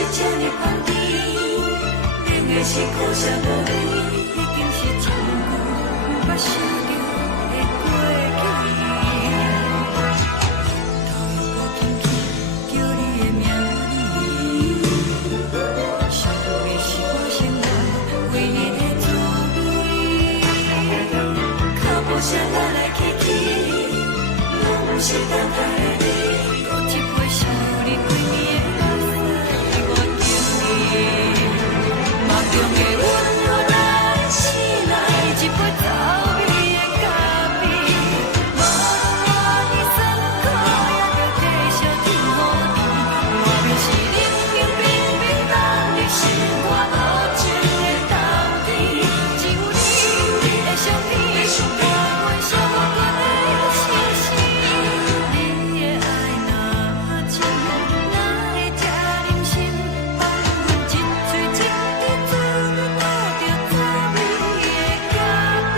是这呢放甜，冷的是苦涩无味，已经是真久不想着的过去。头又搁轻轻叫你的名字，想的是我生来唯一的滋味。脚步声来来去去，拢不是等待的你，搁一杯想你几暝的目屎，我敬你。梦中的阮落来醒来，一杯走味的咖啡，无论我的酸苦，也着继续甜乎甜。我就是冷冷冰冰冷的心，我无情的冬天，只有你的相片，让阮寂寞过的清醒。你的爱若真，哪会这忍心放阮一嘴一滴滋味，讨着滋味的咖啡。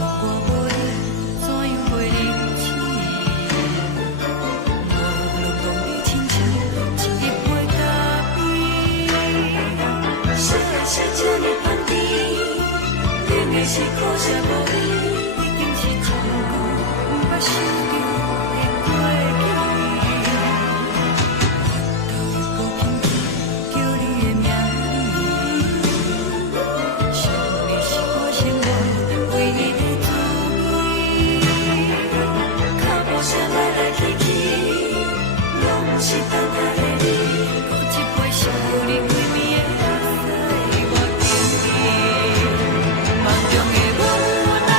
我无你，怎样会忍气？无论讲你亲像一杯咖啡，说的是这呢放甜，冷的是苦涩无味，已经是真久不想着的过去。头又搁轻轻叫你的名字，想的是我生来唯一的滋味。脚步声来来去去，拢不是等待的你，搁一杯想你几暝的目屎，我敬你。梦中的阮落来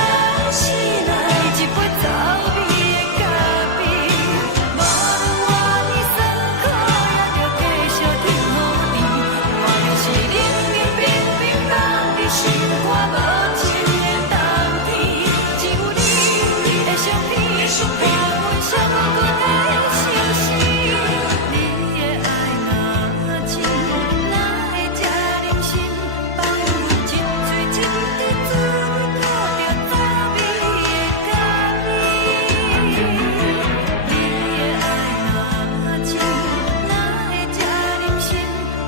醒来，一杯走味的咖啡，无论我的酸苦，也着继续甜乎甜。我就是冷冷冰冰冷的心，我无情的冬天，只有你的相片，让阮寂寞过的清醒。你的爱若真，哪会这忍心放阮一嘴一滴滋味，讨着滋味的咖啡。你的爱若真，哪会这忍心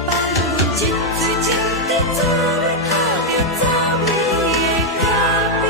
放阮一嘴一滴滋味，讨着滋味的咖啡。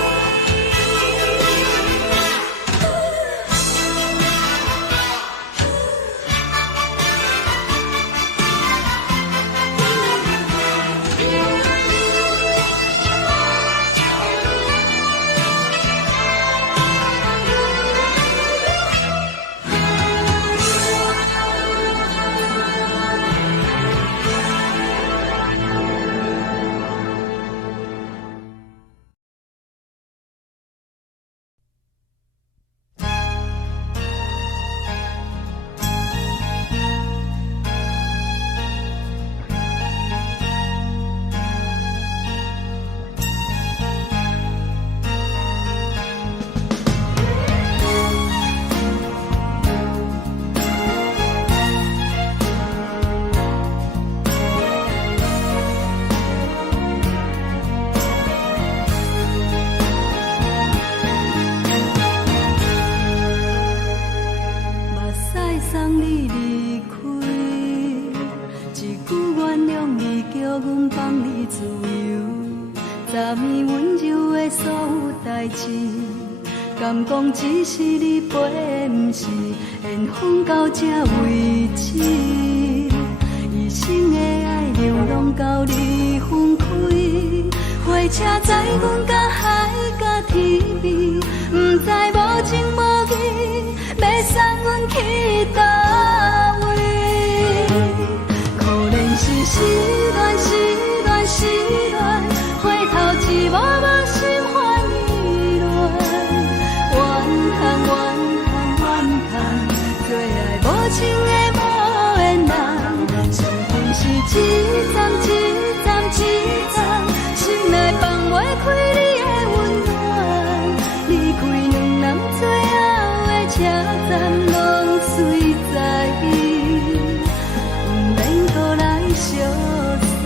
目屎送你离开，一句原谅你，叫阮放你自由。昨暝温柔的所有代志，敢讲只是你陪，不是缘分到这为止。一生的爱流浪到你分开，火车载阮甲海甲天边，不知无情无义，要送阮去倒位？可能是失恋，失恋，失恋，回头一幕幕心烦意乱，怨叹，怨叹，怨叹，最爱无情的无缘人，缘分是一站一站一站，心内放。相送。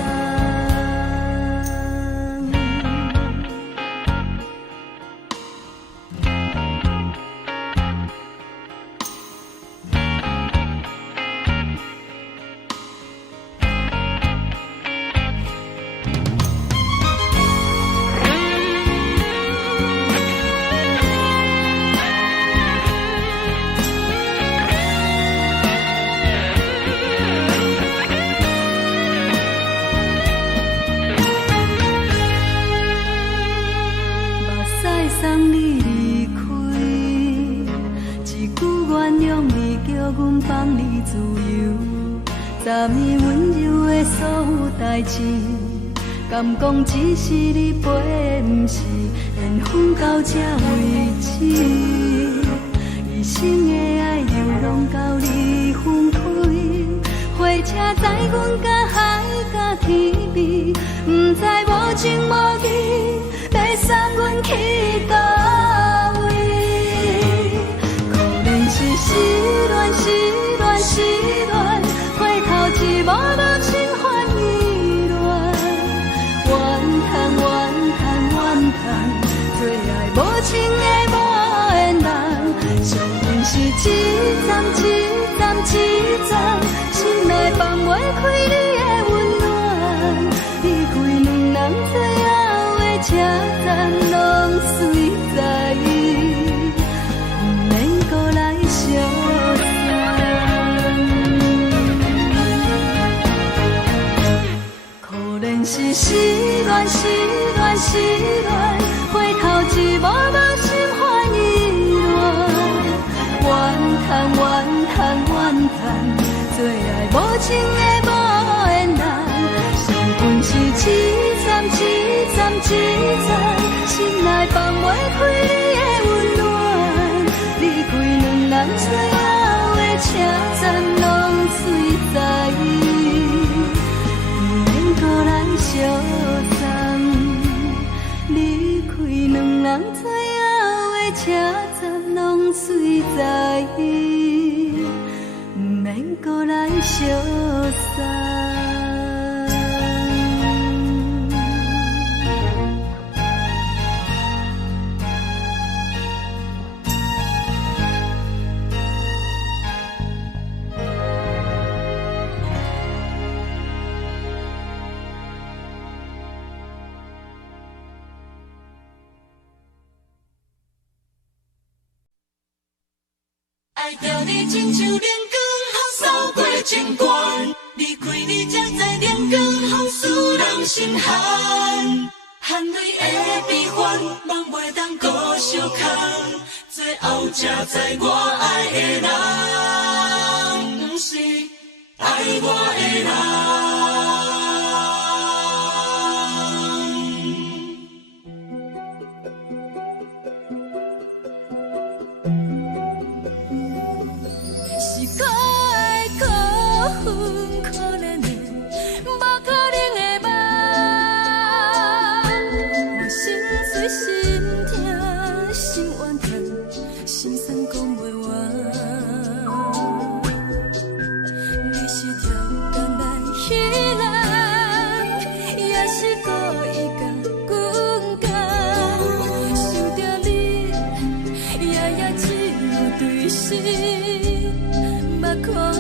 送你离开，一句原谅你，叫阮放你自由。昨暝温柔的所有代志，敢讲只是你陪，不是缘分到这为止。一生的爱又拢到你分开，火车载阮甲海甲天边，不知无情无义，要送阮去倒位？可怜是失恋，失恋，失恋，回头一幕幕心烦意乱，怨叹，怨叹，怨叹，最爱无情的无缘人，伤痕是一站一站一站，心内放袂开你的温暖，离开两人最后的车站，拢随在，不免搁来相送。可怜是失恋，失恋，失恋，回头一幕幕心烦意乱，怨叹，怨叹，怨叹，最爱无情的无缘人，伤痕是一站一站一站，心内放袂开你的温暖，离开两人最后的车站，拢随在，不免搁来相送。离开两人最后的车站，拢随在，不免搁来相送。爱着你亲像连光风扫过情关，离开你才知连光风使人心寒。含泪的悲欢，望袂当搁相牵，最后才知我爱的人，不是爱我的人。是可爱可恨可怜的，无可能的梦。我心碎心痛心怨叹，心酸讲袂完。你是挑工来彼人，也是故意甲阮讲，想着你夜夜寂寞对视。目眶红，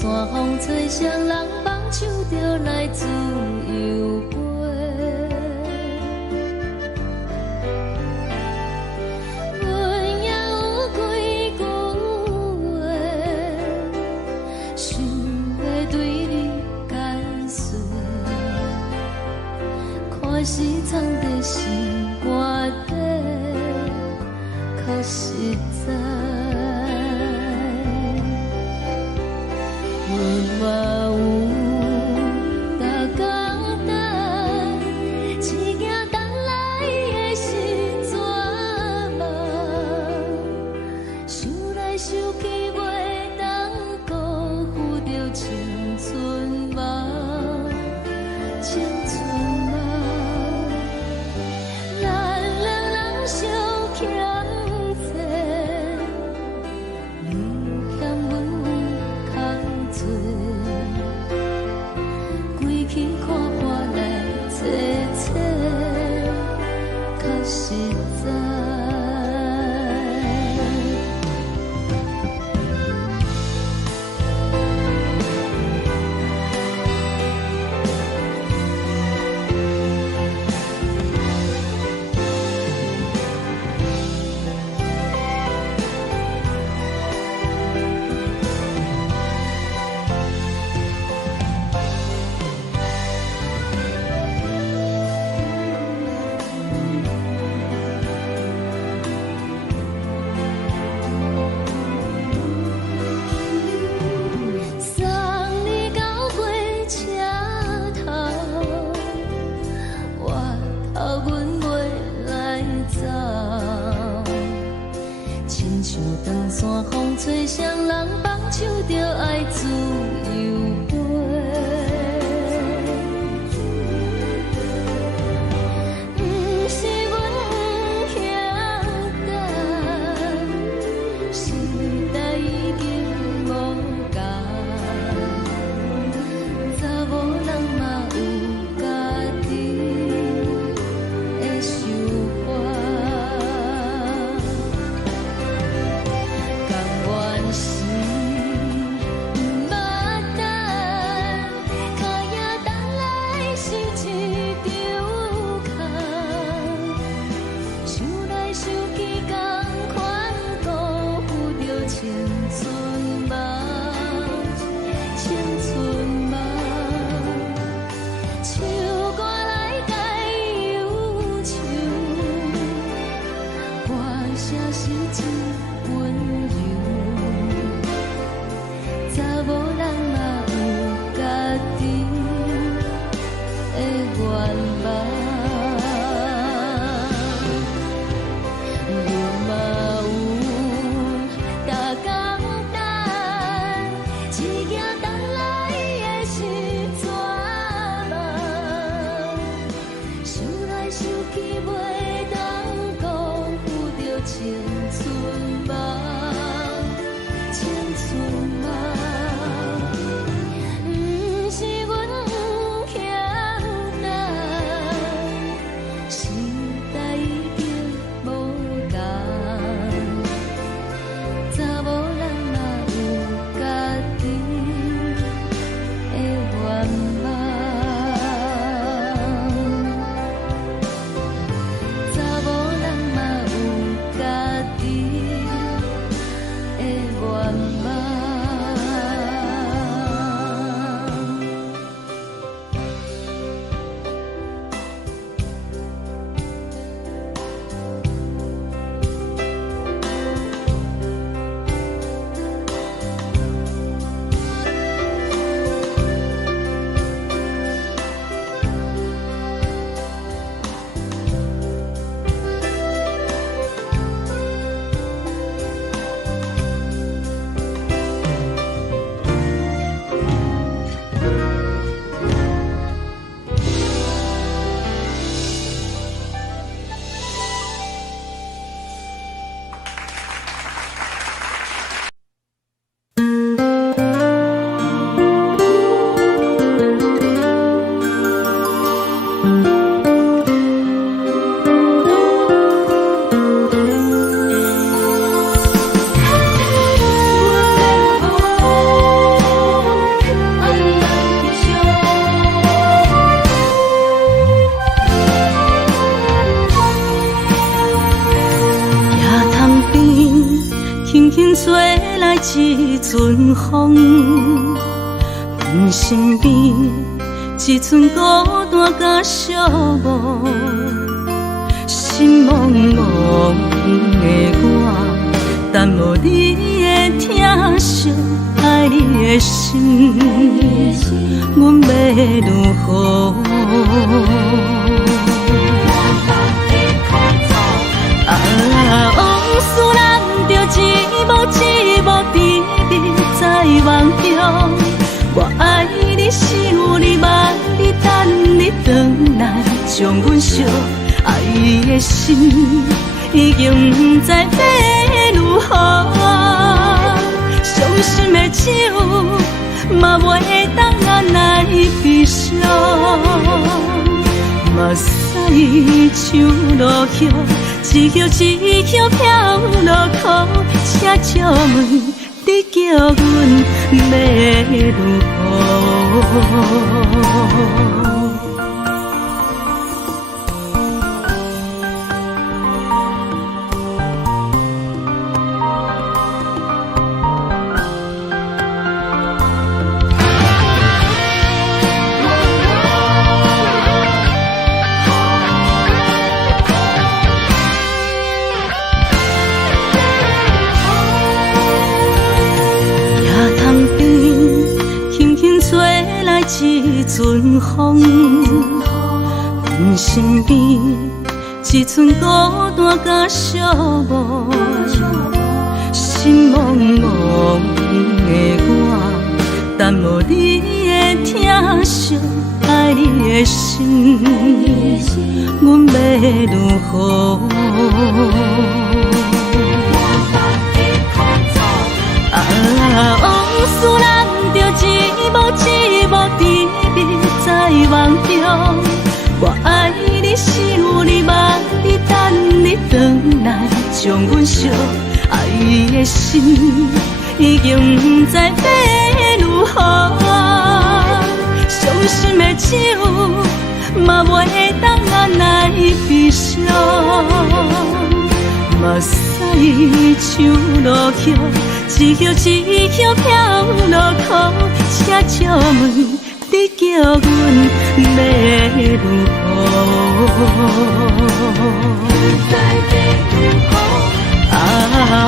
山风吹双人放手就来自由飞。阮也有几句话，想要对你解说，可是藏在心肝底，较实在。阮嘛有逐工等，一件等来的时阵嘛，想来想去袂当辜负着青春嘛，青春嘛，咱两人相欠债，你欠阮空多，归去看破来切切，较实在。送你到火车头，我头阮袂来走，亲像长山风吹双人放手就爱自由飞。不是阮不晓等，时代已经无共，查某人嘛有家己的想法，甘愿是毋捌等，脚也等来是一场空，想来想去同款辜负着青春嘛，青春嘛，唱歌来解忧愁，歌声是一温柔，查某人嘛有家己的愿望。阮嘛有逐工等，一件等来的时阵嘛，想来想去袂当辜负着青春嘛，青春嘛，不是阮不晓等，时代已经无共，查某人嘛有家己的愿望，查某人嘛有家己的愿望。轻吹来一阵风，阮身边一寸孤单甲寂寞，心茫茫的我，等无你的疼惜，爱你的心，阮要如何？往事人着一幕一幕甜蜜在梦中。我爱你，想你，望你，等你回来，将阮惜爱的心已经不知要如何。伤心的手嘛袂当按来悲伤。目屎像落雨，一曲一曲飘落雨，请借问你叫阮要如何？一阵风，阮身边一寸孤单甲寂寞，心茫茫的我，等无你的疼惜，爱你的心，阮要如何？往事人着一幕一幕甜蜜在梦中。我爱你，想你，望你，等你回来，将阮惜爱的心已经不知要如何。伤心的手嘛袂当按来悲伤。目屎像落雨，一曲一曲飘落雨，请借问你叫阮要如何？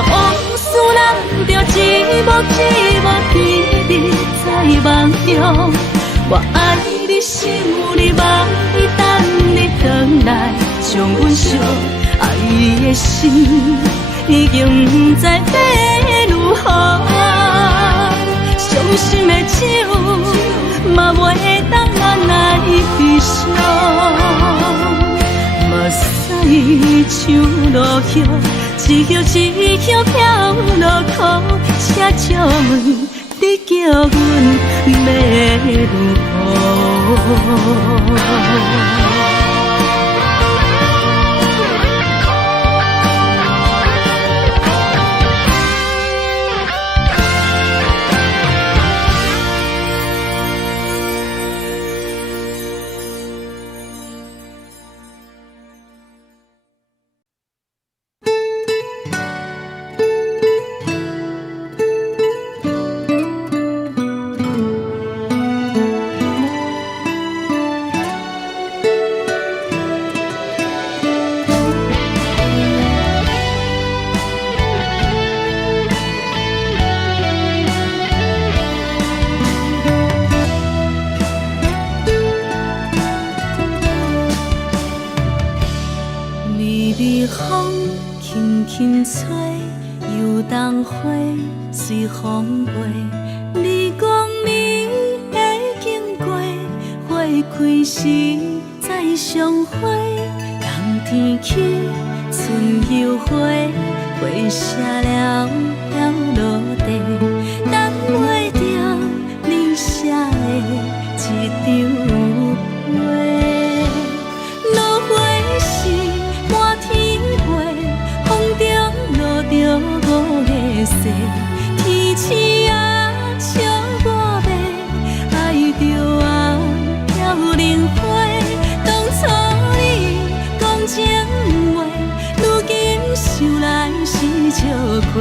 往事人着一幕一幕甜蜜在梦中。我爱你，想你，望你，等你回来，将阮惜爱的心已经不知要如何。伤心的手嘛袂当按来悲伤。目屎像落雨，一曲一曲飘落雨，请借问你叫阮要如何？随风飞，你讲你会经过，花开时再相会。冬天起，春又花，花谢了飘落地，等袂着你写的一张画。落花时满天花，风中落着五个色。天星啊，笑我袂爱着啊，飘零花。当初你讲情话，如今想来是笑过。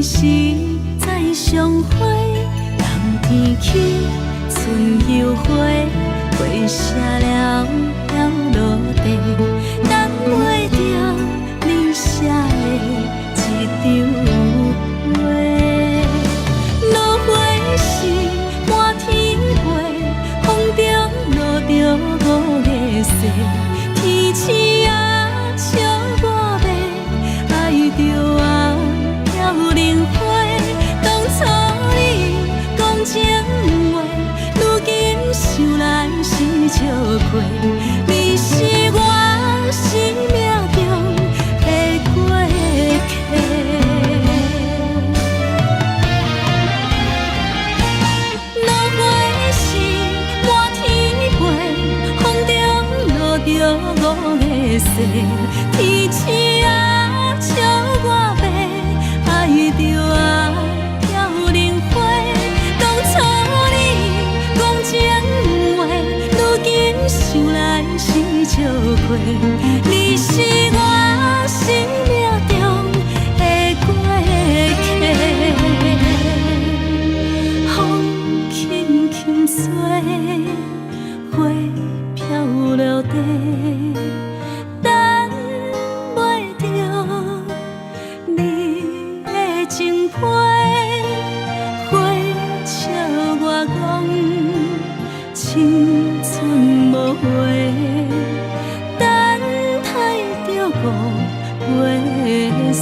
开时再相会，人天起，春又花，花谢了了落地，等袂着你写的一张话。落花时满天飞，风中落着五个色，天星啊笑我迷，爱着我飘零花。当初你讲情话，如今想来是笑过。你是我生命中的过客。落花时满天飞，风中落着五个色，天星啊笑我迷，爱着我飘零花。当初你讲情话，如今想来是笑过。你是我生命中的过客。风轻轻吹，花飘落地，等袂着你的情批。花笑我讲青春无悔，等待着五月雪。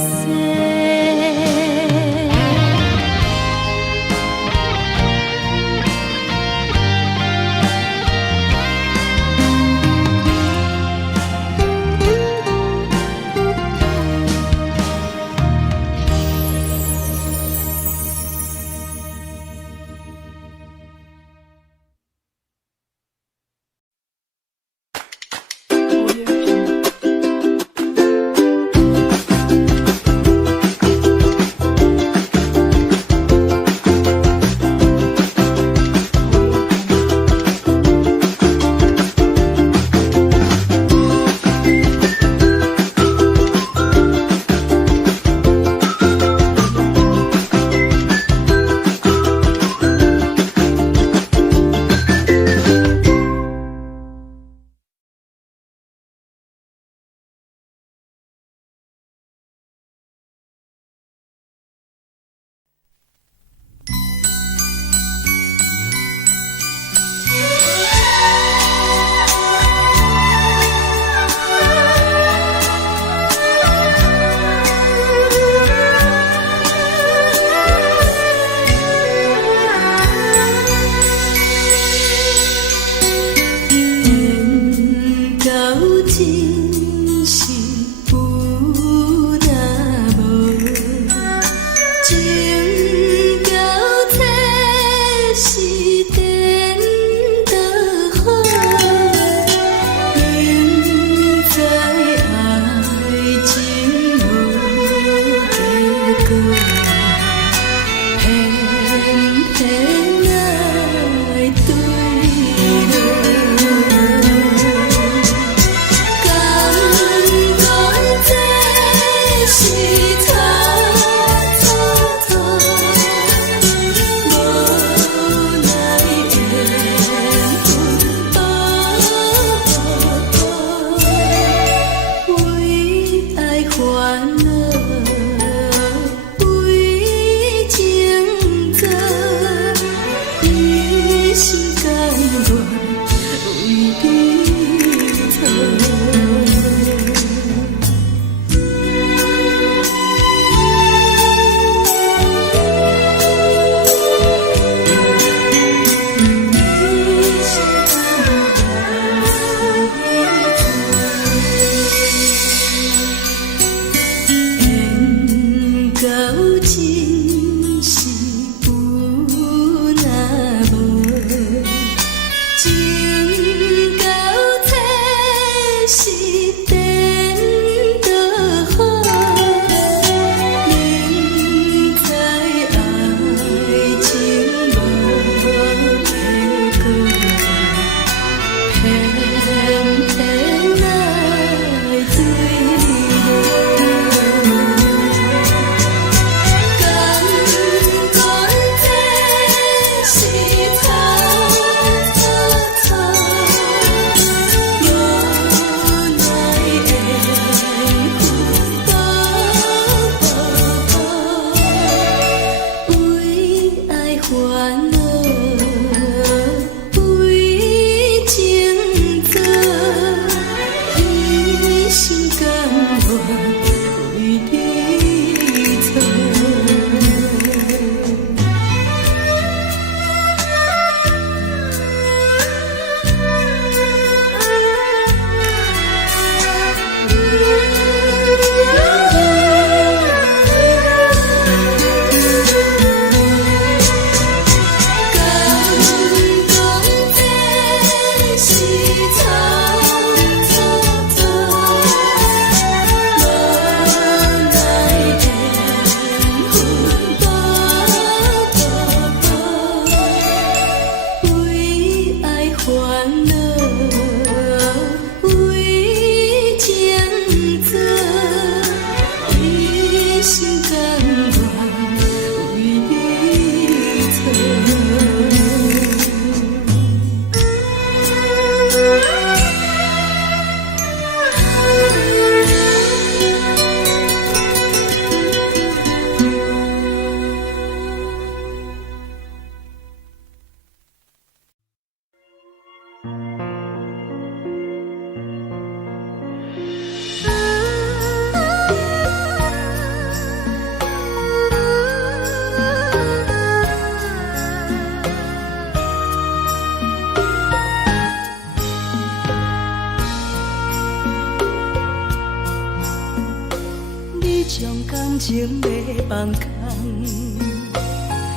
将感情要放空，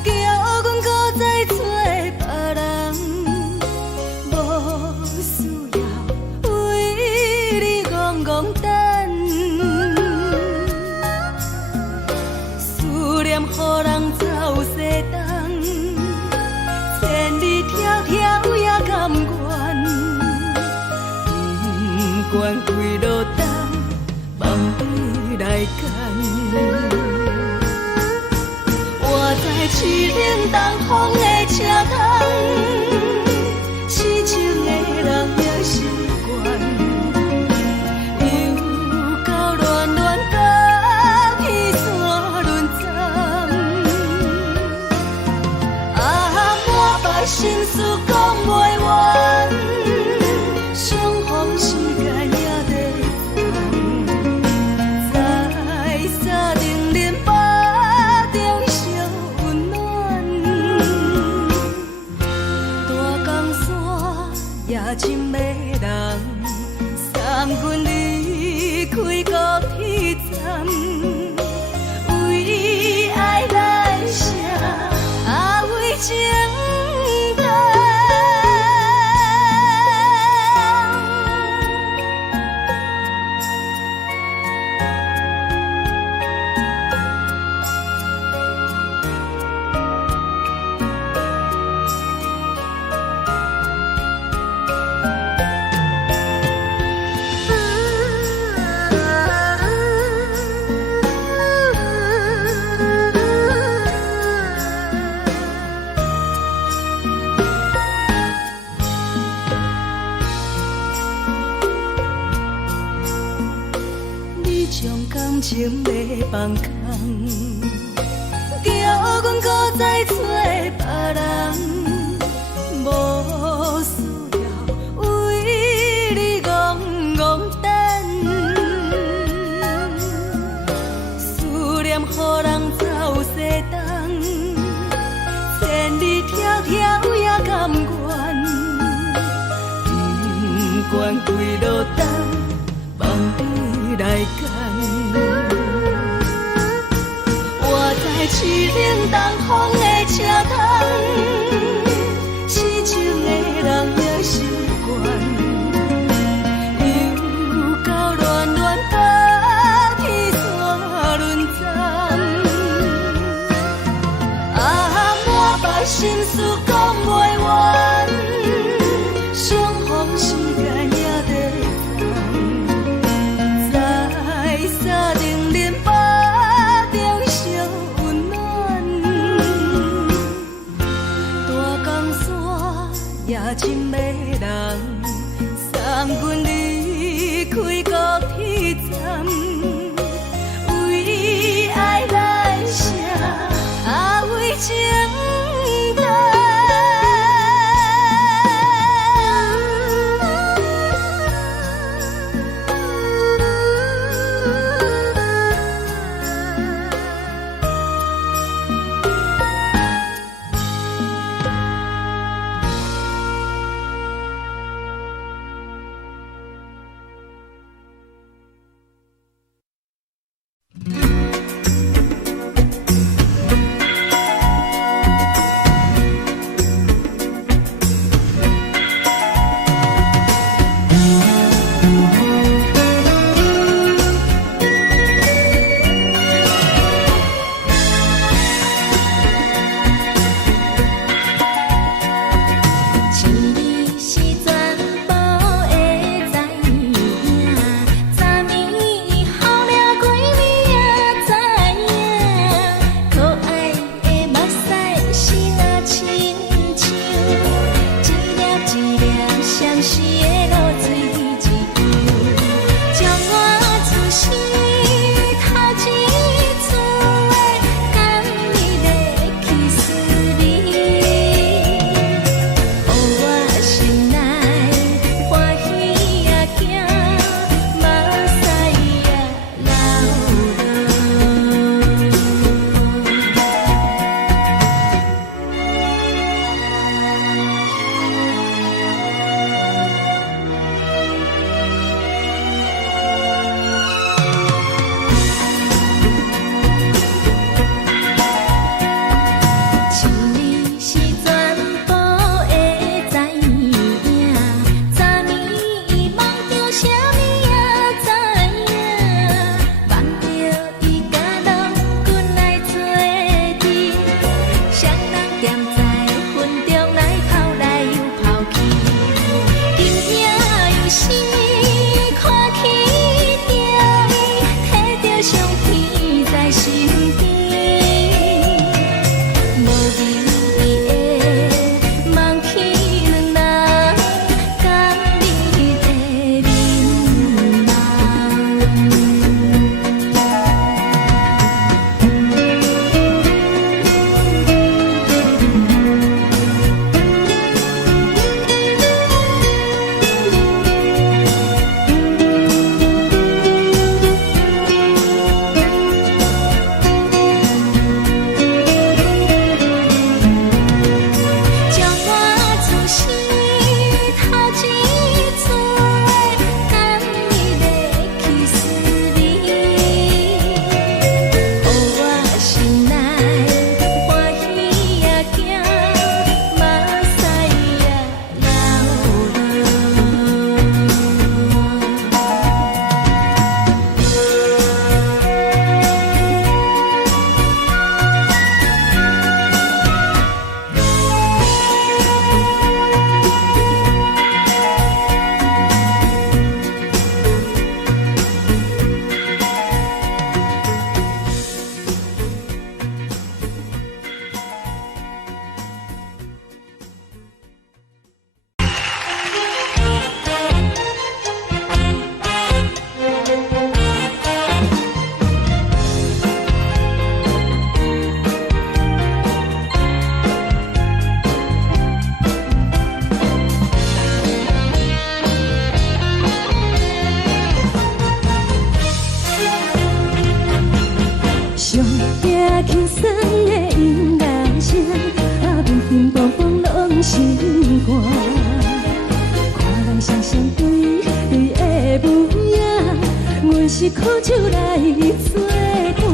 叫阮搁再找别人，无需要为你戆戆等。思念予人走西东，千里迢迢也甘愿，不管几落冬，梦里来干。我在市顶东风的车窗，痴情的人也习惯，又到乱乱甲彼山论战。满腹心事讲袂完，相逢时间也在等，在沙丁林巴中相温暖。大江山也深的人，送阮离开高铁站，为爱来写，为情。情要放空，叫阮搁再找别人，无需要为你戆戆等。思念予人走西东，千里迢迢也甘愿，不管几落冬，梦里来干。在市顶东风的车窗，痴情的人也习惯，又到乱乱甲彼山论战。满腹心事讲袂完，相逢时间也在等，在沙丁林巴中相温暖。在身边，无名义的梦起两人，甲你的面叫我自是头一做，等你的去思念，予我心内欢喜也惊，目屎也上惊轻松的音乐声，乒乒乓乓拢心肝。看人双双对的模样，阮是苦酒来作伴。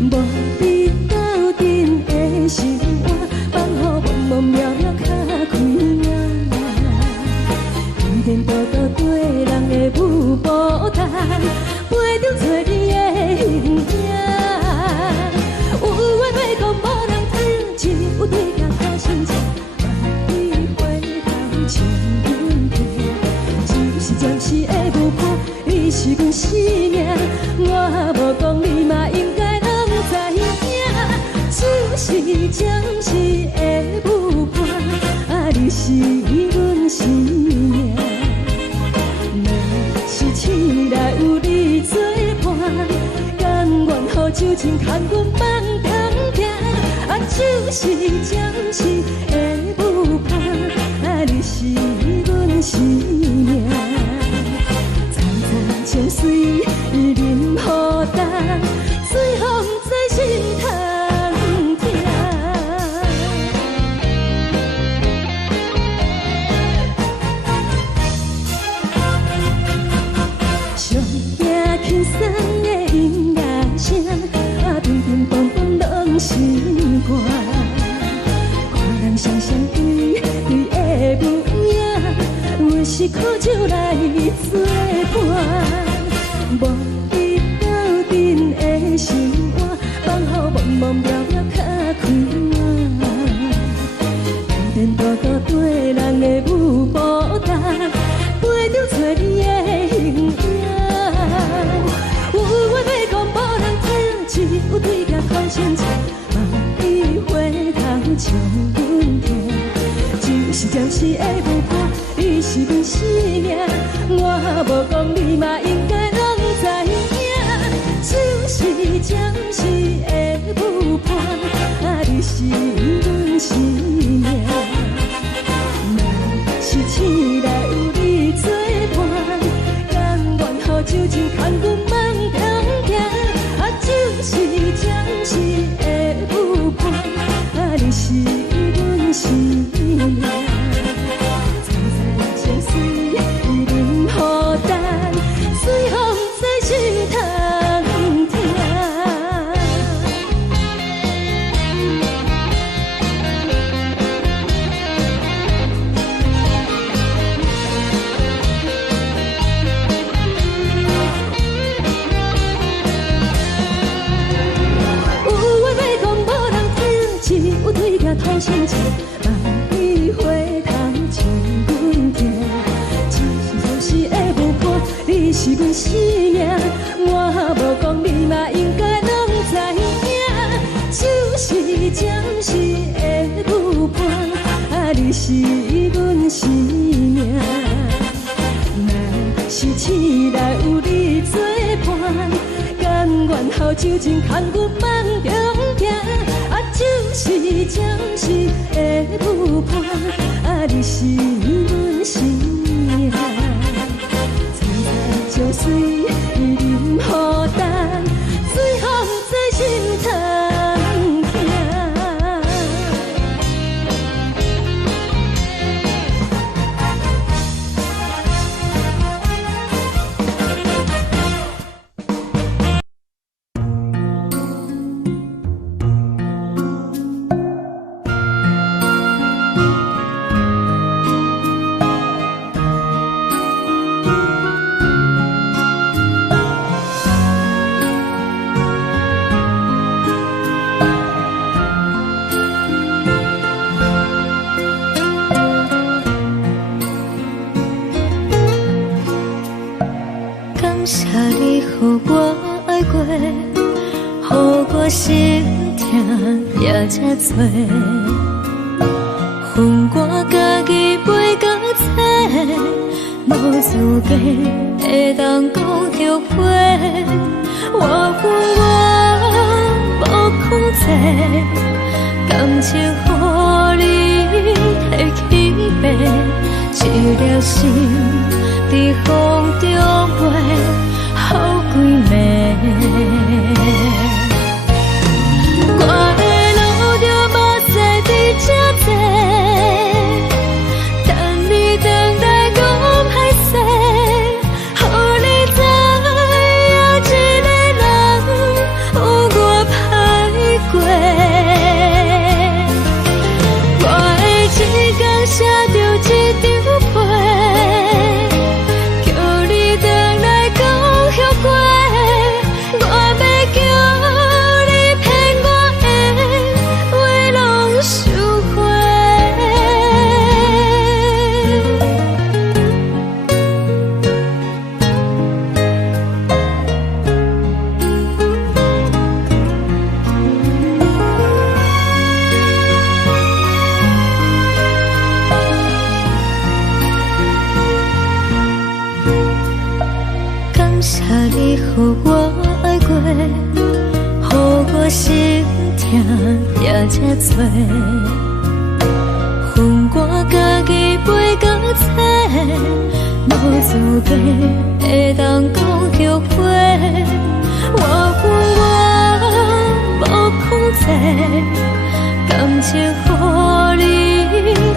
无你斗阵的生活，放予茫茫渺渺较开眼。颠颠倒倒对人的舞步弹，陪着找你的形影。有话要讲无人听，只有对镜头心情，万里回头像阮听。就是暂时的舞伴，你是阮生命，我无讲你嘛应该拢知影。就是暂时的舞伴，你是阮生命。是醒来有你作伴，甘愿予酒精牵阮放通行，就是暂时的舞伴，你是阮生命。层层情水任何等，随风在心通听。上惊轻松的音乐声，乒乒乓乓拢心肝。看人双双对的模样，阮是苦酒来作伴。无你斗阵的生活，放予茫茫渺渺较开眼。颠颠倒倒对人的舞步弹，陪着找你的形影。有话要讲无人听，只有对镜头心情，万里回头像阮听。就是暂时的舞伴，你是阮生命，我无讲你嘛应该拢知影。就是暂时的舞伴，你是阮生命。是醒来有你作伴，甘愿予酒精牵阮放通行，就是暂时的舞伴，你是阮生命。层层情水任何等，随风在心通听。心情，万里回头像阮听。就是的舞伴，你是阮生命，我无讲你嘛应该。愿好像真空牛梦中行，啊，就是暂时的舞伴，啊，你是阮生命。青菜椒水伊任何等，水风在心头行。感谢你，予我爱过，予我心痛也这多。分我家己陪到底，无资格会当讲后悔。我分我无控制，感情予你提起飞，一粒心在风中飞，好几暝。我的路就无再伫这多，等你回来讲歹势，予你知影一个人有我歹过。我的一天写着一张被，叫你回来讲后悔。我要叫你骗我的话拢收回。感谢你，予我爱过，予我心痛也这多。分我家己陪到底，无资格会当讲后悔。我分我无控制，感情予你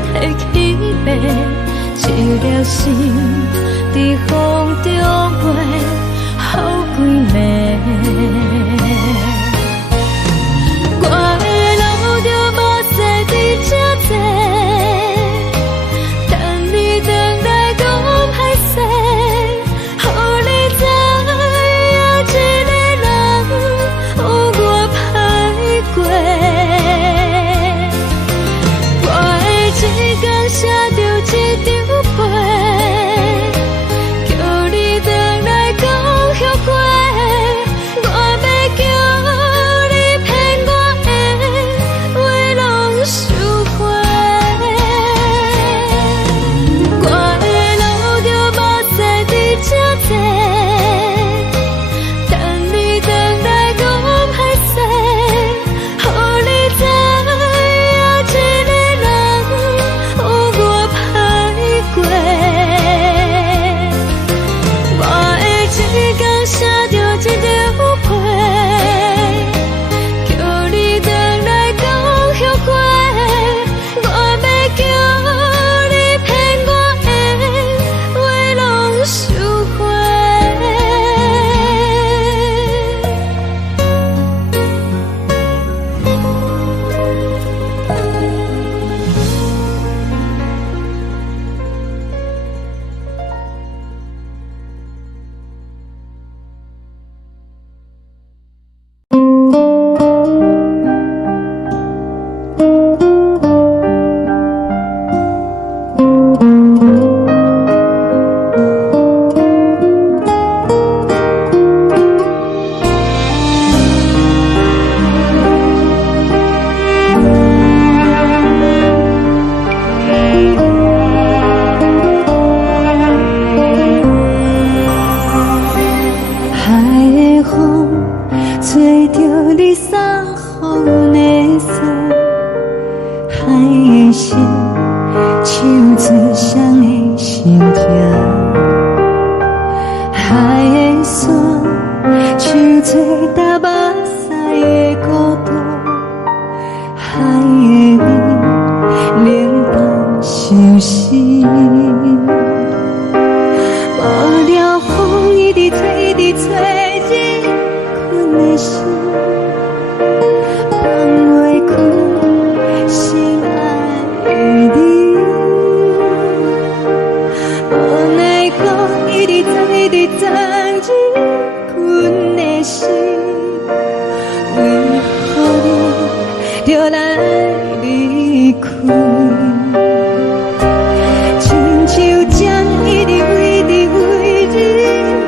提起飞，一粒心在风中飞，好几暝。我的路就无再伫这多，等你回来讲歹势，予你知影一个人有我歹过。我的一天写着一张被，叫你回来讲后悔。就来离开。亲像针一直围着围着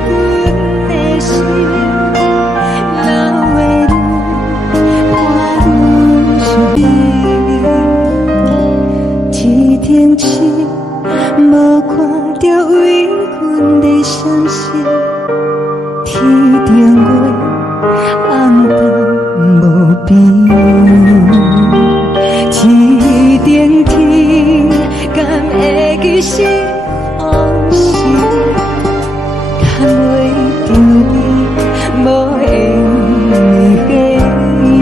阮的心，流的泪伴阮伤悲。天顶星无看到为阮的闪烁，天顶月暗淡无边，天顶天敢会记是往事，敢袂着你无缘的你。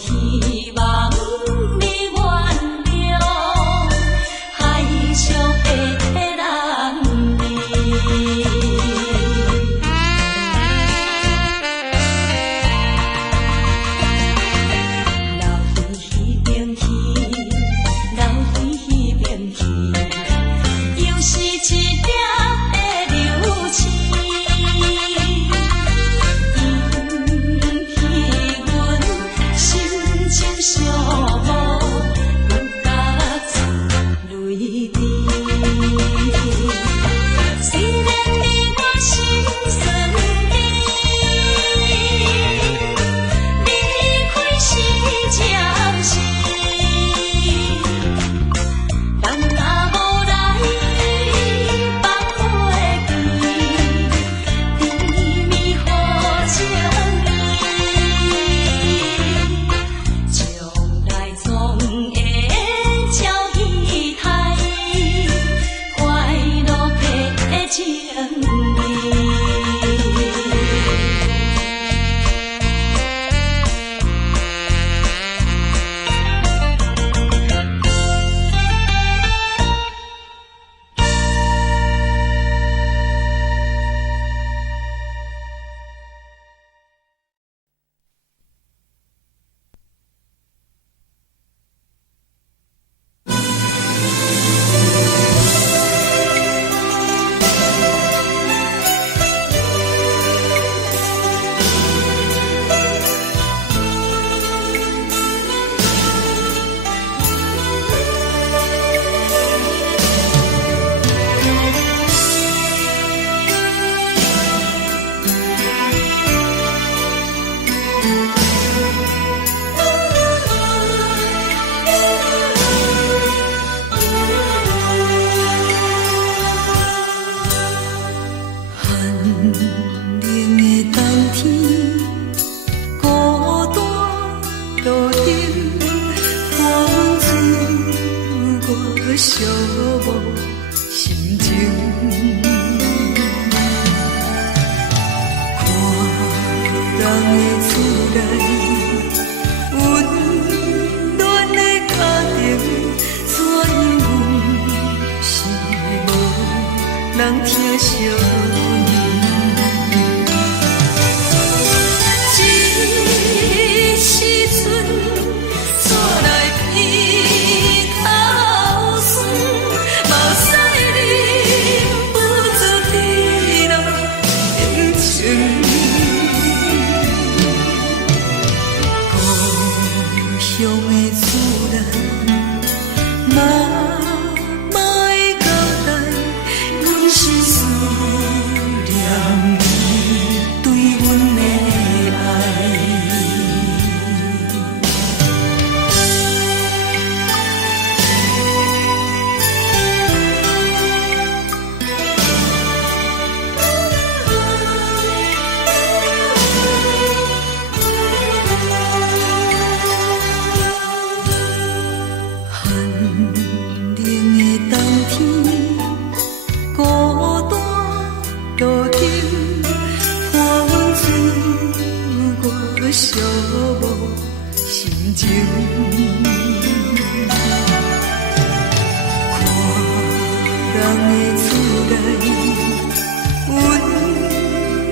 希望你原谅，海寂寞心情。看人的厝内温暖的家庭，怎样是无人疼惜你？这时阵怎来鼻头酸？目屎忍不住滴落眼睛。故乡的厝内，妈妈的交代，阮是思念你对阮的爱。寂寞心情，看人的厝内温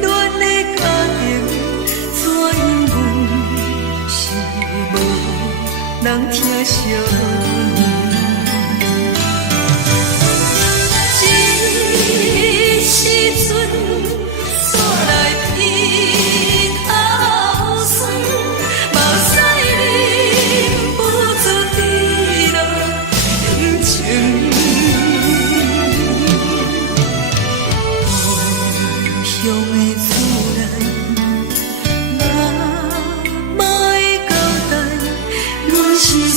暖的家庭，怎样是无人疼惜你？这时阵怎来鼻头酸？目屎忍不住滴落眼睛。故乡的厝内，妈妈的交代，阮是思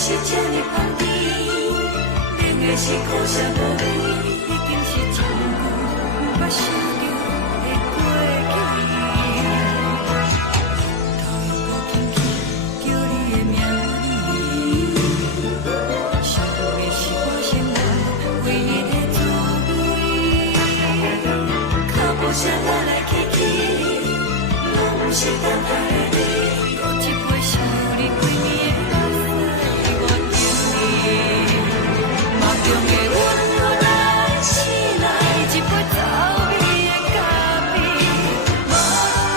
是这呢香甜，冷的是苦涩无味，已经是一句不捌想着的过去。头又无轻轻叫你的名字，想的是我心内唯一的滋味，脚步声来来去去，拢不是等待的你，搁一杯想你几年的目屎，我着你，梦中的阮何来醒来，一杯走味的咖啡，无论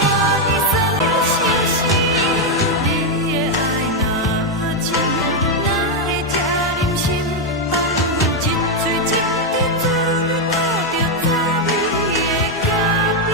我你算了心事，你的爱若真，哪会这忍心放阮一嘴一滴滋味，倒着走味的咖啡。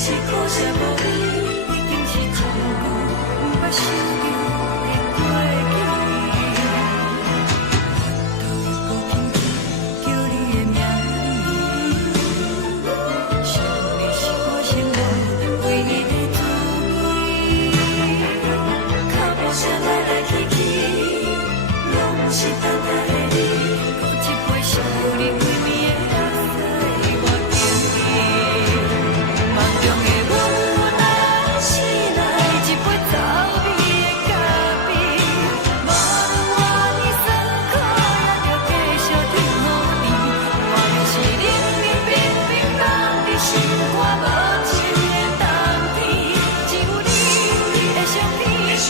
是苦涩无味，已经是一句不捌想着的过去。头又无轻轻叫你的名字，想的是我心内唯一的滋味。脚步声来来去去，拢不是等待的你，搁一杯想你几暝的目屎，我着你。梦中的阮原来醒来，一杯走味的咖啡，无论我呢酸苦，也着继续甜予你。我就是冷冷冰冰放伫心肝无情的冬天，只有你有你的相片，伴阮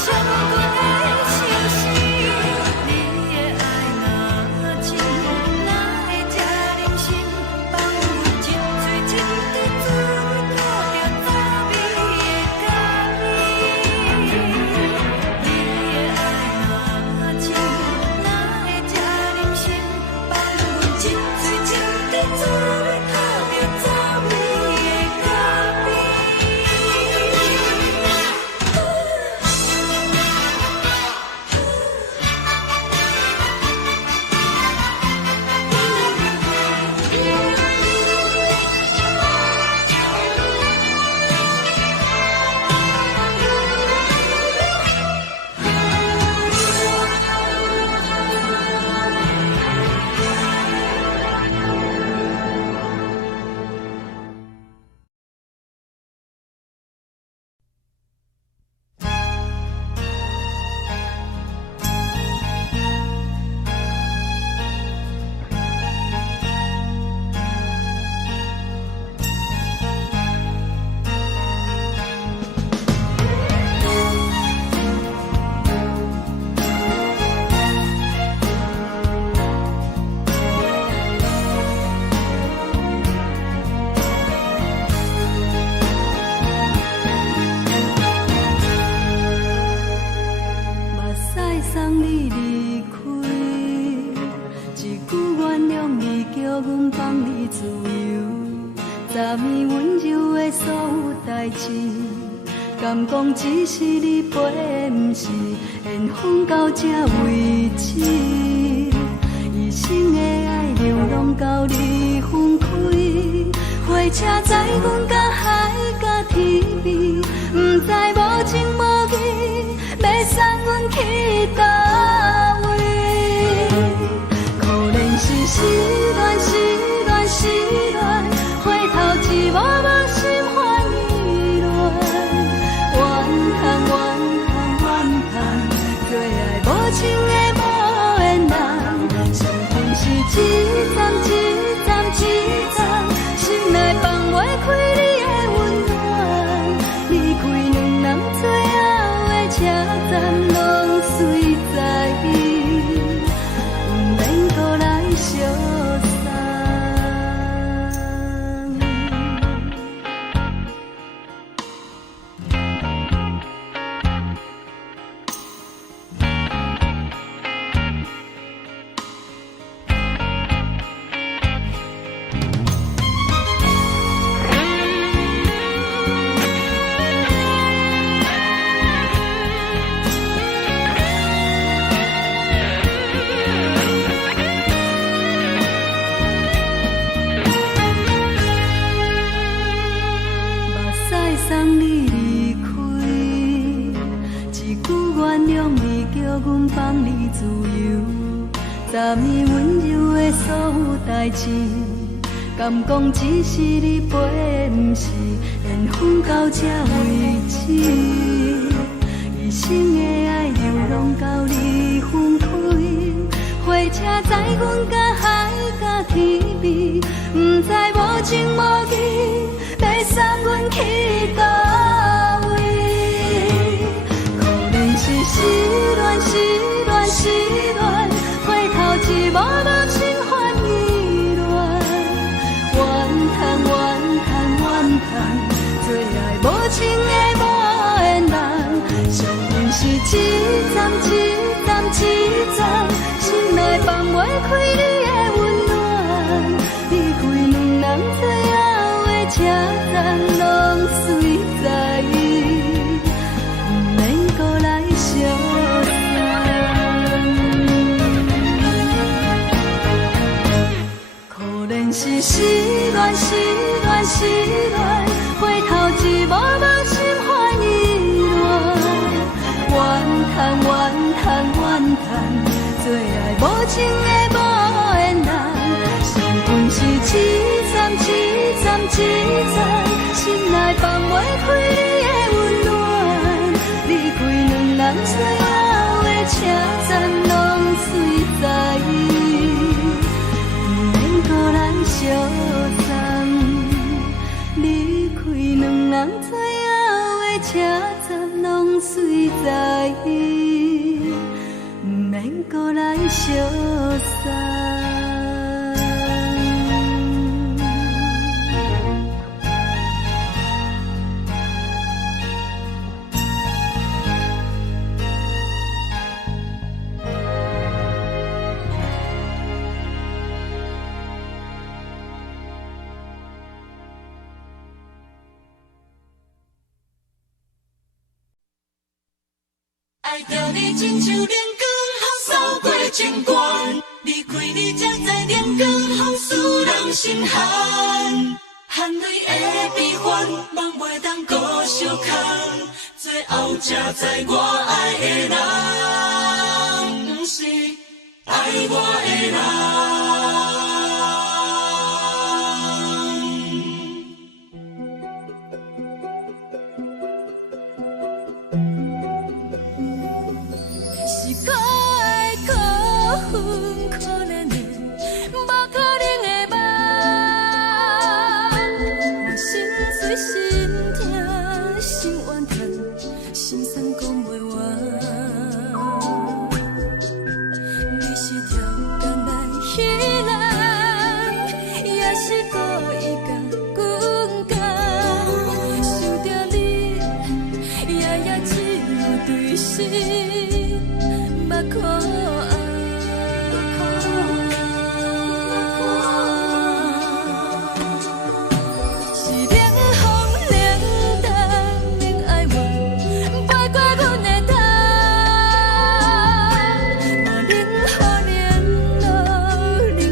伤痕的相思。你的爱若真，哪会这忍心放阮一嘴一滴滋味，倒着走味的咖啡。你的爱若真，哪会这忍心放阮一嘴一滴滋味，倒着走味的咖啡。目屎送你离开，一句原谅你，叫阮放你自由。昨暝温柔的所有代志，敢讲只是你陪，不是缘分到这为止。一生的爱流浪到你分开，火车载阮甲海甲天边，不知无情无义，要送阮去倒位？可能是失恋，失恋，失恋，回头一幕幕心欢意乱，怨恨，怨恨，怨恨，最爱无情的无缘人，上天是一站一站一站，心内放袂开你的温暖，离开两人最后的车站，拢随在伊，不免搁来相送。呢温柔的所有代志，敢讲只是你陪，不是缘分到这为止。一生的爱流浪到你分开，火车载阮甲海甲天边，不知无情无义，要送阮去倒位？可能是失恋，失恋，失恋，回头一幕幕心烦意乱，怨叹，怨叹，怨叹，最爱无情的无缘人，上阮是一站一站一站，心内放袂开你的温暖，离开两人最后的车站，拢随在意，不免搁来相送。可能是失恋，失恋，失恋，回头一幕幕心烦意乱，怨叹，怨叹，怨叹，最爱无情的无缘人，上阮是一站一站一站，心内放袂开你的温暖，离开两人最后的车站，拢随在意，不免搁来相送。离开两人最后的车站，拢随在意，不免搁来相送。爱着你亲像阳光扫过情关，离开你才知阳光风使人心寒。含泪的悲欢，望袂当搁相牵，最后才知我爱的人，不是爱我的人。是可爱可恨可怜的，无可能的梦。我心碎心痛心怨叹，心酸讲袂完。你是挑工来戏人，也是故意甲阮讲，想着你夜夜只有对视。目眶是冷风冷淡冷爱我，陪过阮的痛，嘛冷雨冷落冷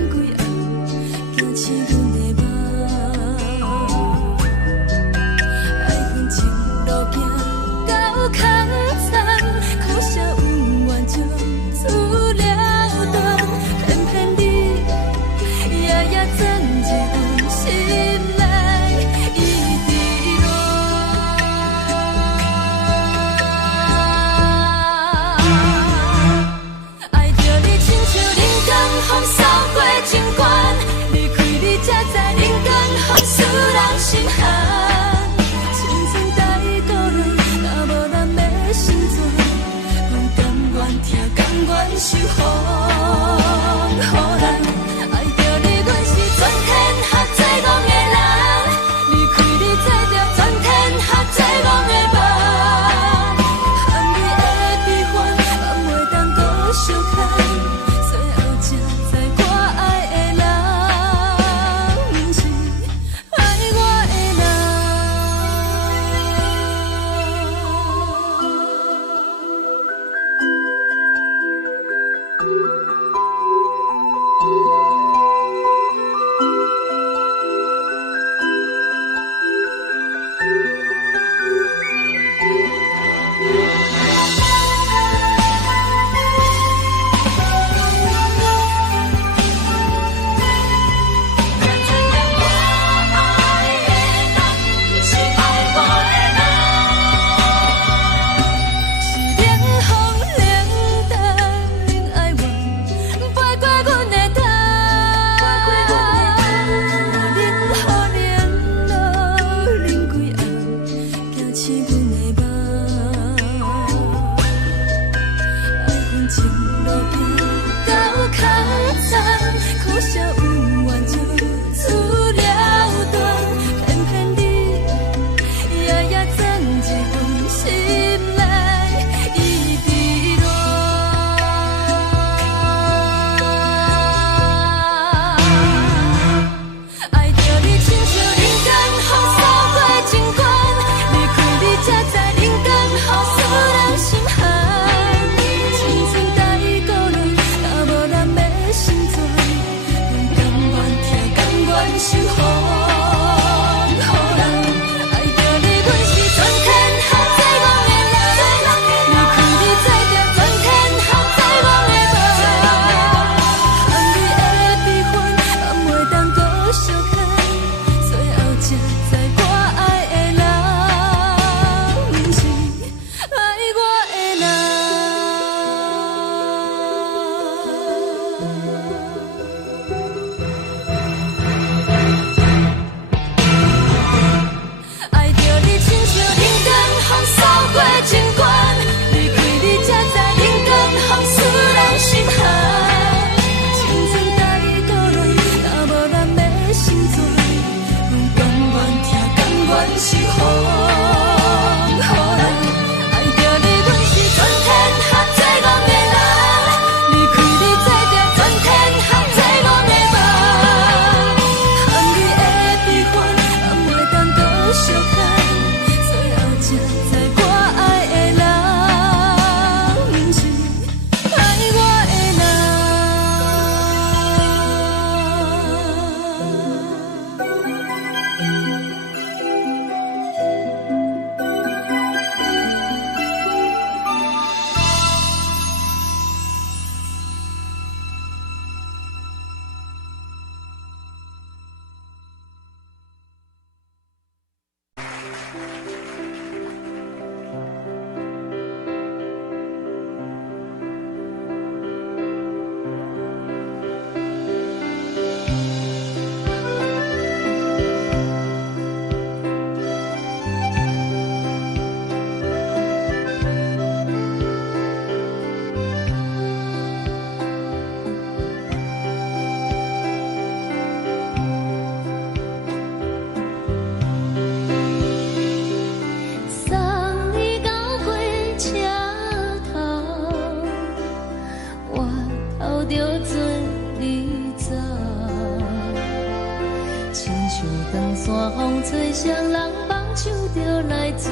长线风吹双人放手就来自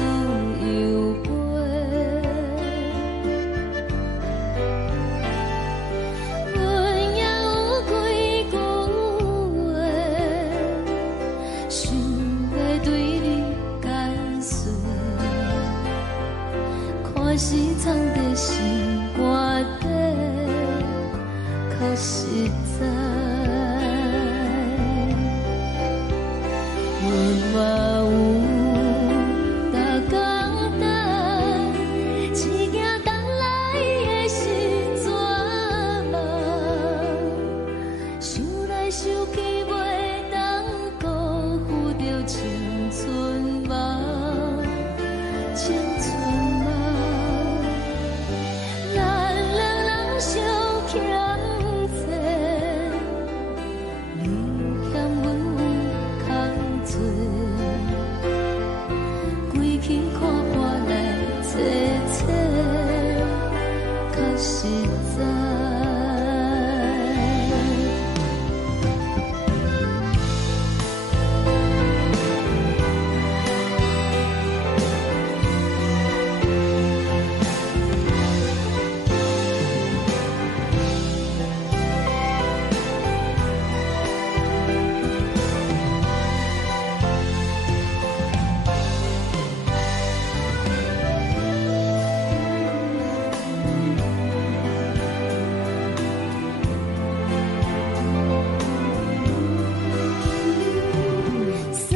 由飞。阮也有几句话，想要对你解说，可是藏在心肝底，较实在。阮嘛有逐工等，一件等来的时阵嘛，想来想去袂当辜负着青春嘛，青春嘛，咱两人相欠债，你欠阮有空做，归去看破来切切，较实在。送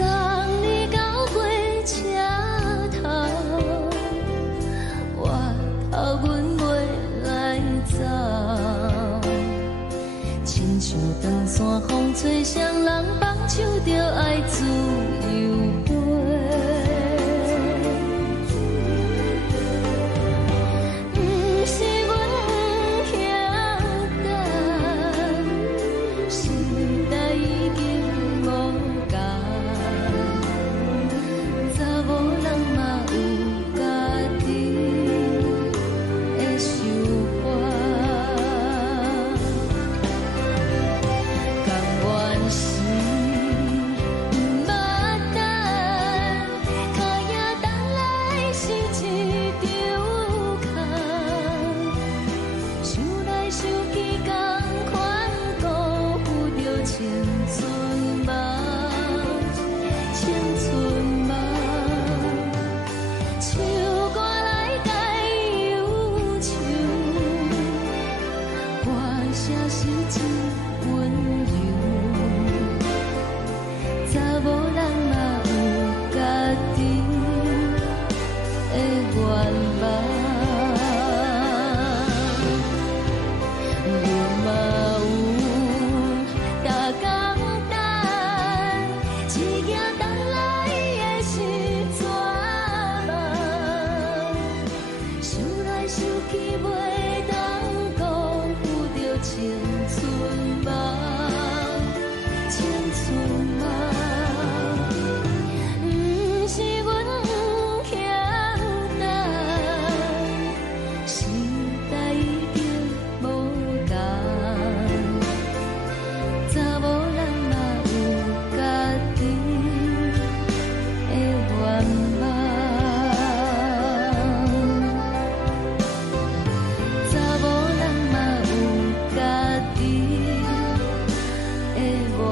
你到火车头，我头阮袂来走，亲像长线风吹双人放手就爱自由飞。不是阮不晓等，时代已经无共，查某人嘛有家己的想法，甘愿是毋捌等，脚也等来是一场空，想来想去同款辜负着青春嘛，青春嘛，唱歌来解忧愁，歌声是真温柔，查某人嘛有家己的愿望。阮嘛有逐工等，一件等来的时阵嘛，想来想去袂当辜负着青春嘛，青春嘛，不是阮不晓等，时代已经无共，查某人嘛有家己的愿望，查某人嘛有家己的愿望。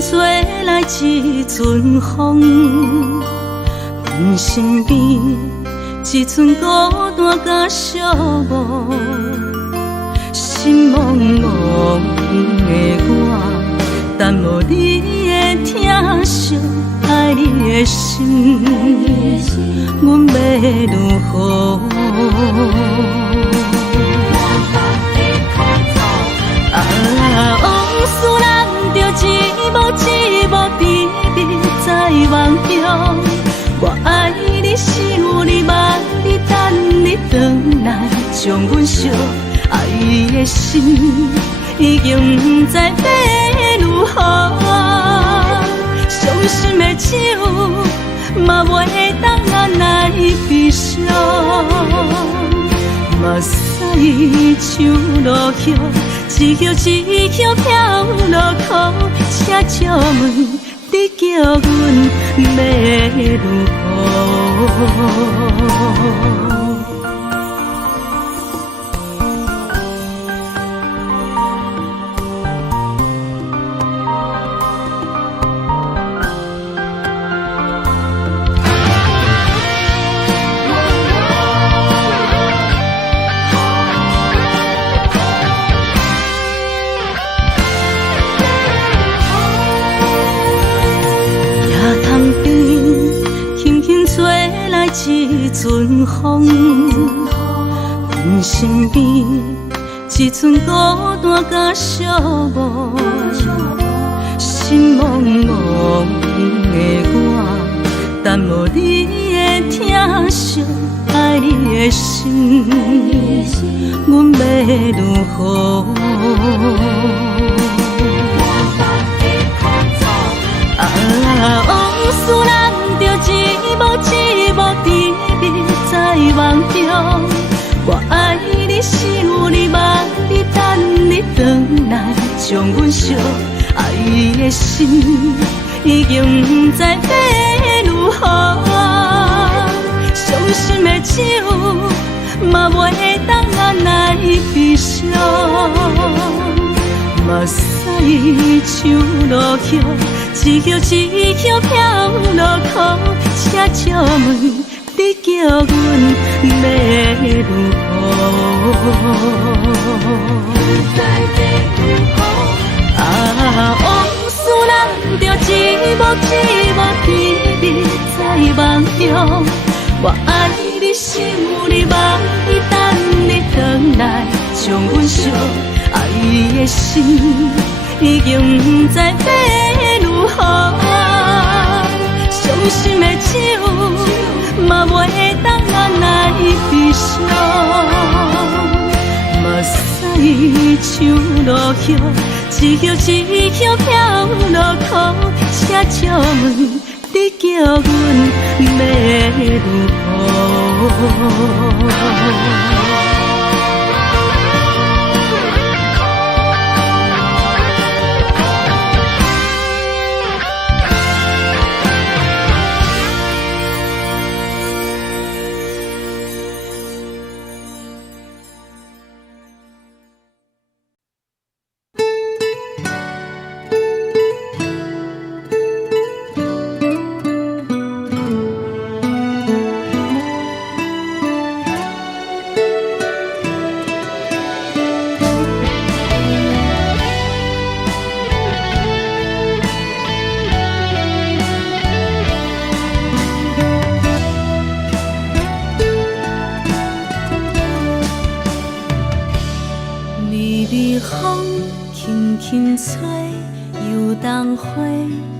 吹来一阵风，阮身边一寸孤单甲寂寞，心茫茫的我，等无你的疼惜，爱你的心，阮要如何？往事人着一幕一幕甜蜜在梦中。我爱你是有你望你等你回来，将阮惜爱的心已经不知要如何。伤心的手嘛袂当按来悲伤，目屎像落叶。一曲一曲飘落雨，请借问你叫阮要如何？一阵风，阮身边一寸孤单甲寂寞，心茫茫的我，等无你的疼惜，爱你的心，阮要如何？往事人着一幕一幕甜蜜在梦中。我爱你是有你望你等你回来，将阮惜爱的心已经不知要如何。伤心的手嘛袂当按来悲伤，目屎像落叶。一曲一曲飘落雨，请借问你叫阮要如何？往事人着一幕一幕甜蜜在梦中。我爱你是有你望你等你回来，将阮惜爱的心已经不知要如何。伤心的手嘛袂当按来悲伤，目屎像落叶，一曲一曲飘落雨，请借问你叫阮要如何？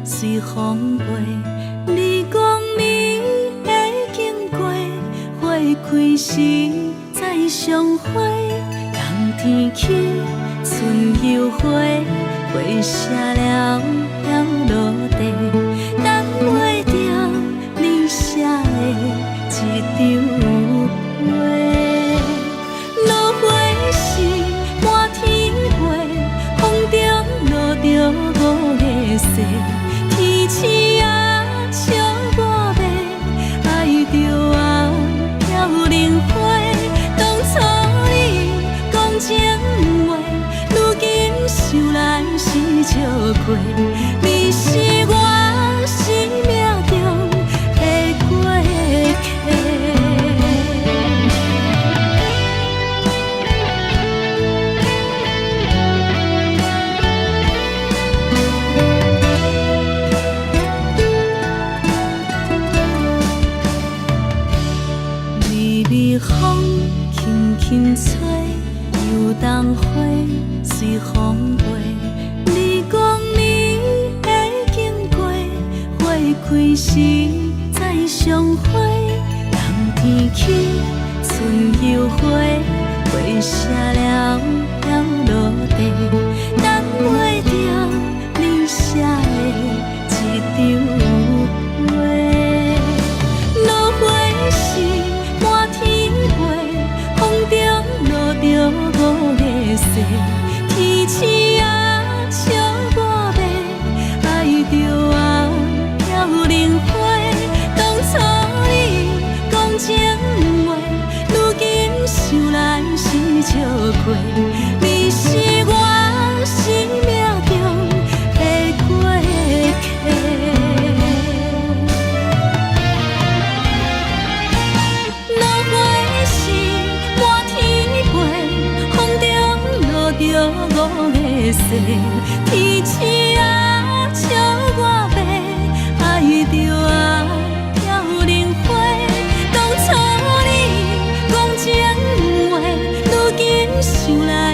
随风飞，你讲你会经过，花开时再相会。冬天起，春又回，花谢了飘落地，等袂着你写的一张画。落花是满天花，风中落着五个色。天星啊，笑我袂爱着啊，飘零花。当初你讲情话，如今想来是笑过。你开时再相会，人天起，春又花，花谢了落地，等袂着你写的一张话。落花时满天飞，风中落着五个色，天星啊笑我迷，爱着啊飘零花。当初你讲情话，如今想来是笑过。你是我生命中的过客。落花时满天飞，风中落着五个色，天星啊笑我迷，爱着啊飘零花。当初你讲情话，如今想来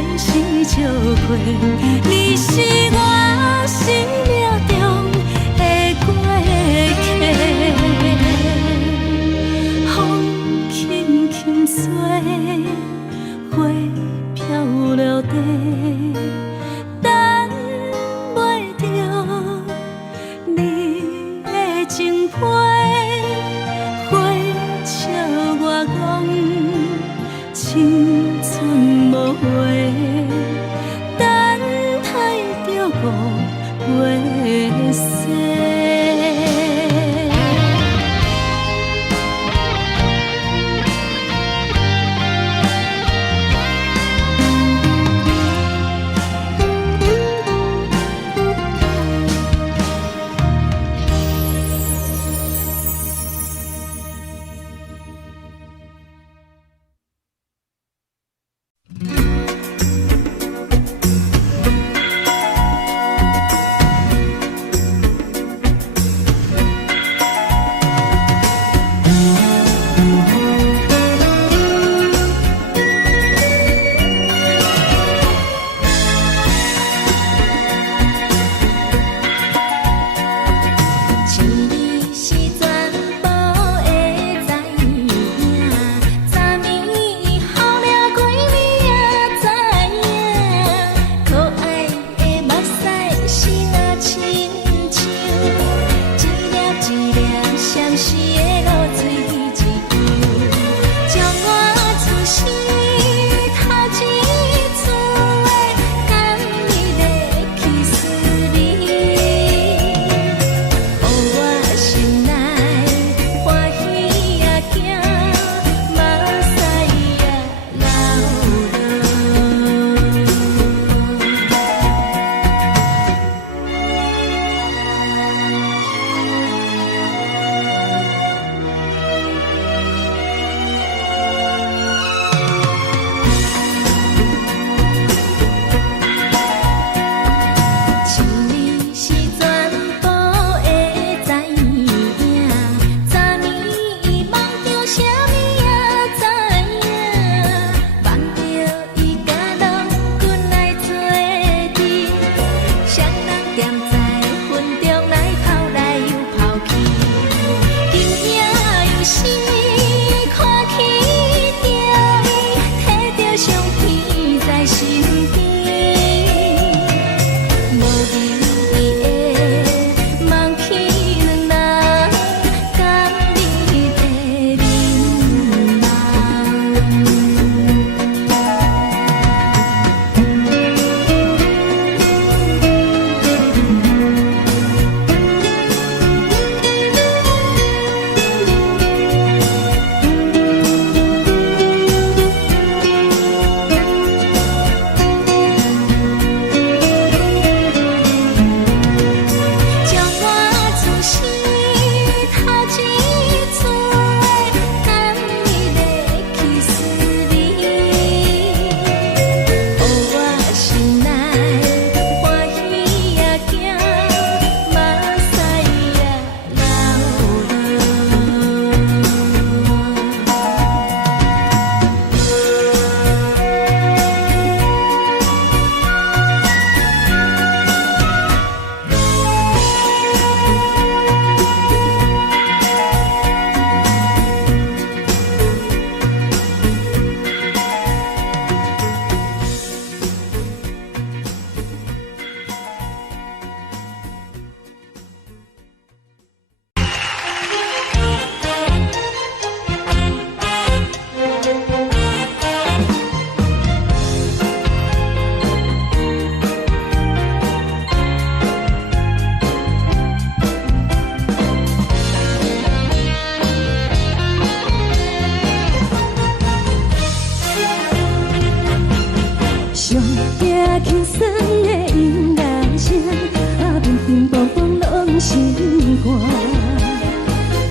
心肝。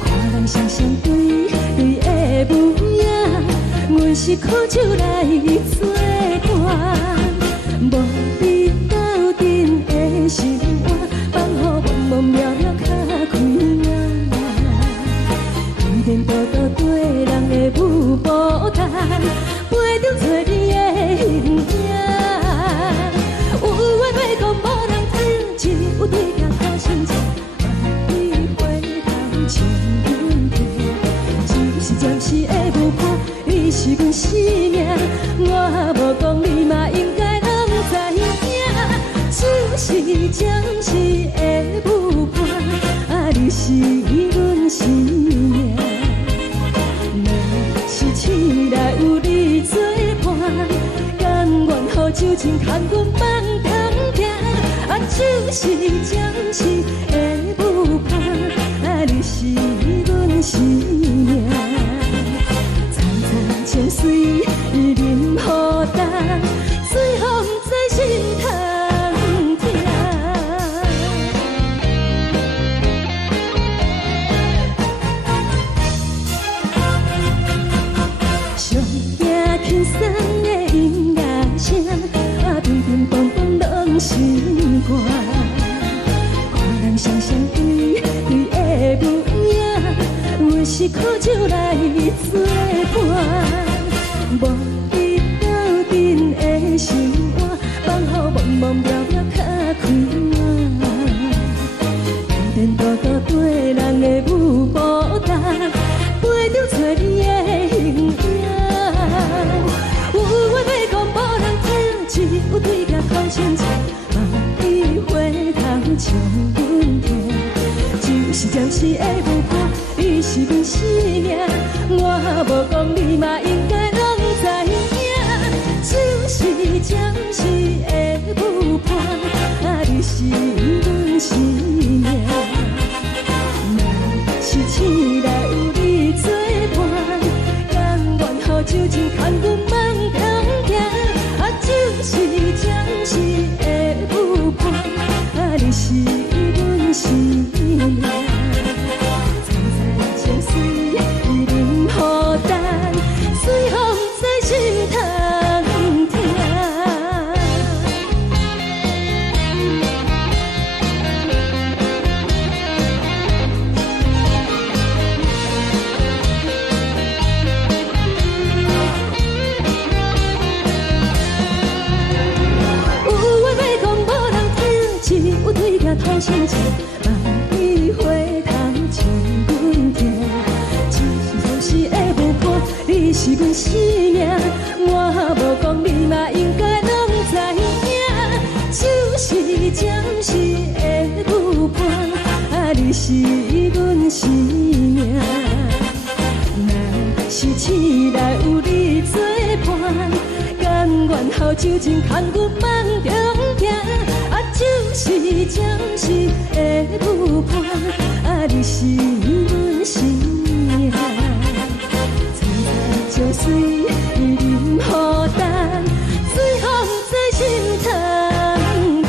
看人双双对对的模样，阮是苦酒来作伴。无你斗阵的生活，放予茫茫渺渺较开眼。一点多多对人的舞步弹，陪着做你的形影。有话要讲无人听，只有对镜头心情。万里回头将阮听，只是暂时的舞伴，你是阮生命。我无讲你嘛应该拢知影，就是暂时的舞伴，你是阮生命。是醒来有你作伴，甘愿予酒精牵阮放长行，就是暂时的舞伴，你是阮生命。层层情水任何等，随风在心通听。上惊轻松的音乐声，乒乒乓乓拢心肝。看人双双对对的模样，阮是苦酒来作伴。无你斗阵的生活，放予茫茫渺渺较开眼。点点多多对人的舞步弹，陪着做你的形影。有话要讲无人听，只有对镜头心情。望你回头将阮听，就是暂时的舞伴，你是阮生命。我无讲你嘛应该拢知影，就是暂时的舞伴，你是阮生命。若是醒来有你作伴，甘愿予酒精牵阮放长行，就是暂时的舞伴，你是阮生命。层层情水任何等，随风在心通听。有话要讲无人听，只有对镜头心情。望你回头将阮听，就是暂时的舞伴，你是阮生命。我无讲你嘛应该拢知影，就是暂时的舞伴，你是阮生命。若是醒来有你作伴，甘愿予酒精牵阮放长行，就是暂时的舞伴，你是阮生命。层层情水任何等，随风在心通听。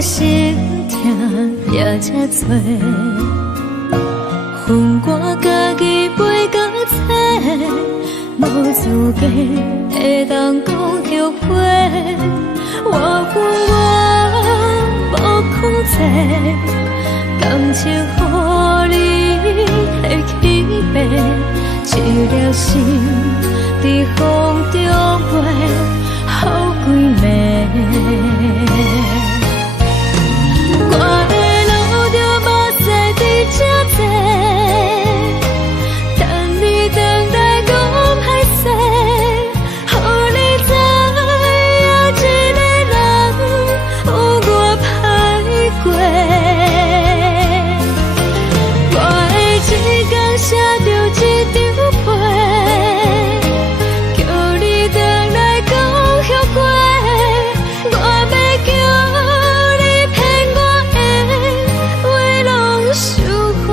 我心痛也这多，恨我家己袂到切，无资格会当讲后悔。我恨我无控制，感情予你会起飞，一粒心在风中飞，好几暝。我的路就无西伫这多，等你等待讲歹势，予你知影一个人有我歹过。我的一天写着一张被，叫你回来讲后悔。我要叫你骗我的话拢收回。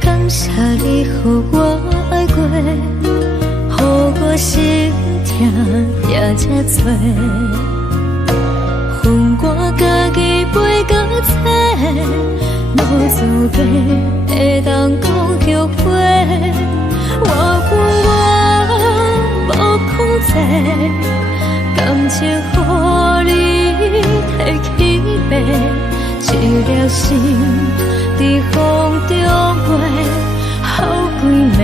感谢你予我爱过，予我心痛也这多，恨我家己袂到切，无资格会当讲后悔。我恨我无控制，感情予你摕起飞，一粒心在风中飞，好几暝。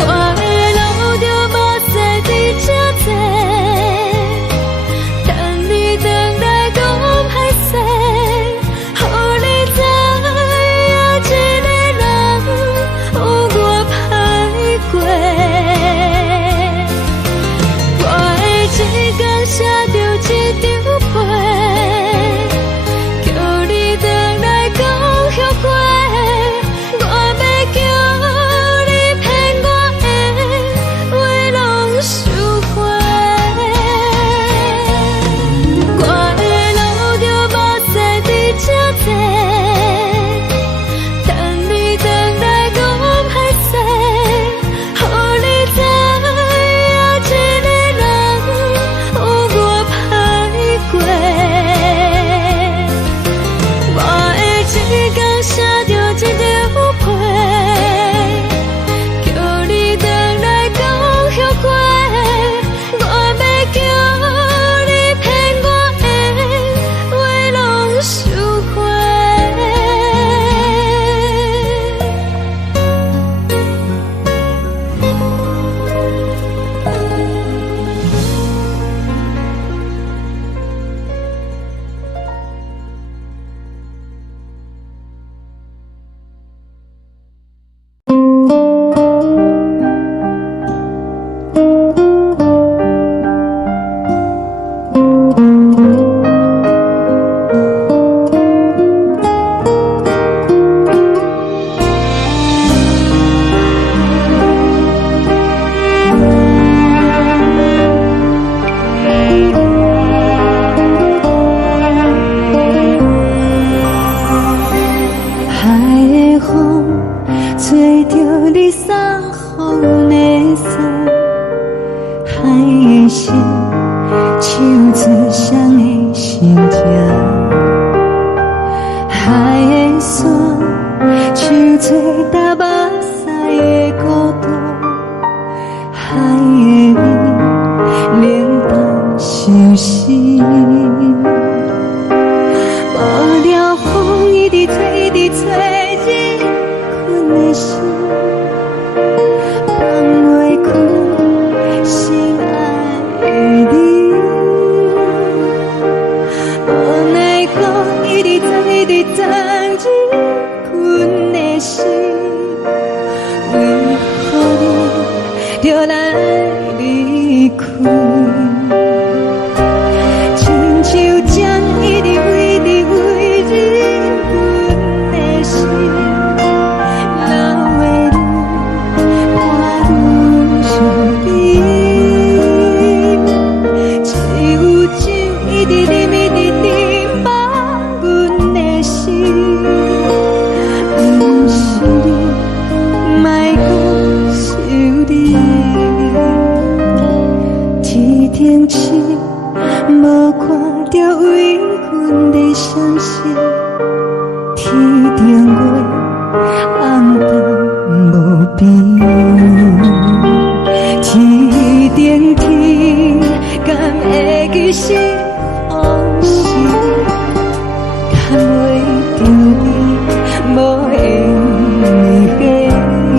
我的路就无西伫这多，等你等来讲歹势，予你知影一个人有我歹过。我的一天写着一张被，叫你回来讲后悔。我要叫你骗我的话拢收回。我的路就无西伫这多，等你回来讲歹势，予你知影一个人有我歹过。我的一天写着一张被，叫你回来讲后悔。我要叫你骗我的话拢收回。海的风吹着你送风的伞，海的心唱出双的心情，海的山唱出搭目屎的孤独，海的你冷淡伤心。无聊风一直吹，一直吹，日困的心放袂开，心爱你。无奈讲一直等，一直等，日困的心，为何你就来离开？亲像将一直为你为日困的心，流的泪。冷清，无看到为阮的闪烁。天顶月，暗淡无边。天顶天，敢会记是往事？敢袂着你，无缘的你。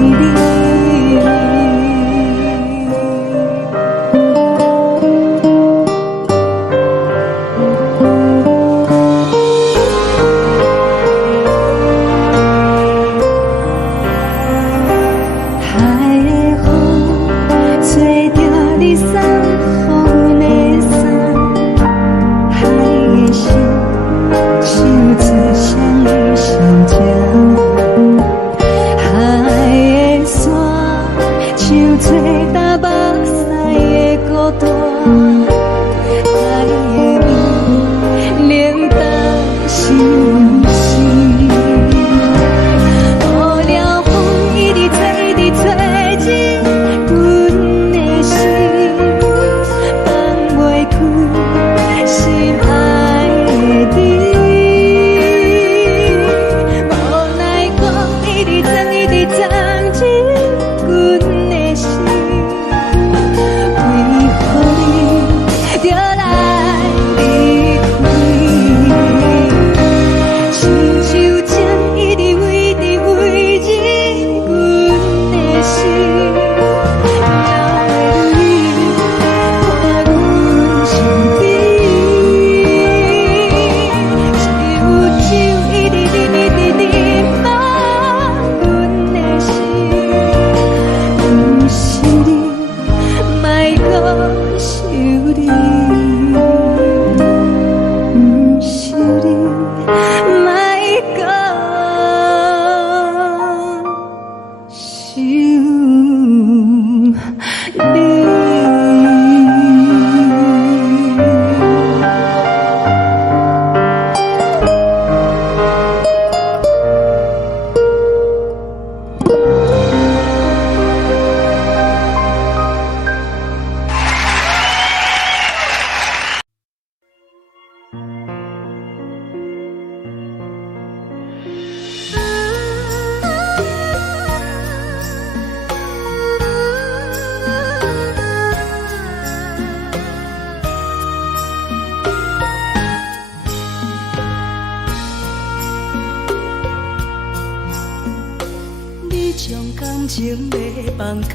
将感情卖放空，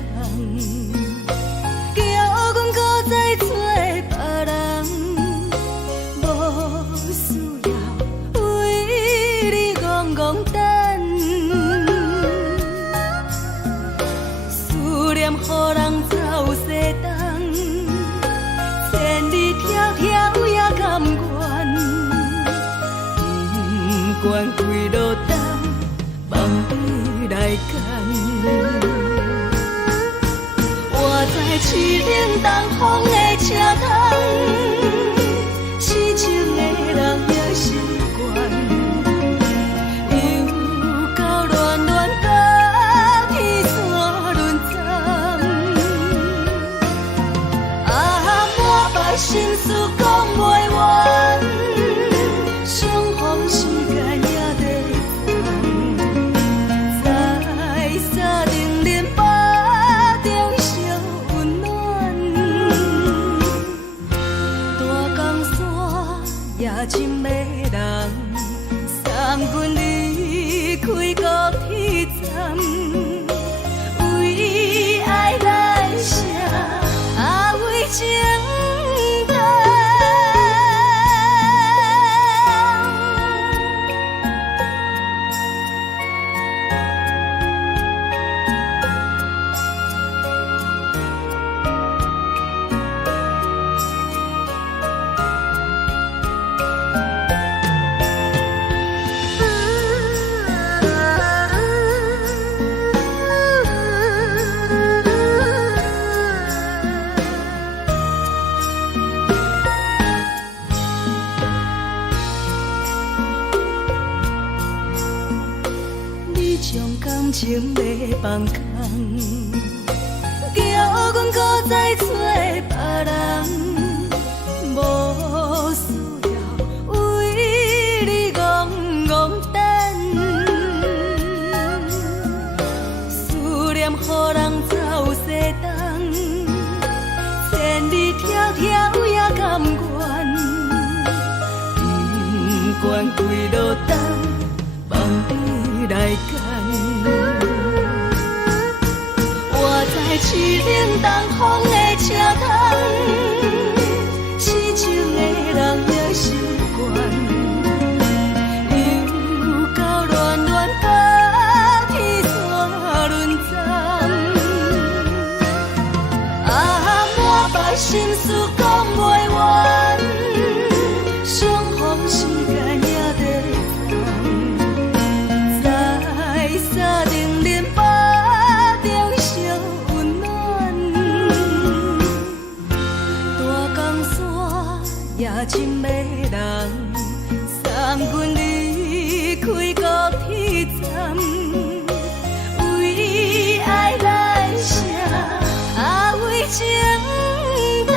叫阮搁再找别人，无需要为你戆戆等，思念予人走西东，千里迢迢也甘愿，不管几路灯，梦里来干。我在市顶东风的车窗，痴情的人也习惯，又到乱乱甲天山轮站。啊，满腹心事讲袂完，相逢时间也在等，在沙丁林巴中烧温暖，大江山也真迷人，送阮离开高铁站，为爱来写，为情长。将感情卖放空，叫阮搁再找别人，冷东风的车窗，痴情的人也心寒，又到恋恋把天山轮站，满腹心事讲袂完，相逢时间也在藏，在沙定林巴中烧温暖，大江山夜深的人，送阮离开高铁站，为爱来写，为情淡。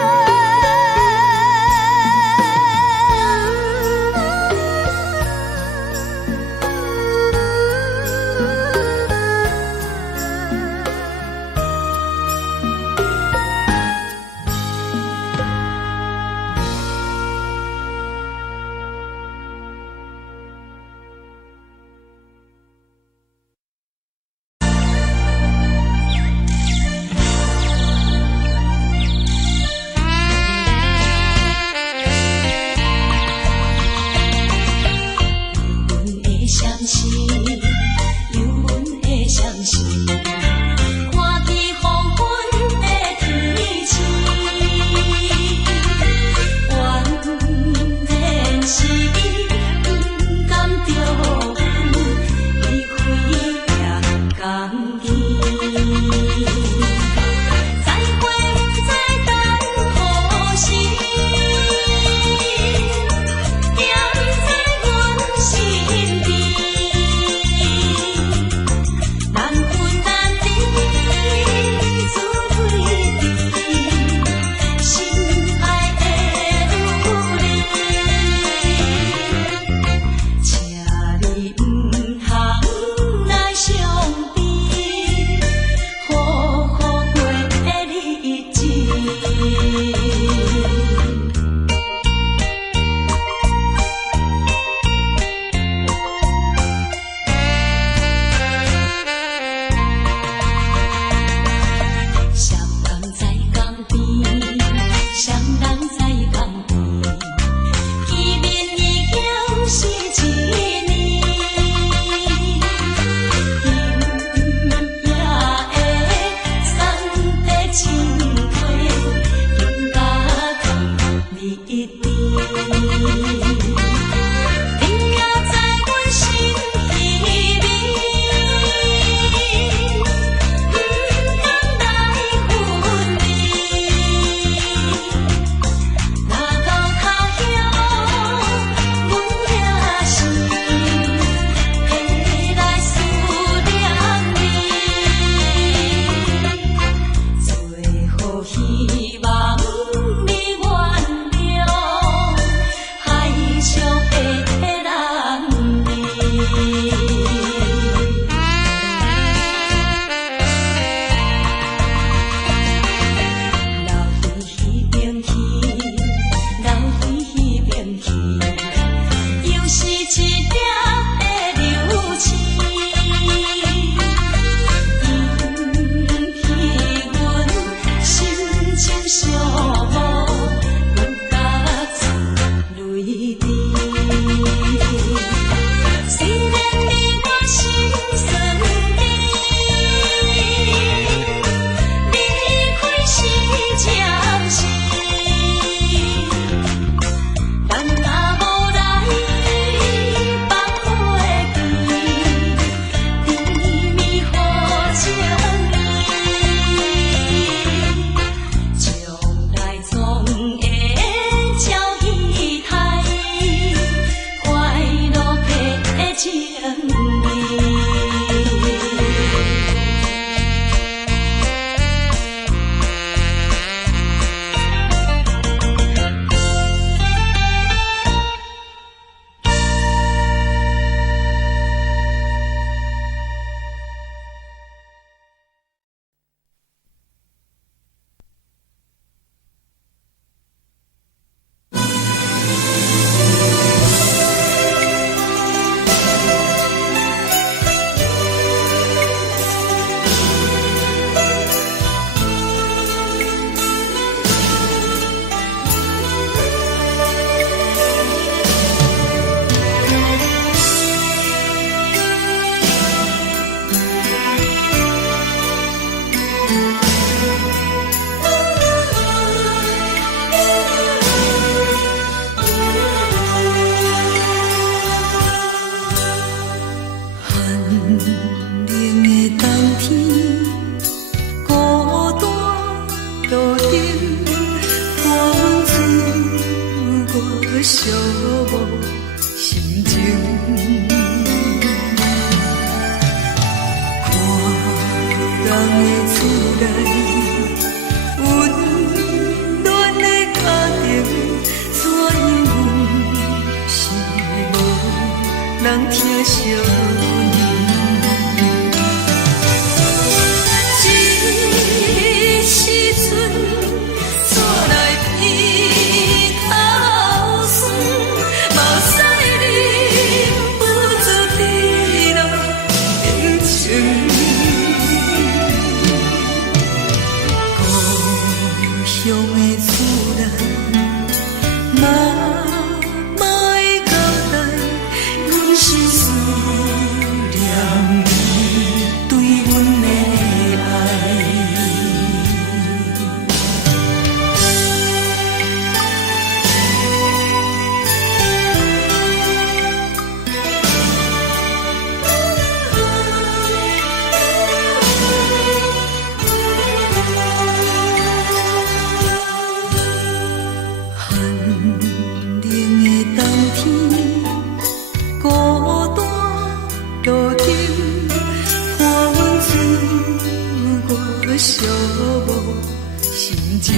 情。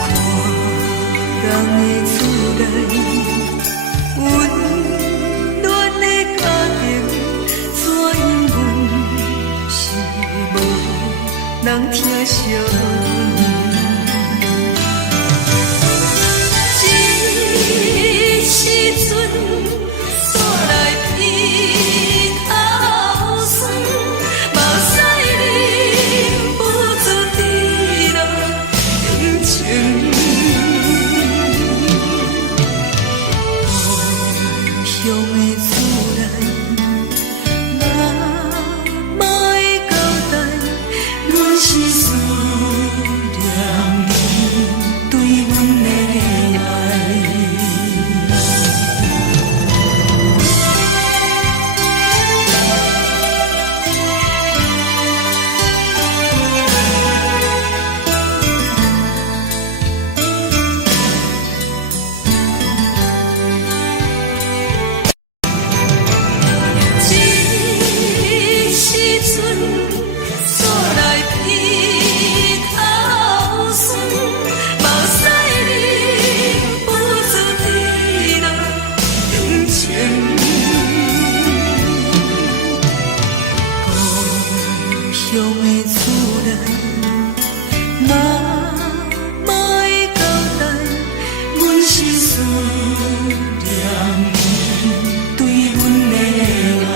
看人的厝内温暖的家庭，怎因阮是无人疼惜？时阵，煞来鼻头酸，目屎忍不住滴落感情。故乡的厝内，妈妈的交代，阮是思念你对阮的爱。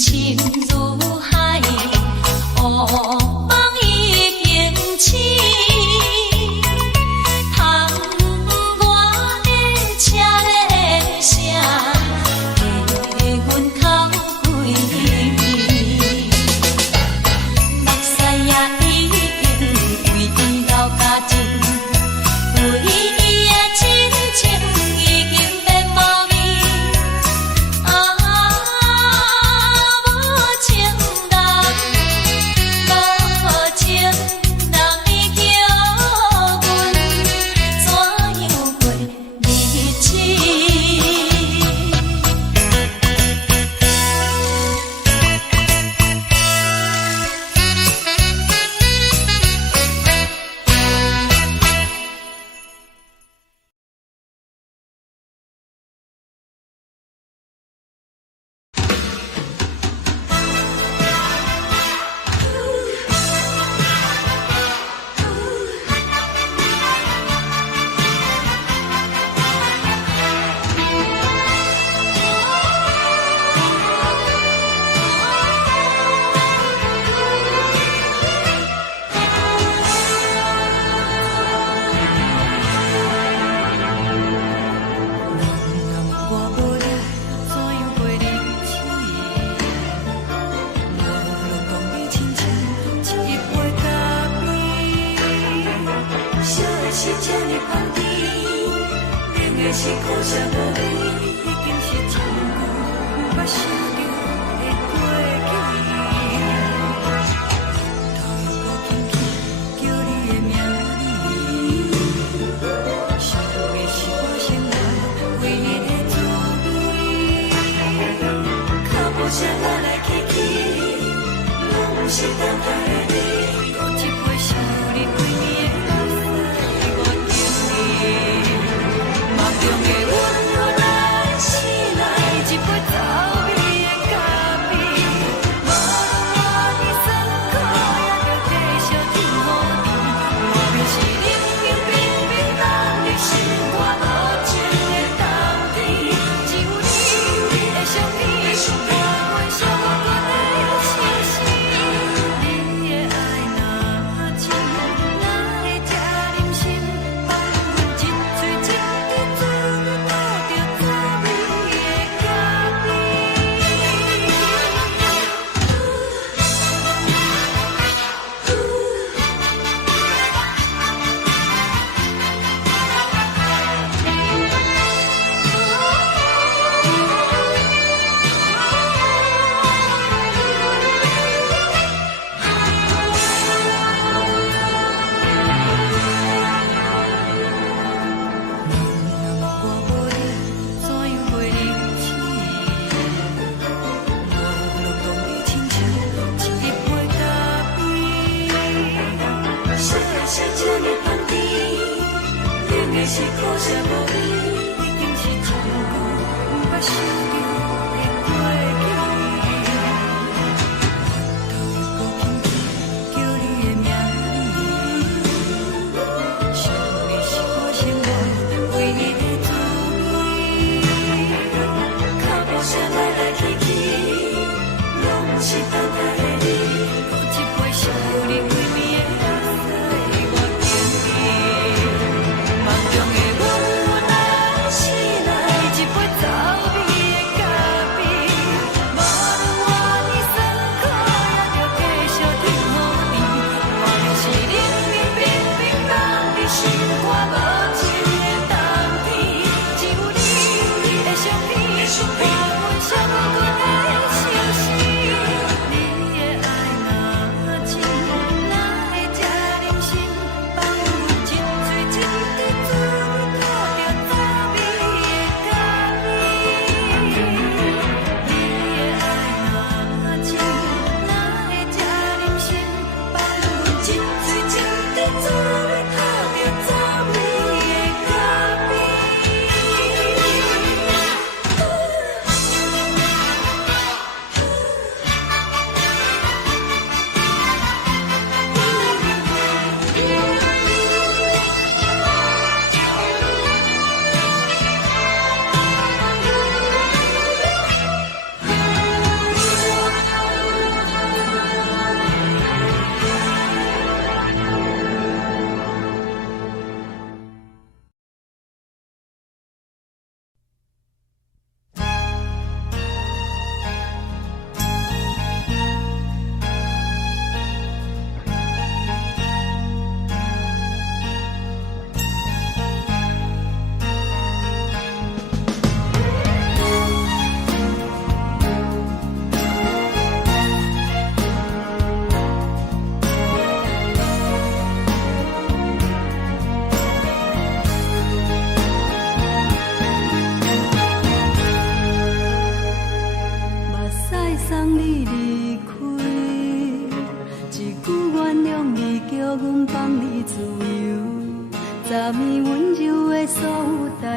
深如海，乌梦已经醒。窗外的车的声，离阮口几暝。目屎也已经规边流甲尽，为伊的真情已经变无味。无情人，无情人你叫阮怎样过日子？是这呢放甜，冷的是苦涩无味，已经是一句无法想着的过去。头又无轻轻叫你的名字，想的是我心内唯一的滋味。脚步声来来去去，拢是等待的你，搁一杯想你几年的目屎。梦中的阮愈来醒来，一杯走味的咖啡，无论我的酸苦，也着继续甜予你。莫名是冷冷冰冰冷入心肝，无情的冬天，只有你的相片，我阮伤痕的心事。你的爱若真，哪会这忍心放阮一嘴一滴水，倒着滋味的咖啡？我无你，怎样过日子？无路讲你亲像一杯咖啡，烧的是这呢放甜，冷的是苦涩无味，已经是一句无法想着的过去。头又无轻轻叫你的名字，想的是我心内唯一的滋味。脚步声来来去去，拢是等待的你，搁一杯想你几暝的目屎，我敬你。梦中的阮愈来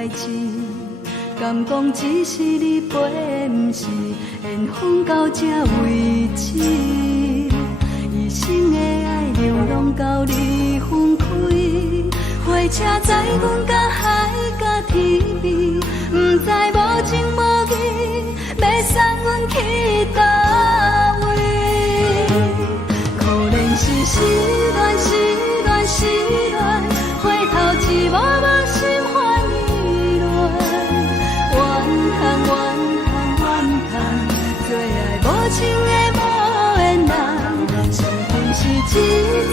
代志，敢讲只是你陪，不是缘分到这为止。一生的爱流浪到你分开，火车载阮甲海甲天边，不知无情无义，要送阮去倒位？可能是失恋，失恋，失恋，回头一幕幕心烦意乱，怨恨，怨恨，怨恨，最爱无情的无缘人，伤痕是一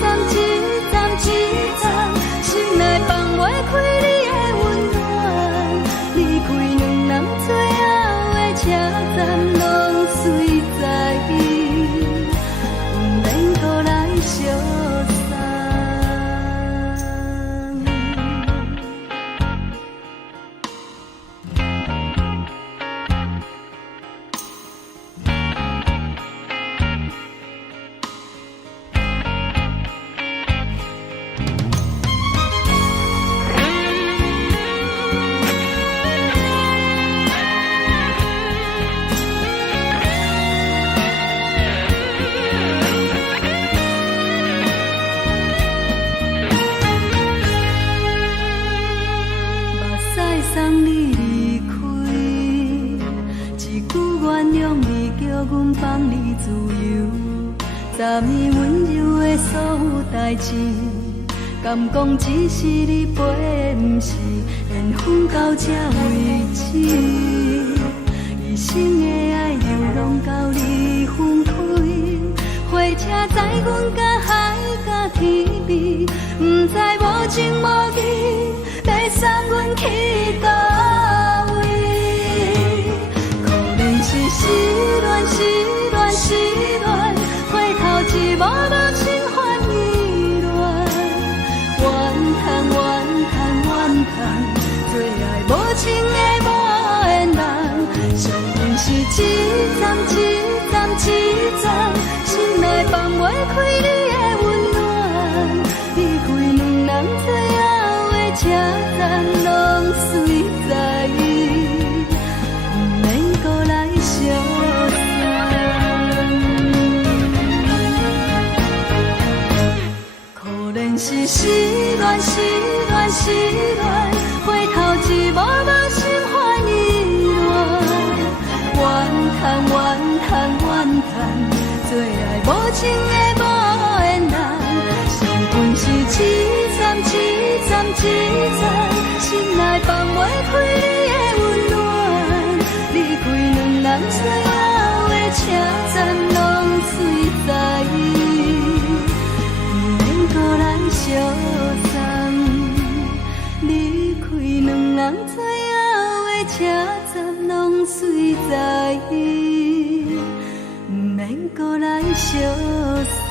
站一站一站，心内放袂开你的温暖，离开两人最后的车站，拢随在伊，不免搁来相送。送你离开，一句原谅你，叫阮放你自由。昨暝温柔的所有代志，敢讲只是你陪，不是缘分到这为止。一生的爱流浪到你分开，火车载阮甲海甲天边，不知无情无义，要送阮去倒位？可能是失恋，失恋，失恋，回头一幕幕心烦意乱，怨恨，怨恨，怨恨，最爱无情的无缘人，伤痕是一站一站一站，心内放袂开你的温暖，离开两人最后的车站，拢随在伊，不免搁来相送。可能是失恋，失恋，失恋，回头一幕幕心烦意乱，怨恨，怨恨，怨恨，最爱无情的无缘人，伤痕是一站一站一站，心内放袂开你的温暖，离开两人最后的车站，拢随在伊，不免搁来相送。离开两人最后的车站，拢随在伊，不免搁来相送。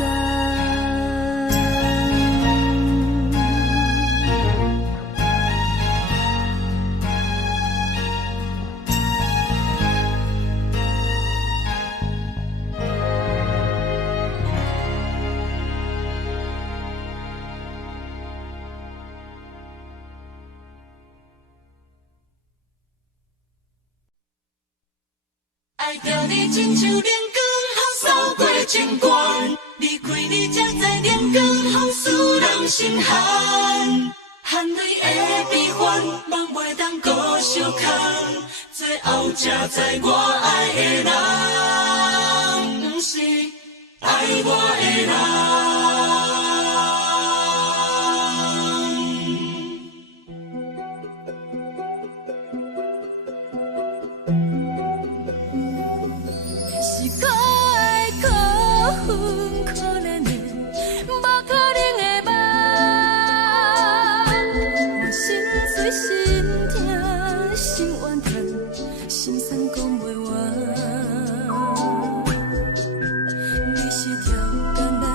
爱着你亲像阳光扫过情关，离开你才知阳光风使人心寒。含泪的悲欢，望袂当搁相牵，最后才知我爱的人，不是爱我的人。是可爱可恨可怜的，无可能的梦。我心碎心痛心怨叹，心酸讲袂完。你是条工来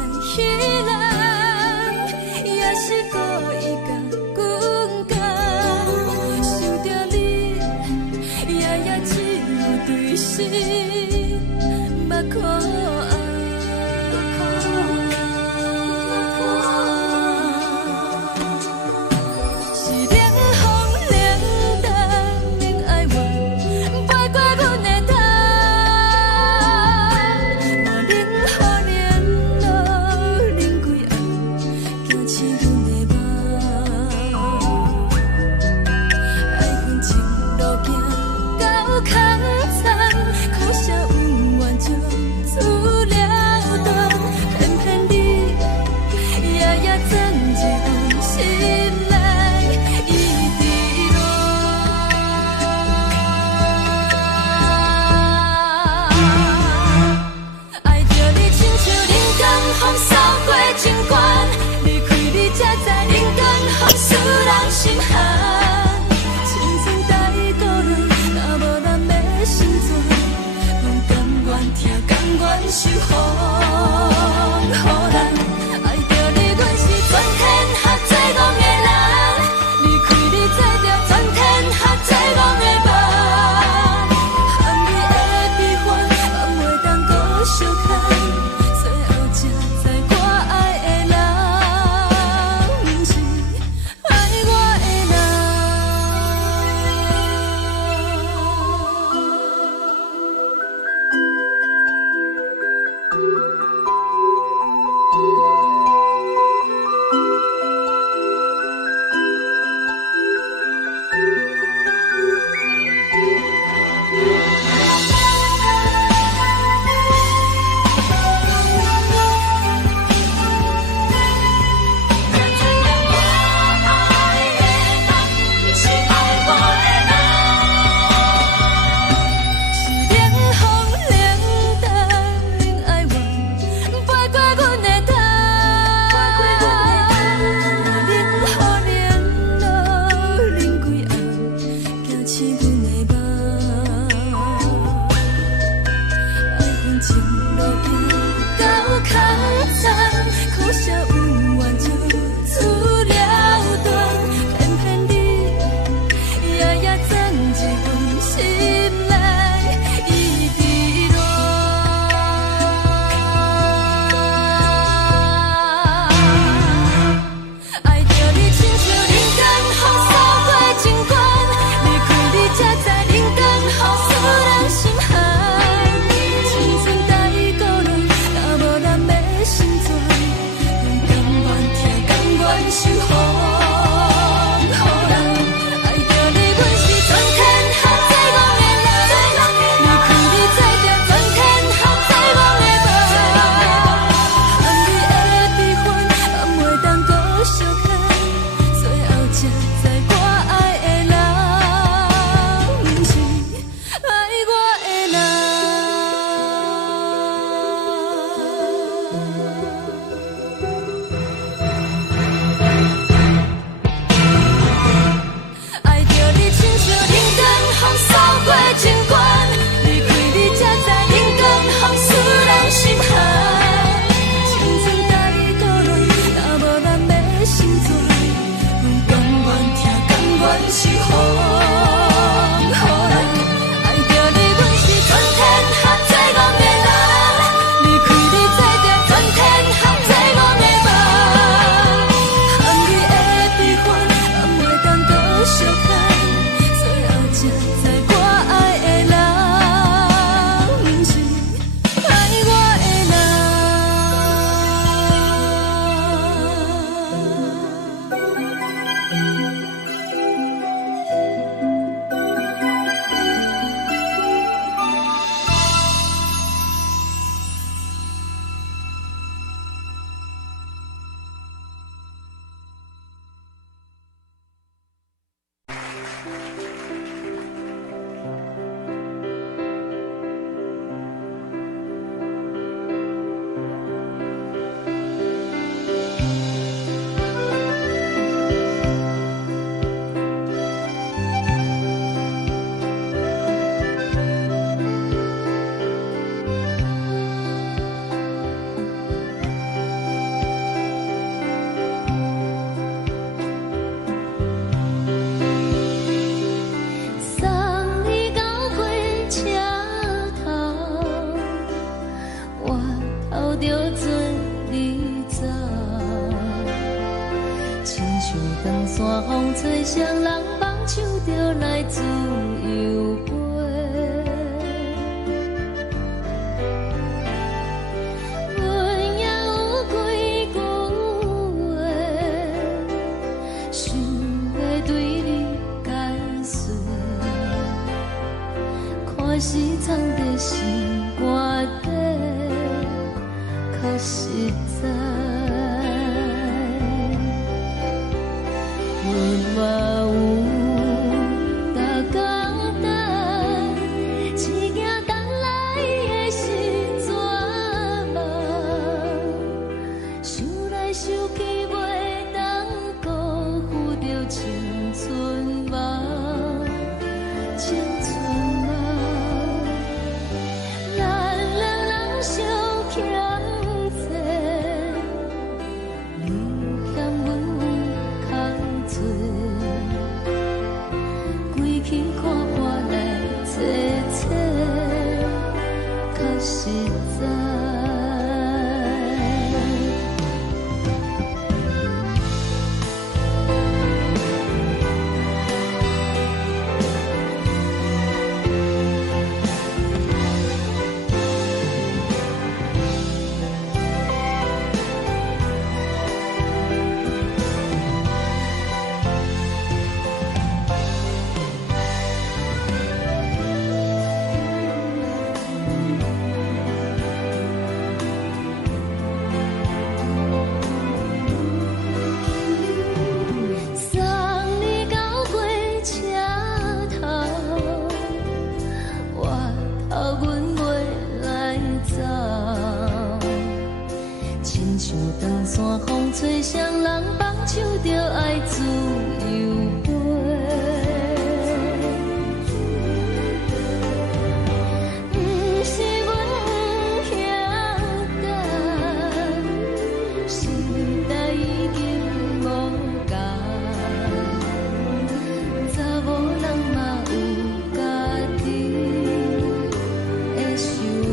风，予人爱着你，阮是全天下最戆的人。离开你，做着全天下最戆的梦。含你的悲欢，嘛袂当搁相牵。最后才知我爱的人，不是爱我的人。想起济，你嫌阮空嘴，归去看破来坐坐，较实在。吹双人放手着爱自由飞，不是阮不晓得，时代已经无同，查某人嘛有家己的想法。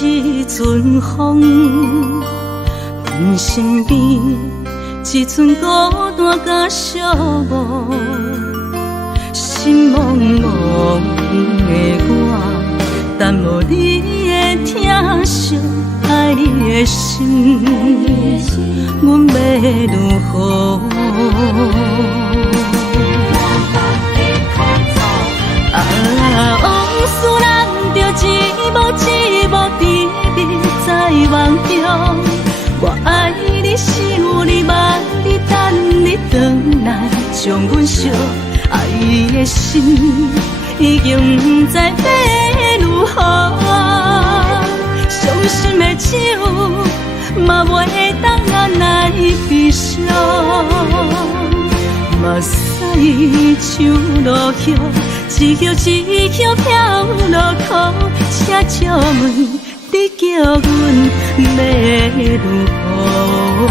一阵风，阮身边一阵孤单甲寂寞，心茫茫的我，等无你的疼惜，爱你的心，阮要如何？往事咱着一幕一幕甜蜜在梦中。我爱你，想你，望你，等你回来，将阮惜爱你的心已经不知要如何。伤心的手，嘛袂当按来悲伤。目屎像落叶，一叶一叶飘落雨，请借问你叫阮要如何？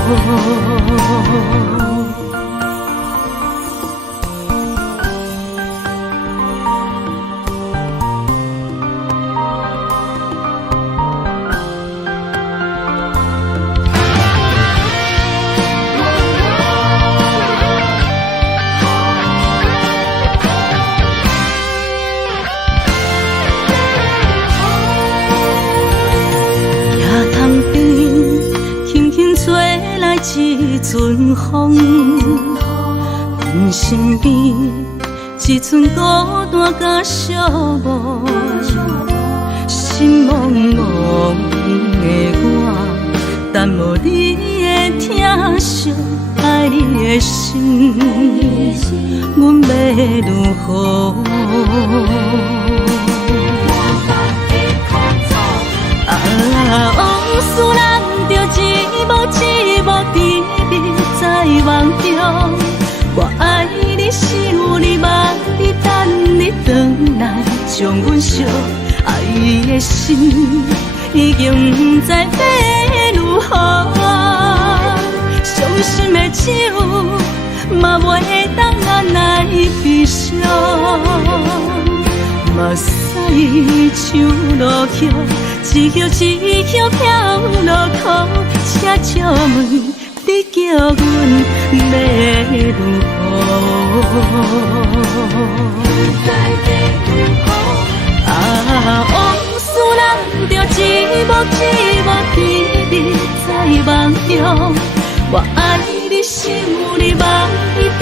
一阵风，阮身边一寸孤单甲寂寞，心茫茫的我，耽无你的疼惜，爱你的心，阮要如何？往事人着一幕一幕甜蜜在梦中，我爱你想你望你等你回来，将阮惜爱的心已经不知要如何。伤心的手嘛袂当按来悲伤，目屎像落叶，一叶一叶飘落雨，请借问你叫阮要如何？往事人着一幕一幕甜蜜在梦中，我爱你想你望你等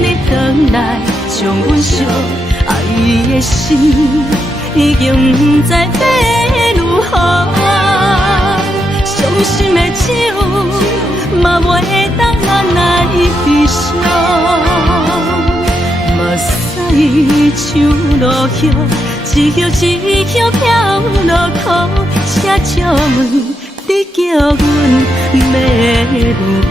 你回来，将阮惜爱的心已经不知要如何。伤心的手嘛袂当按来悲伤，目屎像落叶，一叶一叶飘落雨，请借问你叫阮要如何？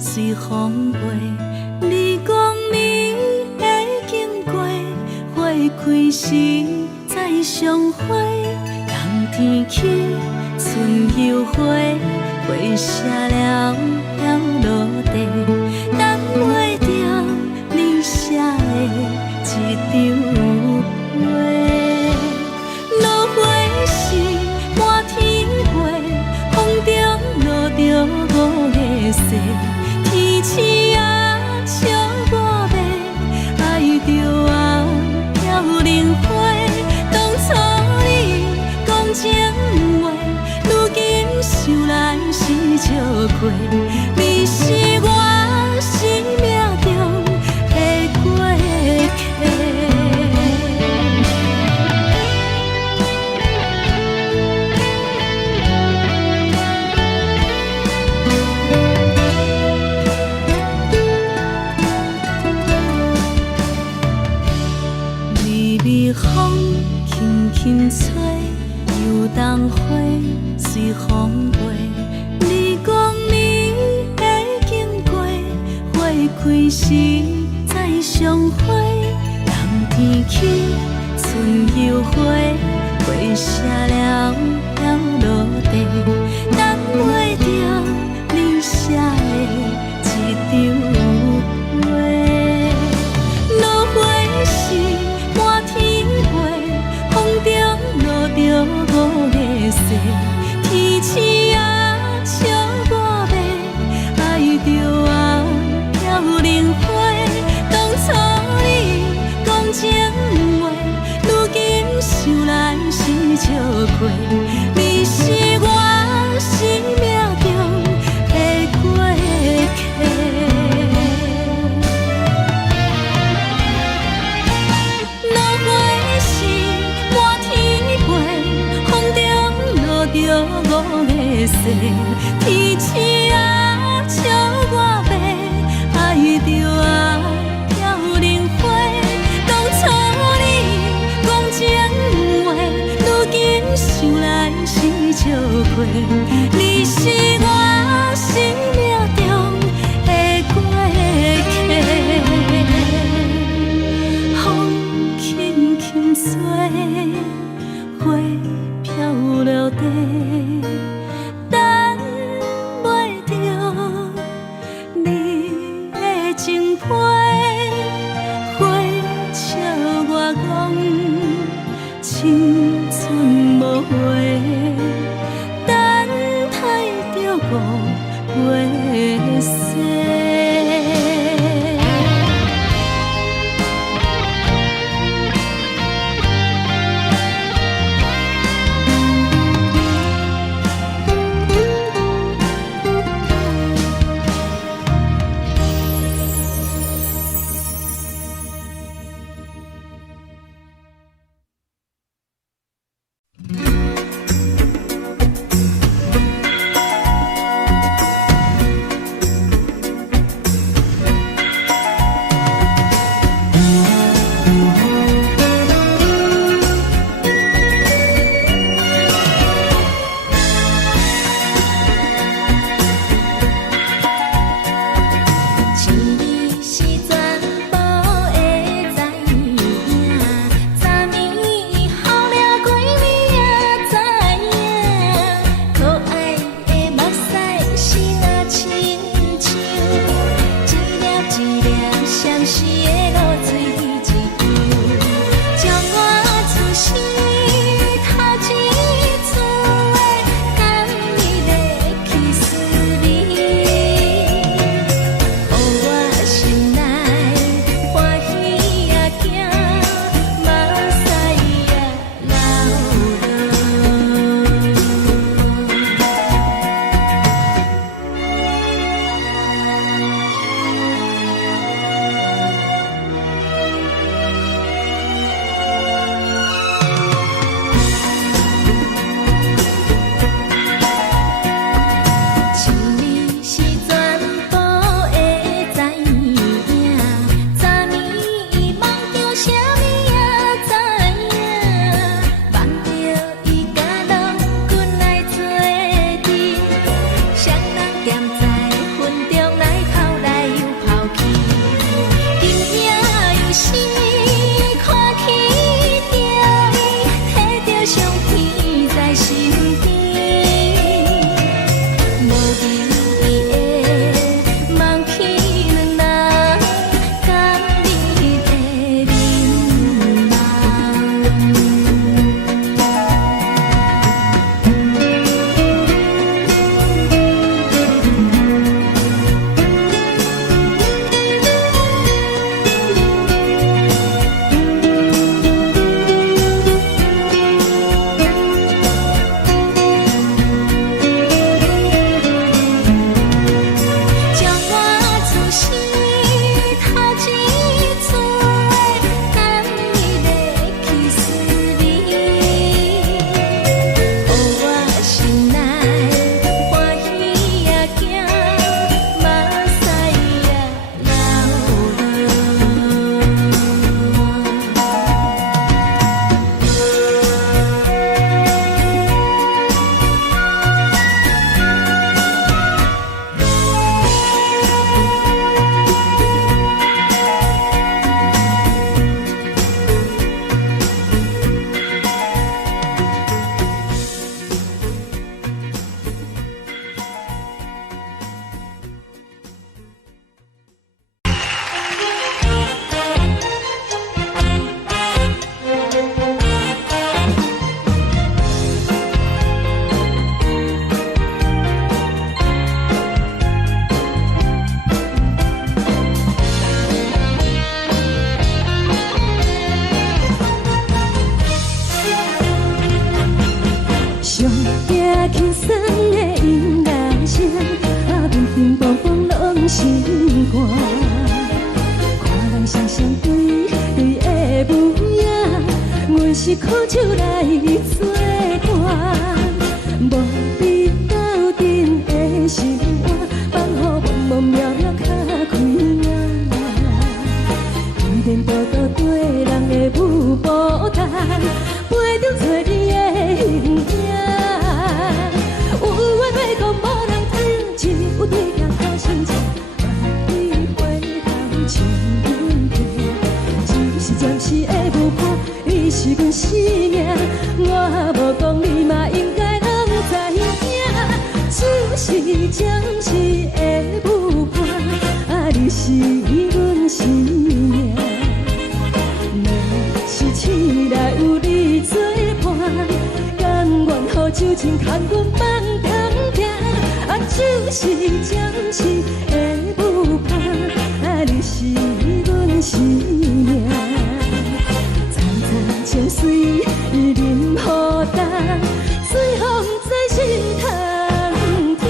随风飞，你讲你会经过，花开时再相会。冬天起，春又回，花谢了飘落地，等袂着你写的一张画。落花时满天飞，风中落着五个色。天星啊，笑我袂爱着啊，飘零花。当初你讲情话，如今想来是笑过。你是我生命中的过客。风轻轻吹，又冬花随风飞。你讲你会经过，花开时再相会。冬天起，春又回，花谢了飘落地。天星啊笑我白，爱着啊飘零花。当初你讲情话，如今想来是笑话。你是我生命中的过客，风轻轻吹，花飘落地。青春无悔，等待着五月雪。就是暂时的舞伴，你是阮生命。层层情水任何淡，随风在心通听。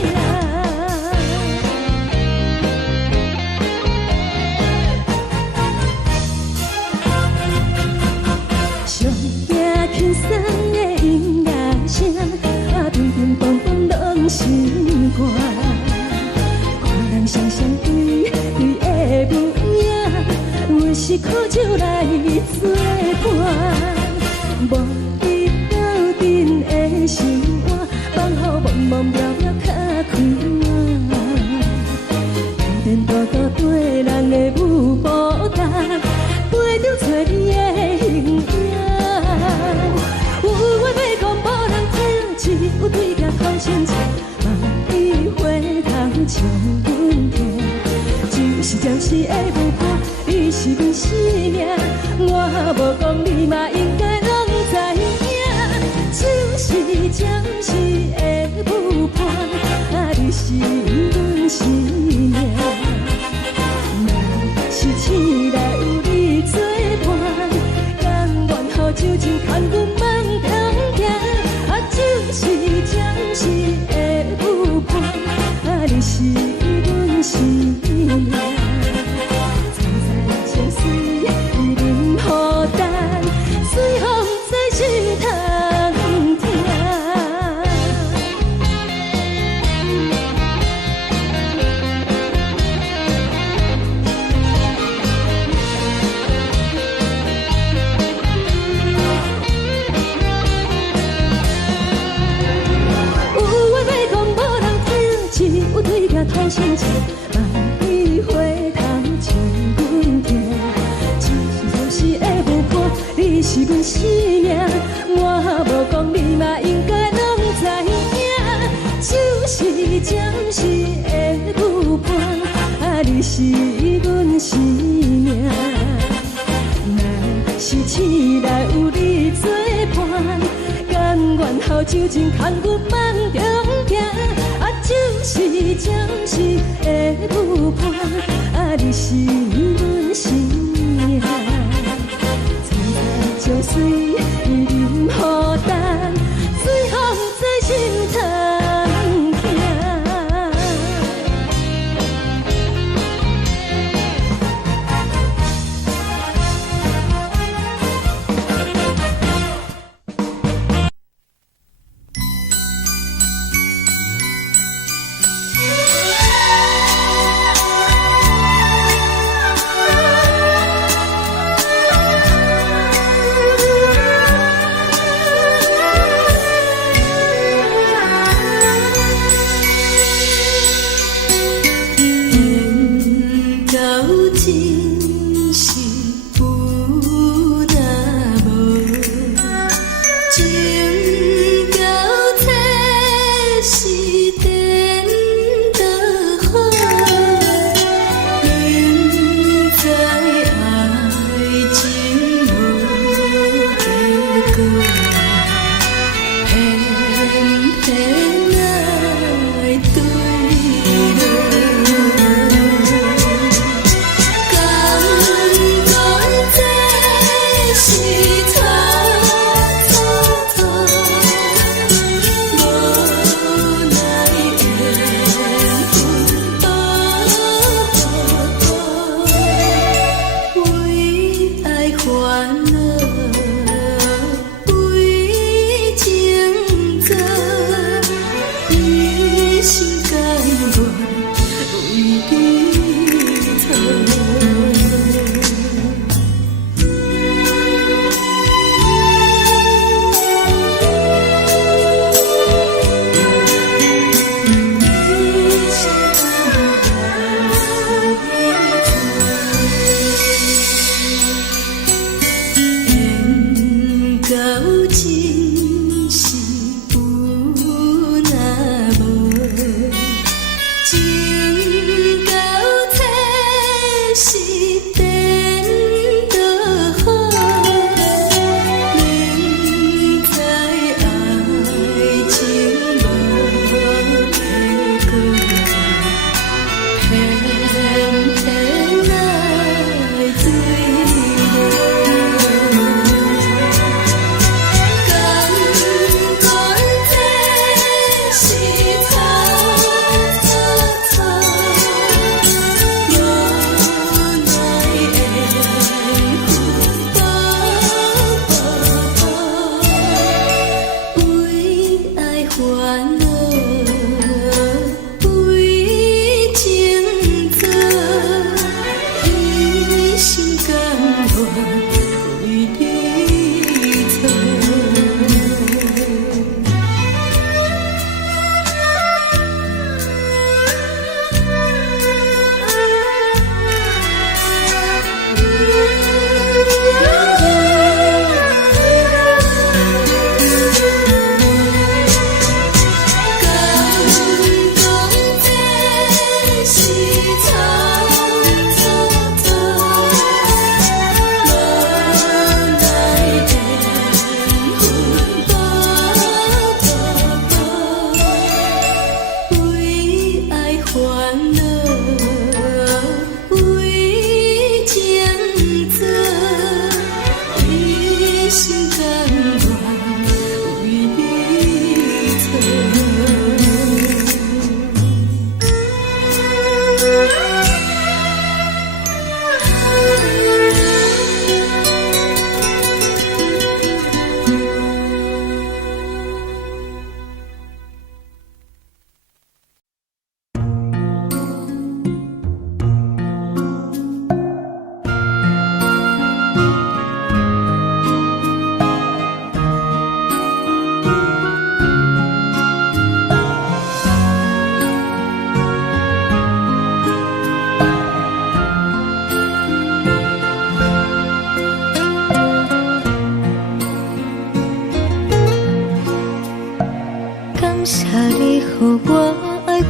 上惊轻松的音乐声，乒乒乓乓拢心肝。看人双双对对的模样，阮是苦酒来作伴。无你斗阵的心肝，放乎茫茫渺渺较开满。颠颠倒倒对人的舞步动，陪着找你的形影。有话要讲无人听，只有对镜头前笑，望你回头将阮听。就是暂时的舞伴，你是阮生命，我无讲你嘛应该拢知影。就是暂时的舞伴，你是阮生命。若是醒来有你作伴，甘愿予酒精牵阮梦中行。就是暂时的舞伴，你是阮生命。层层情水任何淡，随风在心通听。有话要讲无人听，只有对镜头前笑，望你回头将阮听。就是暂时的舞伴，你是阮生命，我无讲你嘛应该拢知影。就是暂时的舞伴，你是阮生命。若是醒来有你作伴，甘愿予酒精牵阮梦中行。就是暂时的舞伴，你是阮生命。层层情水任何淡，随风在心通听。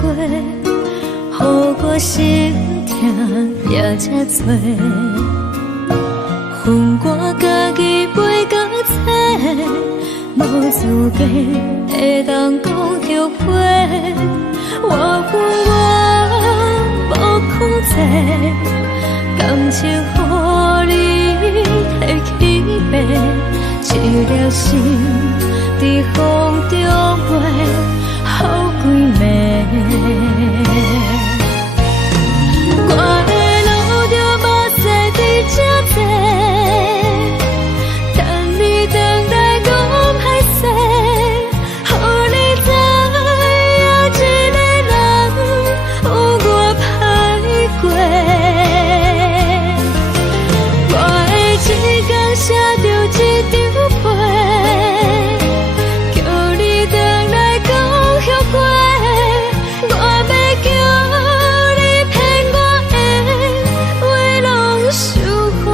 予我心痛也这多，恨我家己袂到切，无资格会当讲后悔。我恨我无控制，感情予你摕去卖，一粒心伫风中飞，好几暝。我的路就无细伫这多，等你等待讲歹势，予你知影一个人有我歹过。我的一天写着一张被，叫你回来讲后悔。我要叫你骗我的话拢收回。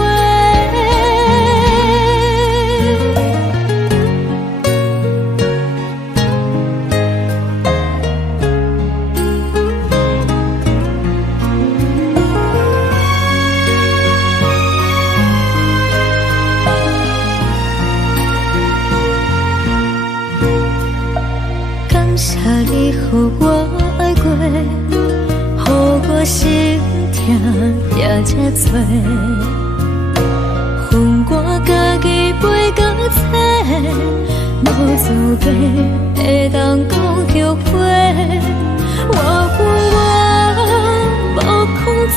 感谢你予我爱过，予我心痛也这多，恨我家己袂到切，无资格会当讲后悔。我恨我无控制，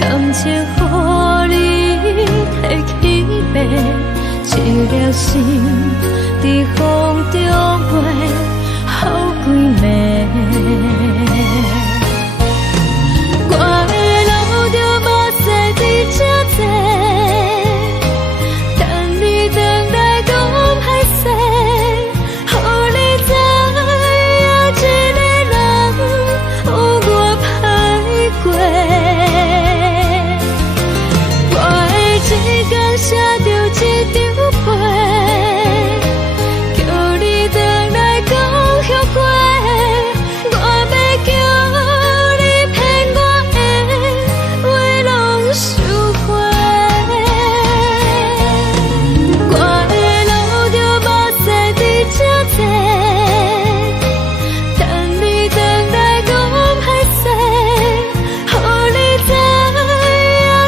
感情予你摕去卖，一粒心伫风中飞，好几暝。我的路就无细伫这多，等你等待讲歹势，予你知影一个人有我歹过。我的一天写着一张被，叫你回来讲后悔。我要叫你骗我的话拢收回。我的路就无细伫这多，等你等待讲歹势，予你知影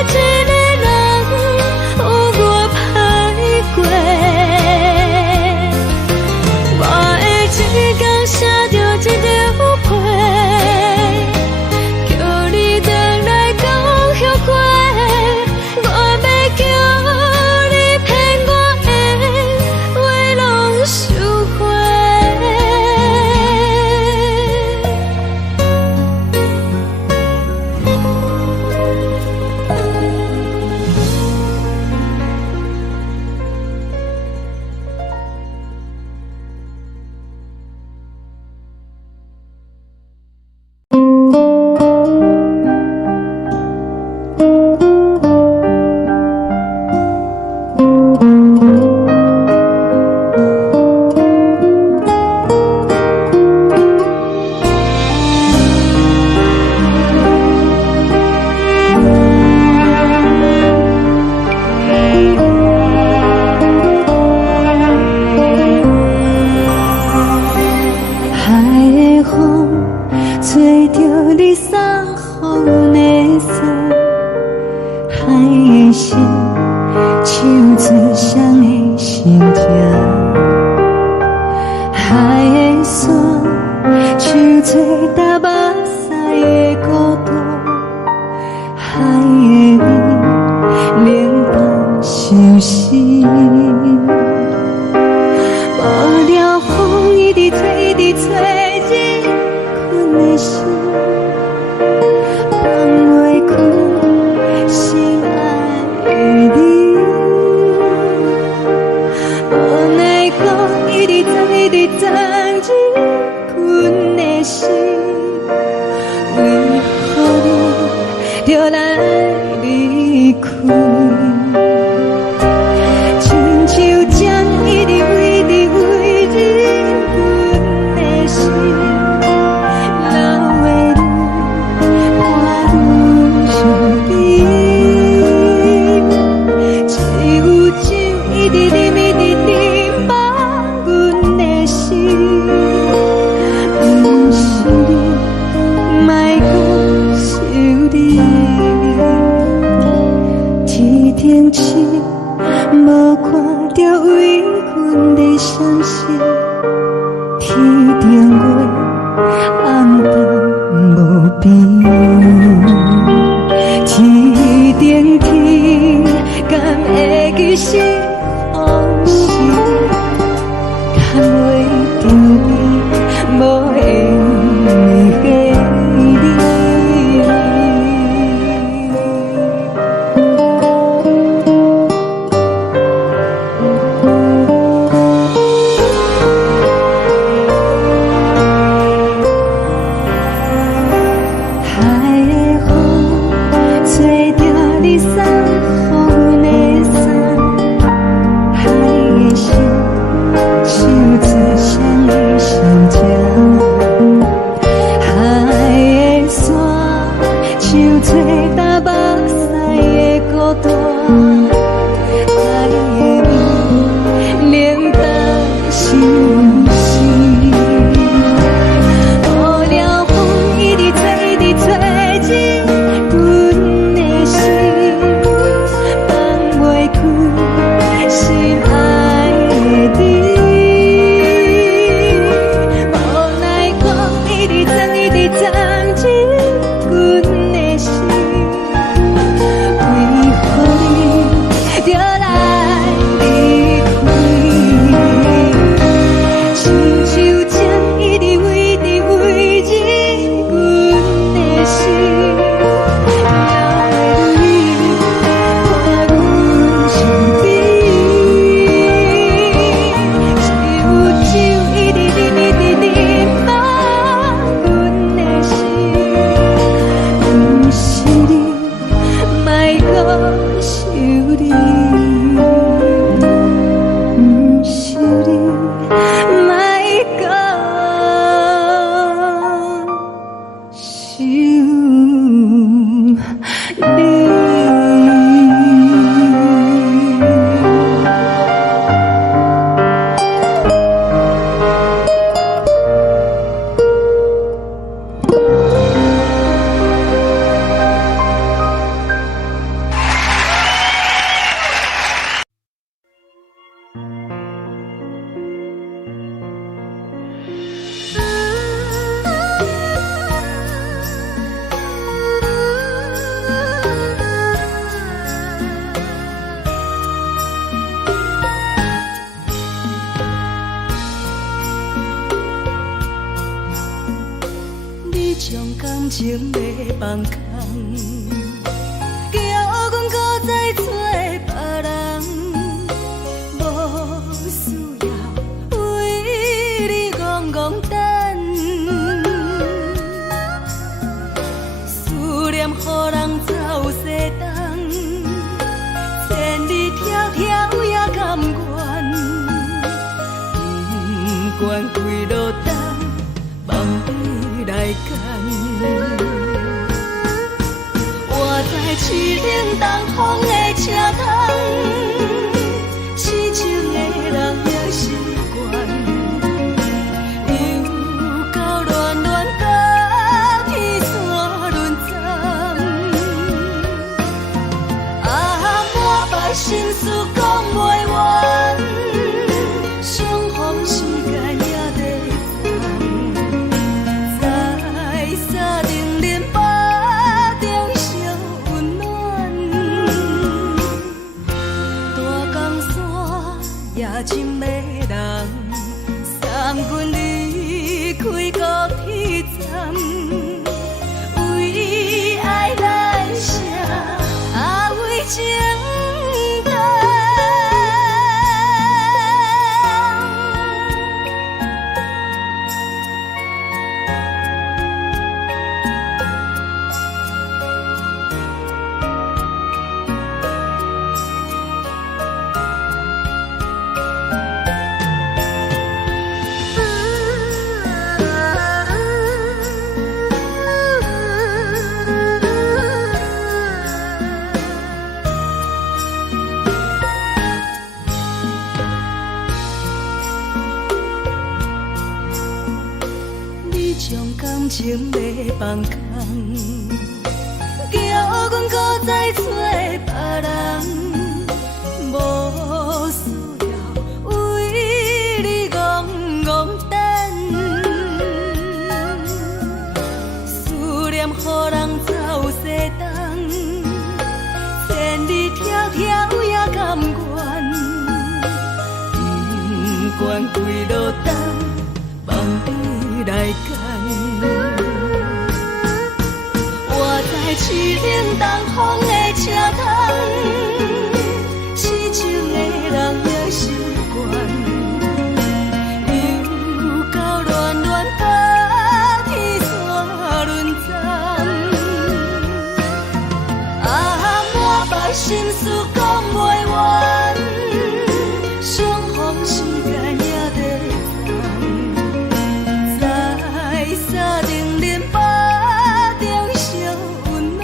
一个人有我歹过。我的一天写着一张被，叫你回来讲后悔。我要叫你骗我的话拢收回。海的风吹着你送风的伞，海的心唱出双的心痛，海的山唱出搭目屎的孤独，海的你冷淡伤心。无聊风一直吹，一直吹，日困的心放袂开，心爱你。无奈讲一直等，一直等，日困的心，为何你就来离开？亲像将一直为日困的心。受找搭目屎的孤单，爱的味冷淡心事。雨了风一直吹，一直吹进阮的心，放袂开心爱的你。无奈光一直钻，一直钻进阮的心，为何你就来离开？亲像针一直围着围着阮的心，了袂你看阮身边，是有酒一直啉一直啉饱阮的心，不是你，莫搁想你，不是你，莫搁想你。你将感情要放空，叫阮搁再找别人，无需要为你戆戆等，思念予人走西东，千里迢迢也甘愿，不管几落冬，梦比来干。我在凄冷东风的车窗，痴情的人也习惯，又到恋恋甲天山沦陷。满腹心事讲袂完，相逢时间也在在沙定连巴中烧温暖，大江山夜深的人，送阮离开高铁站，为爱来声，为情重。你将感情要放空，叫阮搁再找别人，无需要为你戆戆等，思念予人走西东，千里迢迢也甘愿，不管几落冬，梦比来干。我在凄冷东风的车窗，痴情的人也习惯，又到恋恋甲天山沦陷。满腹心事讲袂完，相逢时间也在沙定连巴中烧温暖，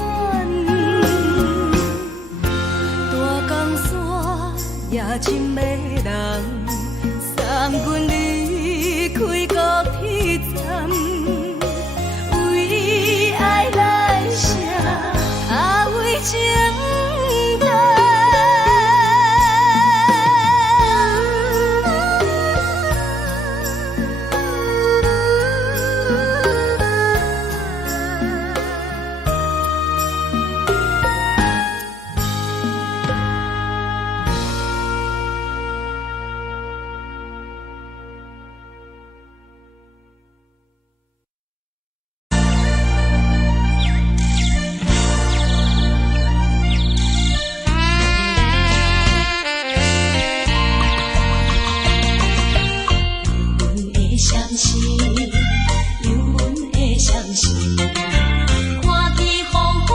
看见黄昏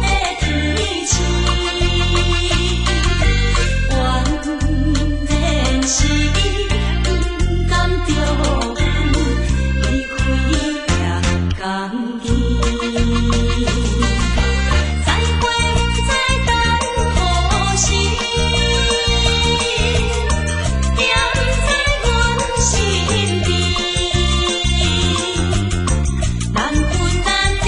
的天星，原然是你不甘着阮离开夜港边。再会再等何时？踮在阮身边，难分难离。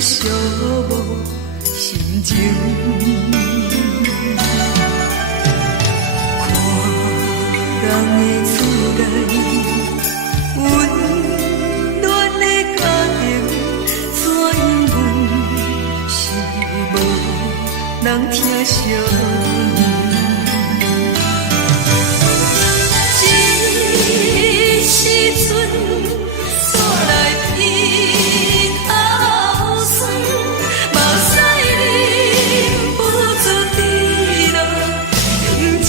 寂无心情。看人的厝内温暖的家庭，怎因为是无人疼惜？这时阵煞来鼻口酸，目屎忍不住滴落感情。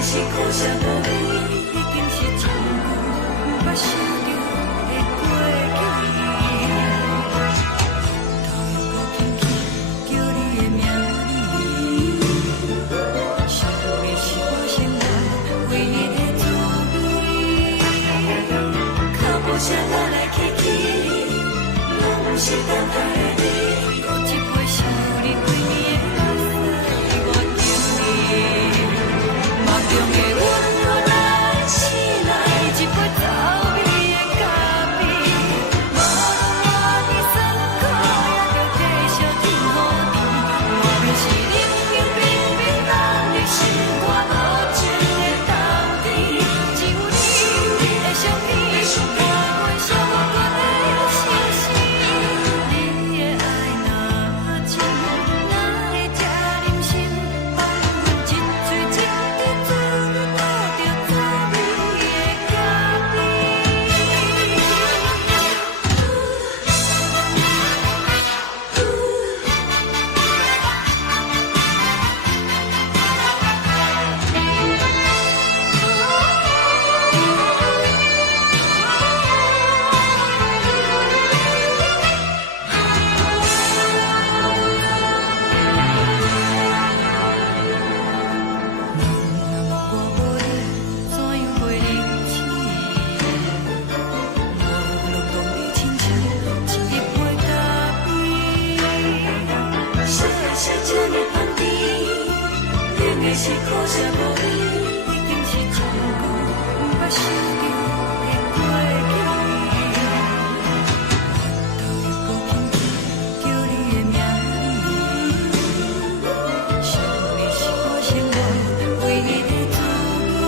的是苦涩无味，已经是真久捌想着的过去。头又搁轻轻叫你的名字，想的是我心内为你的滋味。脚步声来来去去，拢是等待的你，搁一杯想你几年的目屎，我等你。梦中的阮我来醒来，一杯走味的咖啡，无论我的酸苦，也着继续甜予你。我就是冷冷冰冰冷的心，我无情的冬天，只有你的相片，换阮寂寞阮的心事。你的爱若真，哪会这忍心放阮一嘴情的滋味，倒着走味的咖啡。我无你，怎样袂忍起？无路当你亲像一杯咖啡，小的是这么香甜，冷的是苦涩无味，已经是真久捌想着的过去。头又搁轻轻叫你的名字，想的是我生活为你的滋味。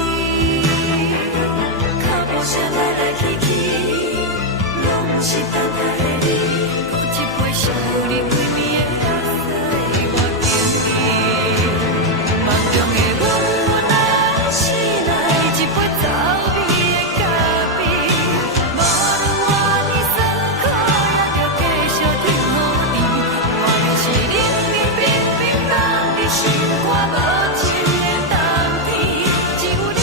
脚步声来来去去，拢是等待的你，搁一杯想你几暝的目屎，我等你。梦中的阮我来醒来，一杯走味的咖啡，无论我的酸苦，也着继续甜予你。我就是冷冷冰冰冷的心，我无情的冬天，只有你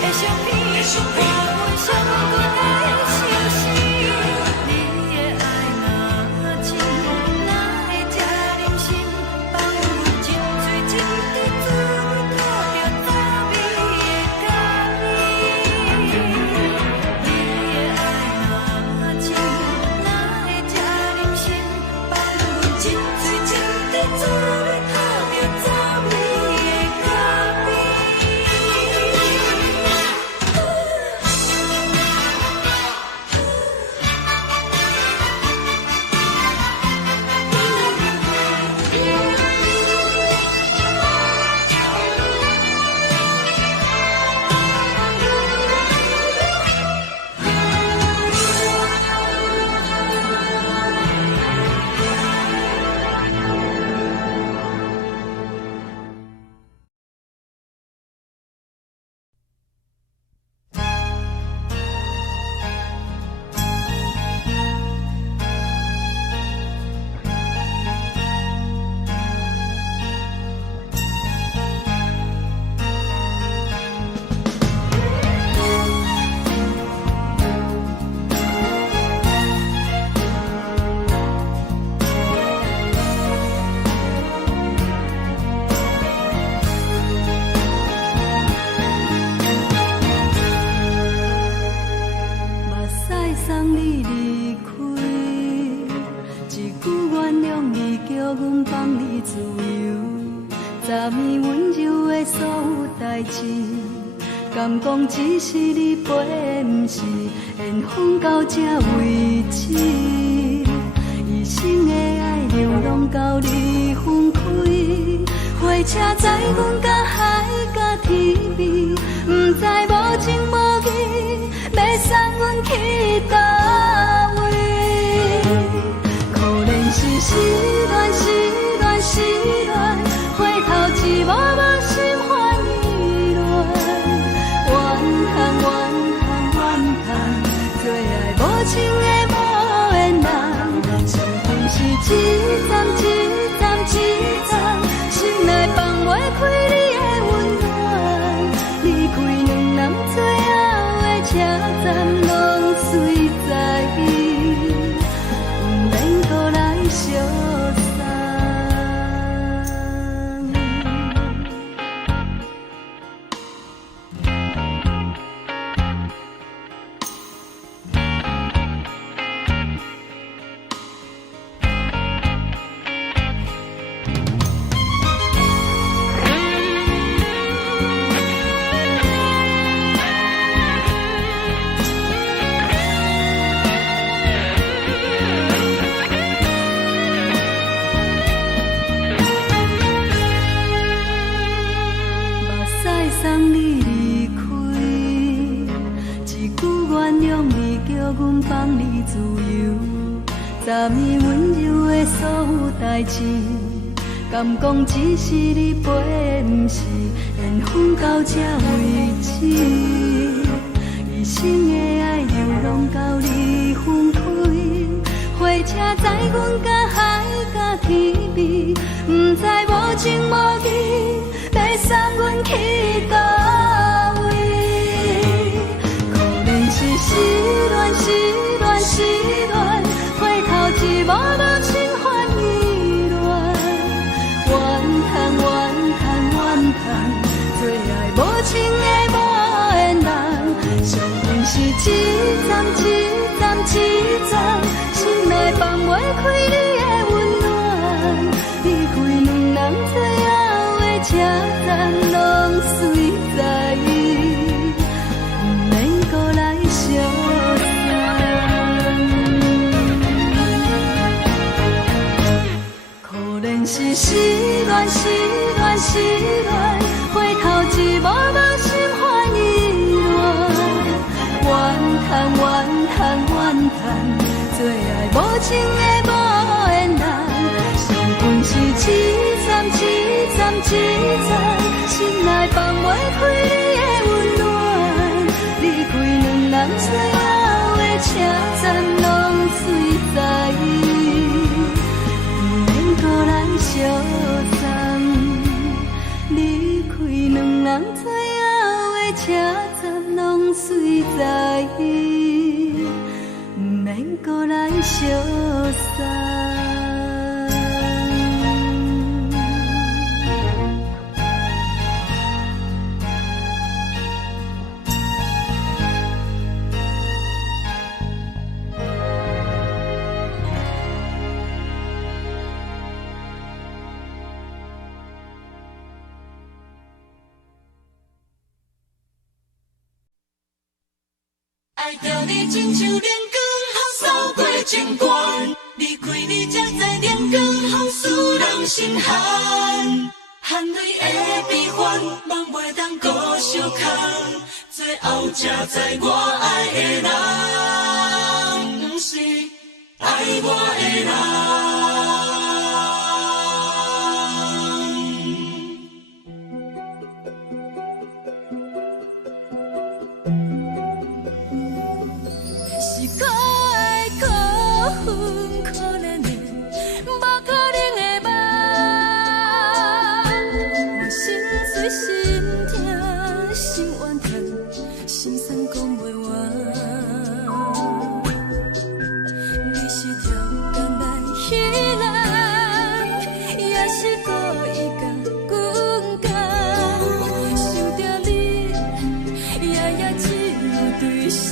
的相片，换阮寂寞阮的心事。你的爱若真，哪会这忍心放阮一嘴情的滋味，倒着走味的咖啡。你的爱若真，哪会这忍心放阮一嘴情的滋味，倒着走味的咖啡。目屎送你离开，一句原谅你，叫阮放你自由。昨暝温柔的所有代志，敢讲只是你陪，不是缘分到这为止。一生的爱流浪到你分开，火车载阮甲海甲天边，不知无情无义，要送阮去倒位？可能是失恋，失恋，失恋，回头一幕幕心花意乱，怨恨，怨恨，怨恨，最爱无情的无缘人，是不是一站一站一站，心内放袂开你的温暖，站拢随在伊，不免搁来相送。送你离开，一句原谅你，叫阮放你自由。昨暝温柔的所有代志，敢讲只是你陪，不是缘分到这为止。一生的爱流浪到你分开，火车载阮甲海甲天边，不知无情无义。要送阮去倒位？可能是失恋，失恋，失恋，回头一幕幕心烦意乱，怨叹，怨叹，怨叹，最爱无情的无缘人。上悬是一站，一站，一站，心内放袂开你的温暖，离开两人最后的车站拢随在伊，不免搁来相送。可能是失恋，失恋，失恋，回头一幕幕心烦意乱，怨叹，怨叹，怨叹，最爱无情的无缘人。上悬是一站，一站，一站，心内放袂开你的温暖，离开两人最后的车站拢随在伊，不免搁来相送。离开两人最后的车站拢随在伊，不免搁来相送。爱着你亲像阳光扫过情关，离开你才知阳光风使人心寒。含泪的悲欢，望袂当搁相牵，最后才知我爱的人，不是爱我的人。是可爱可恨可怜的，无可能的梦。我心碎心痛心怨叹，心酸讲袂完。你是跳工来彼人，也是故意甲阮讲，想着你夜夜只有对视。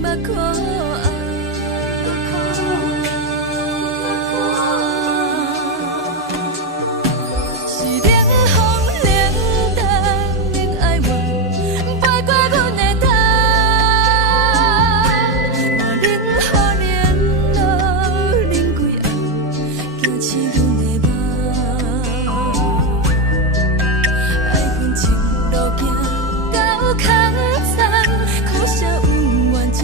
目看爱，是冷风冷淡冷爱我，飞过阮的头，嘛冷雨冷落冷几暗，惊醒阮的梦。爱恨情路行到空山，苦涩有缘就。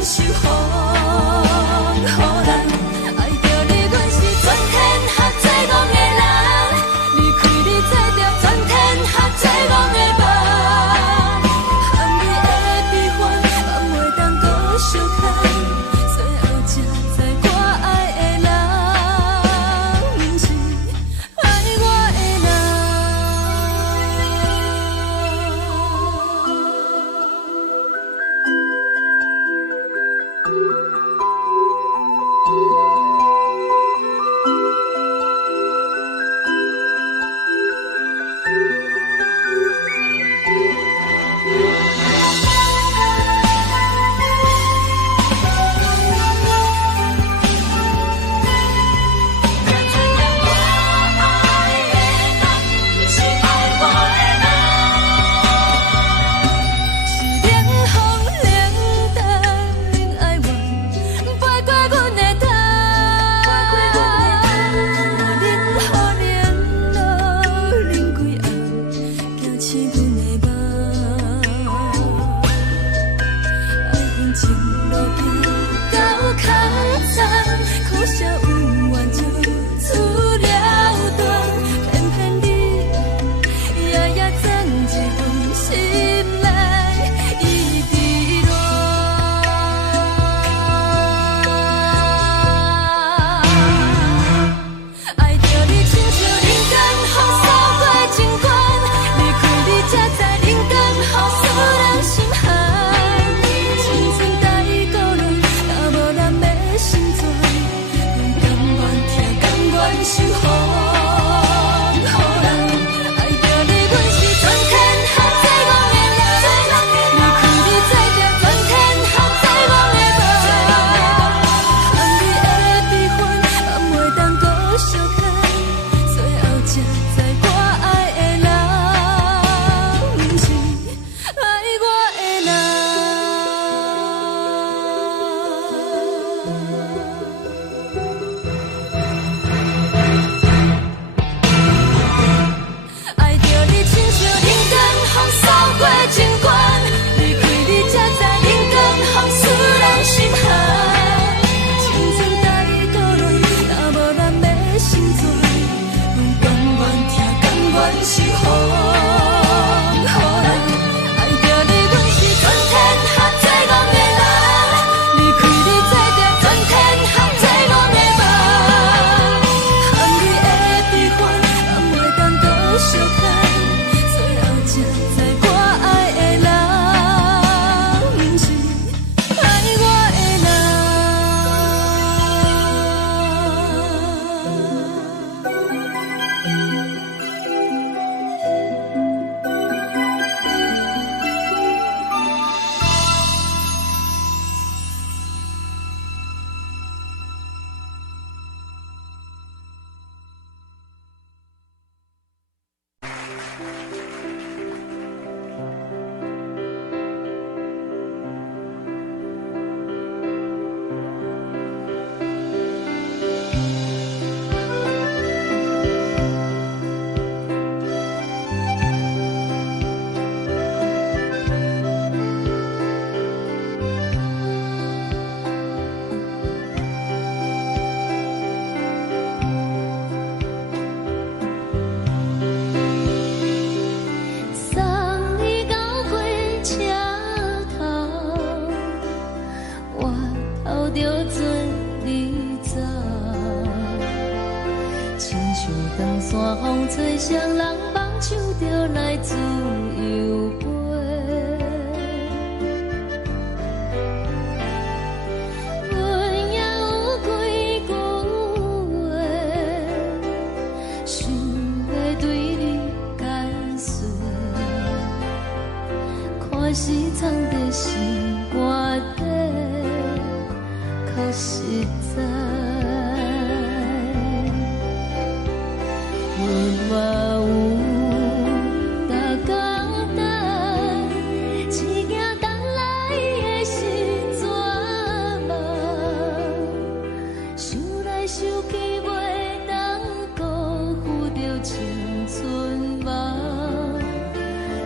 守护，予人爱着你，阮是全天下最戆的人。离开你，做着全天下最戆的梦。含你的悲欢，嘛袂当搁相牵。最后才知我爱的人，不是爱我的人。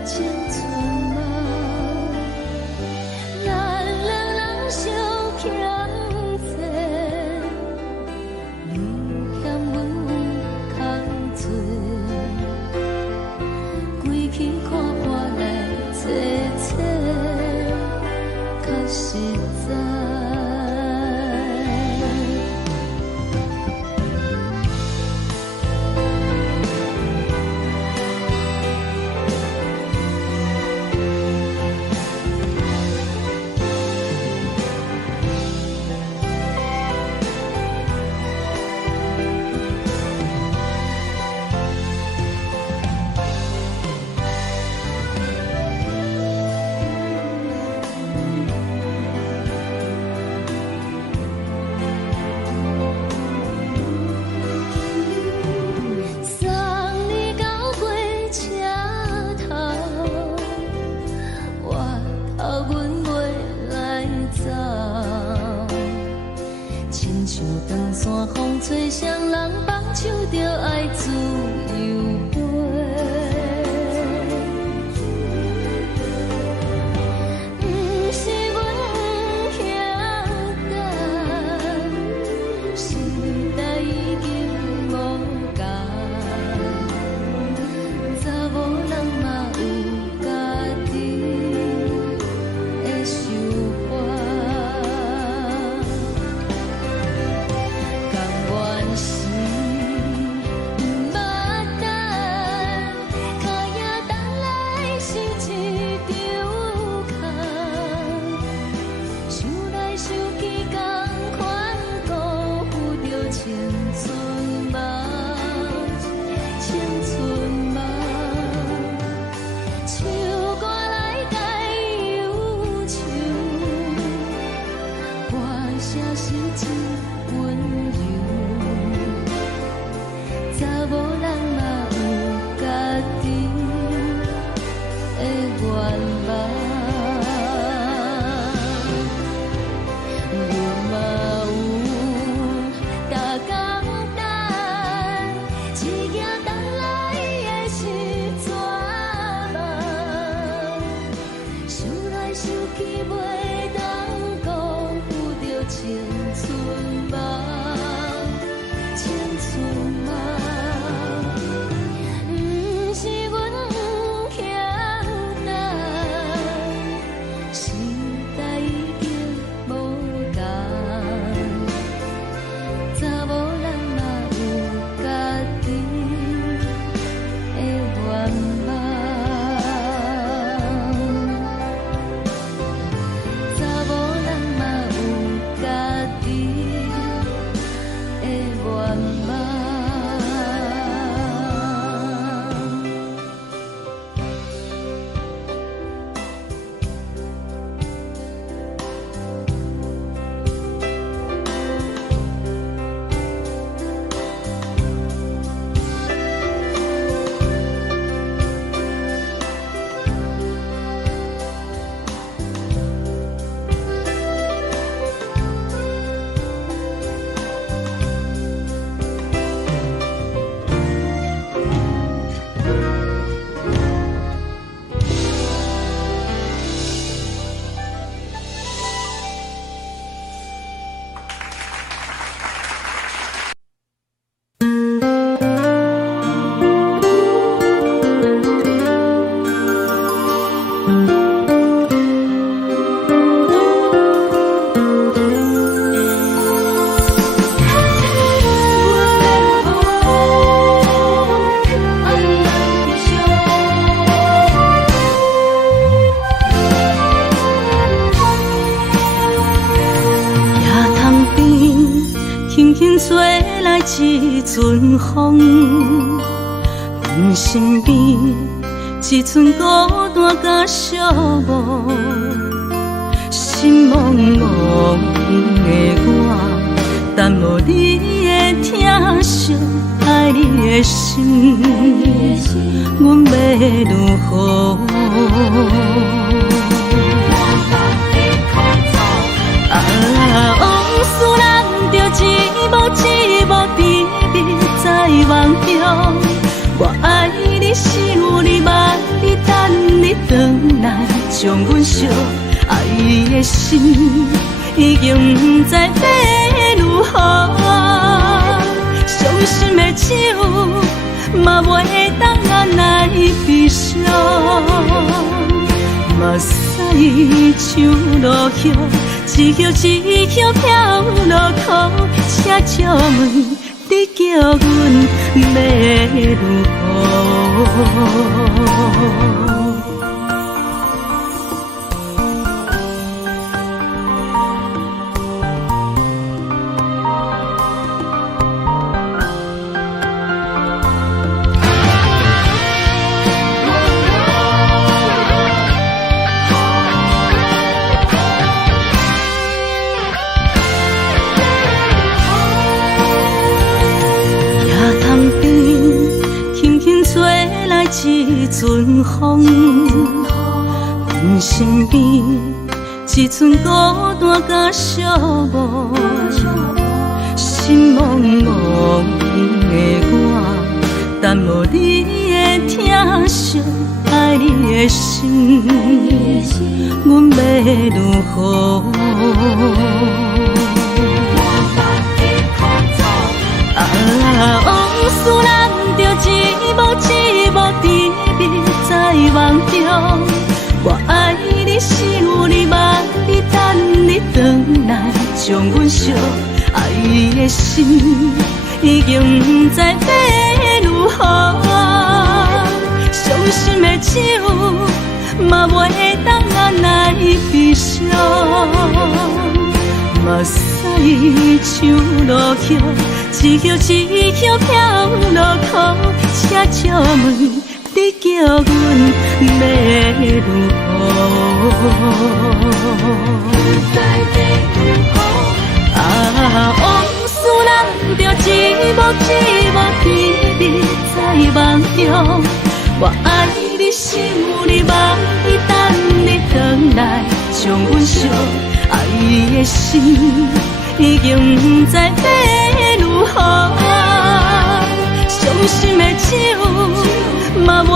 青春梦，咱两人相实在。吹双人放手着爱自由飞，不是阮不晓得，时代已经无同，查某人嘛有家己的想法。吹来一阵风，阮身边一寸孤单甲寂寞，心茫茫的我，等无你的疼惜，爱你的心，阮要如何？往事人着一幕一幕甜蜜在梦中，我爱你想你望你等你回来，将阮惜爱你的心已经不知要如何，伤心的手嘛袂当来悲伤。嘛使像落叶，一叶一叶飘落土，请借问你叫阮要如何？一阵风，人身边一寸孤单甲寂寞，心茫茫的我，等无你的疼惜，爱你的心，阮要如何？往事难着一幕一幕甜蜜在梦中，我爱你是有你望你等你回来，将阮惜爱的心已经不知要如何，伤心的手嘛袂当按来悲伤。嘛使像落叶，一叶一叶飘落土，请借问你叫阮要如何？往事难着一幕一幕甜蜜在梦中，我爱你是有你望你等你回来，将阮惜爱的心已经不知要如何，伤心的手嘛袂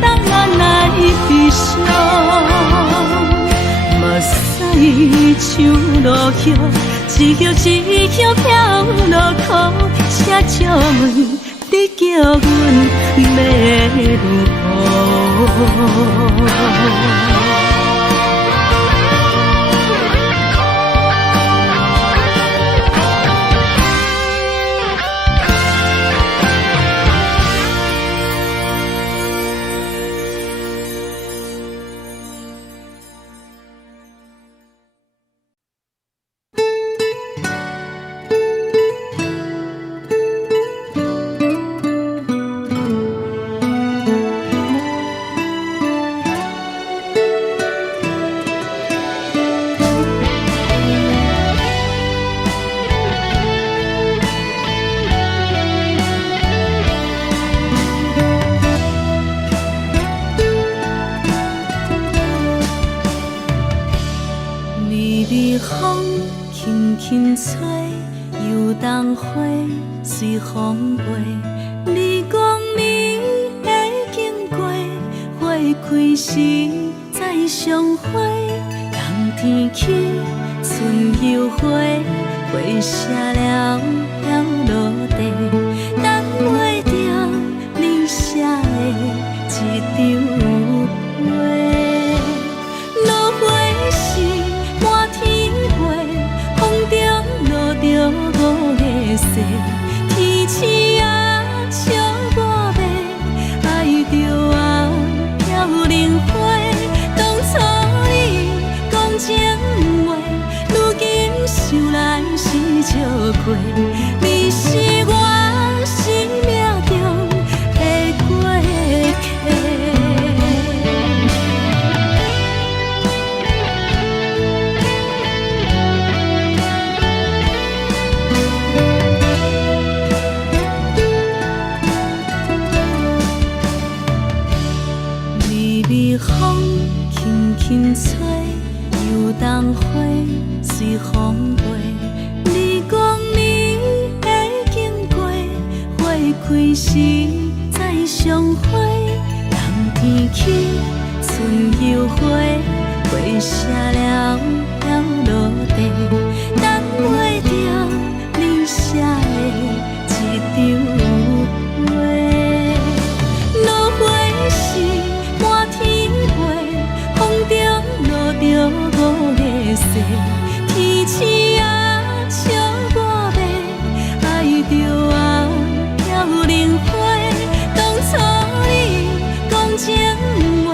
当按来悲伤，嘛使像落叶，一叶一叶飘落土，请借问你叫阮要如何？随风飞，你讲你会经过，花开时再相会。冬天起，春又花，花谢了飘落地，等袂着你写的一张画。落花时满天飞，风中落着五个色。天星啊，笑我迷，爱着啊，飘零花。当初你讲情话，如今想来是笑过。你是我生命中的过客。风轻轻吹，又冬花随风飞。你讲你会经过，花开时再相会。冬天起，春又花，花谢了飘落地，等袂着你写的一张画。落花时满天飞，风中西，天星啊笑我迷，爱着啊飘零花。当初你讲情话，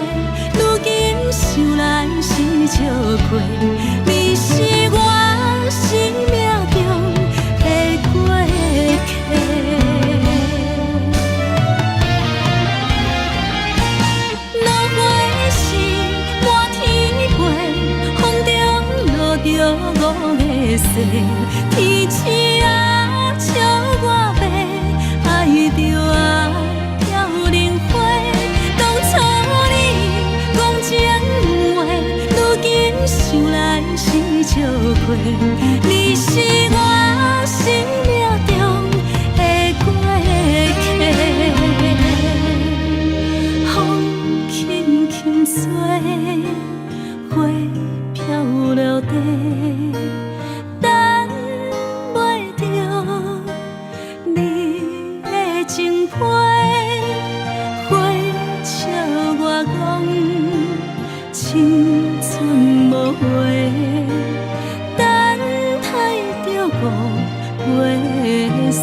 如今想来是笑过。你是我生命中的过客。落花是满天飞，风中落着五个星，天星啊笑我迷，爱着啊飘零花。当初你讲情话，如今想来是笑过。你是我生命中的过客。风轻轻吹，花飘落地，等袂着你的情批。花笑我讲，青春无悔，等待着五月雪。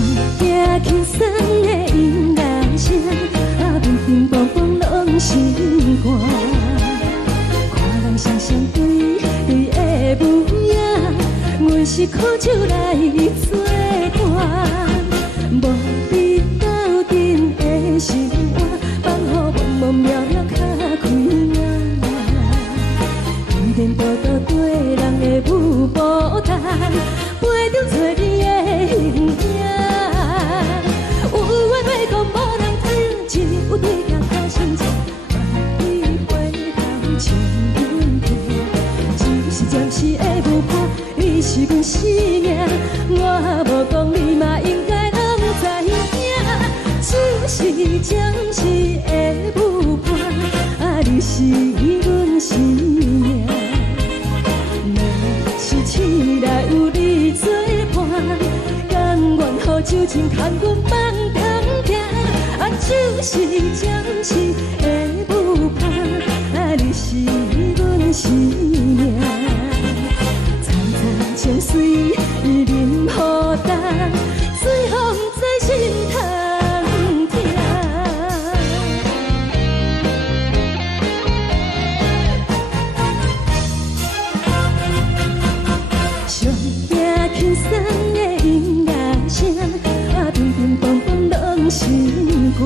上惊轻松的音乐声，乒乒乓乓拢心肝。看人双双对的舞影，阮是苦酒来作伴。无你斗阵的生活，放予茫茫渺渺较开眼。颠颠倒倒对人的舞步弹，陪着找你的形影。有话要讲无人听，只有对镜头心情，万里回头唱阮听。只是暂时的舞伴，你是阮生命，我无讲你嘛应该拢知影。就是暂时的舞伴，你是阮生命。若是醒来有你作伴，甘愿予酒精牵阮放长行。就是暂时的舞伴，你是阮生命。层层情水任何等，随风在心头。轻松的音乐声，乒乒乓乓拢心肝。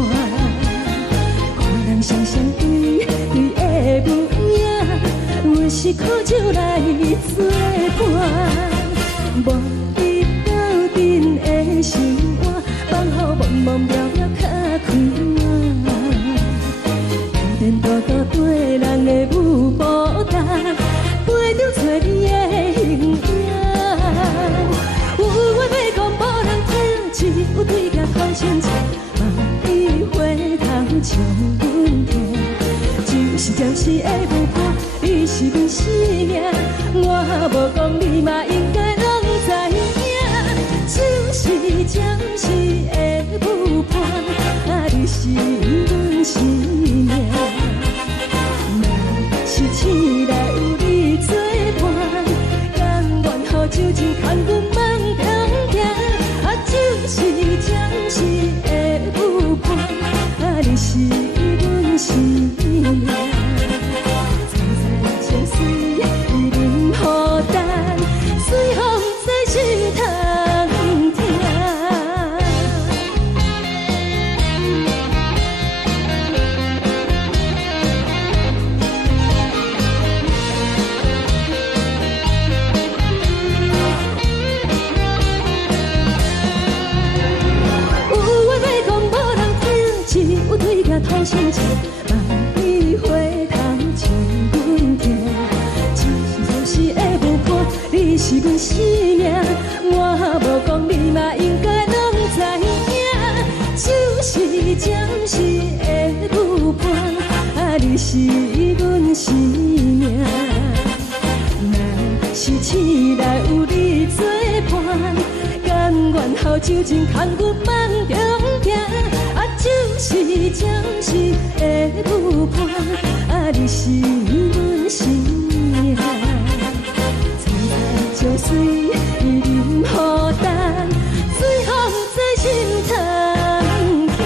看人双双对的舞影，阮是苦酒来作伴。无你斗阵的生活，放予茫茫渺渺较开眼。颠颠倒倒对人的舞步弹，陪着找你的形影。有话要讲无人听，只有对镜头心情，望你回头唱阮听。就是暂时的舞伴，你是阮生命，我无讲你嘛应该拢知影。就是暂时的舞伴，你是阮生命。若是醒来有你作伴，甘愿予酒精牵阮放长行。就是暂时的舞伴，你是阮生命。层层情水任何等，随风在心头听。头心情，望你回头唱阮听。就是的舞伴，你是阮生命，我无讲你嘛应该拢知影。就是暂时的舞伴，你是阮生命。若是醒来有你作伴，甘愿予酒精牵阮放长行。就是暂时的舞伴，你是阮生命。层层情水任何等，随风在心头行。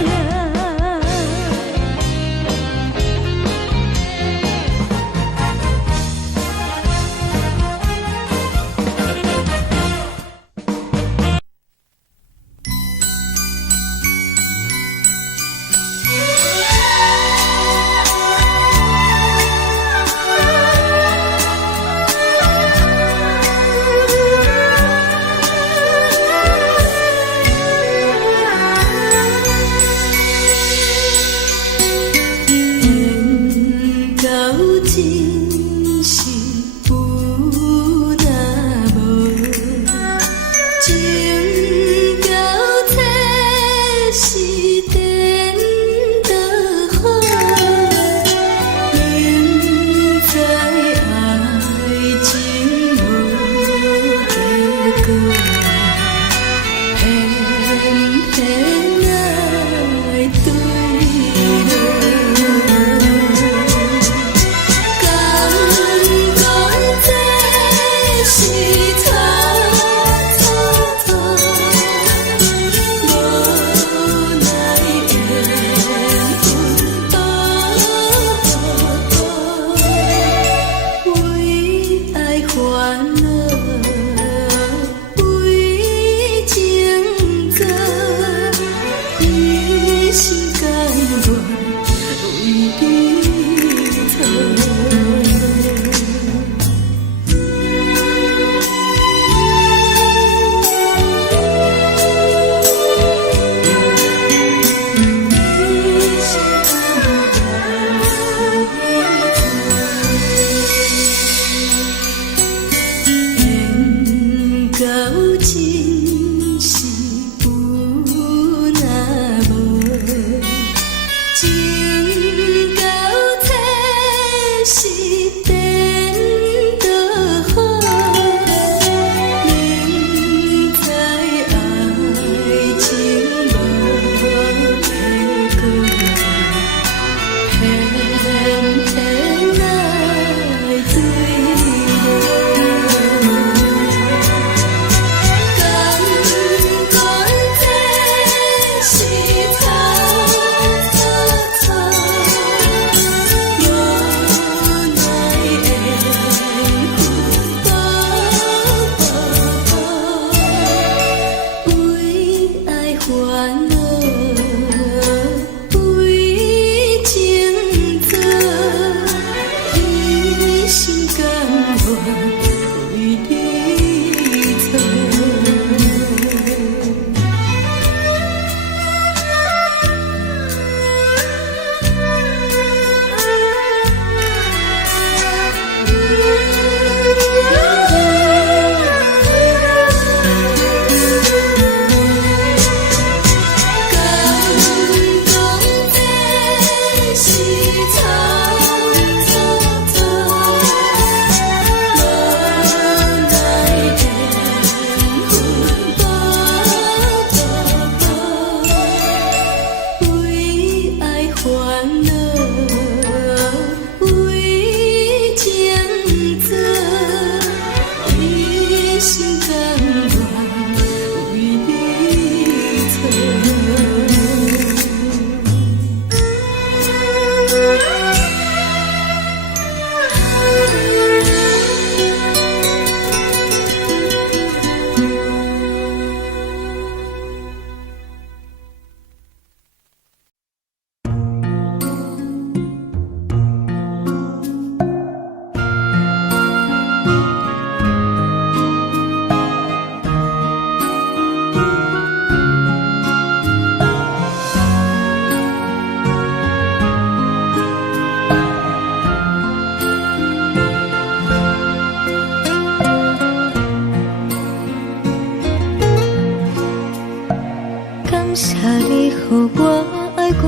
谢你，予我爱过，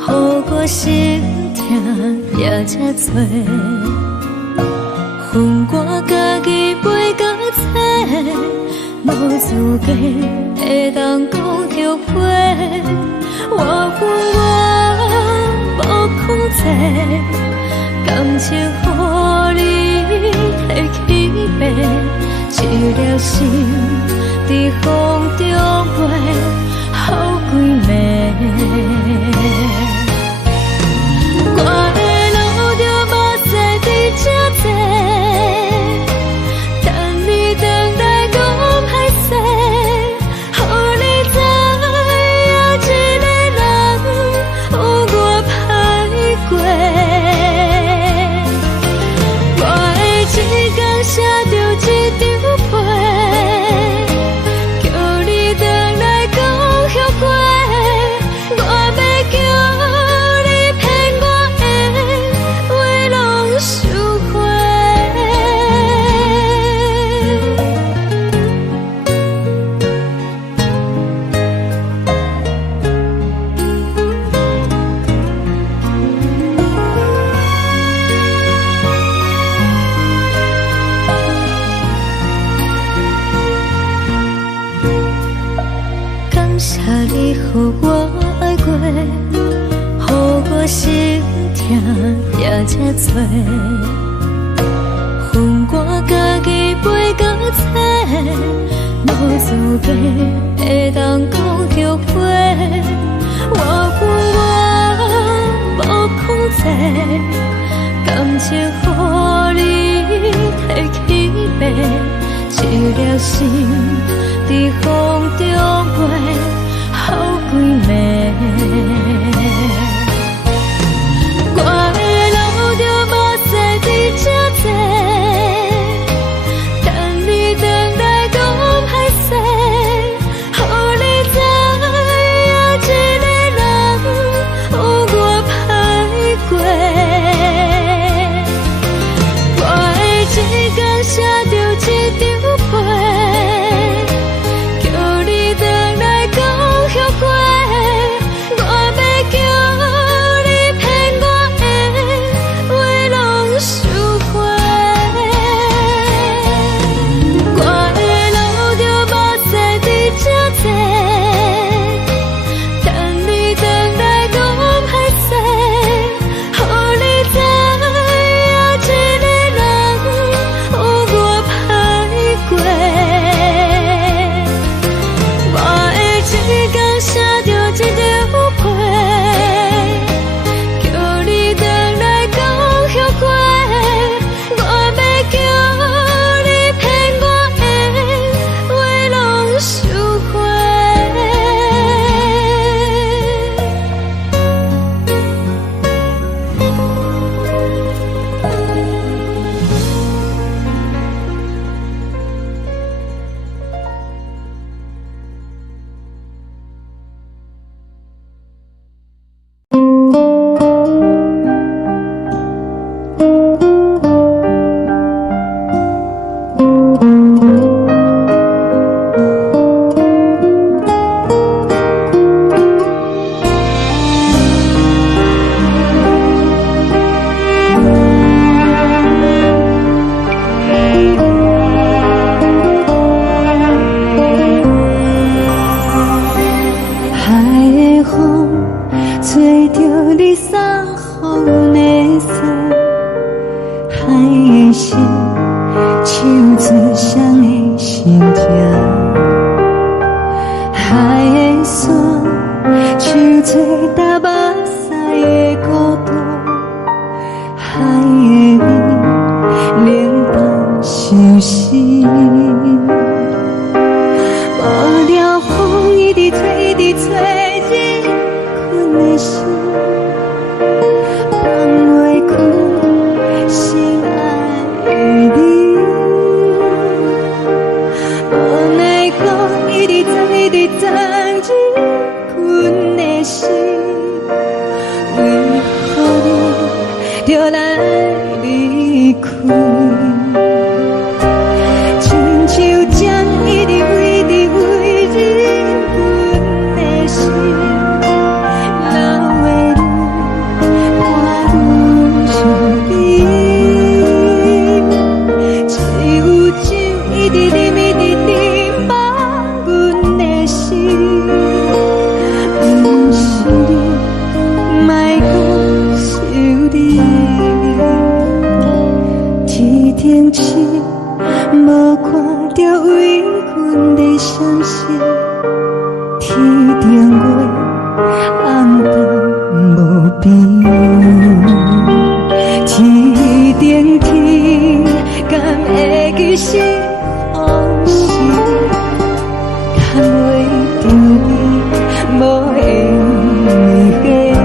予我心痛也这多。恨我家己袂到切，无资格会当讲后悔。我恨我无控制，感情予你提起白，一粒心在风中飞，好几暝。我的路就无西伫这多，等你回来讲歹势，予你知影一个人有我歹过。我的一天写着一张被，叫你回来讲后悔。我要叫你骗我的话拢收回。感谢你，予我爱过，予我心痛也这多。恨我家己袂到切，无资格会当讲后悔。我恨我无控制，感情予你提起白，一粒心在风中飞，好几暝。我的路就无西伫这多，等你回来讲歹势，予你知影一个人有我歹过。我的一天写着一张被，叫你回来讲后悔。我要叫你骗我的话拢收回。我的路就无西伫这多，等你回来讲歹势，予你知影一个人有我歹过。我的一天写着一张被，叫你回来讲后悔。我要叫你骗我的话拢收回。海的风吹着你送风的伞，海的心手指双的心痛，海的山手做搭目屎的孤独，海的味冷淡伤心。无聊风一直吹，一直吹，日困的心，放袂开心爱的你。无奈何一直等，一直等，日困的心，为何你就来离开？亲像针一直为日困。顶月，红淡无边。天顶天，敢会记是往事？敢袂着你，无缘给你。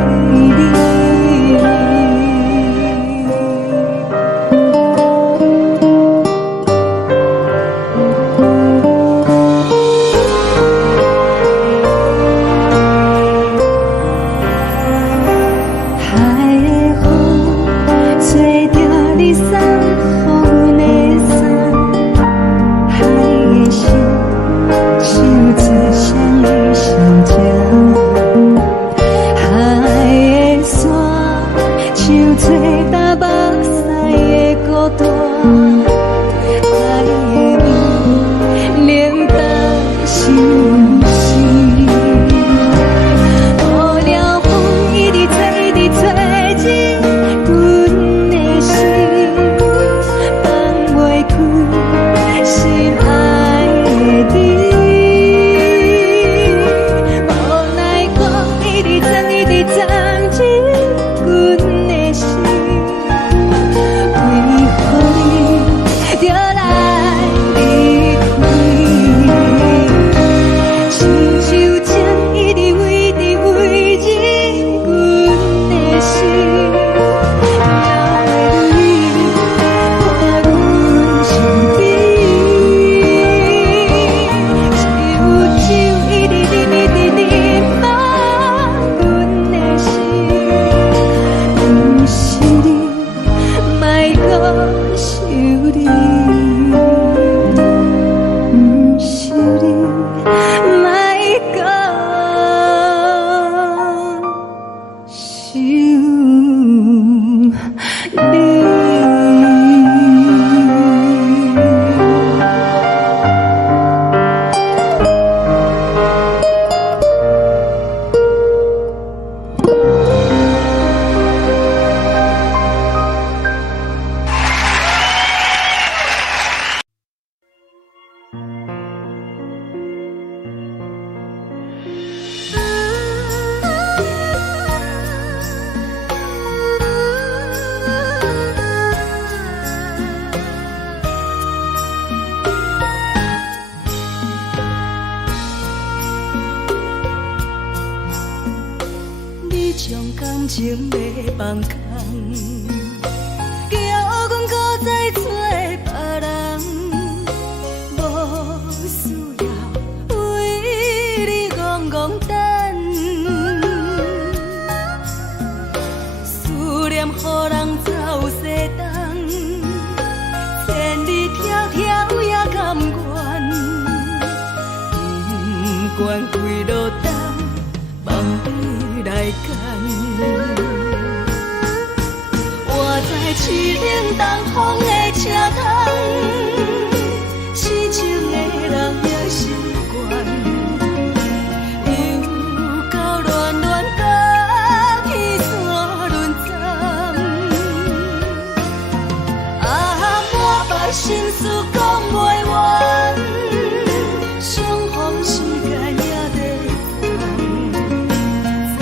将感情要放空，叫阮搁再找别人，无需要为你戆戆等，思念予人走西东，千里迢迢也甘愿，不管几落冬，望你来干。活在凄冷东风的车窗，痴情的人也习惯，又到乱乱甲去山轮站。满腹心事讲袂完，相逢时间也在等。在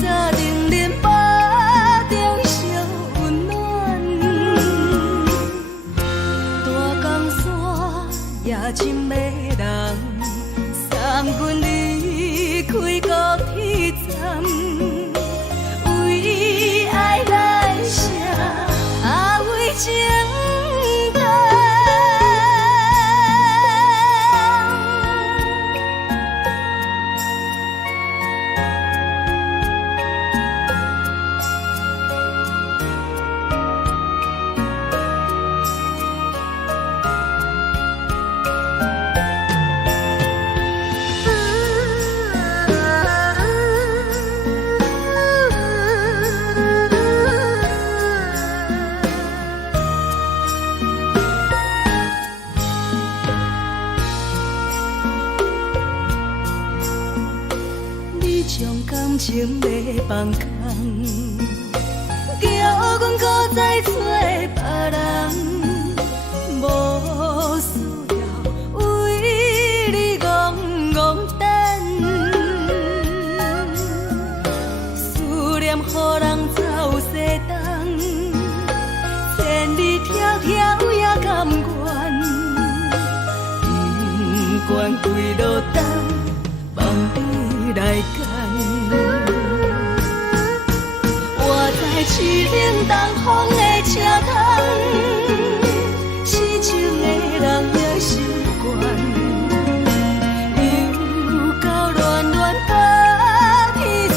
沙冷冷巴中烧温暖，大江山夜深的人，送阮离开高铁站，为爱来写，为情长。将感情要放空，叫阮搁再找别人，无需要为你戆戆等，愿开路灯，望你来牵。我在凄冷东风的车头，痴情的人也心倦，又到乱乱把天带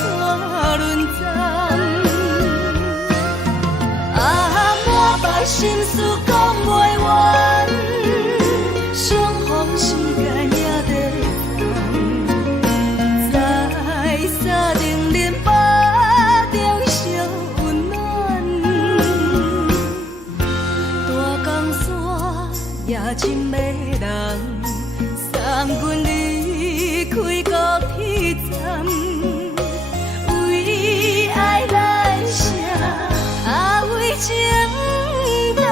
轮转。啊，满腹心事讲袂完，相逢时间也在等，在沙冷冷巴中烧温暖。大江山夜深的人，送阮离开高铁站，为爱来生，啊为情重。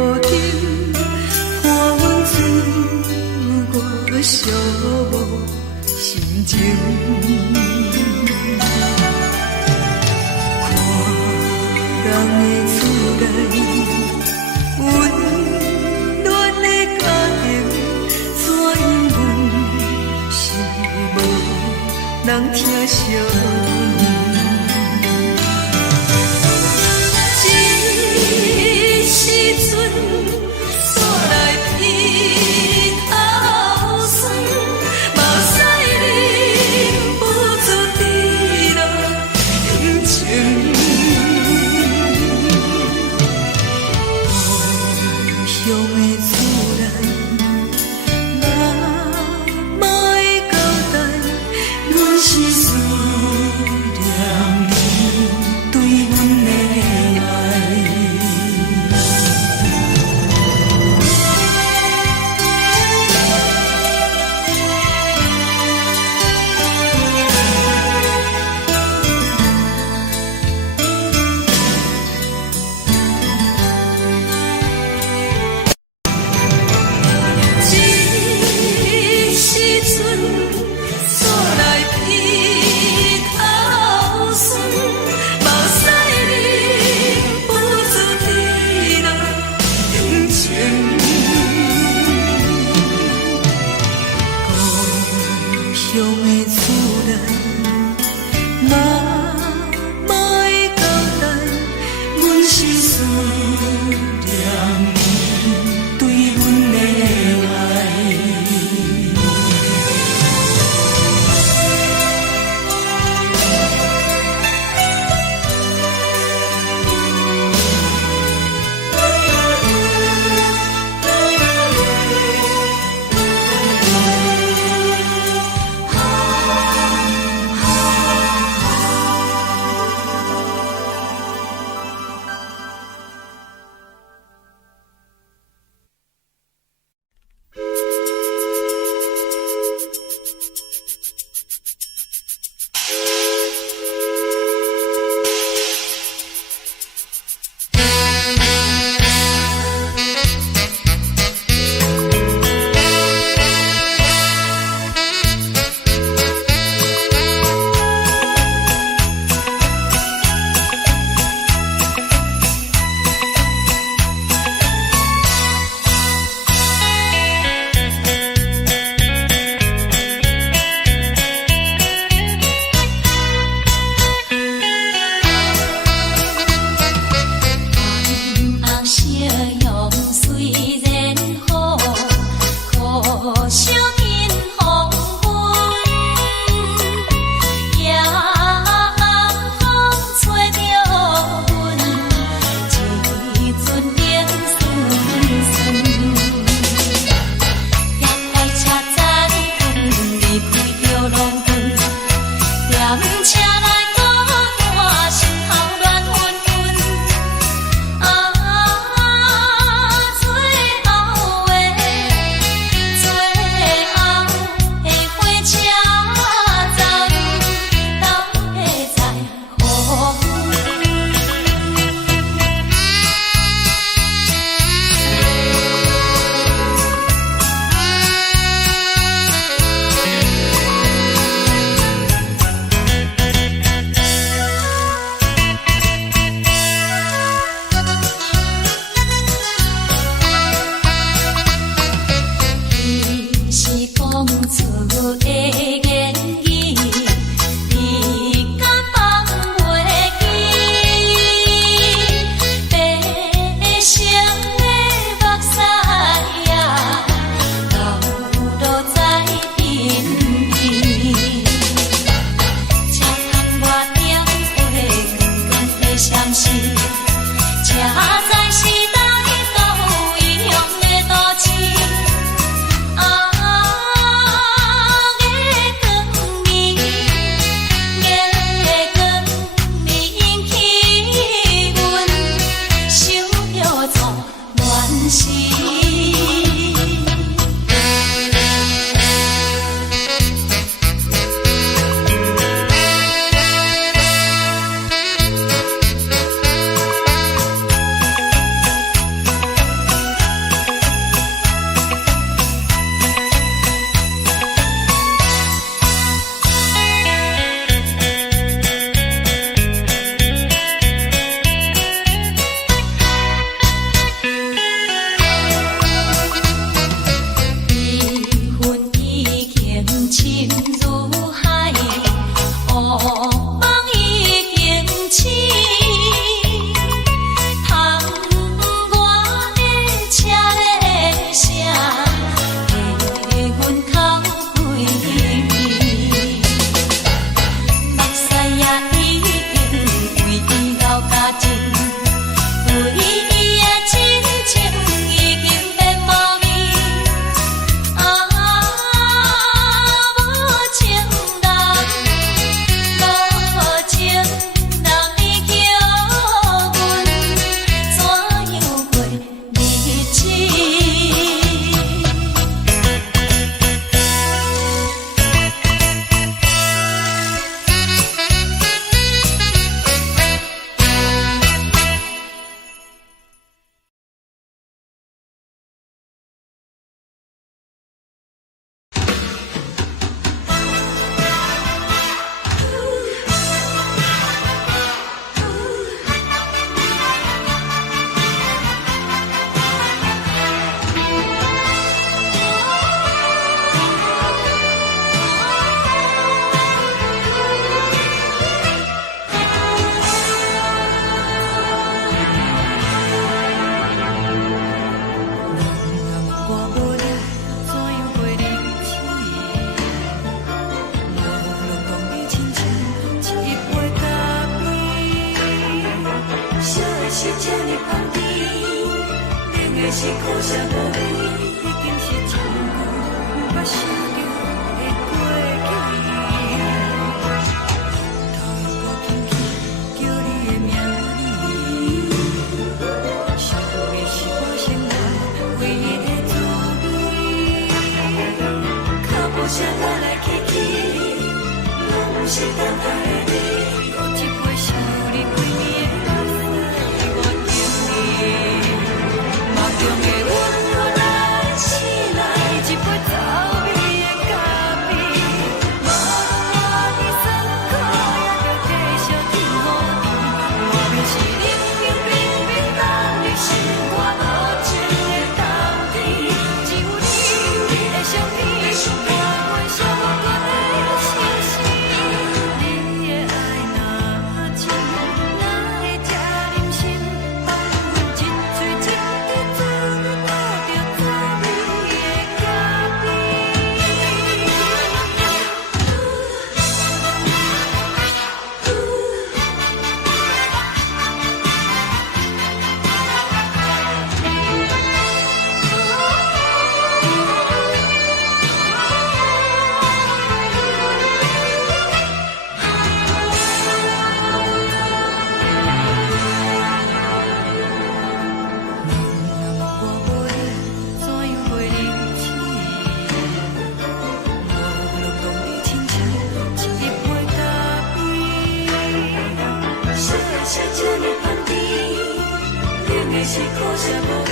路灯，看阮自我寂寞心情。看人的厝内温暖的家庭，怎因阮是无人疼惜？时阵，煞来鼻头酸，目屎忍不住滴落眼睛。故乡的厝内，妈妈的交代，阮是思念你对阮的爱。是苦涩无味，已经是真久毋捌想着的过去。头又无轻轻叫你的名字，想的是我生来唯一的滋味。脚步声来来去去，拢是等待的你，搁一杯想你几年的目屎，我着你。梦中的阮我来醒来，一杯走味的咖啡，无论我的酸苦，也着继续甜予你。外面是冷冷冰冰冬日，心肝无情的冬天，只有你的相片，我阮寂寞过的心事。你的爱若真，哪会这忍心放阮一嘴一滴滋味，倒着滋味的咖啡。我无你，怎样袂离弃？无路讲你亲像一日杯咖啡，小的小这呢香甜，冷的是苦涩无味，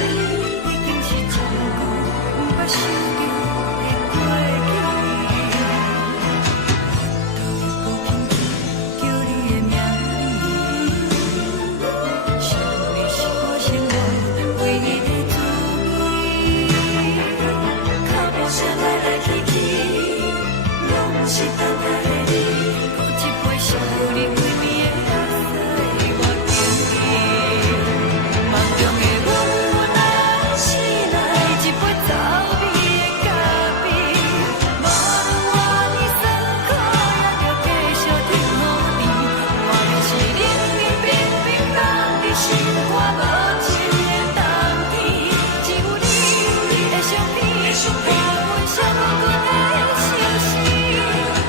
已经是真久毋捌想着的过去。头又无轻轻叫你的名字，想你是我生来唯一的滋味。脚步声来来去去，拢是等待的你，搁一杯想你几年的目屎，我着你。梦中的阮我来醒来，一杯走味的咖啡，无论我的酸苦，也着继续甜予你。外面是冷冷冰冰冬日，心肝无情的冬天，只有你的相片，我阮寂寞过的心事。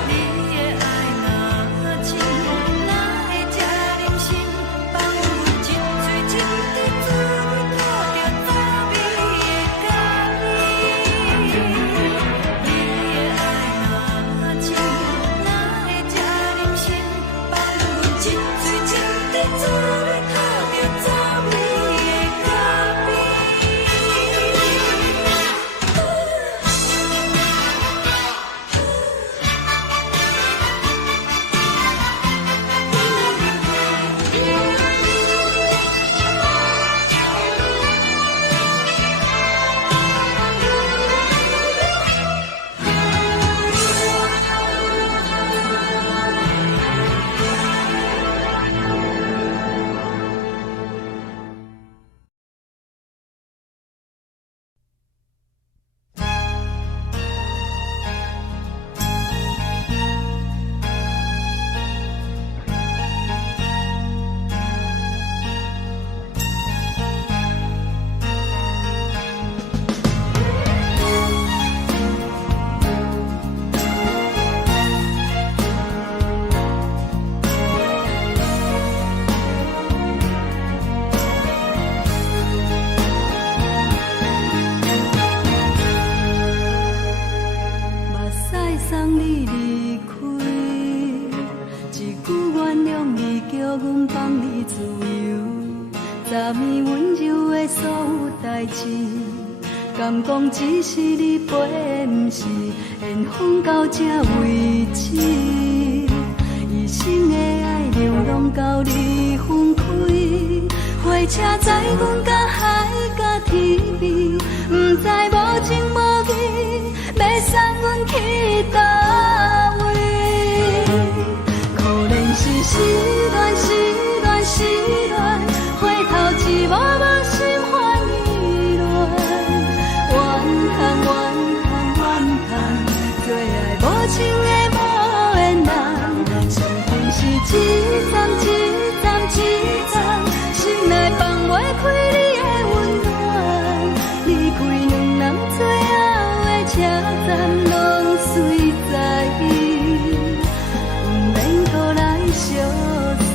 你的爱若真，哪会这忍心放阮一嘴一滴滋味，倒着滋味的咖啡。你的爱若真，哪会这忍心放阮一嘴一滴滋味，倒着滋味的咖啡。目屎送你离开，一句原谅你，叫阮放你自由，昨暝温柔的所有代志，敢讲只是你陪，毋是缘分到这为止。一生的爱流浪到你分开，火车载阮甲海甲天边，毋知无情无义，要送阮去倒位？可能是失恋，失恋，失恋，回头一幕幕心烦意乱，怨叹，怨叹，怨叹，最爱无情的无缘人，上天是一站一站一站，心内放袂开你的温暖。站拢随在，不免搁来相送。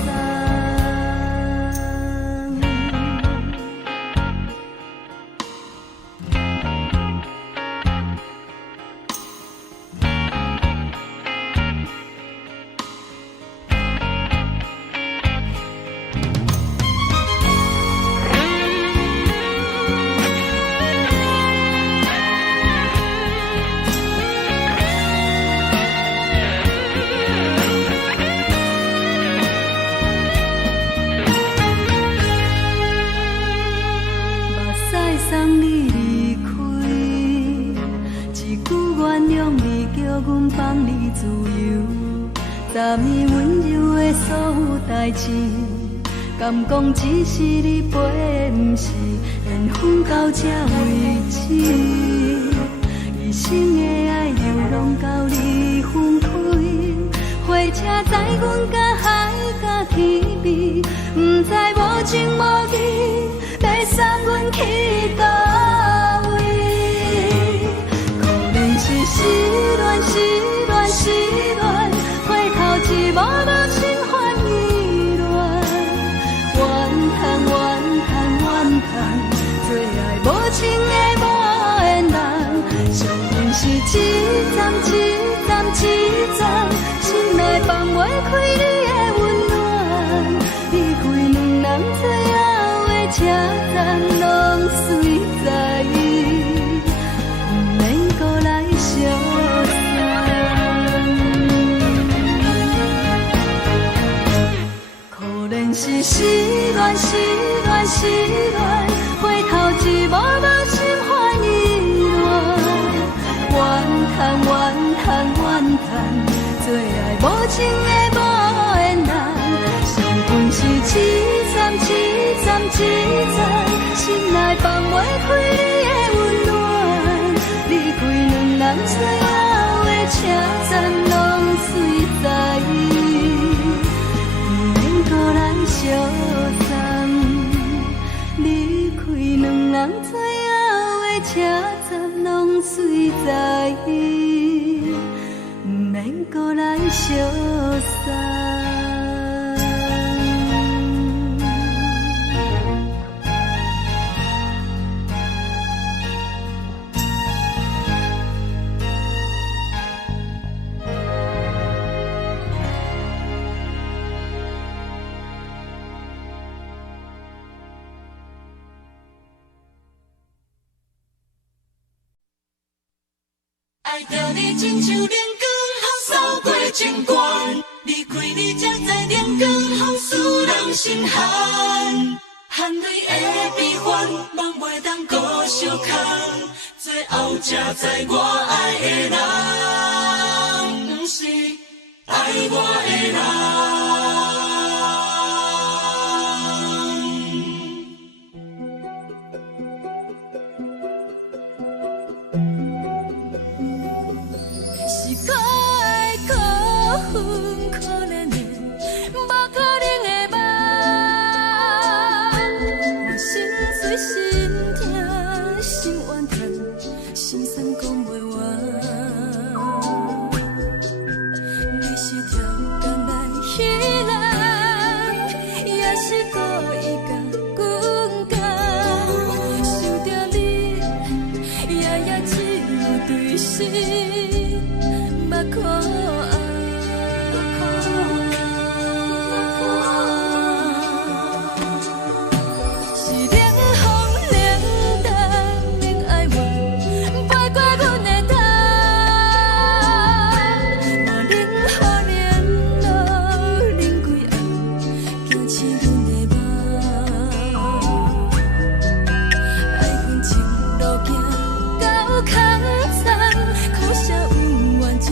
送你离开，一句原谅你，叫阮放你自由。昨暝温柔的所有代志，敢讲只是你陪，不是缘分到这为止。一生的爱流浪到你分开，火车载阮甲海甲天边，不知无情无义，要送阮去倒位？可能是失恋，失恋，失恋，回头一幕幕心烦意乱，怨叹，怨叹，怨叹，最爱无情的无缘人，上阮是一站一站一站，心内放袂开你的温暖，离开两人最后的车站拢随在，不免搁来相送。可能是失恋，失恋，失恋，回头一幕幕心烦意乱，怨叹，怨叹，怨叹，最爱无情的无缘人，上阮是一站一站一站，心内放袂开你的温暖，离开两人最后的车站拢随在，不免搁来相送，离开两人最后的车站拢随在，不免搁来相送。爱着你亲像阳光，透扫过情关，离开你才知阳光风使人心寒。含泪的悲欢，望袂当搁相牵，最后才知我爱的人，不是爱我的人。是可爱可恨可怜的，无可能的梦。我心碎心痛心怨叹，心酸讲袂完。你是挑工来戏人，也是故意甲阮讲，想着你夜夜只有对视。目眶红，是冷风冷淡冷爱我，飞过阮的头，嘛冷雨冷落冷几暗，惊醒阮的梦。爱恨情路行到空山，苦涩有缘就。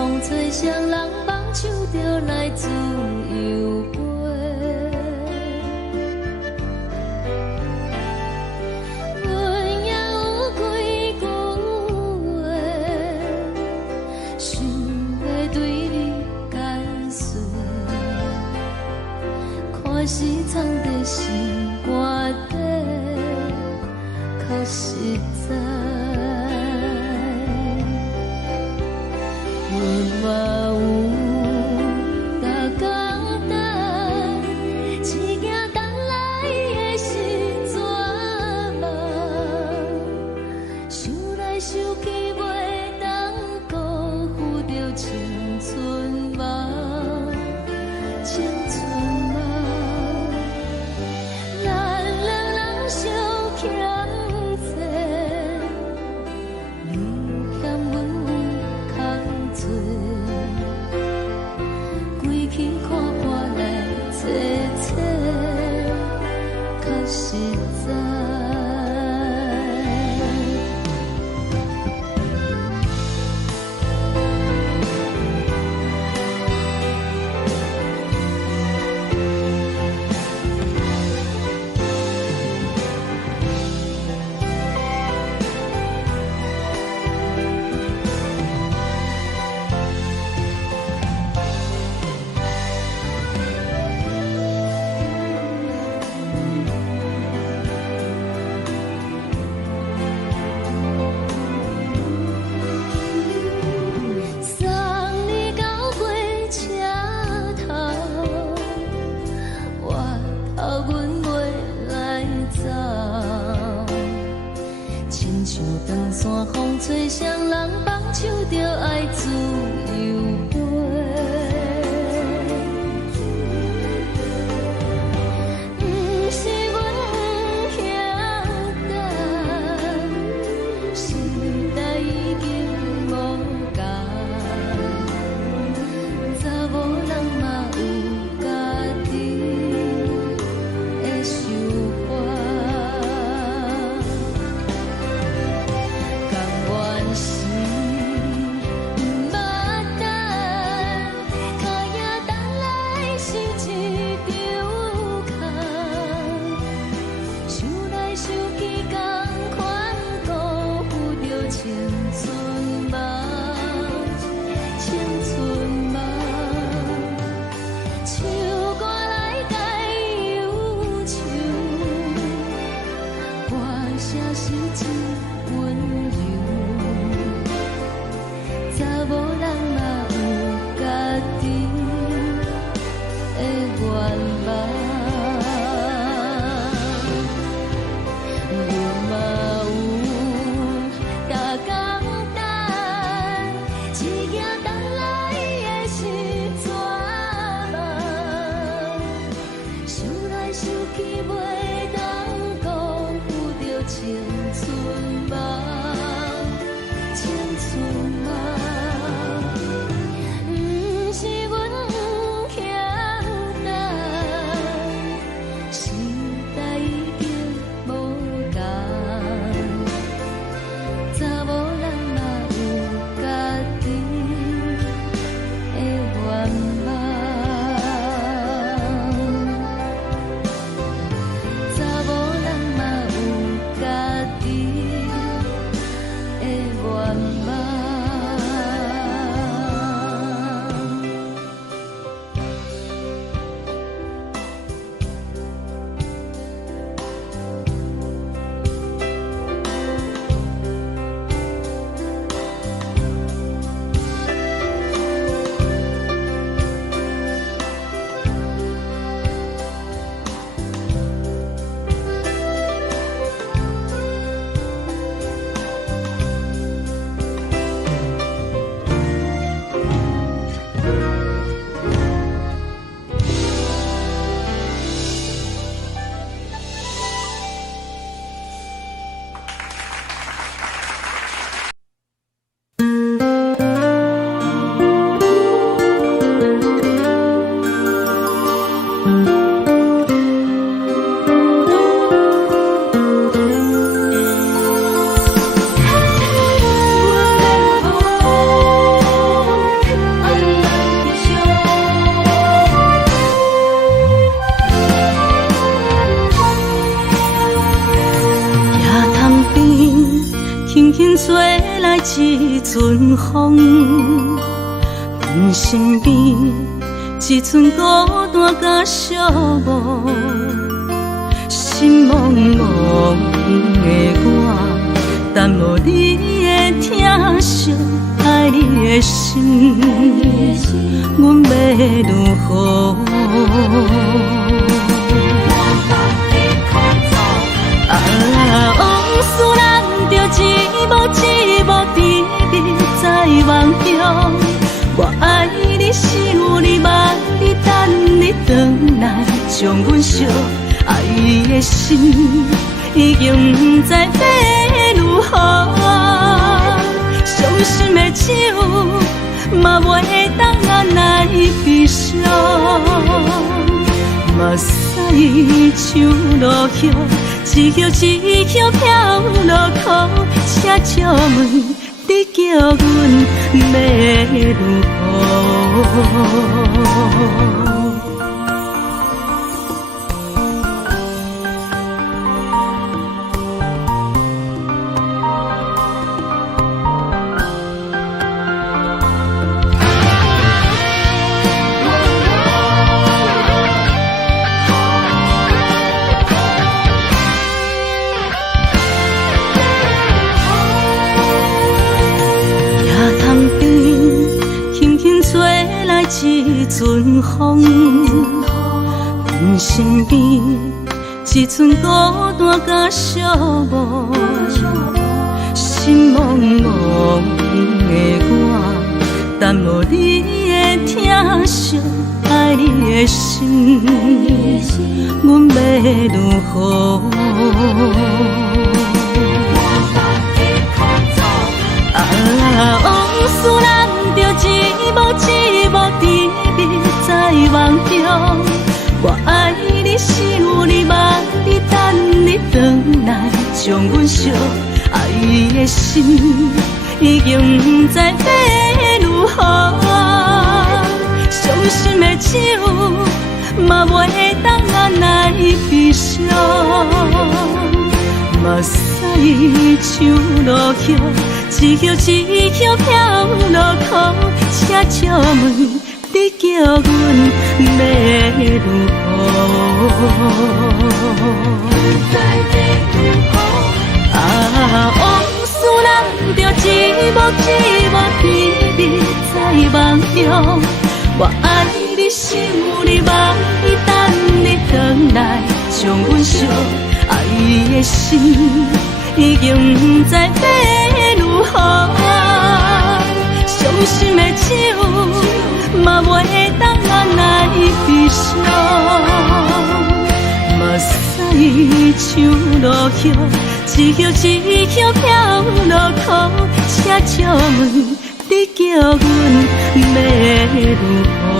风吹双人梦，唱着来自由飞。阮也有几句话，想要对你解说，可是藏在心肝底，较实在。阮嘛有逐工等，一件等来的时阵嘛，想来想去袂当辜负着青春梦，青春梦，咱两人相欠债，你欠阮有空做，归去看破来切切，较实在。阵风，阮身边一寸孤单甲寂寞，心茫茫的我，等无你的疼惜，爱你的心，阮要如何？往事人着一幕甜蜜在梦中。我爱你是有你望你等你回来，将阮惜爱的心已经不知要如何。伤心的手嘛袂当按来悲伤，目屎像落雨。一曲一曲飘落雨，请借问你叫阮要如何？一阵风，阮身边一寸孤单甲寂寞，心茫茫的我，等无你的疼惜，爱你的心，阮要如何？往事人着一幕甜蜜在梦中。我爱你是有你望你等你回来，将阮惜爱的心已经不知要如何。伤心的手嘛袂当按来悲伤，目屎像落雨。一曲一曲飘落雨，请借问你叫阮要如何？往事人着一幕甜蜜在梦中。我爱你是有你望你等你回来，将阮惜爱的心已经不知要如何。伤心的手嘛袂当按来悲伤，目屎像落雨，一曲一曲飘落雨，请借问你叫阮要如何？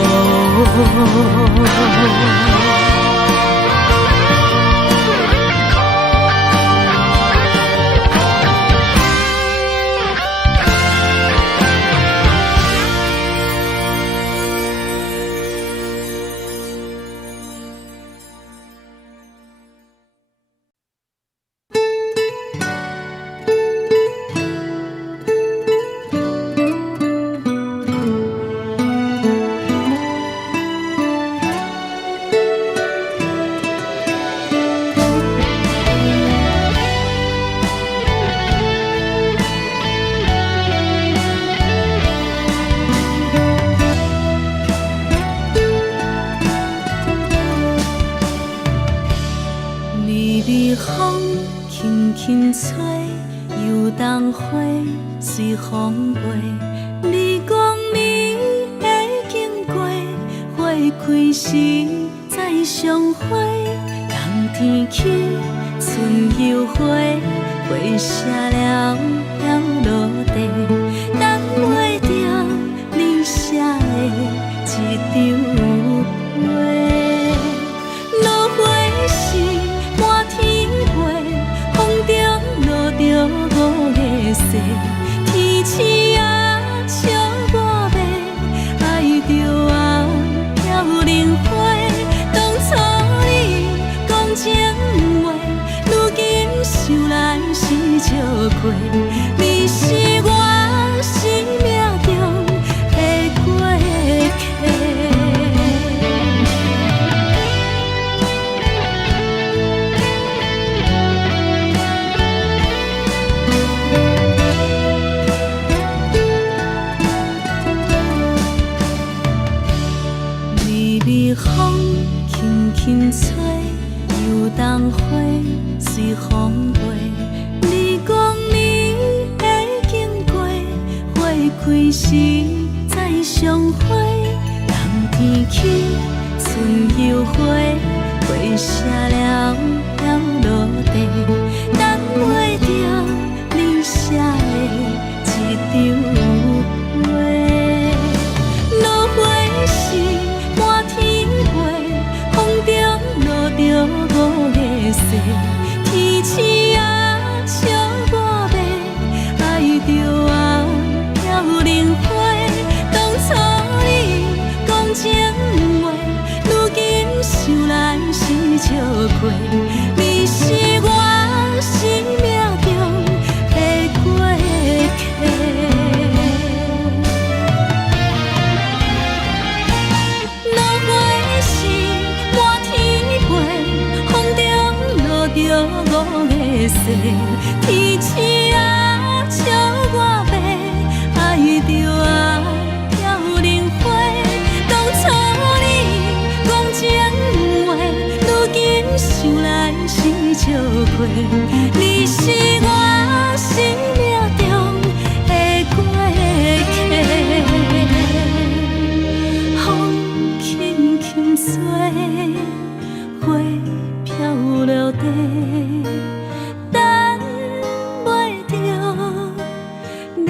随风飞，你光暝会经过，花开时再相会。冬天起，春又花，花谢了飘落地，等袂着你写的一张画。落花时满天飞，风中落着五个色。天星啊，笑我迷，爱着啊飘零花。当初你讲情话，如今想来是笑过。你是我轻吹，游东花随风飞。你讲你会经过，花开时再相会。人天起，春又花，花谢了落地，等袂着你写的一张画。落花时满天飞，风中落着五个色。天星啊，笑我迷，爱着我飘零花。当初你讲情话，如今想来是笑过。你是我生命中的过客。落花时满天飞，风中落着五个色。天星啊，笑我迷，爱着我飘零花。当初你讲情话，如今想来是笑过。你是我生命中的过客。风轻轻吹，花飘落地，等袂着你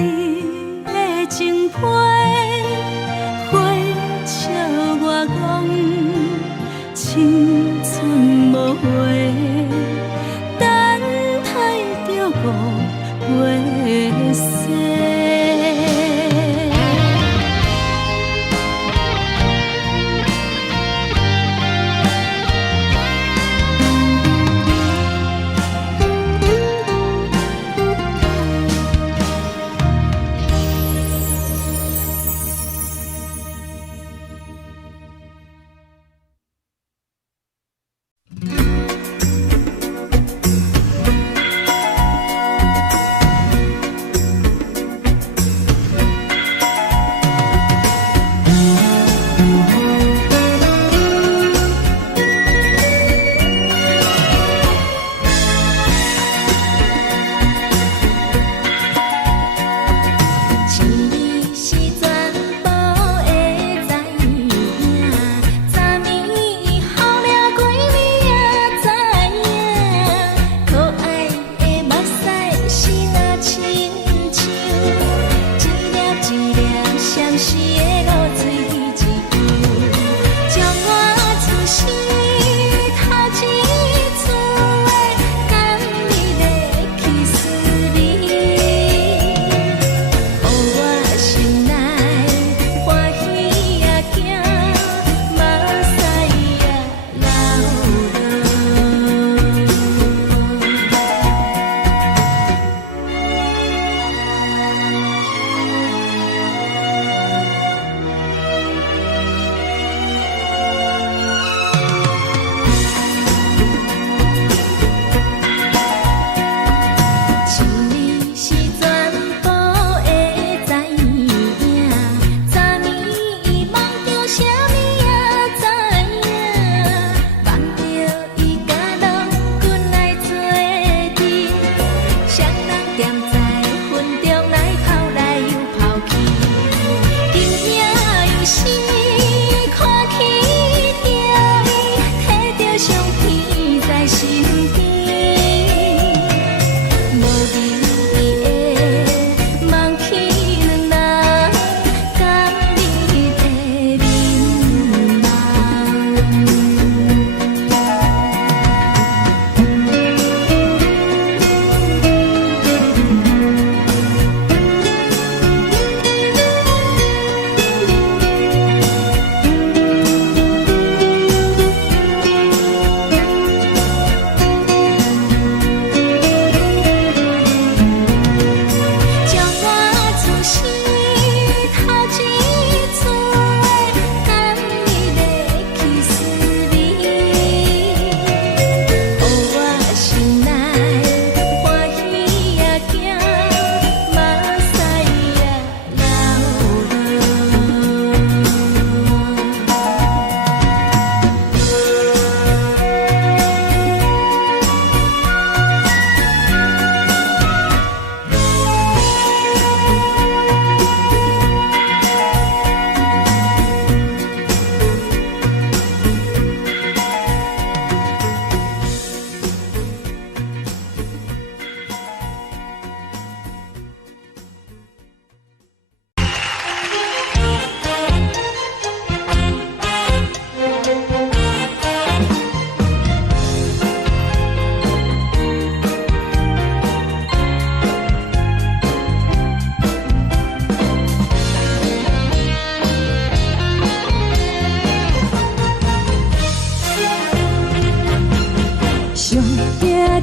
的情批。花笑我讲青春无悔，等待着五月雪。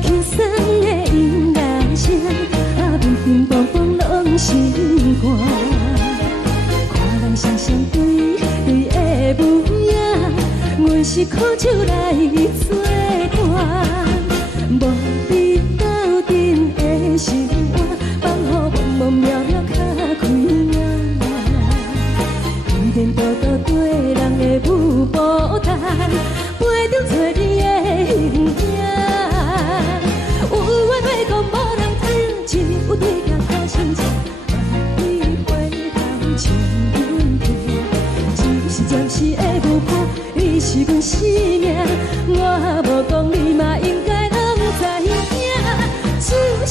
轻松的音乐声，平平梆梆拢心肝。看人双双对的舞影，阮是苦酒来作伴。无你斗阵的生活，放予茫茫渺渺较开眼。颠颠倒倒对人的舞步弹，陪着做你的形影。有话要讲无人听，只有对镜讨心情。你回头将阮听，就是暂时的舞伴，你是阮生命。我无讲你嘛应该拢知影，就是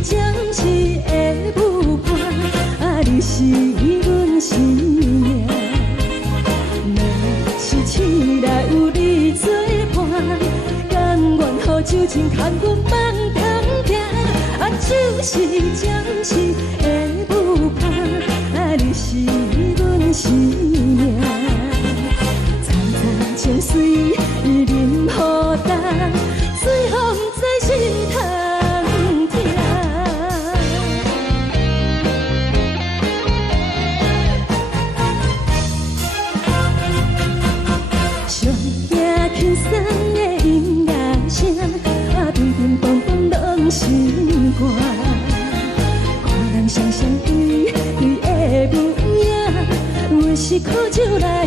暂时的舞伴，你是阮生命。若是醒来有你作伴，甘愿予酒精牵阮梦中行，就是暂时的舞伴，你是阮生命。层层情水任何等，水风在心通听。上听轻松的音乐声，乒乒乓乓拢心肝。看人双双对的舞影，阮是苦酒来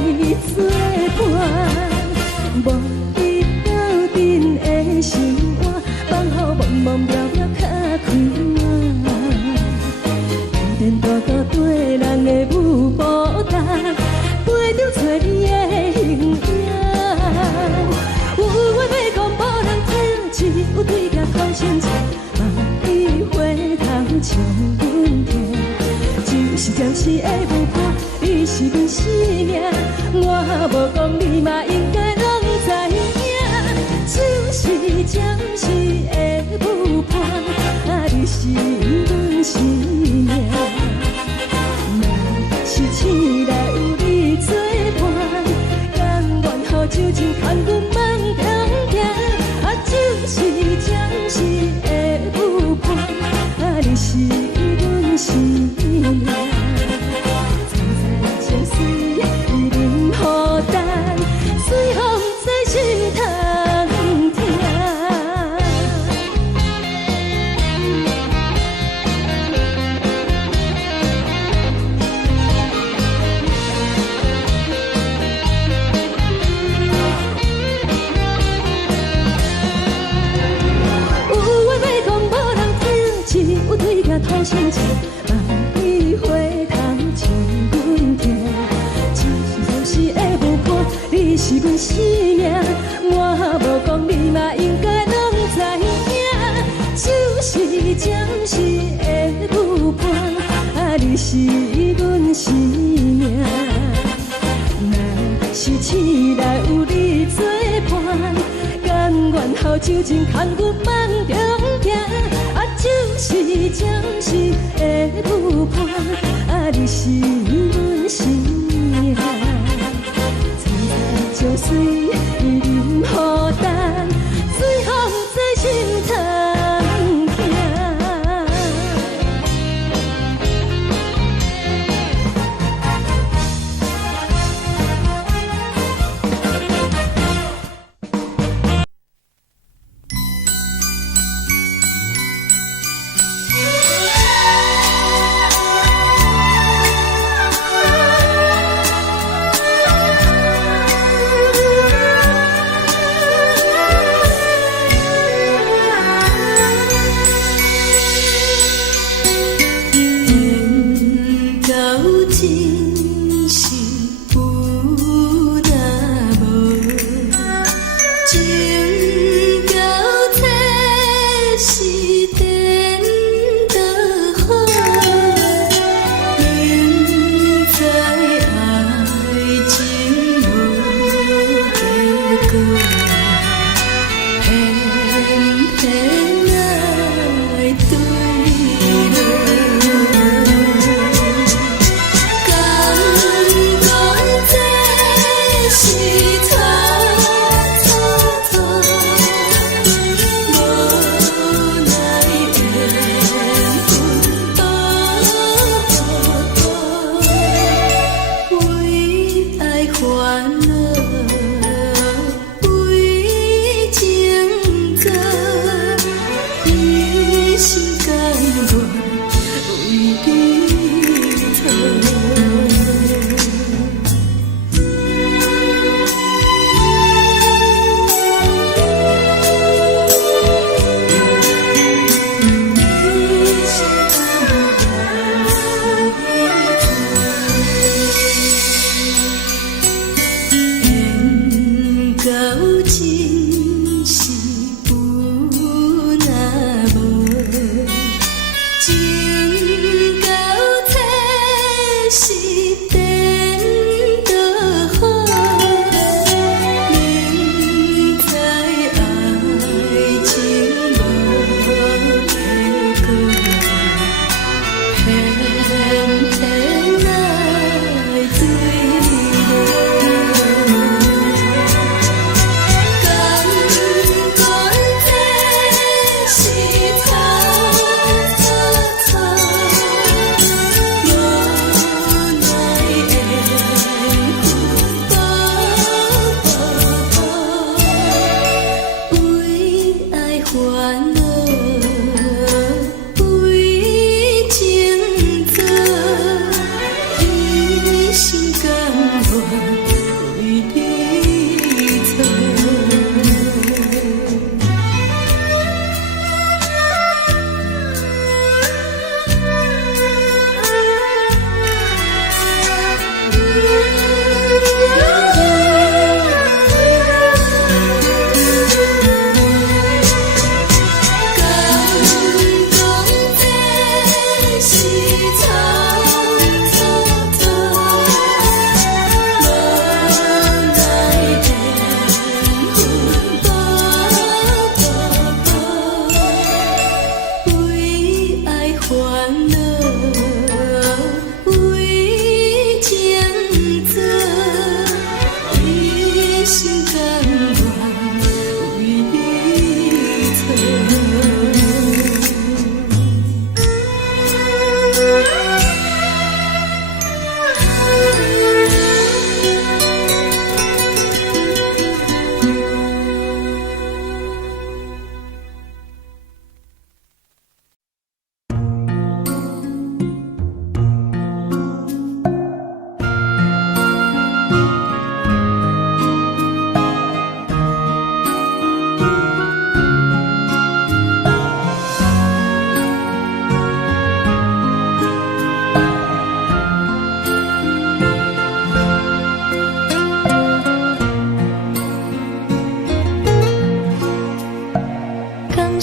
作伴。无你斗阵的生活，放予茫茫渺渺较开眼。颠颠倒倒对人的舞步弹，陪着做你的形影。有话要讲无人听，只有对镜讨心情。你回头将阮听，就是暂时的舞伴，你是阮生命。我无讲你嘛应该拢知影，就是暂时的舞伴，你是阮生命。若是醒来有你作伴，甘愿予酒精牵阮梦中行，就是暂时的舞伴，你是阮生命。层层情水任何等，水风在心通听。有话要讲无人听，只有对镜讨心情。你回头将阮听，就是暂时的舞伴，你是阮生命。我无讲你嘛应该拢知影，就是暂时的舞伴，你是阮生命。若是醒来有你作伴，甘愿予酒精牵阮梦中行，就是暂时的舞伴，你是阮生命。层层情水任何等，水风在心通听。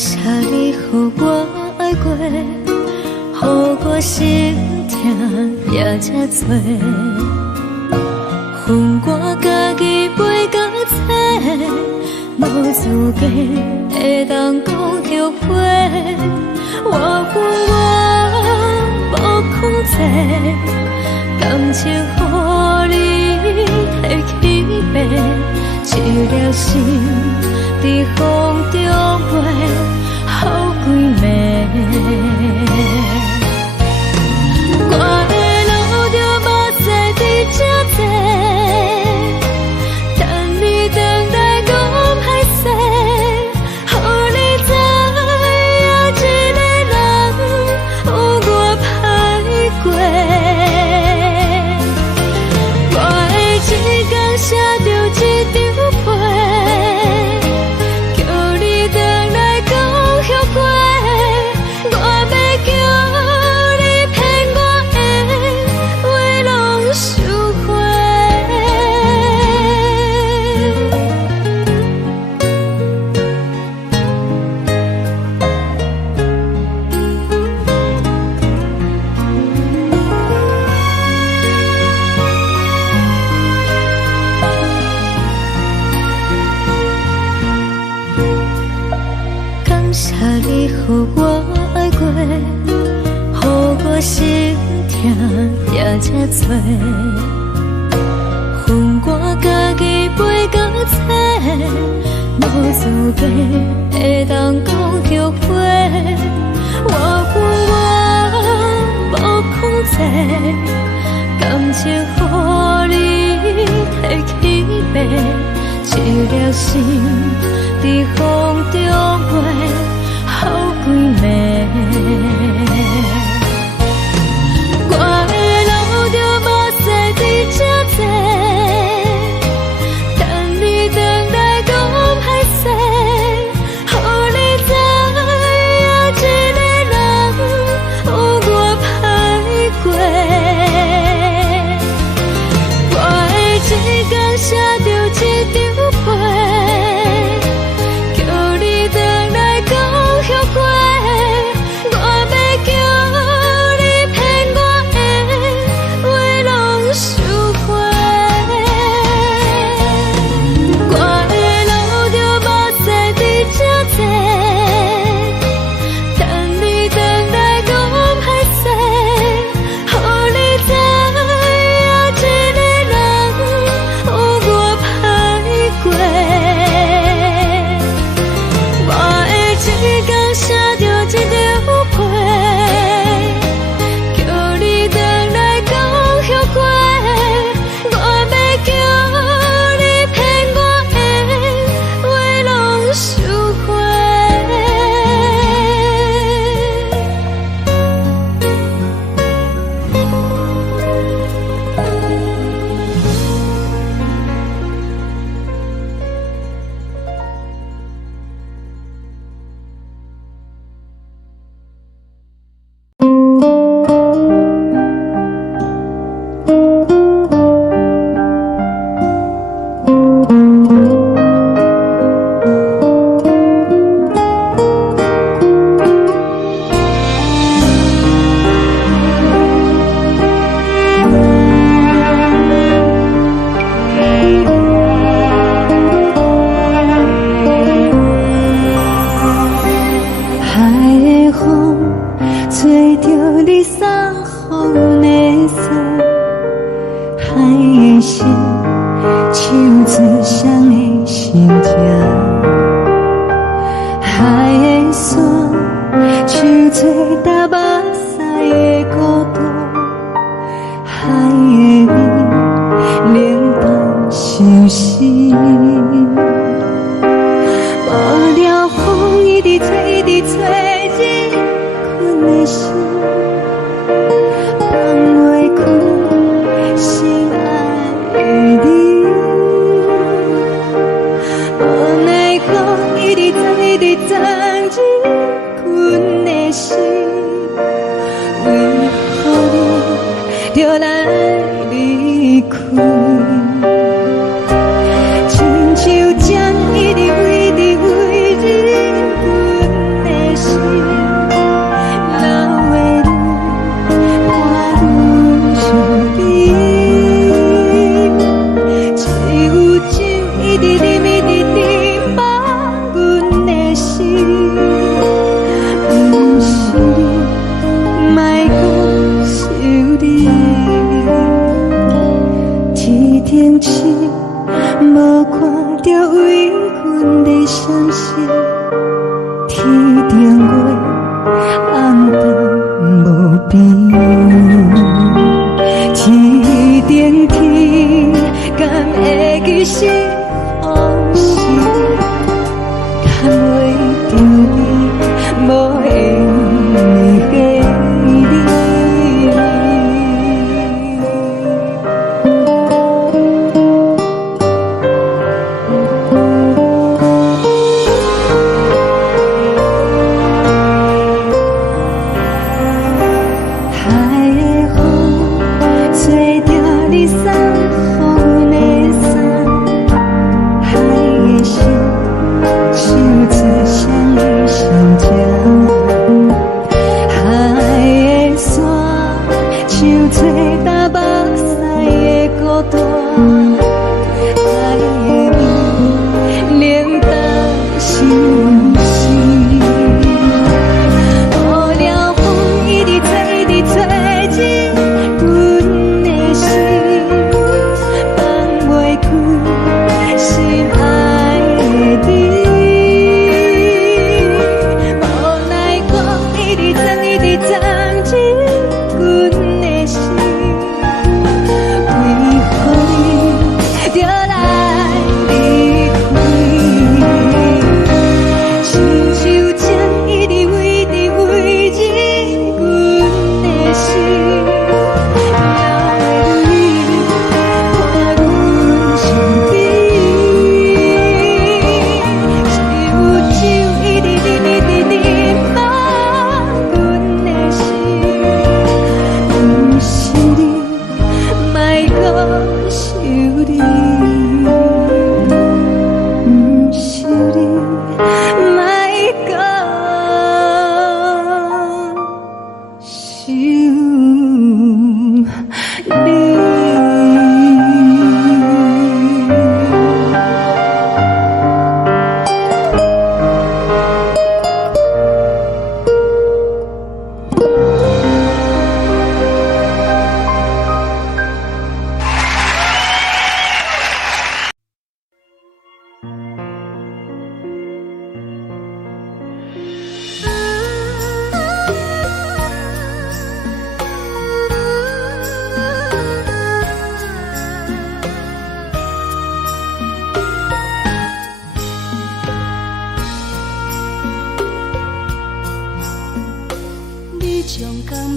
谢你，予我爱过，予我心痛也这多。恨我家己袂到切，无资格会当讲后悔。我恨我无控制，感情予你提起白，一粒心在风中飞，好几暝。我的路就无再伫这多，等你等待讲歹势，予你知影一个人有我歹过。我的一天写着一张被，叫你回来讲后悔。我要叫你骗我的话拢收回。感谢你，予我爱过，予我心痛也这多。恨我家己袂到切，无资格会当讲后悔。我恨我无控制，感情予你提起白，一粒心在风中飞，好几暝。我的路就无再伫这多，等你等待讲歹势，予你知影一个人有我歹过。我的一天写着一张被，叫你回来讲后悔。我要叫你骗我的话拢收回。我的路就无再伫这多，等你等待讲歹势，予你知影一个人有我歹过。我的一天写着一张被，叫你回来讲后悔。我要叫你骗我的话拢收回。海的风吹着你送风的伞，海的心手指双的心痛，海的山手吹打目屎的孤独，海的你冷淡伤心。无聊风一直吹，一直吹，日困的心放袂开，心爱的你。无奈何一直等，一直等，日困的心，为何你就来离开？亲像针一直为日困。为阮在相信，天顶月红淡无边，天顶天敢会记是往事，牵袂着你，无缘给你。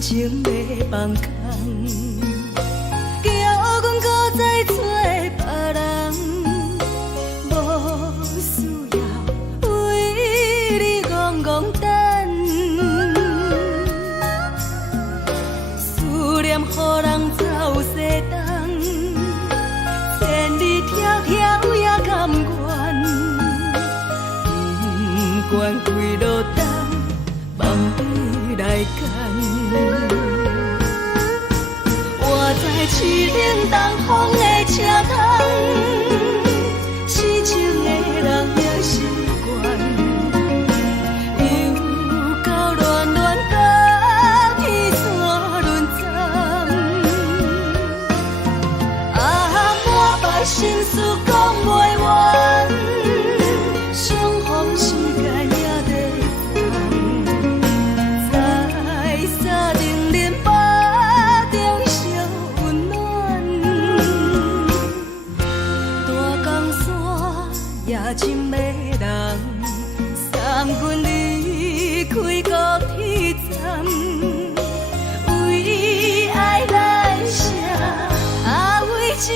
情要放空，叫阮搁再找别人，无需要为你戆戆等。思念予人走西东，千里迢迢也甘愿，不管几路东，梦比来干。活在凄冷东风的车窗，痴情的人也习惯，又到乱乱甲彼山论斩。满腹心事讲袂完，相逢时间也在等，在沙定连巴中烧温暖。大江山夜深的人，送阮离开高铁站，为爱来写，为情。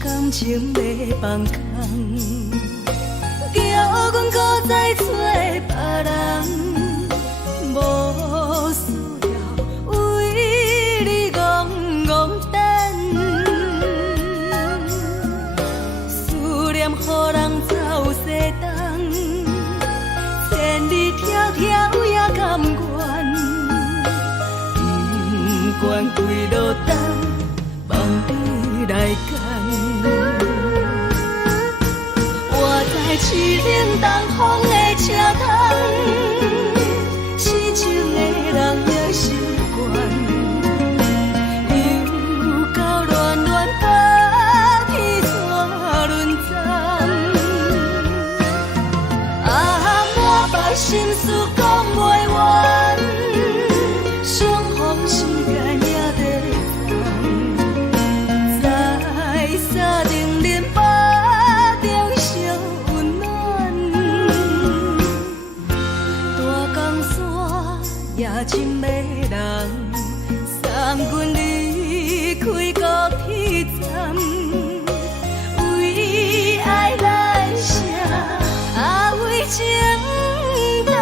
感情要放空，叫阮搁再找别人，无需要开路灯，望你来牵。我在市冷东风的车头，市井的人也习惯，又到乱乱打去带轮站。啊，满腹心事讲袂完，相逢时间也在等，在沙定林巴中相温暖。大江山也真迷人，送阮离开高铁站，为爱来城，为情重。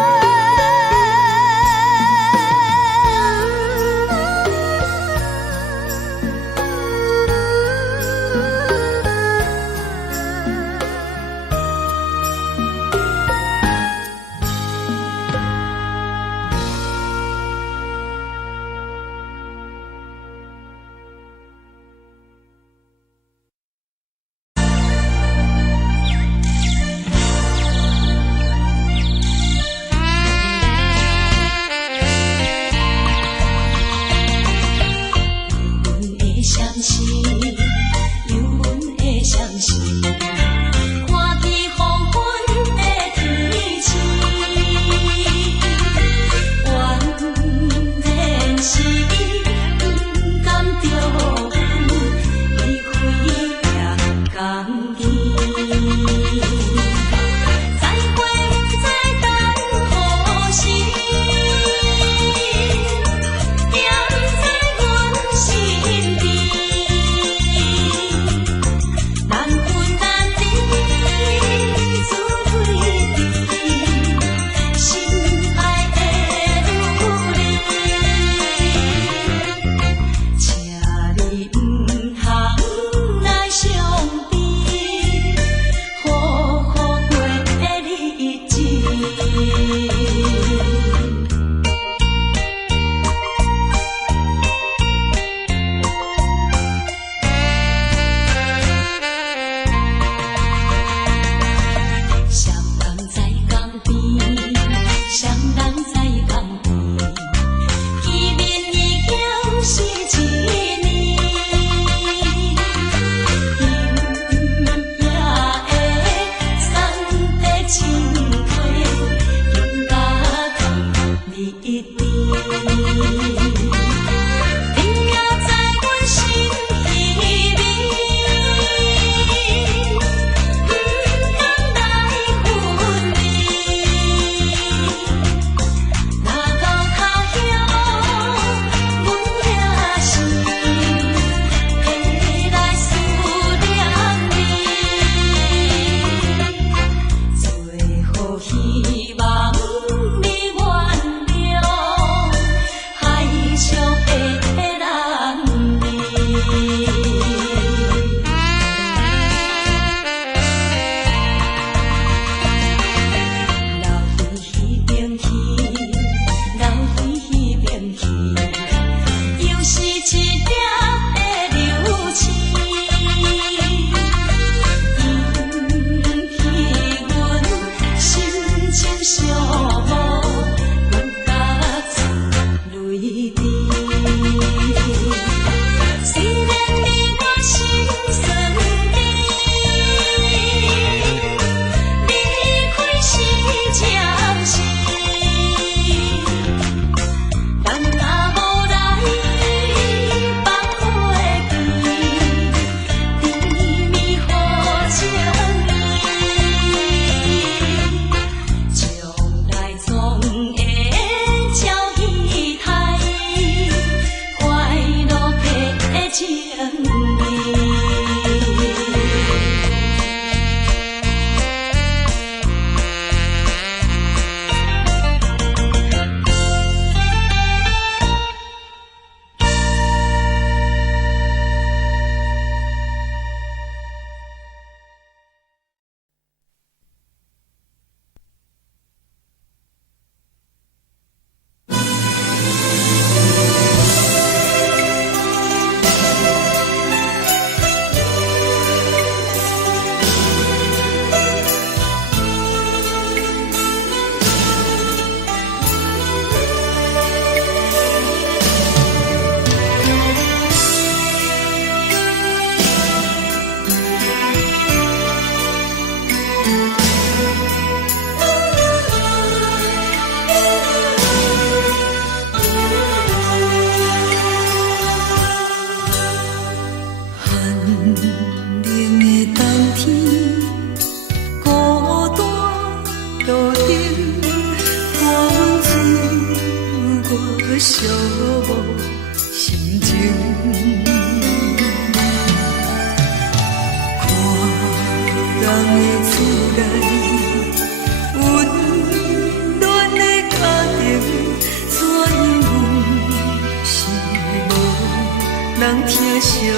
人疼惜你。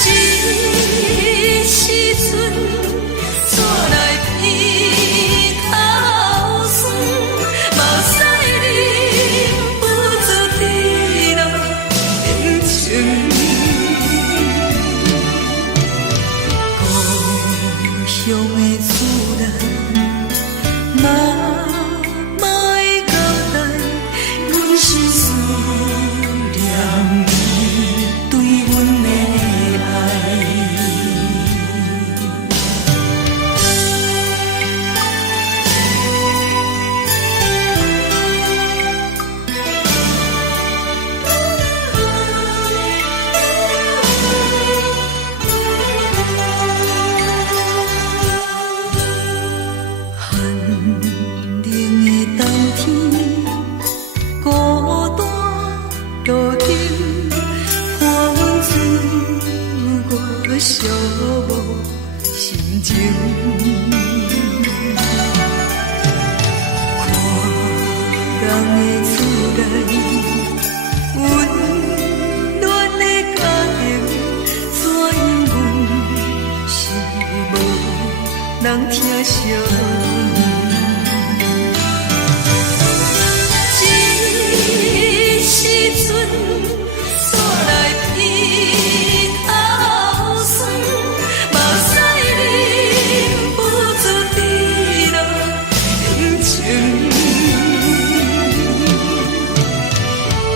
这时阵怎来鼻口酸，嘛使你不住滴落眼睛。故乡的厝内，莫会交代，阮是思念你对阮的爱。寂无心情，看人的厝内温暖的家庭，怎因阮是无人疼惜你？这时阵怎来鼻口酸？嘛使忍不住滴落眼睛。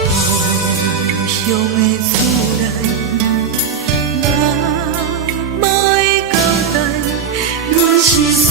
故乡的厝内，莫会交代，阮是思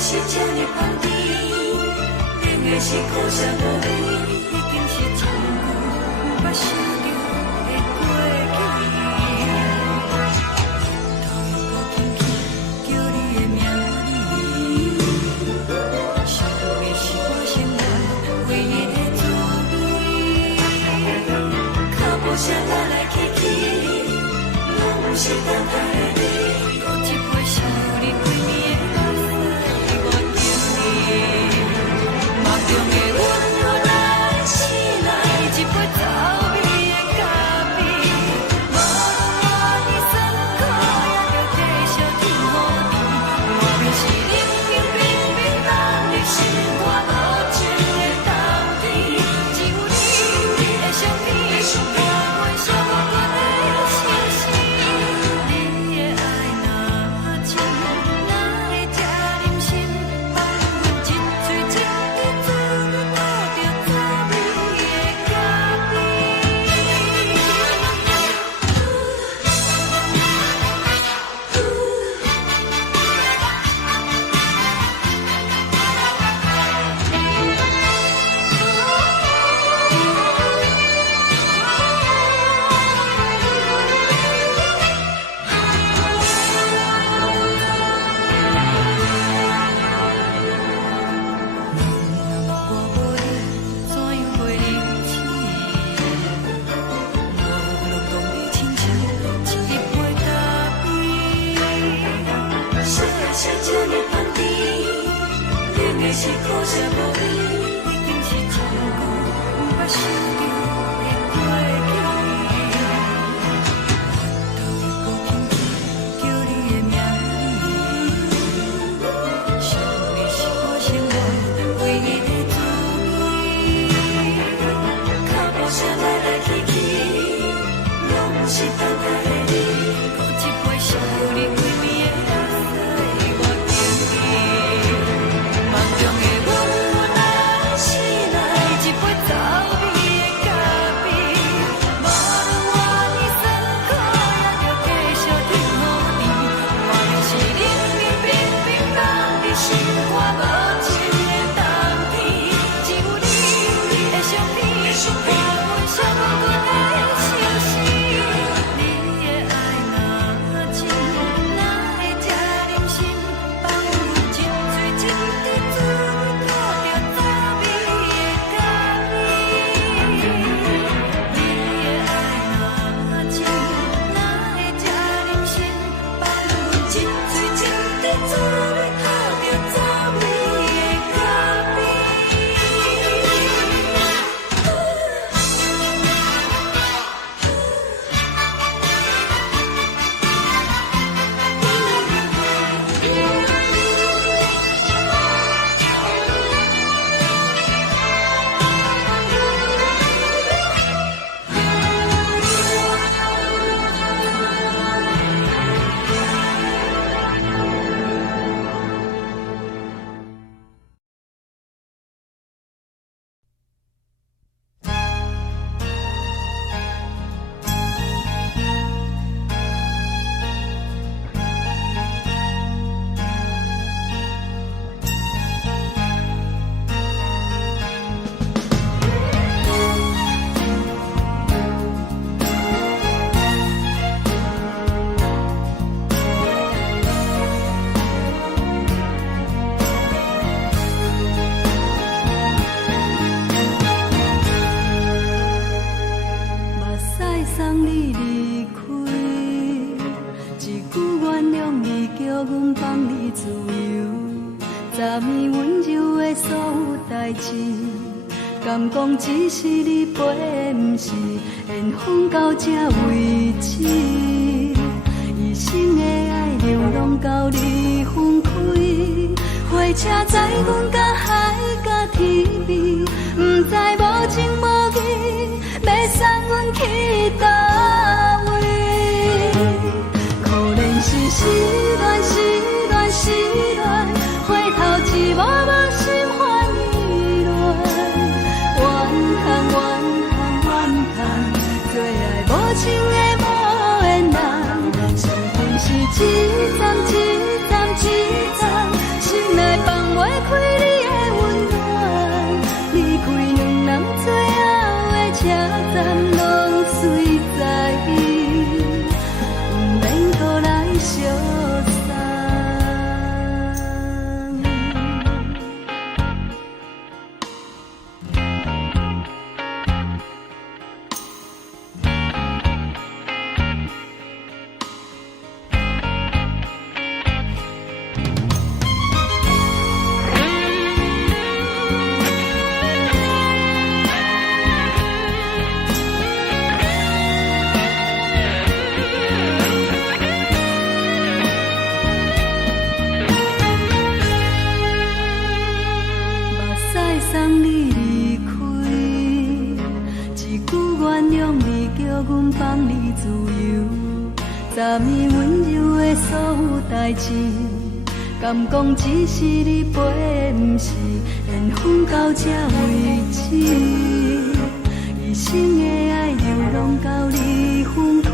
是这呢放甜，冷的是苦涩无味，已经是千古不舍着的过去。头又搁轻轻叫你的名字，想的是我心内唯一的滋味。脚步声来来去去，拢是等待的你，搁一杯想你几暝的目屎，我敬你。梦中的阮我来醒来，一杯走味的咖啡，无论我的酸苦，也着继续甜予你。我便是冷冷冰冰放入心肝无情的冬天，只有你的相片，换阮寂寞阮的心事。你的爱若真，哪会这忍心放阮一嘴一滴滋味，倒着滋味的咖啡。我无你，怎样袂离去？无路当你亲像一杯咖啡，烧的是这呢放甜，冷的是苦涩无味，已经是千古不舍着的过去。头又搁轻轻叫你的名字，想的是我生活唯一的滋味。脚步声来来去去，拢是等待的你，搁一杯想你几暝的目屎，我敬你。梦中的阮我来醒来，一杯走味的咖啡，无论我的酸苦，也着继续甜予你。我便是冷冷冰冰放入心肝无情的冬天，只有你的相片，换阮寂寞阮的心事。你的爱若真，哪会这忍心放阮一嘴一滴滋味，倒着滋味的咖啡。你的爱若真，哪会这忍心放阮一嘴一滴滋味，倒着滋味的咖啡。目屎送你离开，一句原谅你，叫阮放你自由。昨暝温柔的所有代志，敢讲只是你陪，毋是缘分到这为止。一生的爱流浪到你分开，火车载阮甲海甲天边，毋知无情无义，要送阮去倒位？可能是失恋，失恋，失恋，回头一幕幕心烦意乱，怨恨，怨恨，怨恨，最爱无情的无缘人，是分是一站一站一站，心内。代志，敢讲只是你陪，不是缘分到这为止。一生的爱流浪到你分开，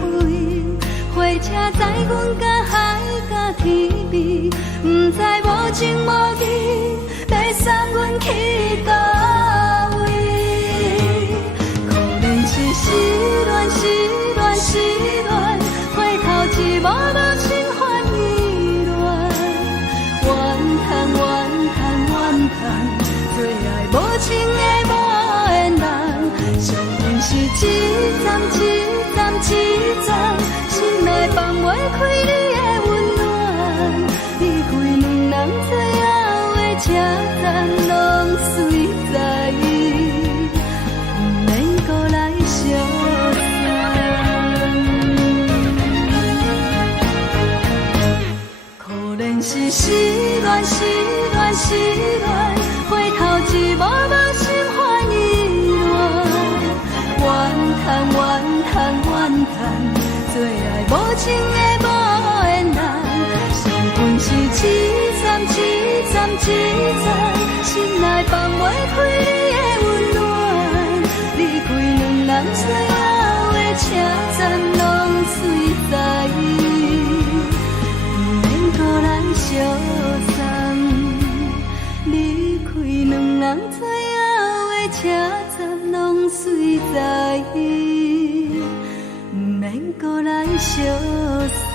火车载阮甲海甲天边，不知无情无义，要送阮去倒位？可能是失恋，失恋，失恋，回头一幕幕心烦意乱，怨叹，怨叹，怨叹，最爱无情的无缘人，上阮是一站一站一站，心内放袂开你的温暖，离开两人最后的车站，拢随在意，不免搁来相可能是失恋，失恋，失恋，回头一幕幕心烦意乱，怨叹，怨叹，怨叹，最爱无情的无缘人，上阮是一站一站一站，心内放袂开你的温暖，离开两人最后的车站，拢随在意，不免搁来相送。离开两人最后的车站，拢随在意，不免搁来相送。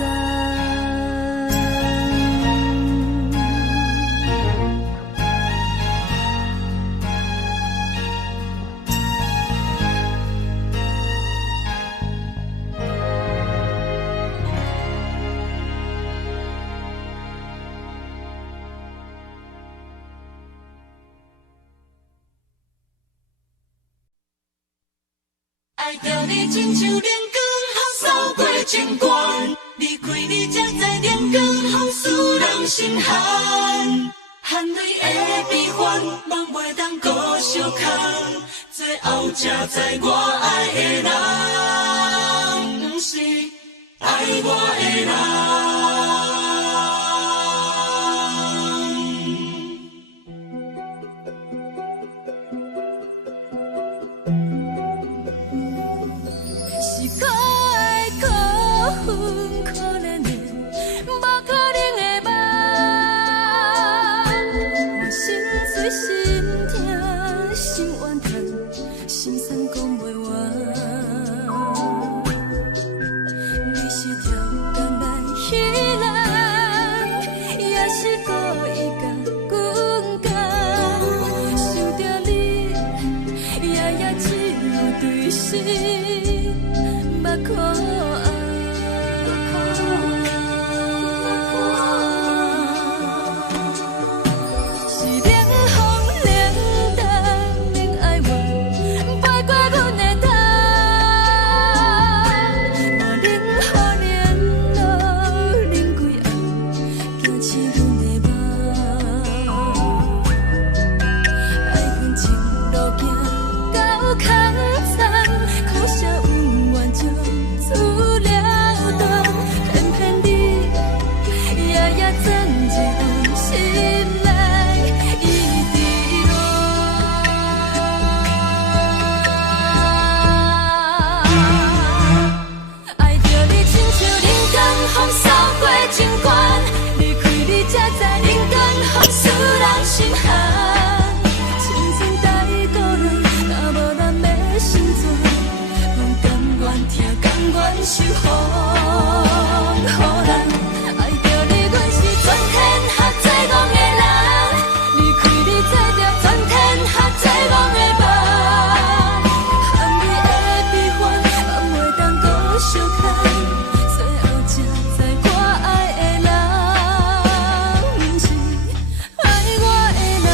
爱着你亲像阳光扫过情关，离开你才知阳光风使人心寒。含泪的悲欢，望袂当搁相牵，最后才知我爱的人，不是爱我的人。是可爱可恨可怜的，无可能的梦。我心碎心痛心怨叹，心酸讲袂完。你是挑工来戏人，也是故意甲阮讲，想着你夜夜只有对视。目眶红，是冷风冷淡冷爱我，飞过阮的头，嘛冷雨连落冷几暗，惊醒阮的梦。爱恨情路行到空残，苦涩有怨就出了断，偏偏你夜夜钻一段心内一滴落。爱着你亲像冷光风扫过情关，离开你才知冷光风使人心寒。亲情带过来，若无咱要心怎？甘愿听，甘愿受风雨人。爱着你，阮是全天下最戆的人，离开你才着全天下最戆的梦。含泪的悲欢，望袂当搁相牵，最后才知我爱的人，不是爱我的人。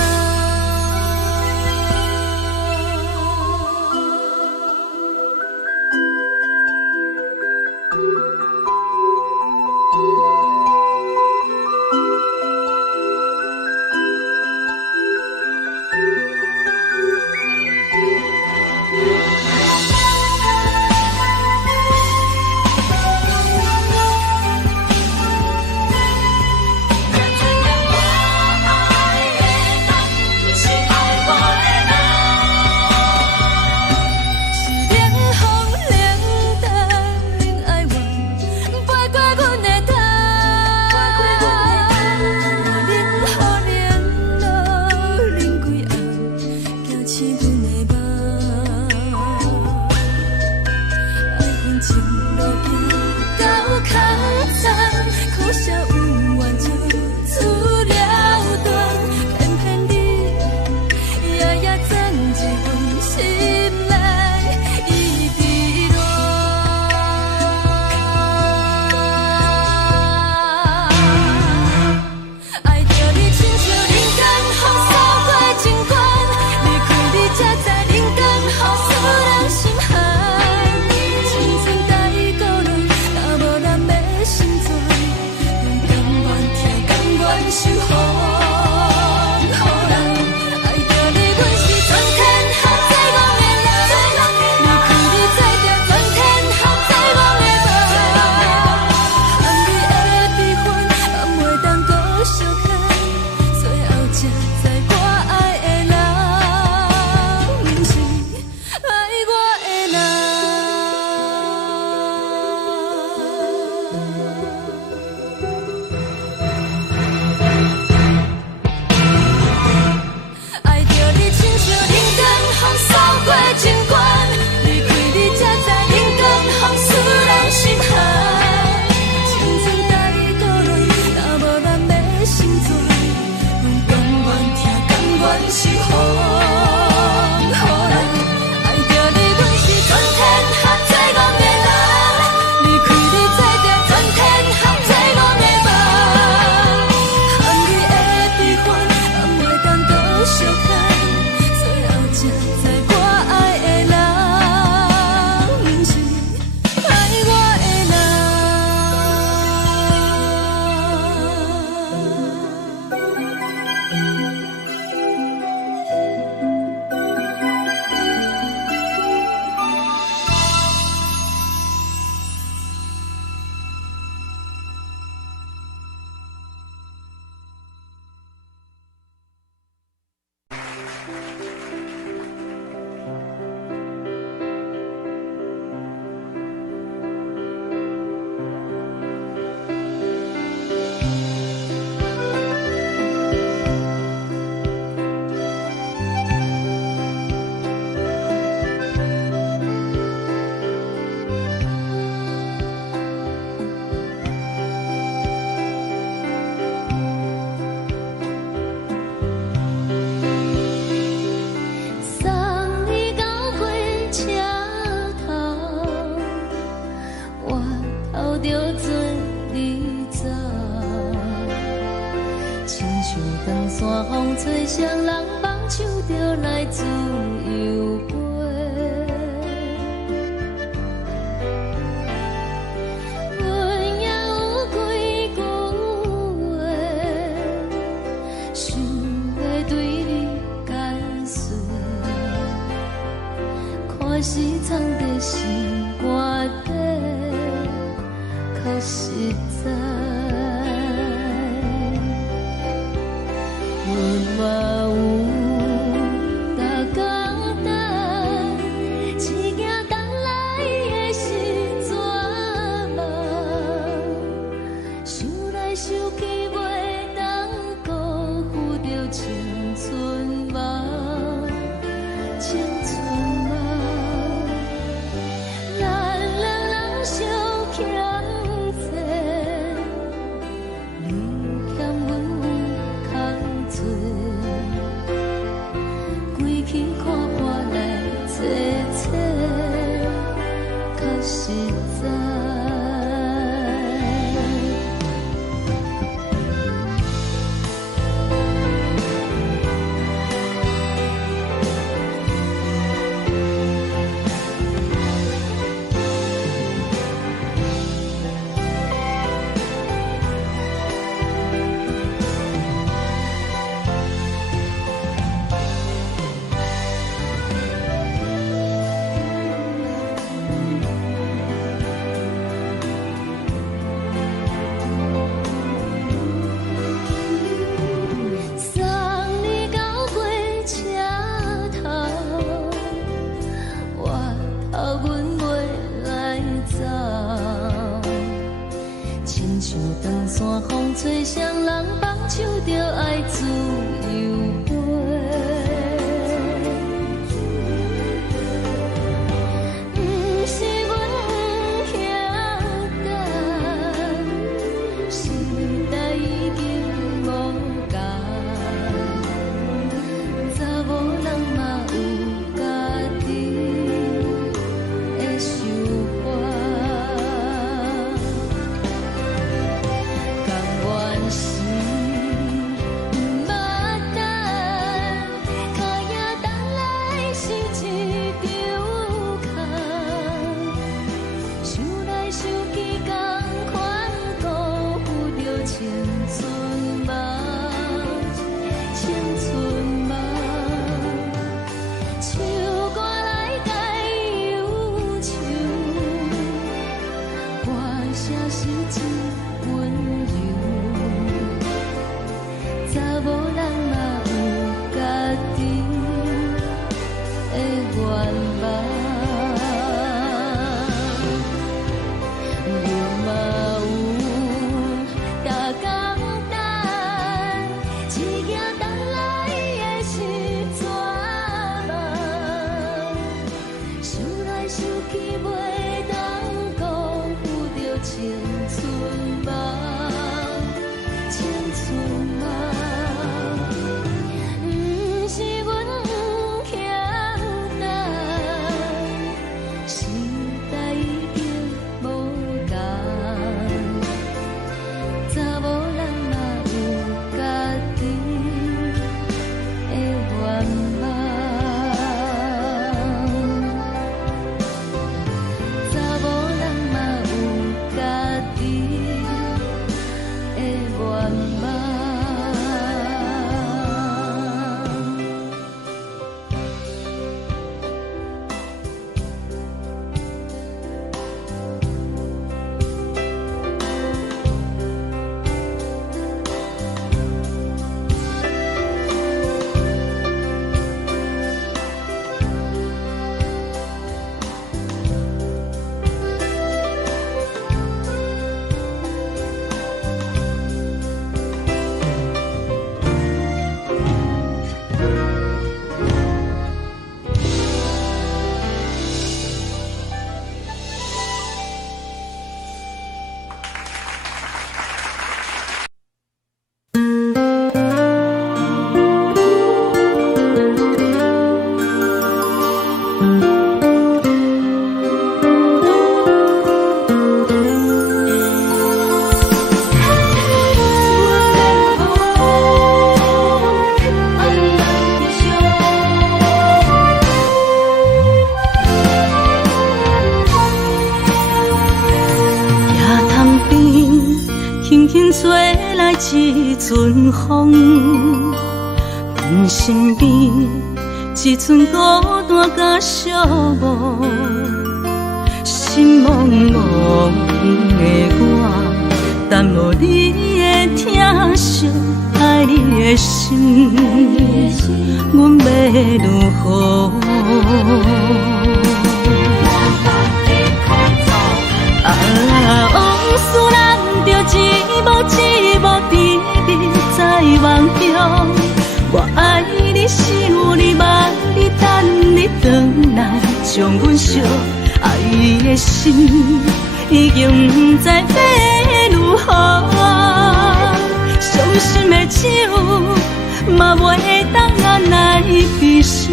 愿是风，予人爱着你，阮是全天下最憨的人。离开你做着全天下最憨的梦，含泪的悲欢，也袂当搁相牵。最后才知我爱的人，不是爱我的人。送你到火车头，我头着准你走，亲像长山风吹双人放手着来自由飞。阮也有几句话，想要对你解说。可是藏在心肝底，较实在。阮嘛有逐工等，一件等来的是绝望。想来想去，袂当辜负着青春梦，青春梦。咱两人相欠债，你欠阮空做。阵风，阮身边一阵孤单甲寂寞，心茫茫的我，等无你的疼惜，爱你的心，阮要如何？往事咱着一幕一幕甜蜜在梦中。我爱你想你望你等你回来，将阮惜爱的心已经不知要如何。伤心的手嘛袂当按来悲伤。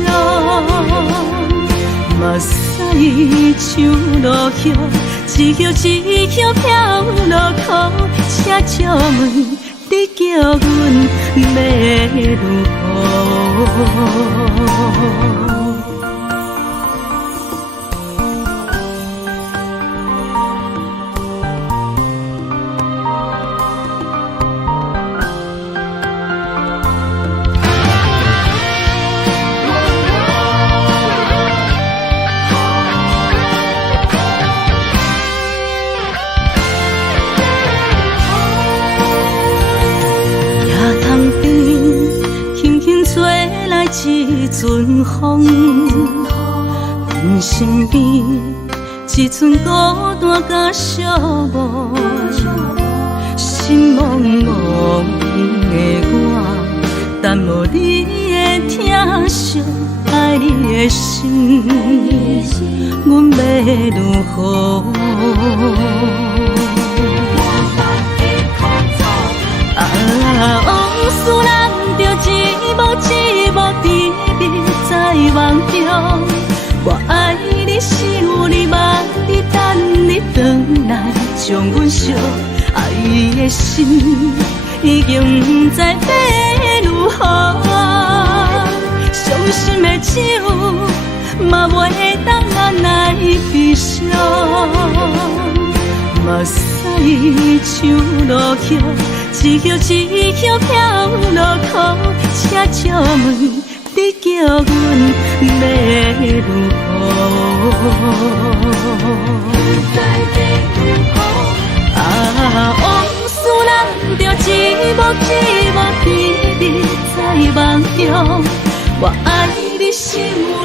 目屎像落雨，一曲一曲飘落雨，请借问你叫阮要如何？一阵风，阮身边一阵孤单甲寂寞，心茫茫的我，等无你的疼惜，爱你的心，阮要如何？往事咱着一幕一幕甜蜜在梦中。我爱你想你望你等你回来，将阮惜爱的心已经不知要如何。伤心的手嘛袂当按来悲伤。目屎像落雨，一曲一曲飘落雨，请借问你叫阮要如何？往事咱着一幕一幕甜蜜在梦中。我爱你想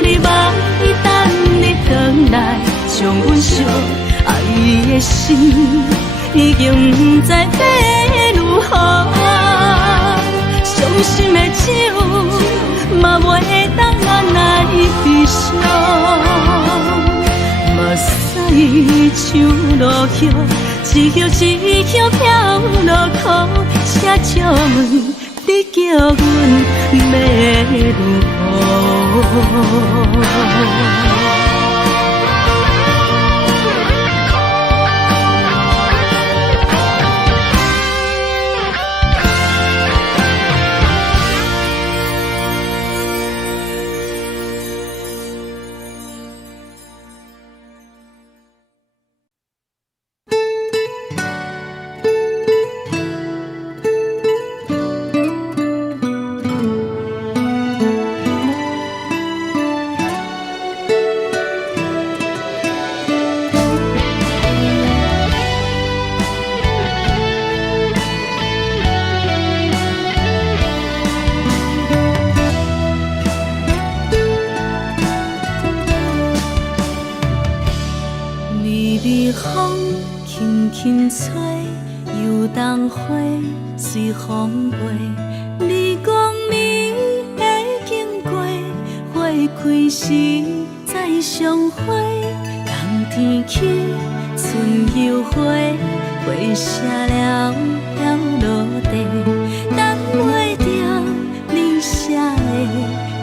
你望你等你回来，将阮惜爱的心已经不知要如何。伤心的手嘛袂当按来悲伤。目屎像落雨，一曲一曲飘落雨，请借问你叫阮要如何？随风飞，你讲你会经过，花开时再相会。冬天起，春又回，花谢了飘落地，等袂着你写的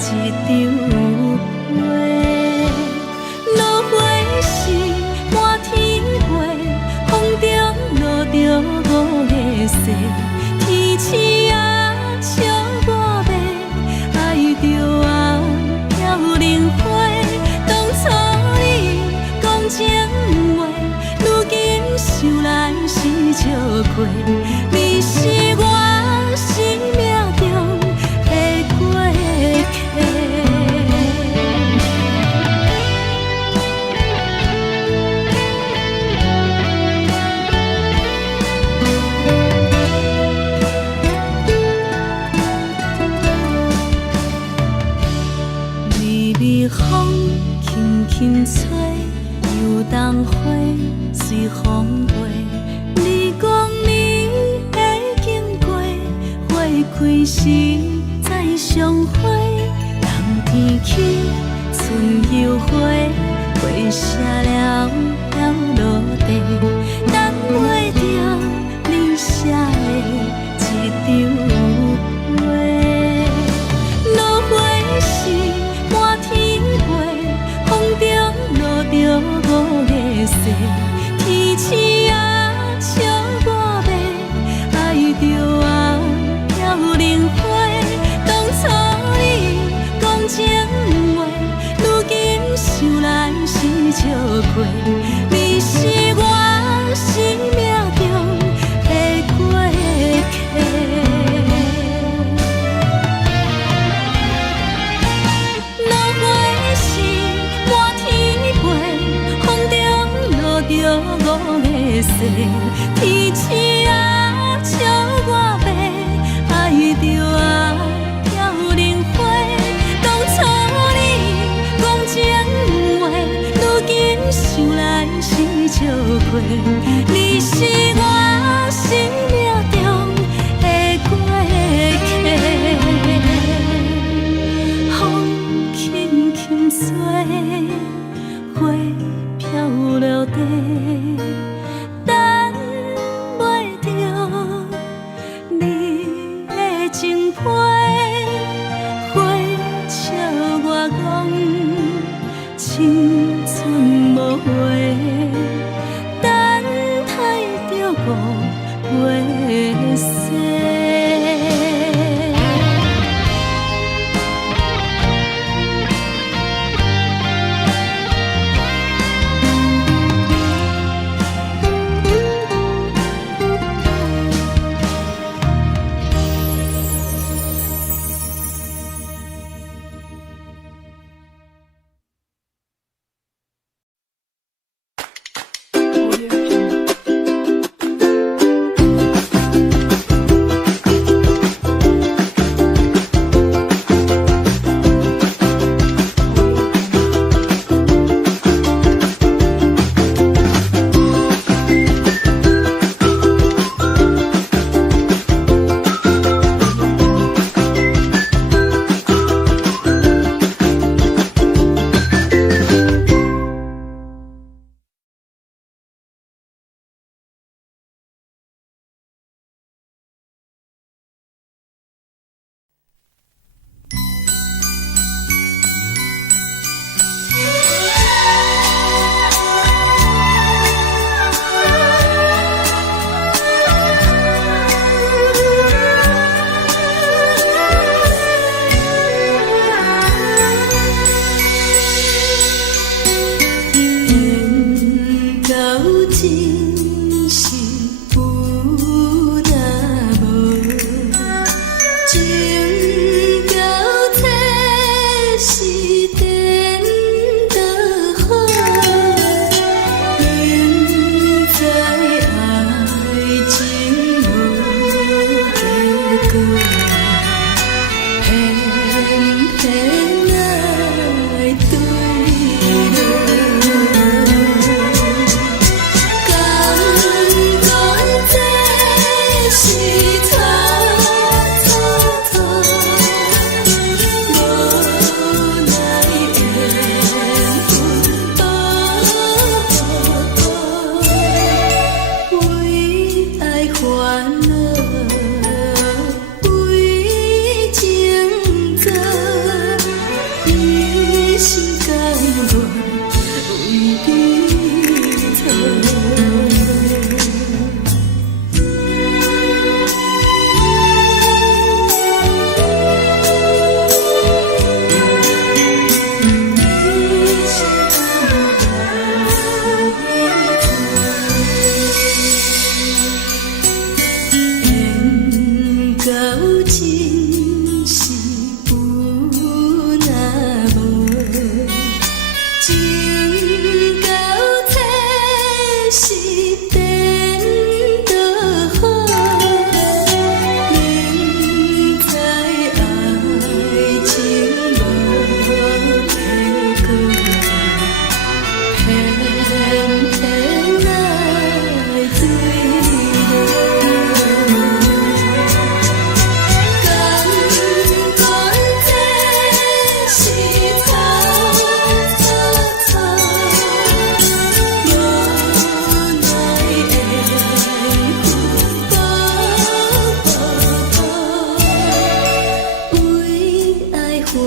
一张画。落花时满天花，风中落着五个色。天星啊，笑我迷，爱着啊，飘零花。当初你讲情话，如今想来是笑过。你是我心轻吹，游东花随风飞。你讲你会经过，花开时再相会。人天起，春又花，花谢了落地，等袂着你写的一张话。落花时满天飞，风中落着五个色。天星啊，笑我迷，爱着啊飘零花。当初你讲情话，如今想来是笑过。你是我生命中的过客。落花时满天飞，风中落着五个色。天星啊，笑我迷，爱着啊飘零花。当初你讲情话，如今想来是笑过。你是我生命中的过客。风轻轻吹，花飘落地，等袂着你的情批。花笑我讲，青春无悔，等待着五月雪。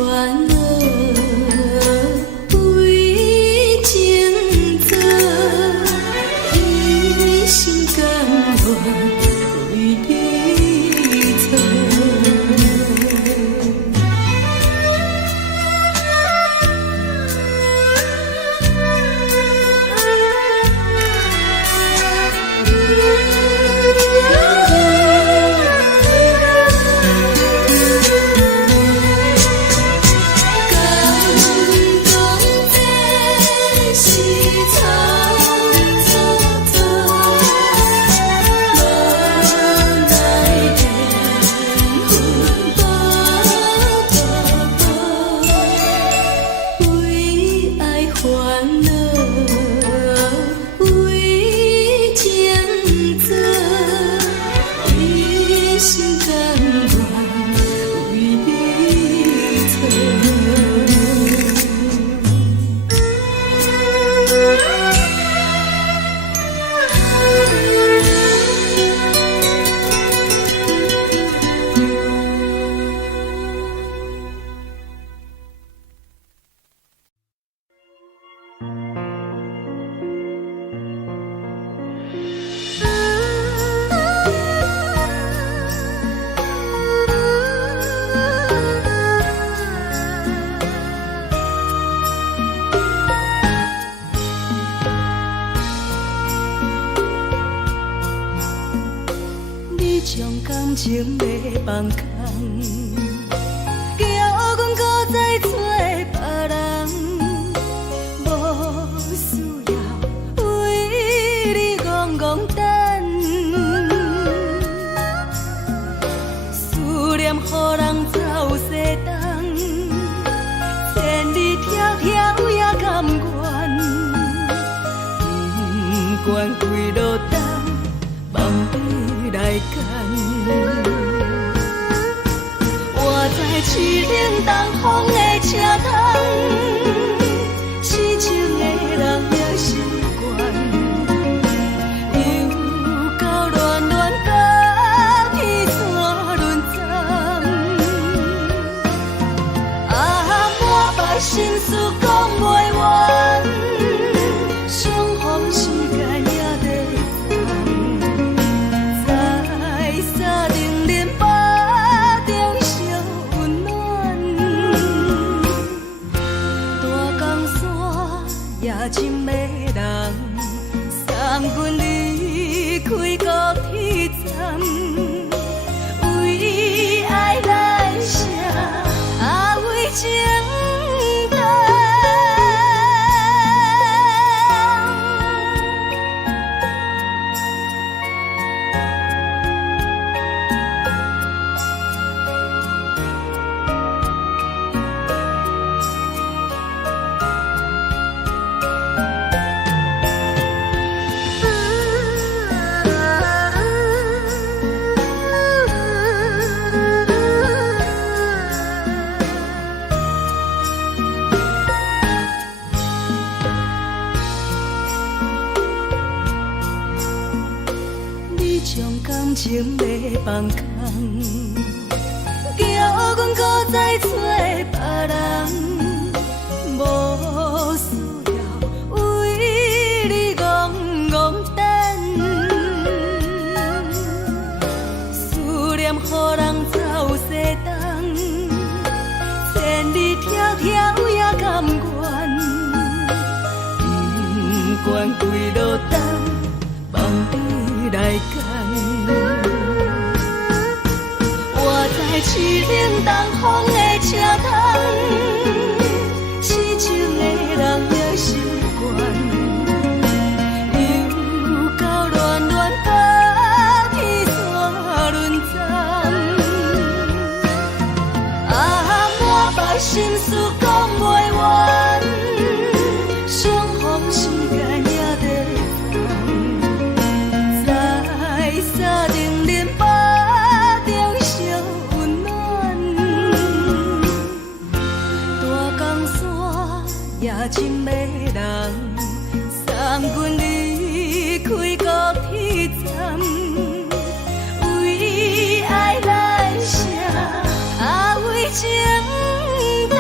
烦恼为情做，一心甘愿为你错。将感情要放空，叫阮搁再找别人，无需要为你戆戆等，思念予人走西东，千里迢迢也甘愿，不管几落冬，梦你来干。我在痴冷东风的车窗，痴情的人也习惯，又到乱乱甲彼山论斩。啊，满腹心事讲袂完，相逢时间也在等，在沙定林巴中相温暖。大江山夜深的人，送阮离开高铁站，为爱来写，为情等。将感情要放空，叫阮搁再找别人，无需要为你戆戆等，思念予人走西东，千里迢迢也甘愿，不管几落冬，梦你来干。我在痴冷东风的车窗，痴情的人也习惯，又到乱乱甲彼山论斩。啊，满腹心事讲袂完，相逢时间也在等，在沙定林巴中相温暖。大江山夜深的人，送阮离开高铁站，为爱来写，为情等。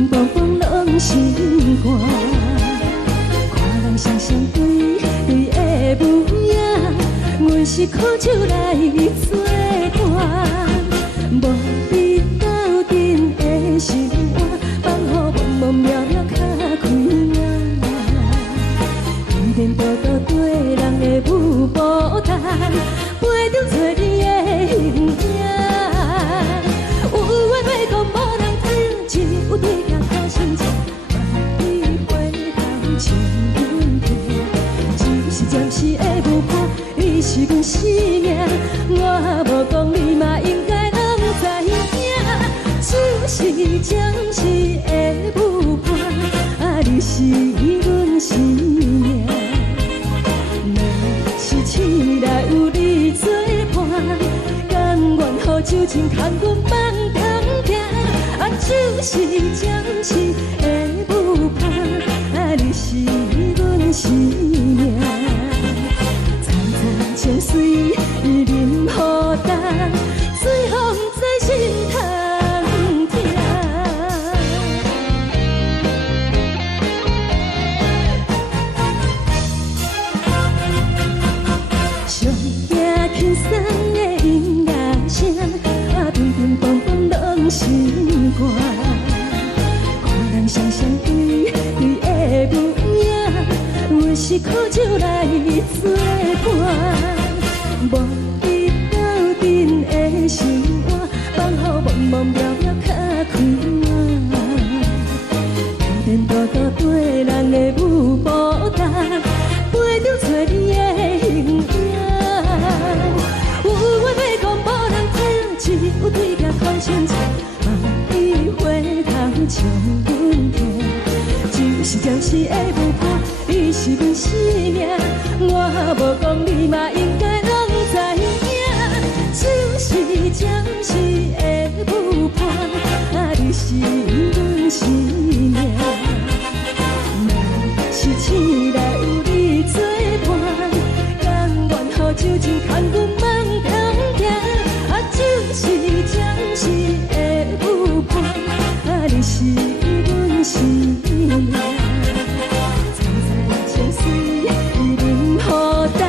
乒乓乓拢心肝。看人双双对对的模样，阮是苦酒来作伴。无你斗阵的心肝，放乎茫茫渺渺较开眼。颠颠倒倒对人的舞步弹，陪着做你的形影。有话要讲无人听，只有对镜头心情，万里回头像阮听。只是暂时的舞伴，你是阮生命，我无讲你嘛应该拢知影。就是暂时的舞伴，啊，你是阮生命。若是醒来有你作伴，甘愿予酒精牵阮放通行。啊，就是暂时的舞伴，啊，你是阮生命。层层情水任何等，随风在心头。轻松的音乐声，啊，乒乒乓乓拢心肝。看人双双对对的模样，阮是苦酒来作伴。无你斗阵的心肝，放乎茫茫渺渺较开眼。颠颠倒倒对人的舞步弹，陪着做你的形影。有话要讲无人听，只有对镜看清楚，万里回头像阮听。就是暂时的舞伴，你是阮生命，我无讲你嘛应该拢知影。就是暂时的舞伴，啊，你是阮生命。若是醒来有你作伴，甘愿予酒精牵阮放通行。啊，就是暂时的舞伴，啊，你是阮生命。层层情水任何等，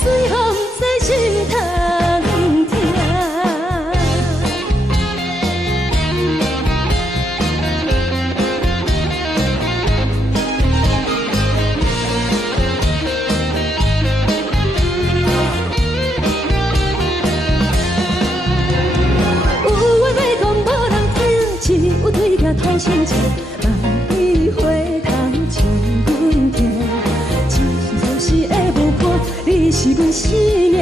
随风在心头听。有对镜头心情，万里回头像阮听。就是的舞伴，你是阮生命，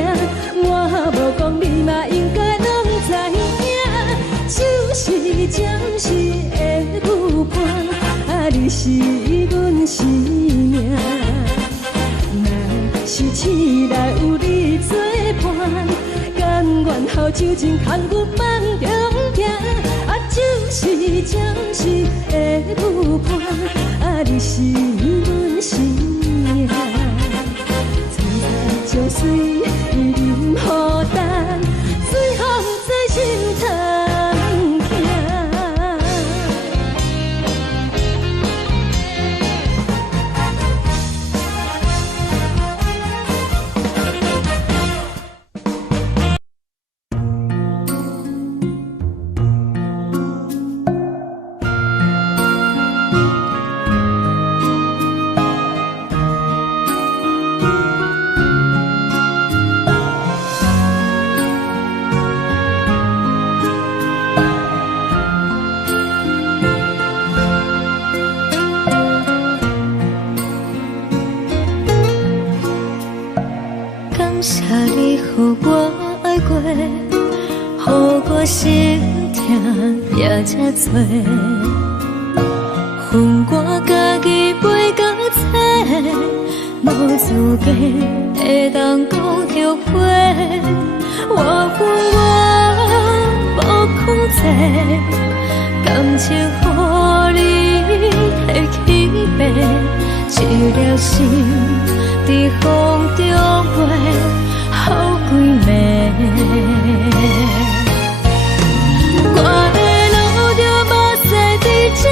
我无讲你嘛应该拢知影。就是暂时的舞伴，啊，你是阮生命。若是醒来有你作伴，甘愿予酒精牵阮放中行。就是暂时的舞伴，啊，你是阮生命。层层情水任何等，随风在心头听。谢你予我爱过，予我心痛也这多，恨我家己袂到切，无资格会当讲着话，我无控制，感情予你提起白，一粒心在风中飞，好几暝。我的路着目屎在这。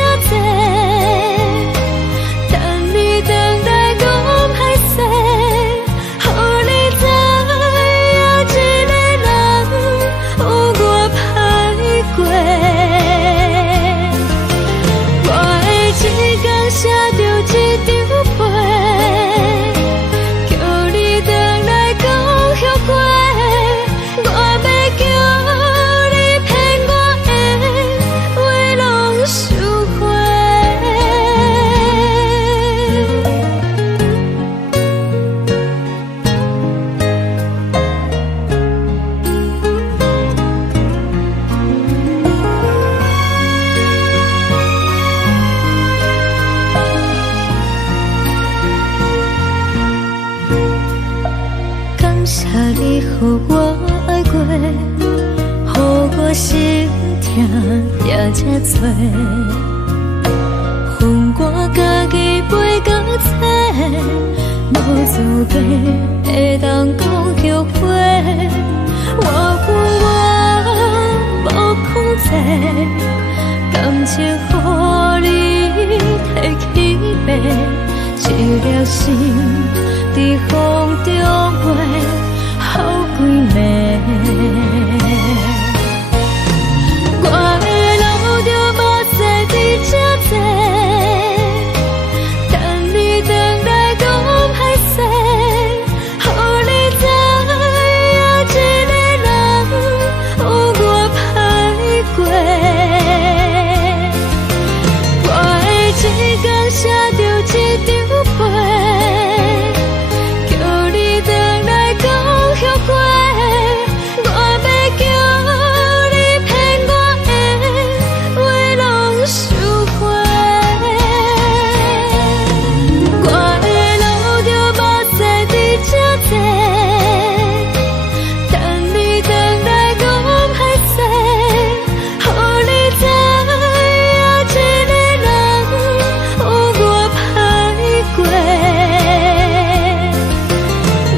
听才多，恨我家己袂到切，无资格会当讲后悔。我无控制，感情予你摕去卖，一粒心伫风中飞，好几暝。我的路就无西伫这多，等你回来讲歹势，予你知影一个人有我歹过。我的一天写着一张被，叫你回来讲后悔。我要叫你骗我的话拢收回。我的路就无西伫这多，等你回来讲歹势，予你知影一个人有我歹过。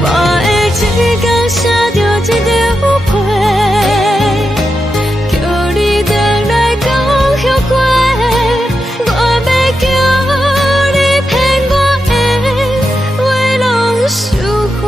我的一天写着一张被，叫你回来讲后悔。我要叫你骗我的话拢收回。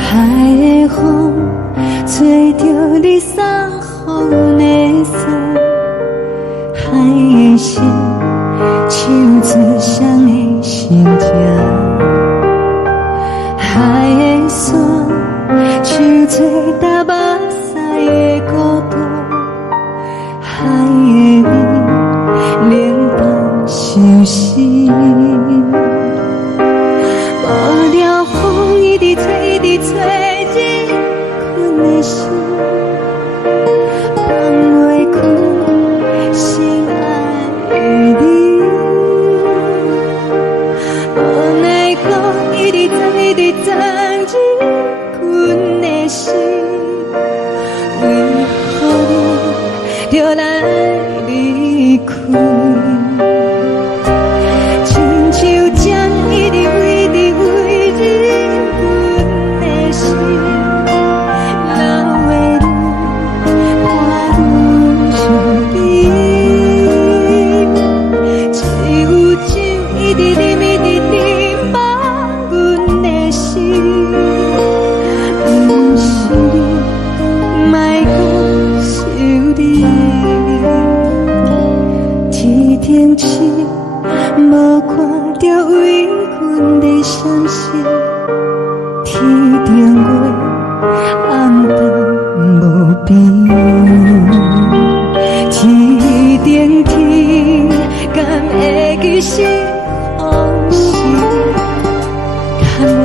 海的风吹着你送予的伞，海的心唱出双的心情，海的山唱出搭目屎的孤独，海的你冷淡伤心。无聊风一直吹，一直吹，日困的心，放袂开心爱你。无奈讲一直藏，一直藏，日困的心，为何你就来离开？亲像针一直为日阮的心，流的泪看愈伤悲。只有酒一直啉，一直啉，放阮的心。不是你，莫讲想你。天顶星无看到为阮的伤心，天顶月暗淡无边，天顶天敢会记是往事，敢会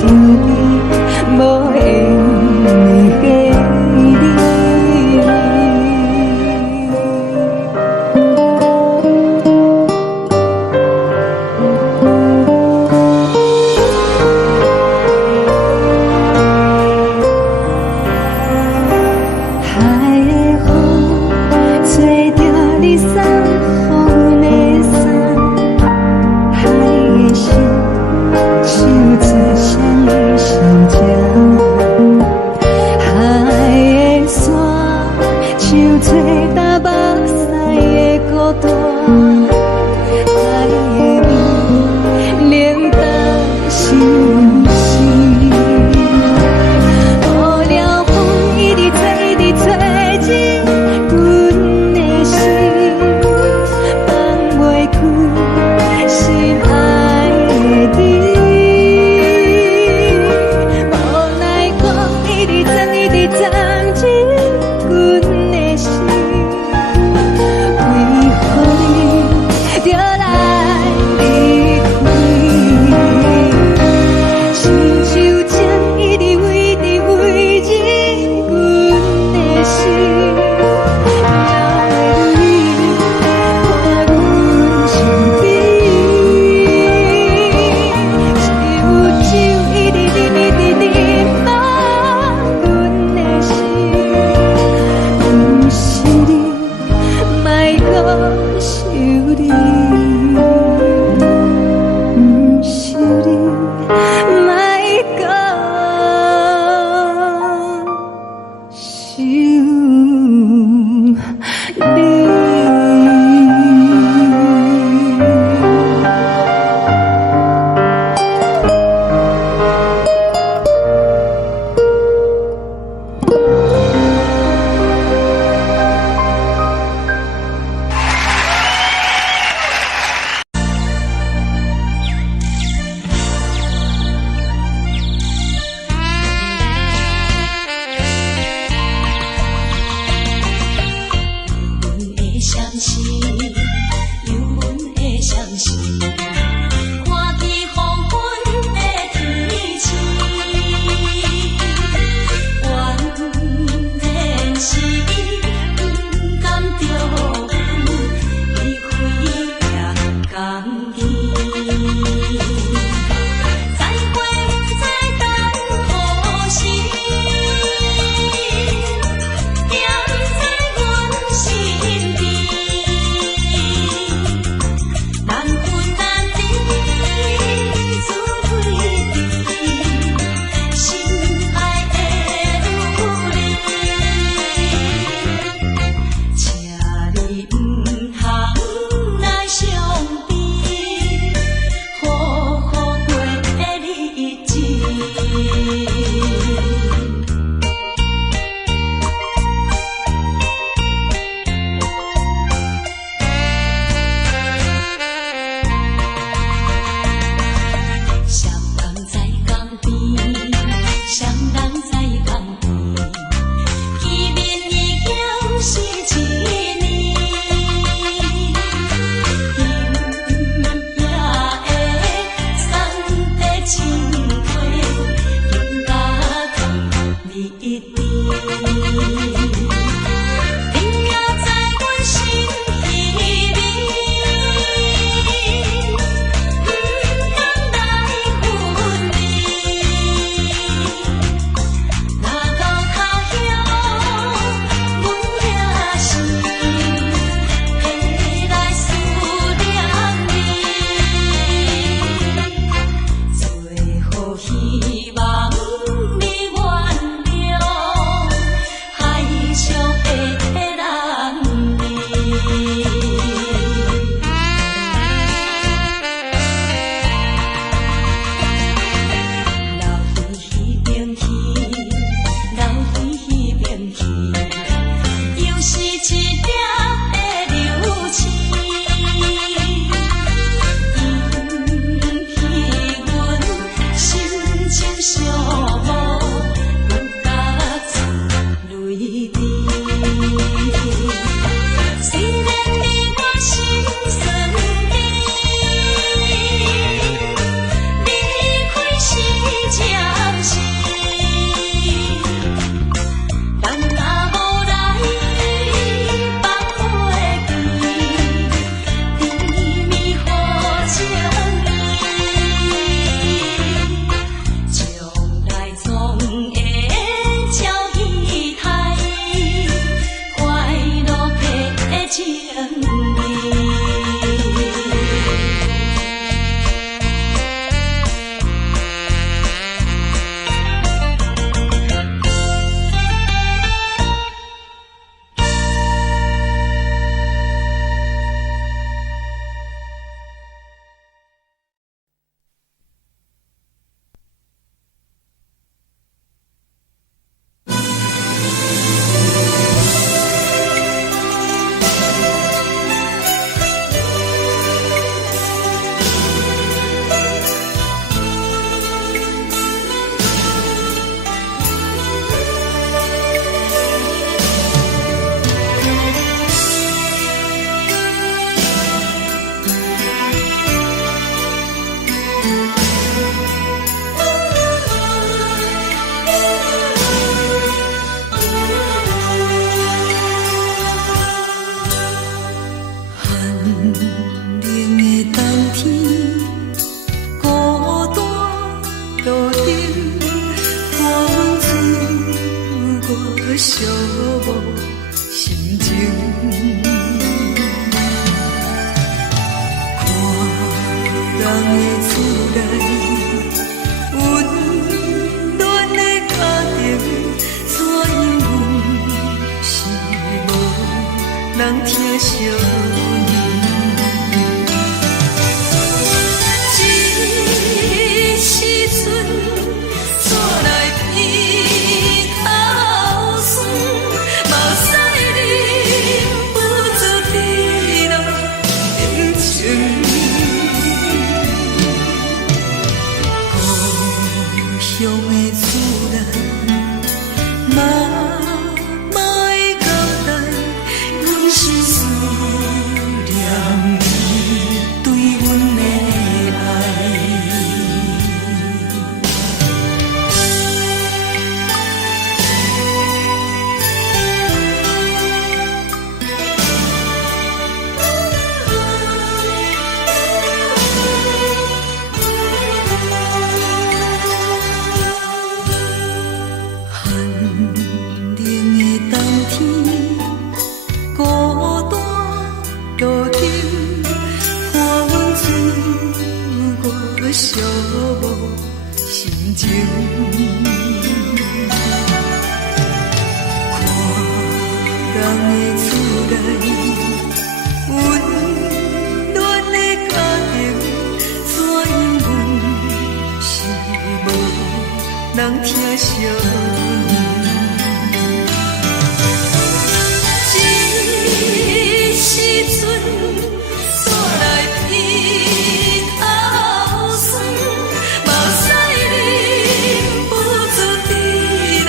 着你无缘给你。海的风吹着你送予的伞，有阮的相思，看见黄昏的天星，原然是你不甘着阮离开也甘愿。再会再等何时？踮在阮身边。情。看人的厝内，温暖的家庭，怎因阮是无人疼惜？时阵，煞来鼻口酸，目屎忍不住滴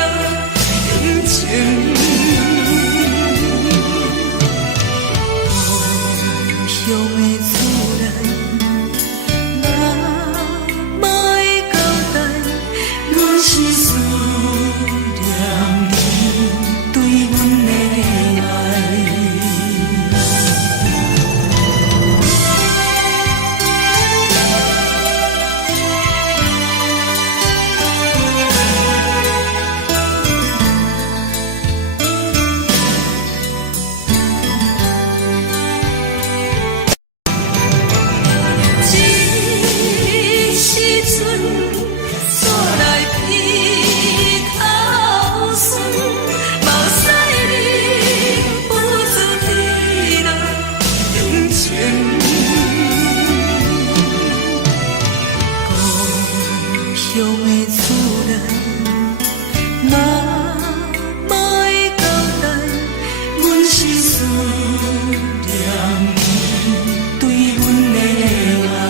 落眼睛。故乡的厝内，妈妈的交代，阮是思念你对阮的爱。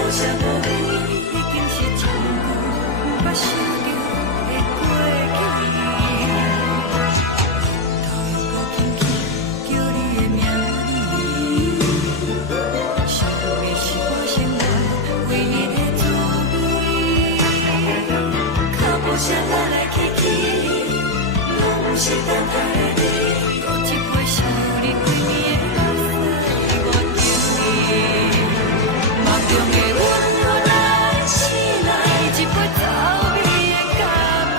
可惜无味，已经是真久毋捌想着的过去。头又搁轻轻叫你的名字，想的是我生来唯一的滋味。脚步声来来去去，拢是等待的你，搁一杯想你几年的目屎，我求你。梦中的阮我来醒来，一杯走味的咖啡，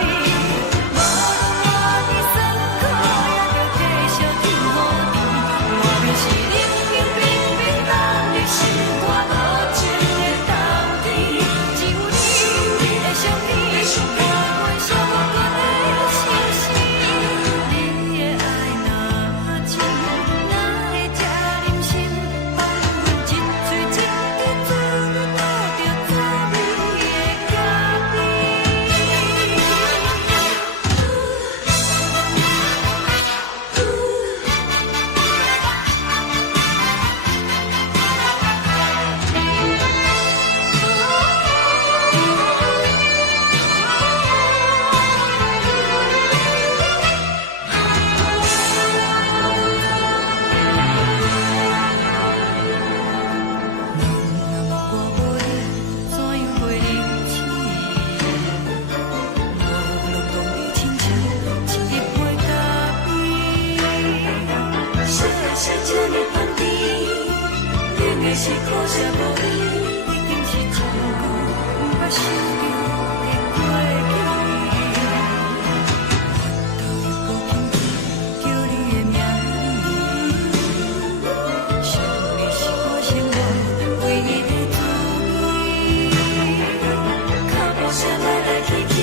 无论我的酸苦，也着继续甜予你。我就是冷冷冰冰冷的心肝，无情的冬天，只有你的相片，我阮寂寞过的心事。你的爱若真，哪会这忍心放阮一嘴一滴水，倒着滋味的咖我无你，怎样过日子？无路当你亲像一杯咖啡，小的是这呢放甜，冷的是可惜无味，已经是真久毋捌想着的过去。头又搁轻轻叫你的名字，想的是我生来唯一的滋味。脚步声来来去去，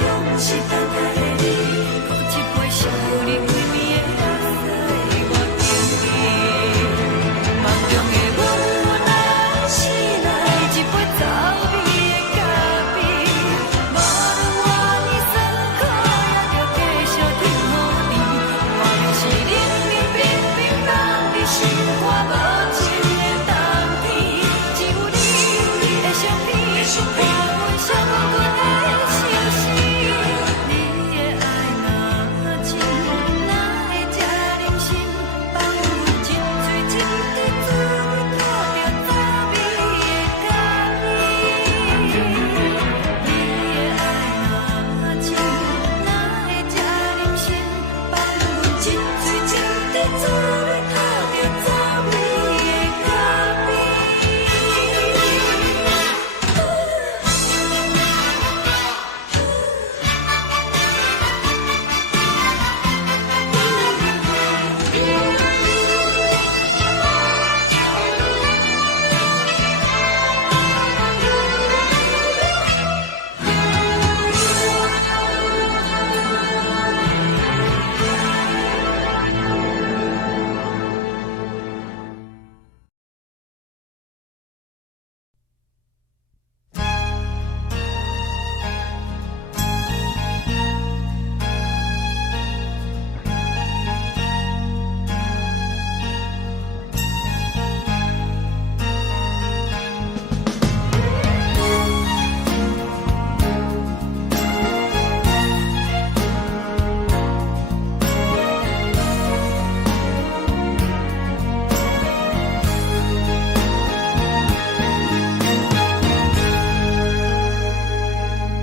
拢是等待的你，搁一杯想你几暝的目屎，我求你。梦中的阮我来醒来，一杯走味的咖啡，无论我的酸苦，也着继续甜予你。我就是冷冷冰冰冷的心肝，无情的冬天，只有你的相片，我阮寂寞过的心事。你的爱若真，哪会这忍心放阮一嘴一滴水，倒着滋味的咖啡？你的爱若真，哪会这忍心放阮一嘴一滴水，倒着滋味的咖啡？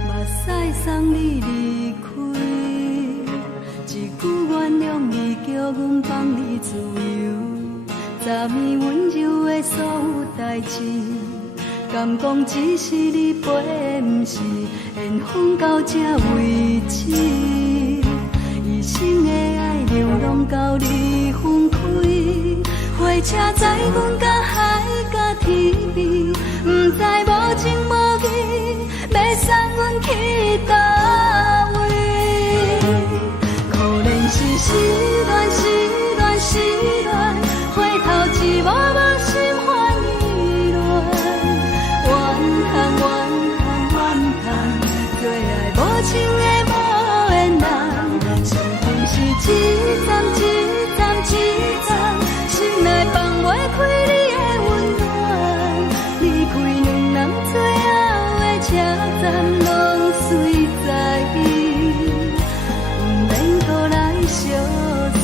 目屎送你离开，一句原谅你，叫阮放你自由。昨暝温柔的所有代志，敢讲只是你陪，毋是缘分到这为止。一生的爱流浪到你分开，火车载阮甲海甲天边，毋知无情无义，要送阮去倒位？可能是失恋，失恋，失恋，回头一幕幕心烦意乱，怨叹，怨叹，怨叹，最爱无情的无缘人，幸运是一站一站一站，心内放袂开你的温暖。你站拢随在，不免搁来相送。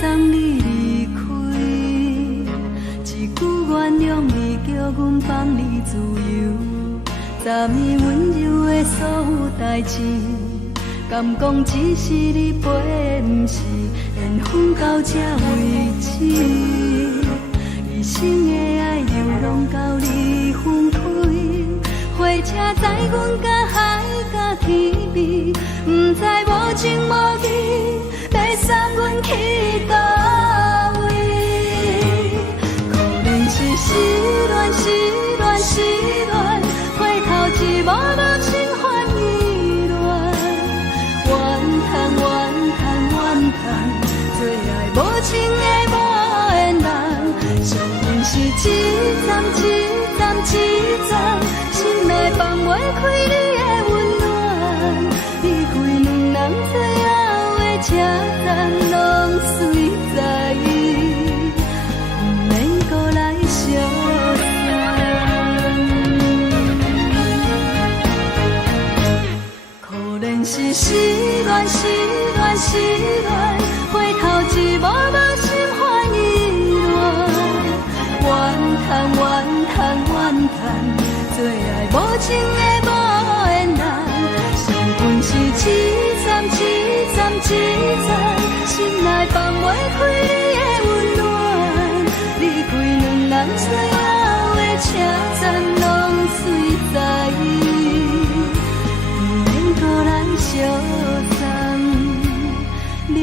送你离开，一句原谅你，叫阮放你自由。昨暝温柔的所有代志，敢讲只是你陪，不是缘分到这为止。一生的爱流浪到你分开，火车载阮甲海甲天边，不知无情无义，要送阮去倒位？可怜是失恋，失恋，失恋，回头一幕幕心烦意乱，怨叹，怨叹，怨叹，最爱无情的无缘人，伤痕是一站一站一站，心内放袂开你的温暖，离开两人最后的车站拢随在，不免搁来相送。可怜是失恋，失恋，失恋，回头一幕幕心烦意乱，怨叹，怨叹，怨叹，最爱无情的无缘人，伤痕是一站一站一站，心内放袂开你的温暖，离开两人最后的车站拢随在，不免搁来相送。离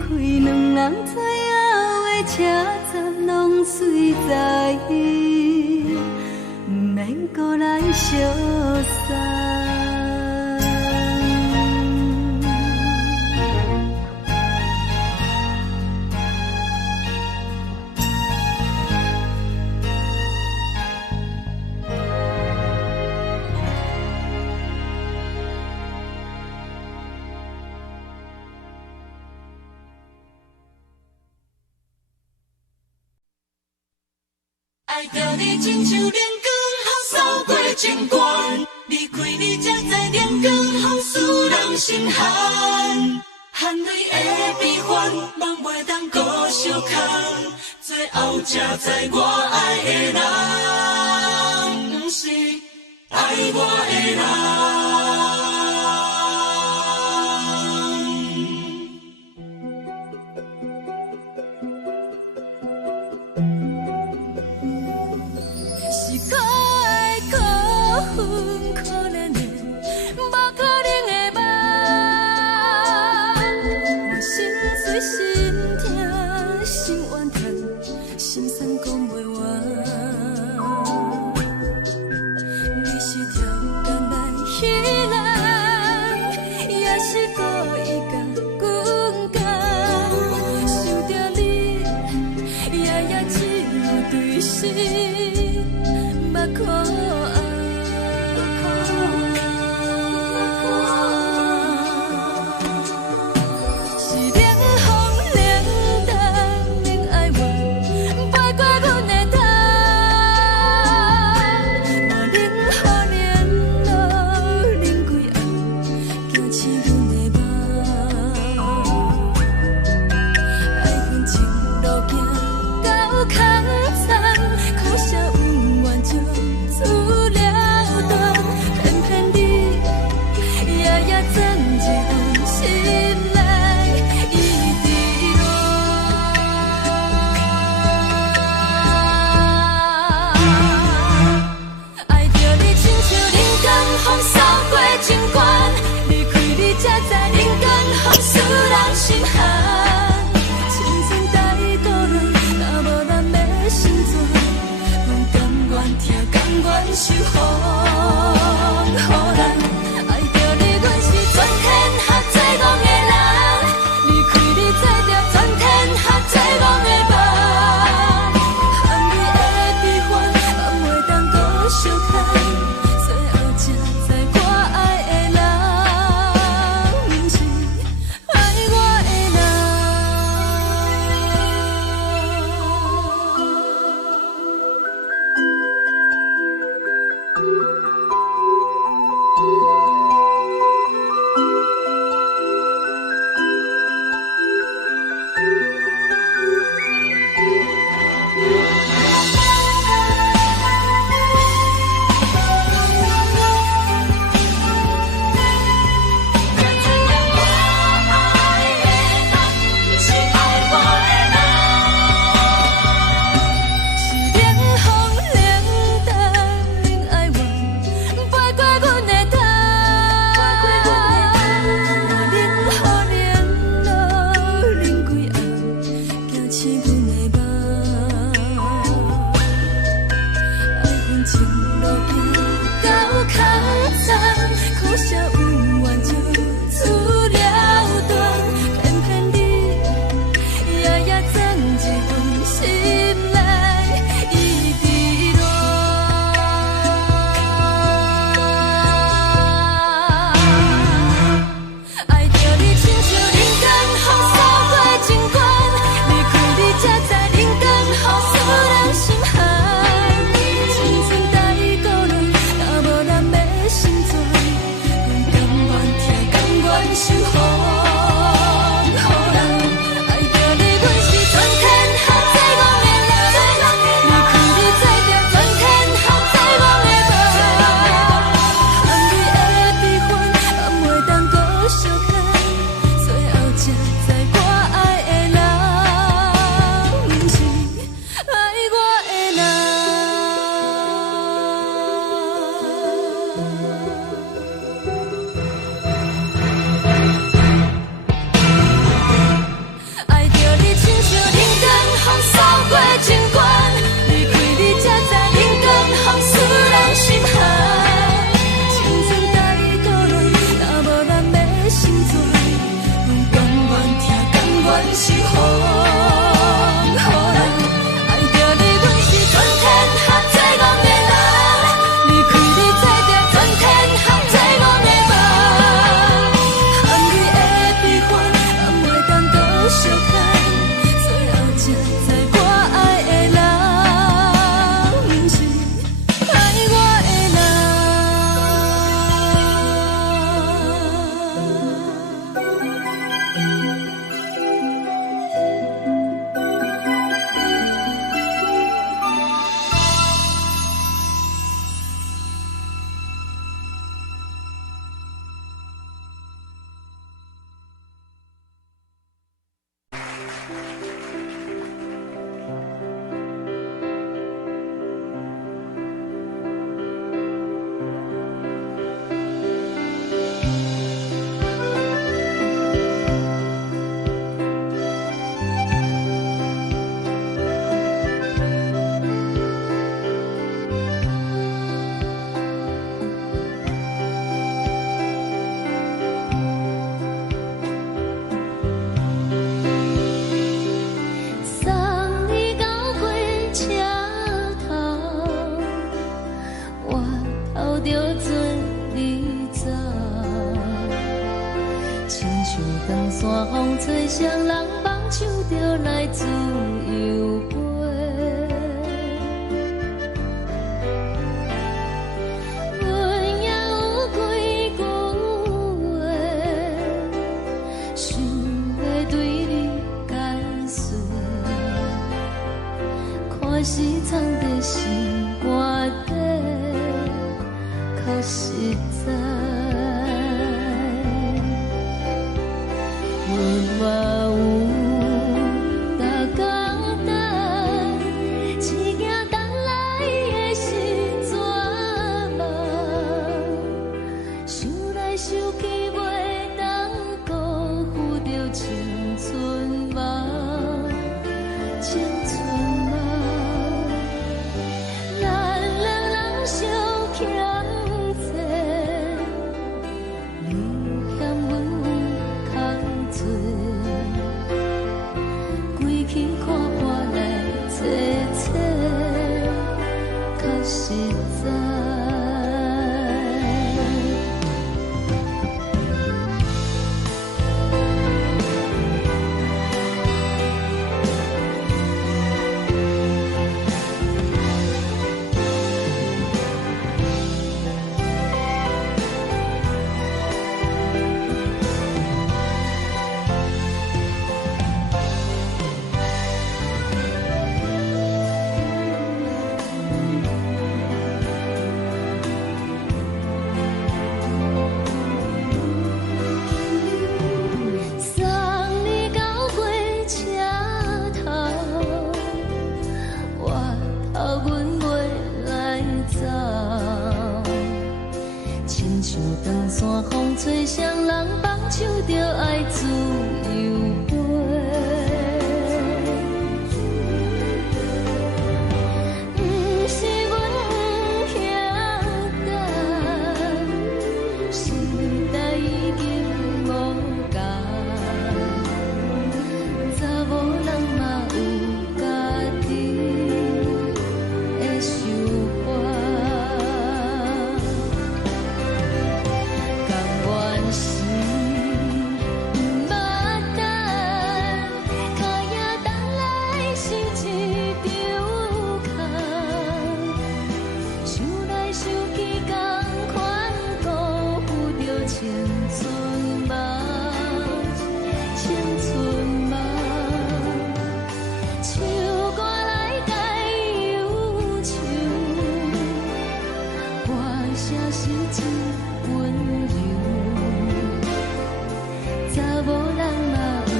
开两人最后的车站拢随在，不免搁来相送。爱着你亲像亮光，雨扫过情关，离开你才知亮光风使人心寒。含泪的悲欢，望袂当搁相牵，最后才知我爱的人，不是爱我的人。是可爱可恨可怜的，无可能的梦。我心碎心痛心怨叹，心酸讲袂完。你是挑工来彼人，也是故意甲阮讲，想着你夜夜只有对视。目眶红，是冷风冷淡冷爱我，飞过阮的头，嘛冷雨冷落冷几暗，惊醒阮的梦。爱恨情路行到空残，苦涩有缘就。守护，予人爱着你，阮是全天下最戆的人。离开你做着全天下最戆的梦，含泪的悲欢，嘛袂当搁相牵。最后才知我爱的人，不是爱我的人。青春梦，咱两人相。阮袂来走。亲像长山风吹双人放手着爱自由飞。不是阮晓得，时代已经无共，查某人嘛有家己的想法。甘愿是不捌等，脚也等来是一场空。想来想去，同款辜负着青春梦，青春梦。唱歌来解忧愁，歌声是真温柔。查某人嘛有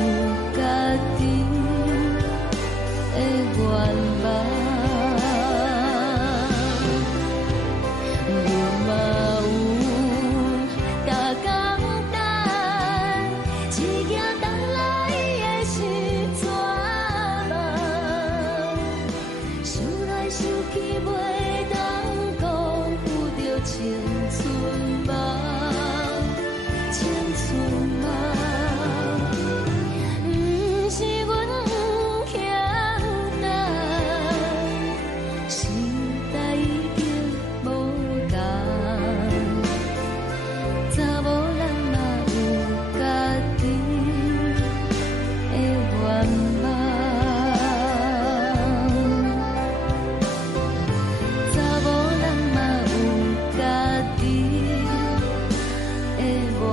家己的愿望。阮嘛有大工等，一件等来的是绝望。想来想去，袂当辜负着青春梦，青春梦。不是阮晓得，时代已经无共，查某人嘛有家己的愿望。查某人嘛有家己的愿望。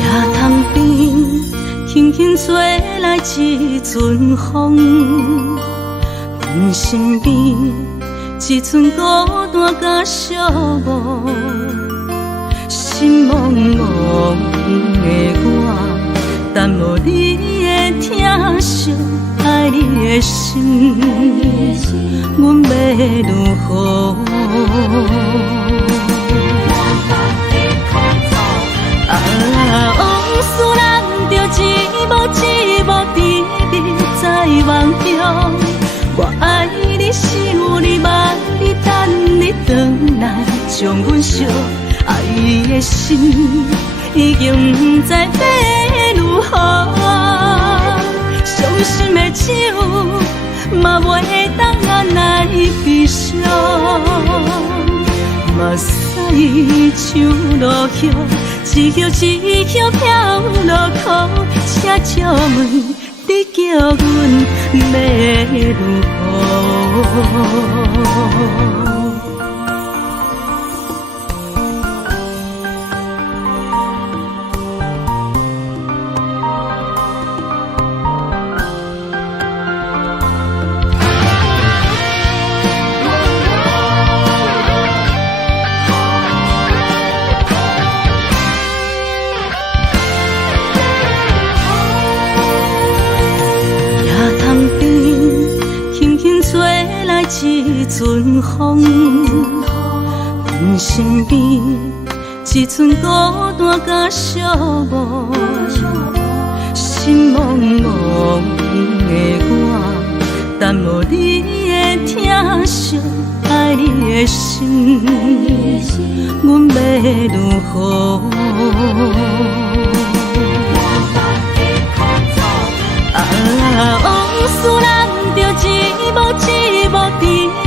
夜潭边轻轻吹来一阵风，阮身边一寸孤单甲寂寞，心茫茫的我，等无你的疼惜，爱你的心，阮要如何？往事人着一幕一幕甜蜜在梦中。我爱你，想你，望你，等你回来，将阮惜爱的心已经不知要如何。伤心的手嘛袂当按来悲伤。目屎像落雨，一曲一曲飘落雨，请借问你叫阮要如何？一阵风。阮身边只剩孤单甲寂寞，心茫茫的我，等无你的疼惜爱你的心，阮要如何？往事人着一幕一幕甜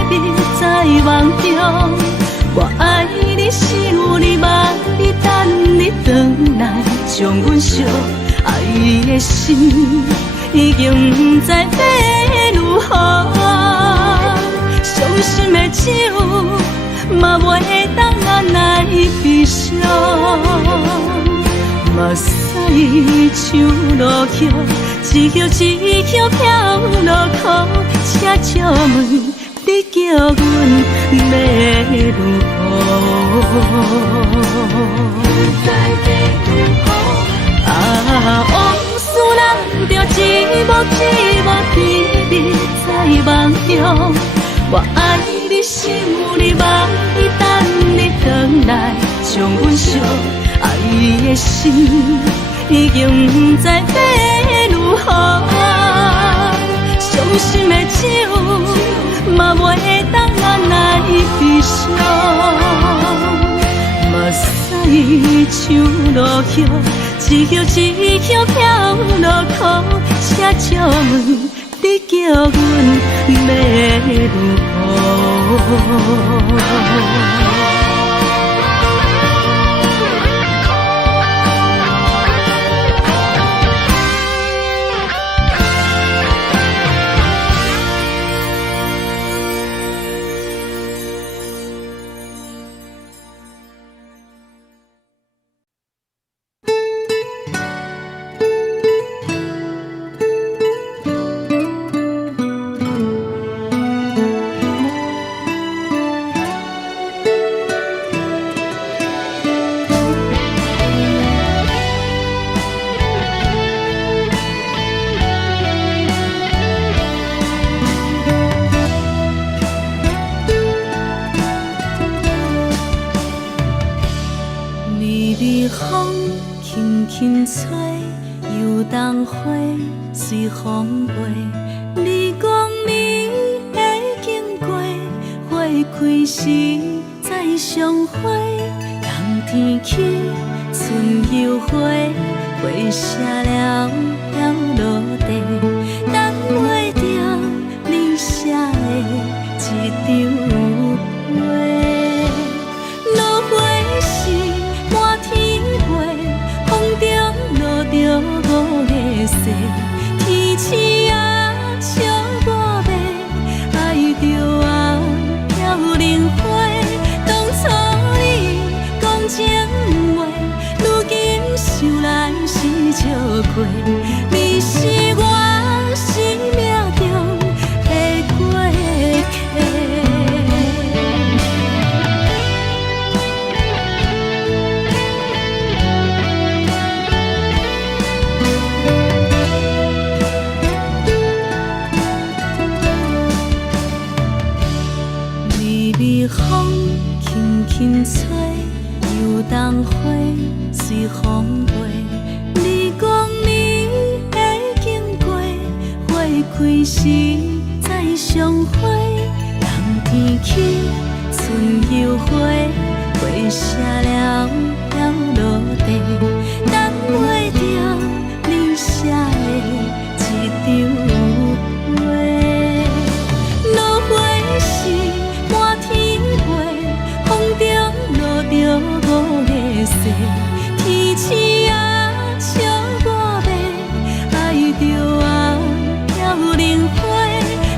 蜜在梦中。我爱你是有你望你等你回来，将阮惜爱的心已经不知要如何。伤心的手嘛袂当按来悲伤，目屎像落叶，一叶一叶飘落雨，车借问你叫阮要如何？往事人着一幕一幕甜蜜在梦中。我爱你是有你望你等你回来，将阮惜爱的心已经不知要如何。伤心的手嘛袂当按来悲伤，目屎像落叶，一叶一叶飘落雨，车借问你叫阮要如何？随风飞，你讲你会经过，花开时再相会。冬天起，春又回，花谢了飘落地，等袂着你写的一张画。落花时满天飞，风中落着五个色。天星啊，笑我迷，爱着啊飘零花。当初你讲情话，如今想来是笑过。你是我生命中的过客。风轻轻吹，又当花随风飞。你讲你会经过，花开时再相会。冬天起，春又回，花谢了飘落地，等袂着你写的一张画。落花时满天风中落着五个色，天星啊笑我迷，爱着啊飘零花。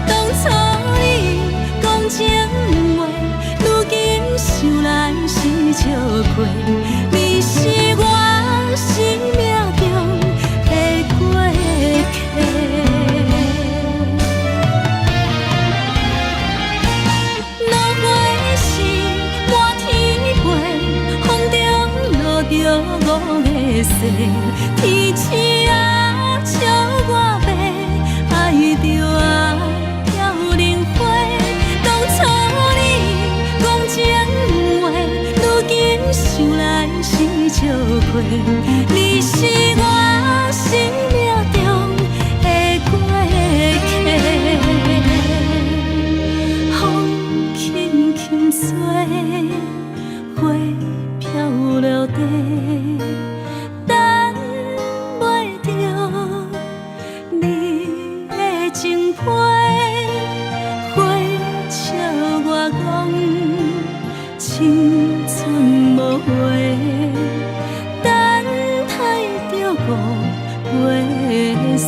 当初你讲情话，如今想来是笑过。你是我生命中的过客。着五个色，天星啊笑我迷，爱着啊飘零花。当初你讲情话，想来是笑过，你是我生命中的过客。风轻轻吹，花飘落地，等袂着你的情批。花笑我讲，青春无悔，等待着五月雪。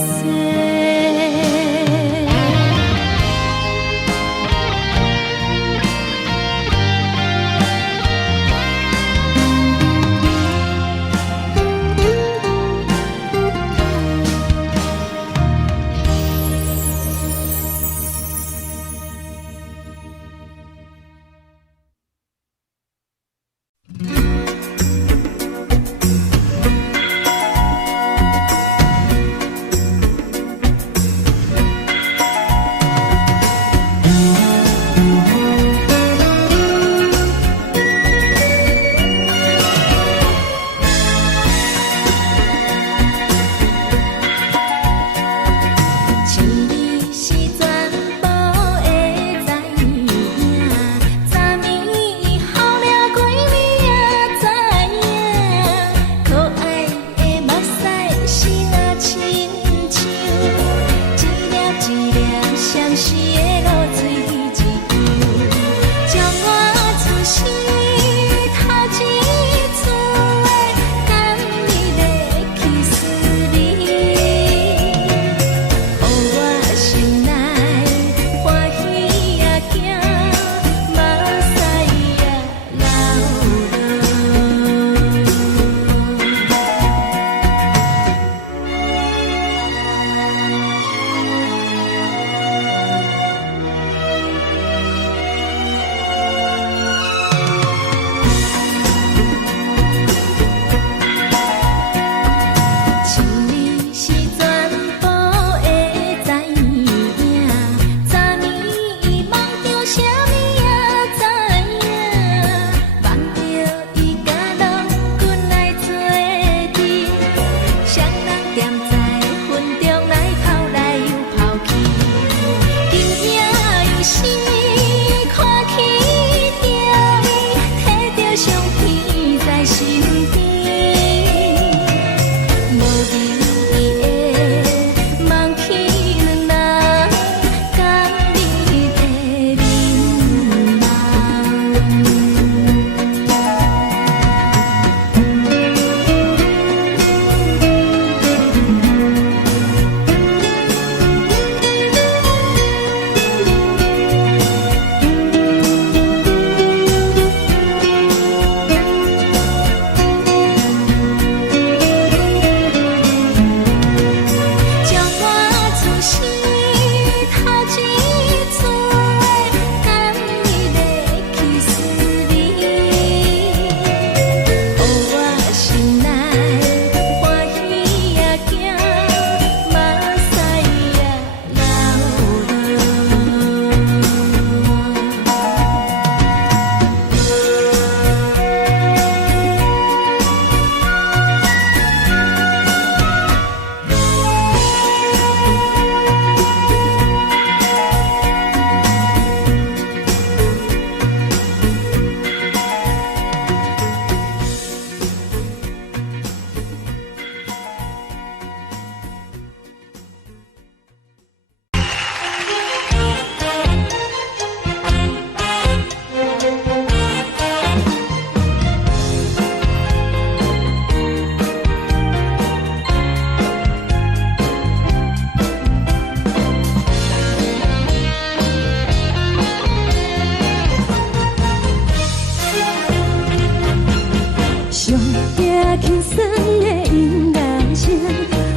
轻松的音乐声，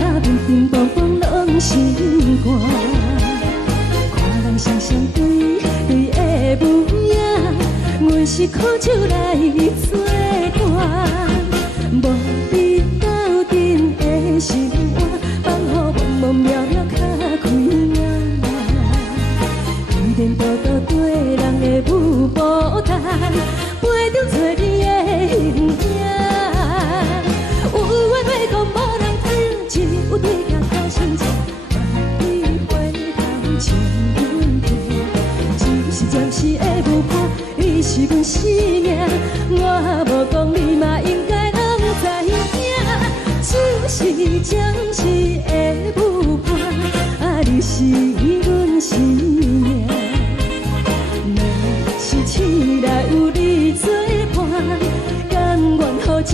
啊，面顶风风拢心肝。看人双双对对的模样，阮是苦手来做伴。无你斗阵的心肝，放乎茫茫渺渺较开眼。一颠倒倒对人的舞步弹，杯中找你的形。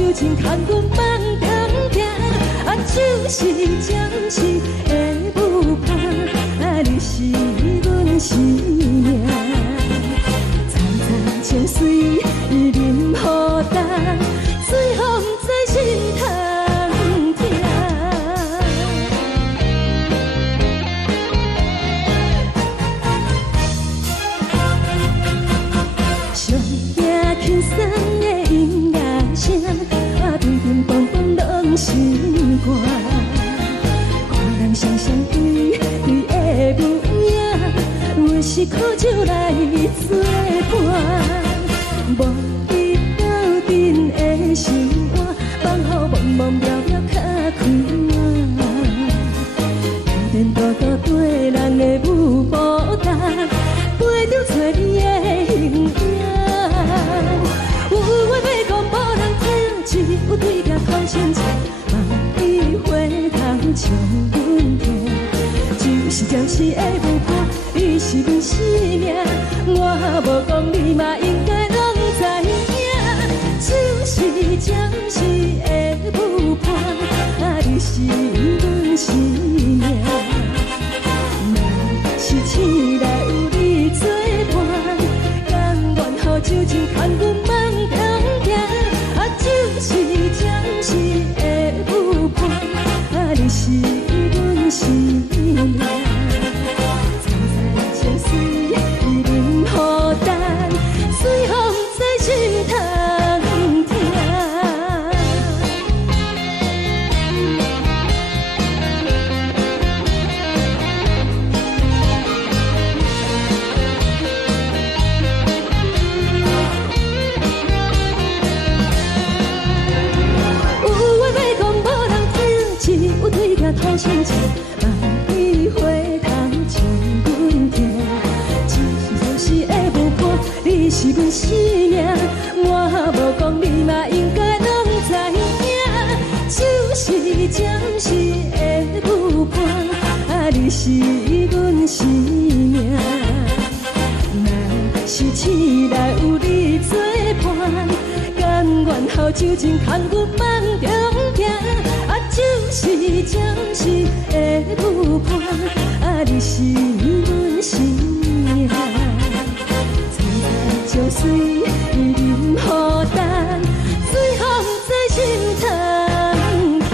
酒精牵阮梦中行，啊，就是暂时的舞伴，啊，你是阮生命。苍苍情水任雨淡，水风在心头疼。上听轻松的音乐声，啊，乒乒乓乓拢心肝。看人双双对对的舞影，阮是苦酒来作伴。无伊斗阵的心肝，放乎茫茫渺渺较快活。颠颠倒倒对人的舞步动，陪着找你的形影。有话要讲无人听，只有对镜看心情，梦里回头将阮听。就是暂时的舞伴，你是阮生命，我无讲你嘛应该拢知影。就是暂时的舞伴，啊，你是阮生命。若是醒来有你作伴，甘愿予酒精牵阮梦中行，啊，就是暂时的舞伴，啊，你是阮生命。苍苍情水任雨淡，水风在心头疼。有话要讲无人听，只有对镜讨心情，梦里回头将阮听。就是暂时的舞伴，你是阮生命，我无讲你嘛应该拢知影。就是暂时的舞伴，啊，你是阮生命。若是醒来有你作伴，甘愿予酒精牵阮梦中行，啊，就是暂时的舞伴，啊，你是阮生命。苍苍情水任雨淡，水风在心头疼。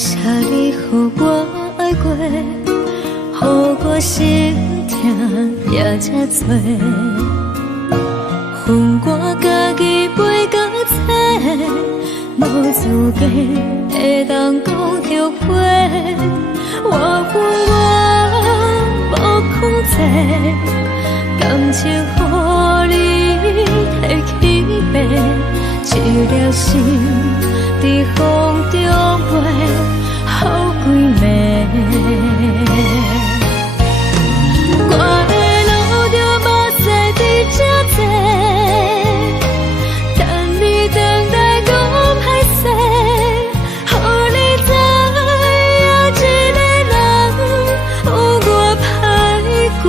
谢你，予我爱过，予我心痛也这多。恨我家己袂到切，无资格会当讲后悔。我恨我无控制，感情予你提起白，一粒心在风中飞，好几暝。我的路就无西伫这多，等你等待讲歹势，予你知影一个人有我歹过。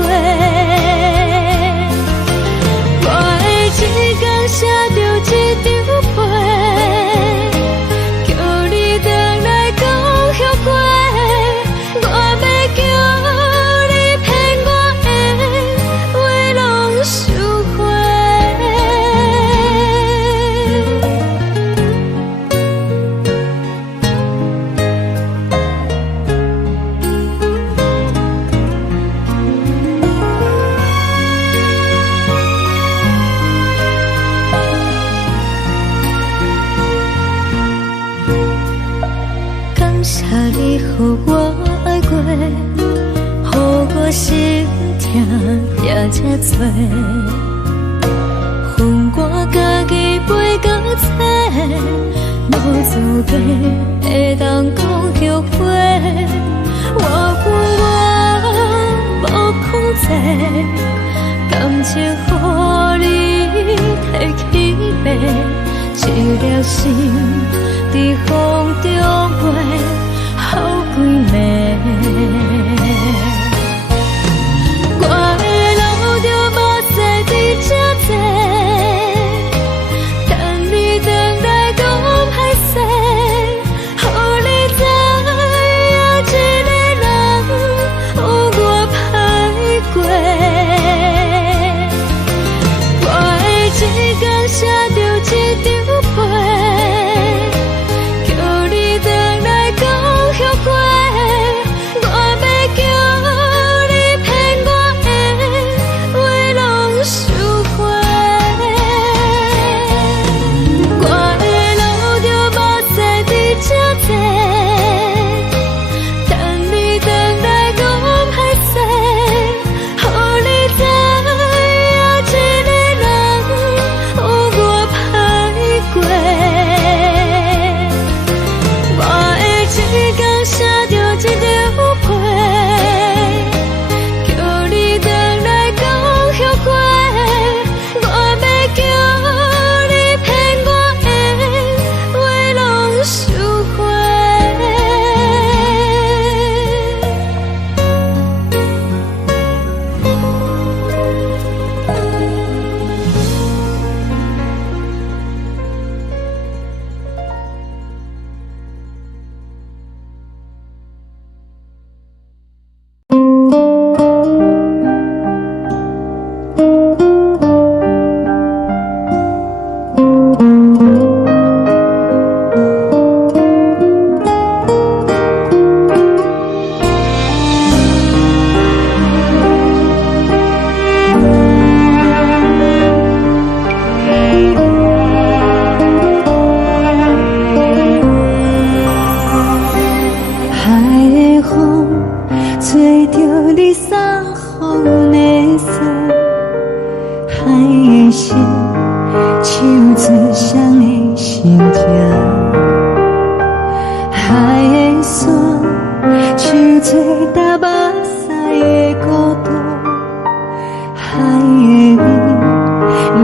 我的一天写着一张被，叫你回来讲后悔。我要叫你骗我的话拢收回。感谢你，予我爱过，予我心痛也这多。恨我家己袂到切，无资格会当讲后悔。我恨我无控制，感情予你提起白，一粒心在风中飞，好几暝。我的路就无西伫这多，等你等待讲歹势，予你知影一个人有我歹过。我的一天写着一张被，叫你回来讲后悔。我要叫你骗我的话拢收回。我的路就无西伫这多，等你等待讲歹势，予你知影一个人有我歹过。我的一天写着一张被，叫你回来讲后悔。我要叫你骗我的话拢收回。海的风吹着你送风的伞，海的心唱出双的心痛，海的山唱出搭目屎的孤独，海的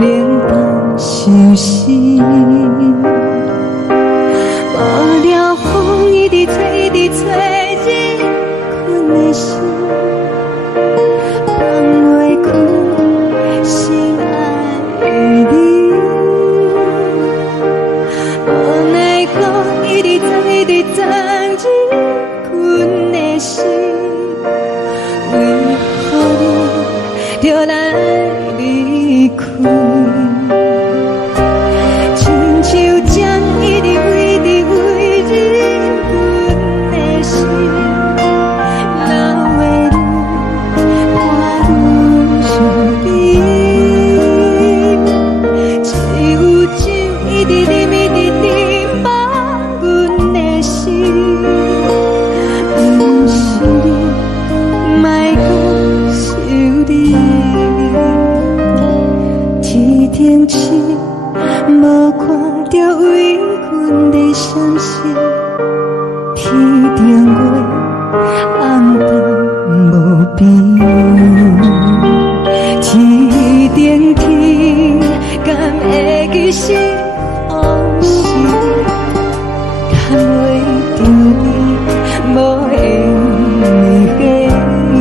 你冷淡伤心。无聊风一直吹，一直吹，日困的心放袂开，心爱你。无奈何一直走，一直走，日困的心，为何你就来离开？亲像针一直为日困。是天顶月，暗淡无边。天顶天，敢会记是往事？叹袂着你，无缘给你。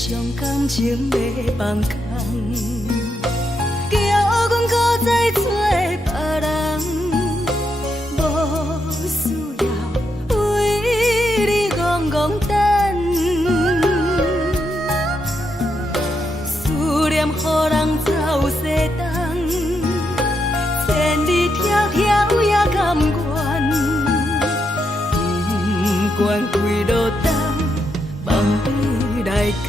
将感情要放空，叫阮搁再做别人，无需要为你戆戆等。思念予人走西东，千里迢迢也甘愿，不管几路东，梦比来干。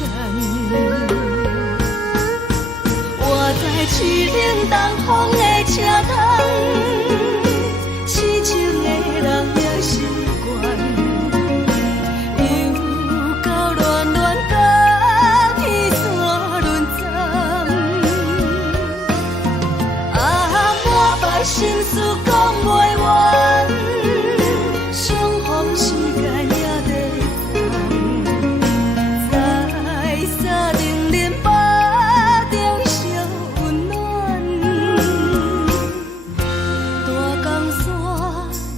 活在痴冷东风的车窗，痴情的人也习惯，又到乱乱甲天山轮站。满腹心事讲袂完，相逢时间也在在定连巴中烧温暖，大江山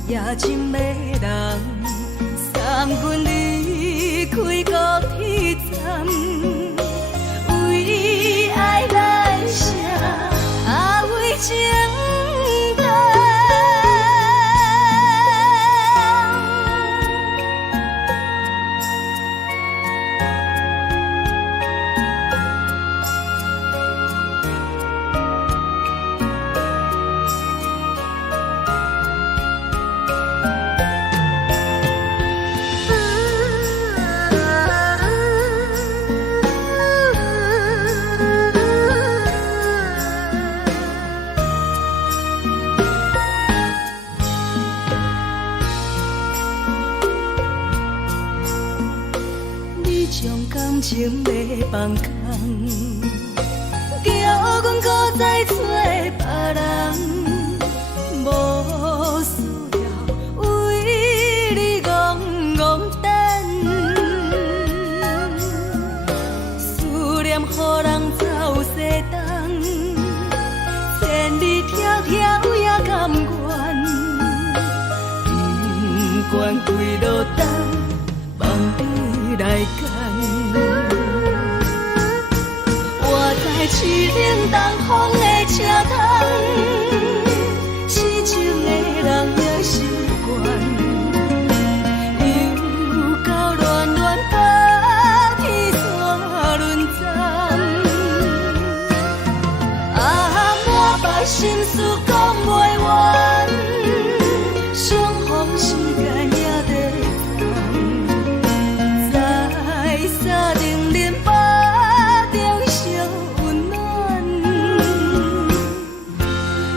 也真迷人，送阮离开高铁站，为爱来生，为情。将感情要放空，叫阮搁再做别人，无需要为你关几路灯，梦对来牵。我在市岭东风的车窗，市井的人也习惯，又到乱乱把天线轮转。满腹心事讲袂完，相逢时间也在等，在沙丁林巴中相温暖。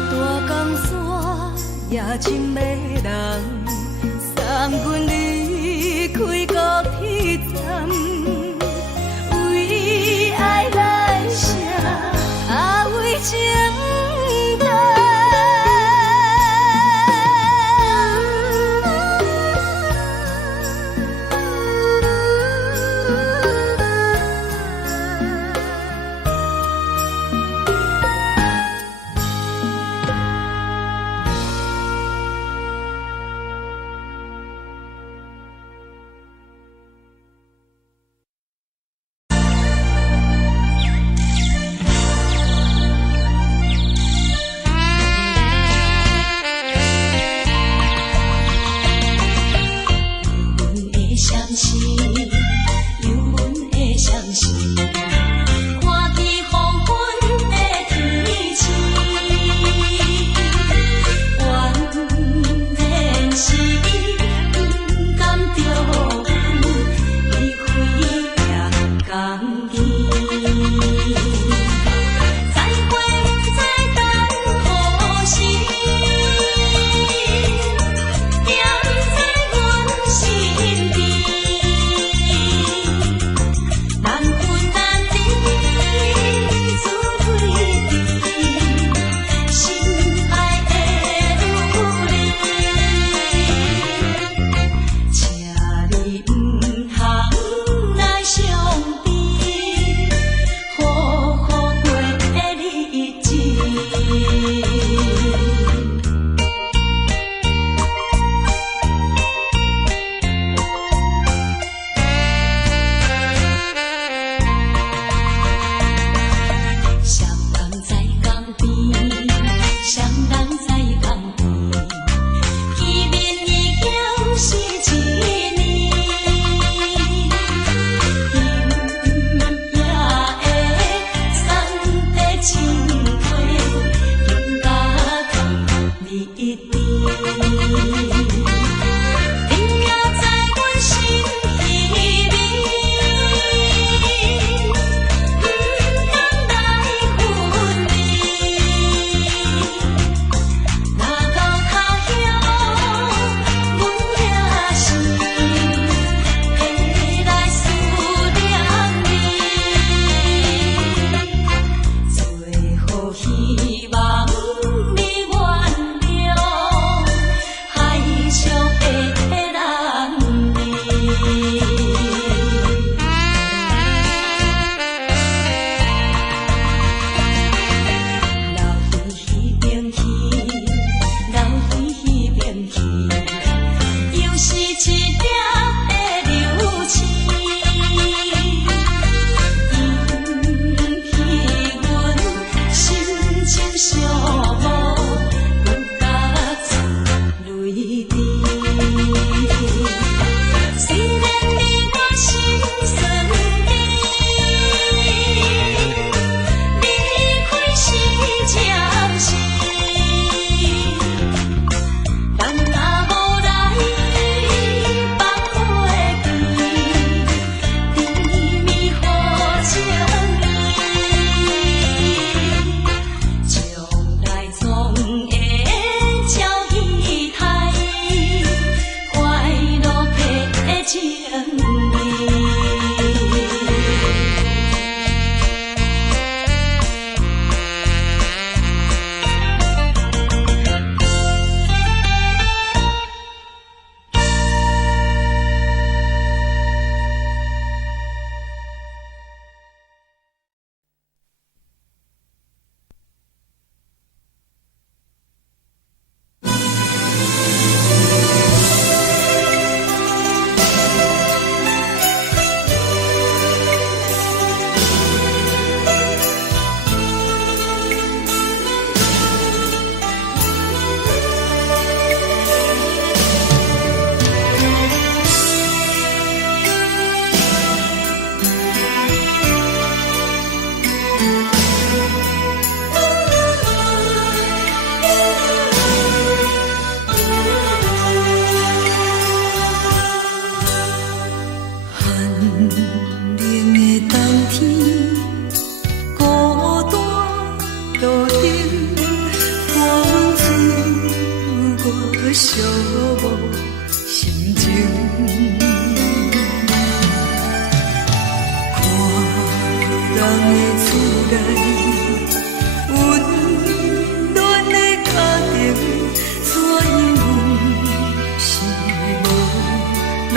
大江山也真迷人，送阮离开高铁站，为爱来写，为情。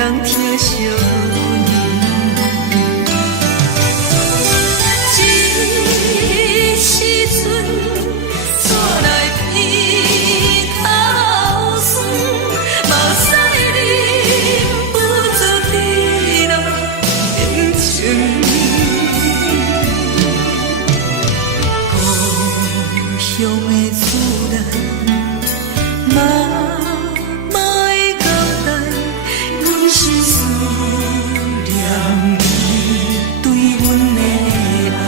人疼惜你。这时阵怎来鼻头酸，目屎忍不住滴落眼睛。故乡的厝内，莫会交代，阮是思念你对阮的爱。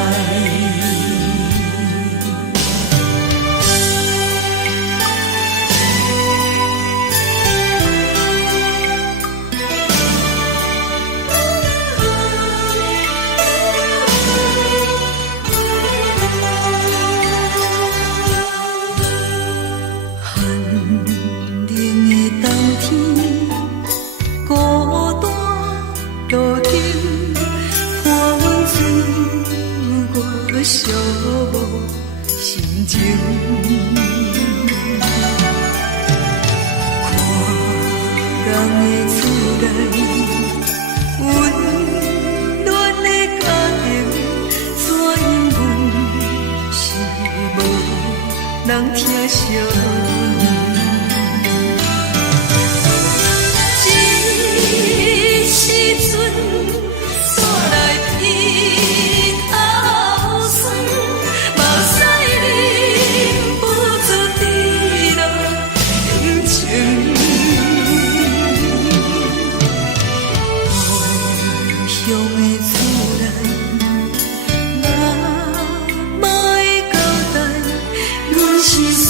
寒冷的冬天，孤单路顶，看阮自我寂寞心情。看人的厝内，温暖的家庭，怎因阮是无人疼惜你？这时阵怎来鼻头酸，目屎忍不住滴落眼睛。故乡的厝内，莫会交代，阮是思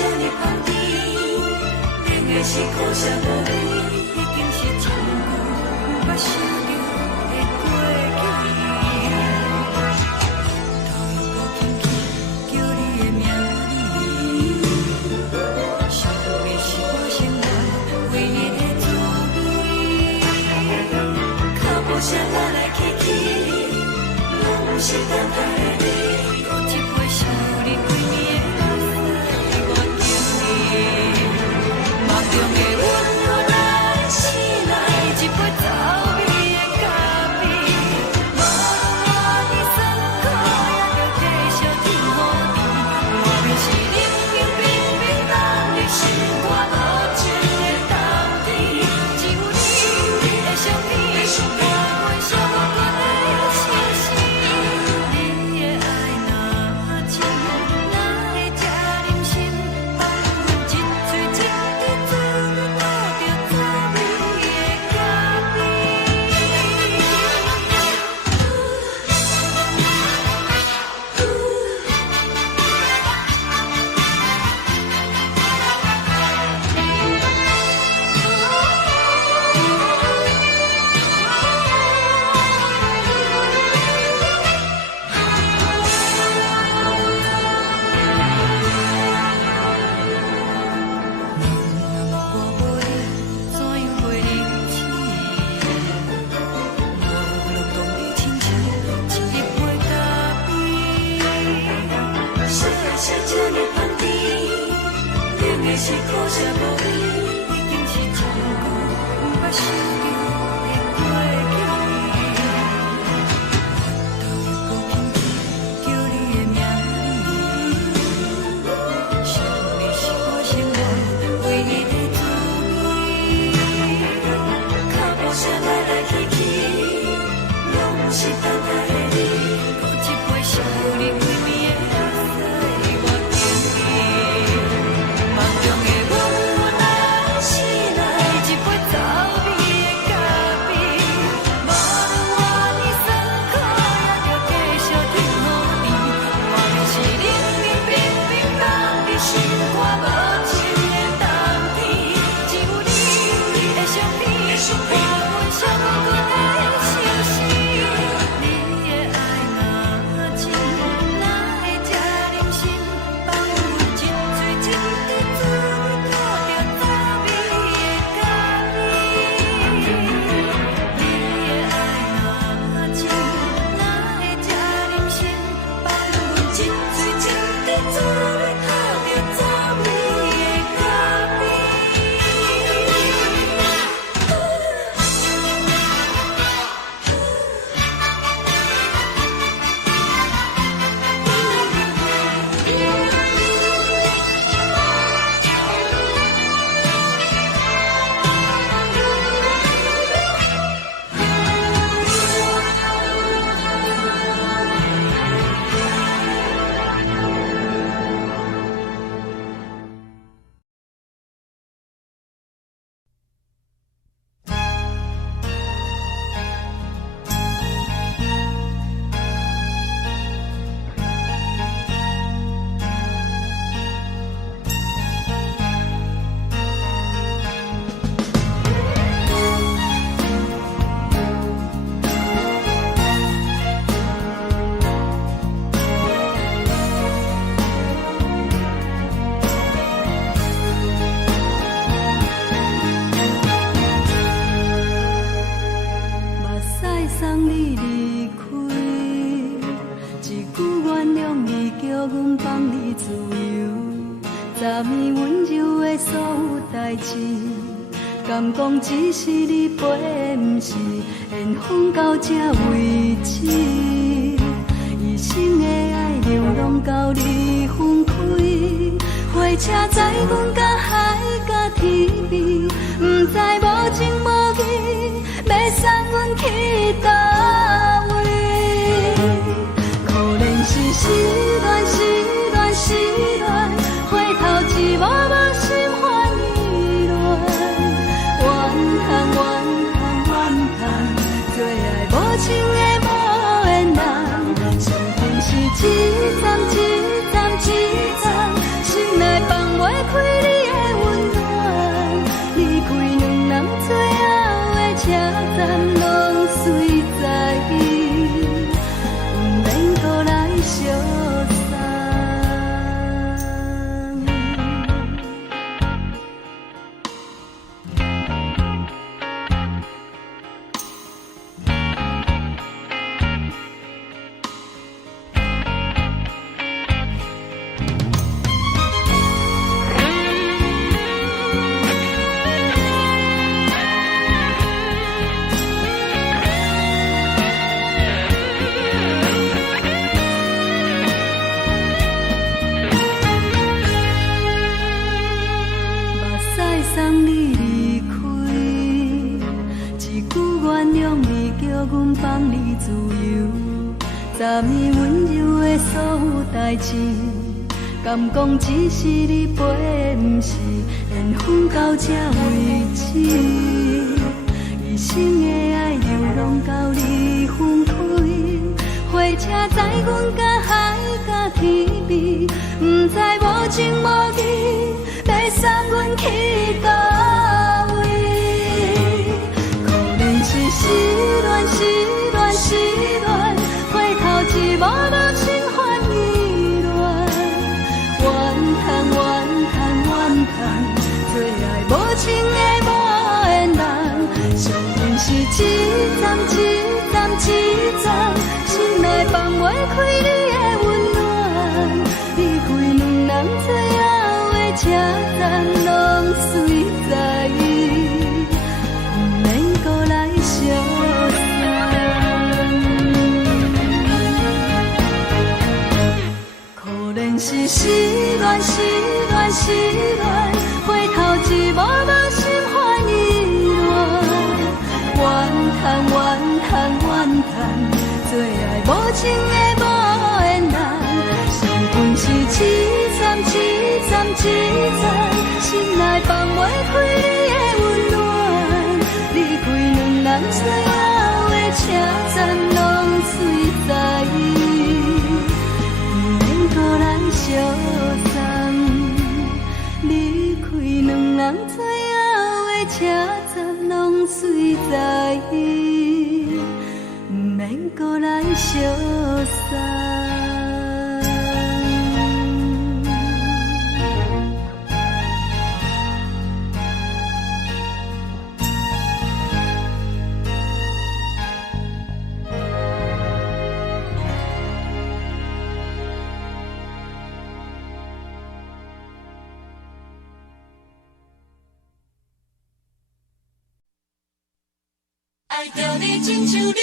这呢香甜，冷的是苦涩无味，已经是一句不捌想着的过去。头又搁轻轻叫你的名字，想的是我生来唯一的滋味，脚步声来来去去，拢不是等待的你，搁一杯想你几年的目屎，我敬你，梦中的阮我来醒来，一杯走味的咖啡，无论我的酸苦，也着继续甜予你，外面是冷冰冰冰冷的心肝，无情的冬天，只有你的相片，我阮寂寞过的清醒，你的爱若真，哪会这忍心放阮一嘴一滴滋味，靠着滋味的咖啡。我袂怎样袂忍气，无论当你亲像一杯咖啡，小的是这呢香甜，冷的是苦涩无味，已经是一句不捌想着的过去。头又搁轻轻叫你的名字，想的是我生来唯一的滋味，脚步声来来去去，拢不是等待的你，搁一杯想你几暝的目屎，我敬你，梦中的阮我来醒来，一杯走味的咖啡，无论我的酸苦，也着继续甜予你，外面是冷冰冰冰冷的心肝，无情的冬天，只有你的相片，我阮寂寞过的清醒，你的爱若真，哪会这忍心放阮一嘴一滴滋味，靠着滋味的咖啡。你的爱若真，哪会这忍心放阮一嘴一滴滋味，靠着滋味的咖啡。目屎送你离开，一句原谅你，叫阮放你自由，昨暝温柔的所有代志，敢讲只是你陪，不是缘分到这为止，一生的爱流浪到你分开，火车载阮甲海甲天边，不知无情无义，要送阮去倒位？可能是失恋，失恋，失恋，回头一幕幕心烦意乱，怨叹，怨叹，怨叹，最爱无情的无缘人，生命是一站一站一站，心内放袂送你离开，一句原谅你叫阮放你自由，昨暝温柔的所有代志，敢讲只是你陪，不是缘分到这为止。一生的爱流浪到你分开，火车载阮甲海甲天边，不知无情无义，要送阮去倒位？可能是失恋，失恋，失恋，回头一无落心烦意乱，怨叹，怨叹，怨叹，最爱无情的无缘人，上阮是一站一站一站，心内放袂开你的温暖，离开两人最后的车站，拢随在意，不免搁来相送。可能是失恋，失恋，失恋，回头一无落心烦意乱，怨叹，怨叹，怨叹，最爱无情的无缘人，上阮是一站一站一站，心内放袂开你的温暖，离开两人最后的车站，拢随在意，不免搁来相送。离开两人最后的车站，拢随在意，不免搁来相送。爱着你亲像阳光，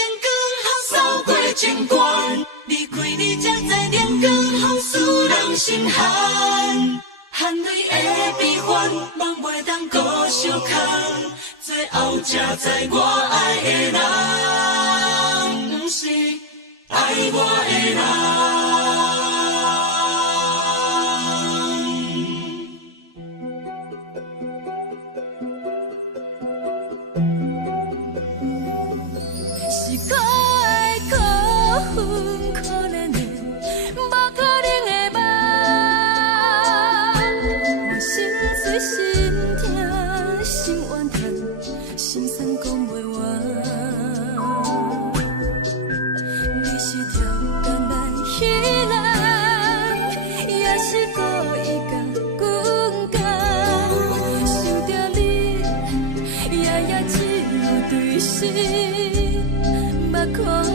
透过情关，离开你才知阳光风使人心寒。含泪的悲欢，望袂当搁相牵，最后才知我爱的人，不是爱我的人。是可爱可恨可怜的，无可能的梦。我心碎心痛心怨叹，心酸讲袂完。你是挑担来彼人，也是故意甲阮讲，想着你夜夜只有对视。目眶红，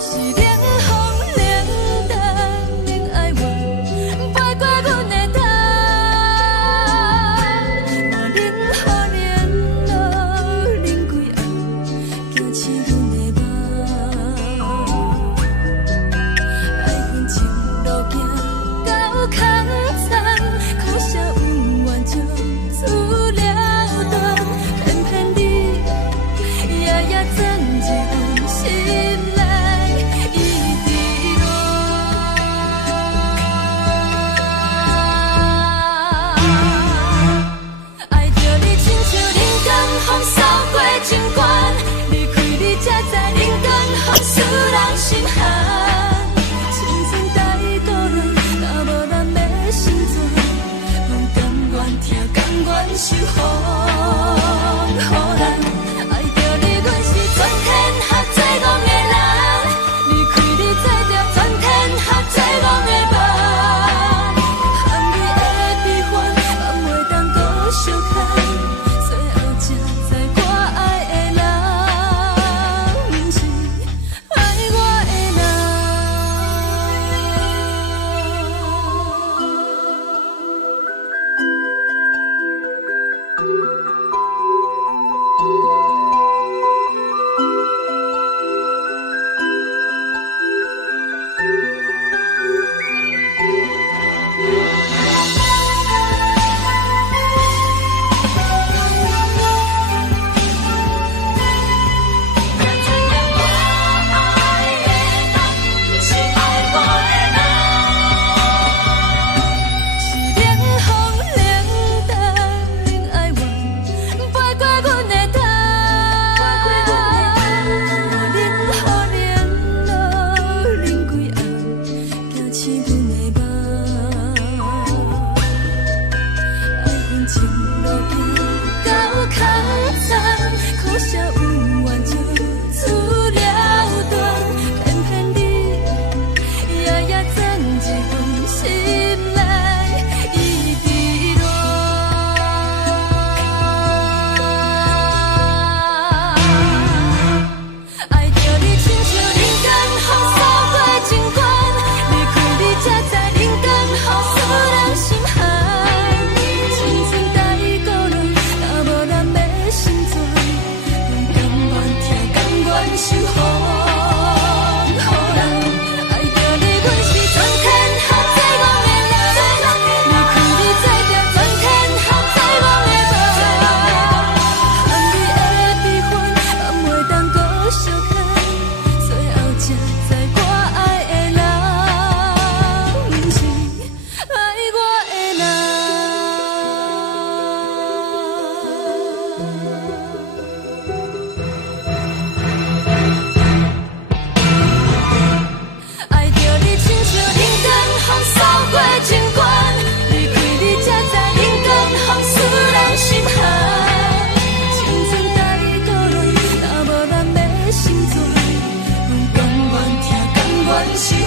是冷风冷淡冷爱我，飞过阮的头，嘛冷雨冷落冷几暗，惊醒阮的梦。爱恨情路行到空山，苦涩。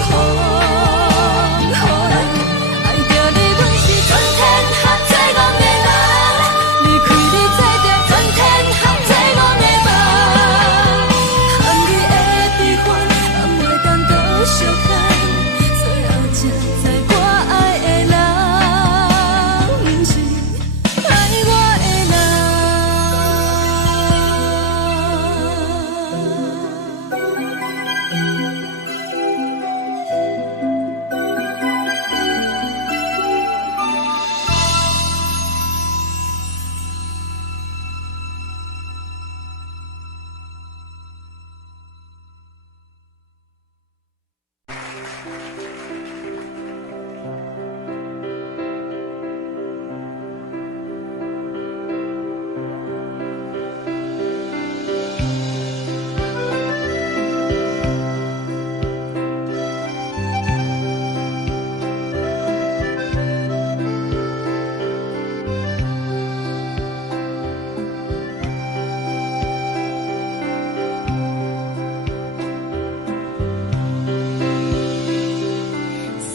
风雨人，爱着你，阮是全天下最憨的人。离开你做着全天下最憨的梦，含你的悲欢，也袂当搁相牵。最后才知我爱的人，不是爱我的人。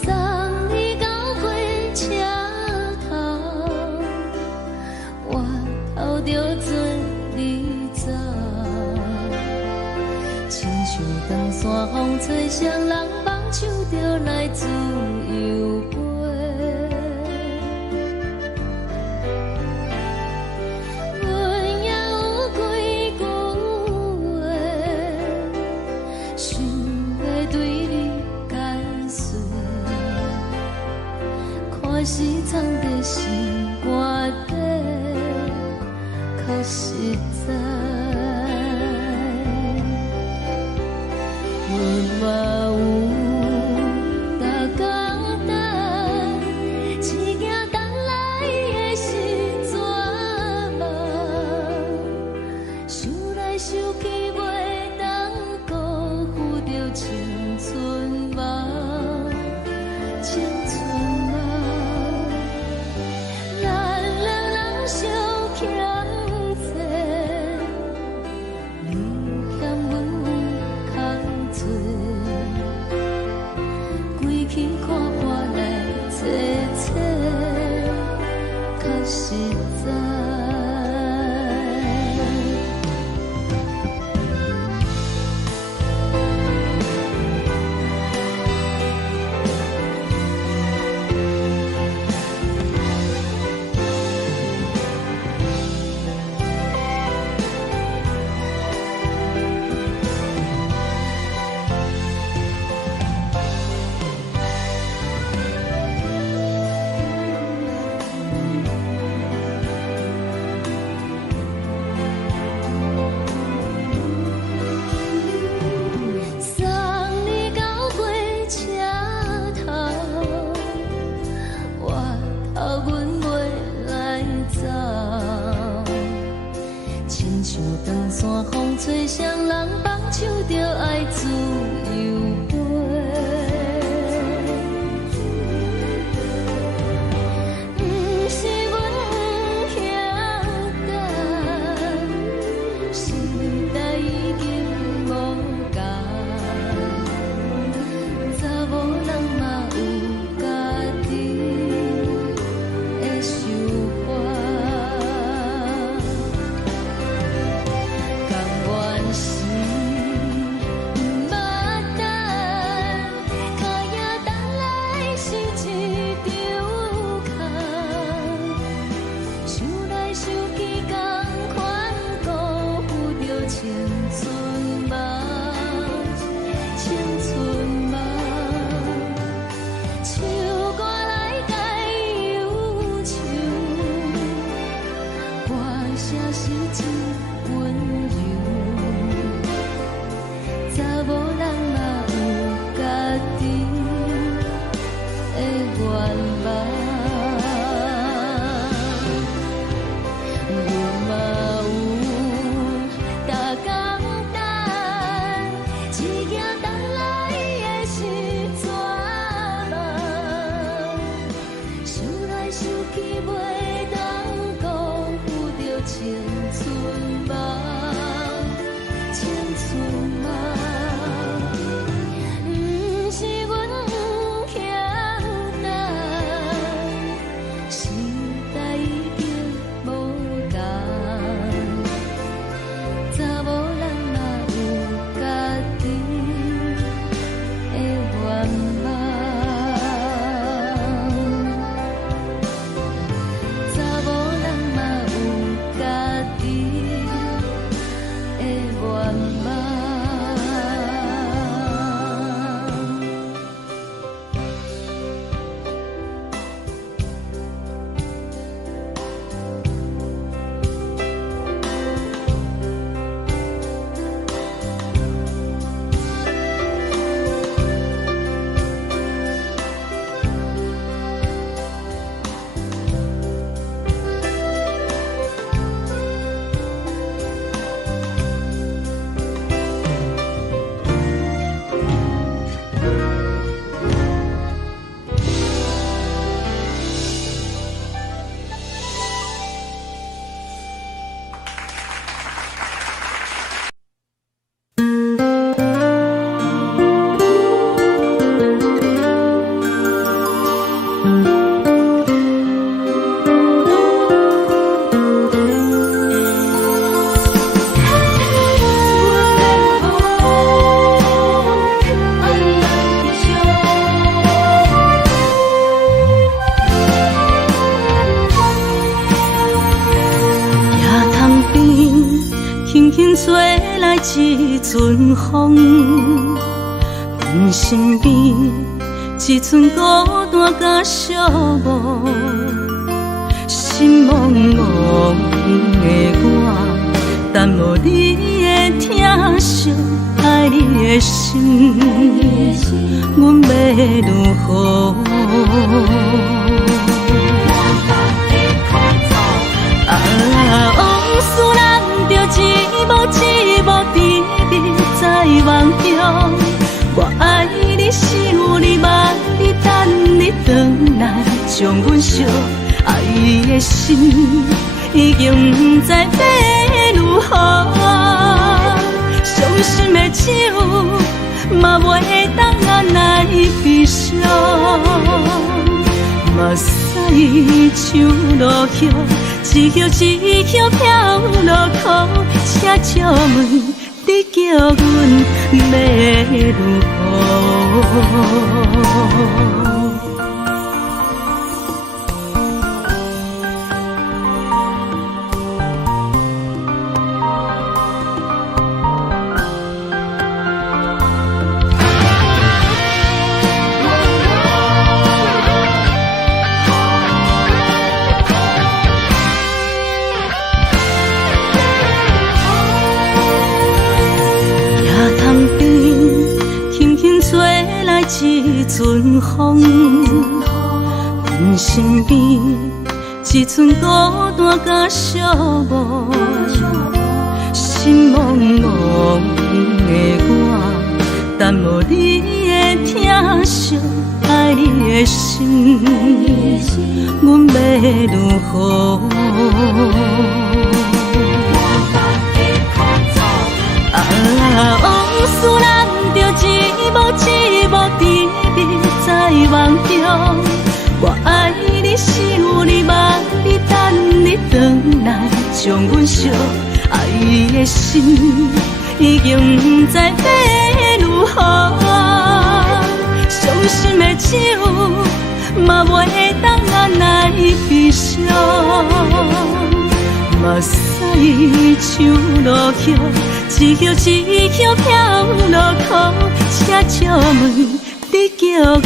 送你到火车头，我头着准你走，亲像当山风吹双人梦手着来自由飞。阮也有几句话，想要对你解说，可是藏在心肝底，较实在。阮嘛有逐工等，一件等来的是绝望，想来想去袂当辜负着青春梦，青春梦。咱两人相欠债，阵风，阮身边一寸孤单甲寂寞，心茫茫的我，等无你的疼惜，爱你的心，阮要如何？往事人着一幕一幕甜蜜在梦中。我爱你是有你望你等你回来，将阮惜爱的心已经不知要如何。伤心的手嘛袂当按来悲伤，目屎像落雨。一叶一叶飘落雨，请借问你叫阮要如何？一阵风，阮身边一寸孤单甲寂寞，心茫茫的我，等无你的疼惜，爱你的心，阮要如何？往事人着一幕一幕甜蜜在梦中。我爱你是有你望你等你回来，将阮惜爱的心已经不知要如何。伤心的手嘛袂当按来悲伤，目屎像落雨。一叶一叶飘落雨，请借问你叫阮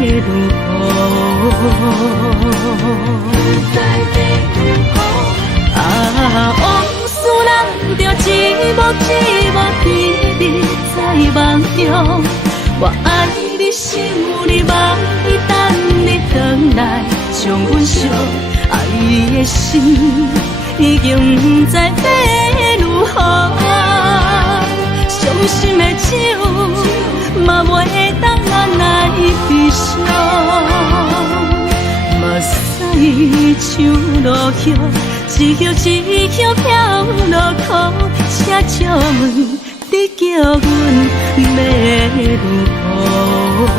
要如何？往事人着一幕一幕甜蜜在梦中。我爱你是有你望你等你回来，将阮惜爱的心已经不知要如何。伤心的手嘛袂当按来悲伤，目屎像落雨，一叶一叶飘落雨，请借问你叫阮要如何？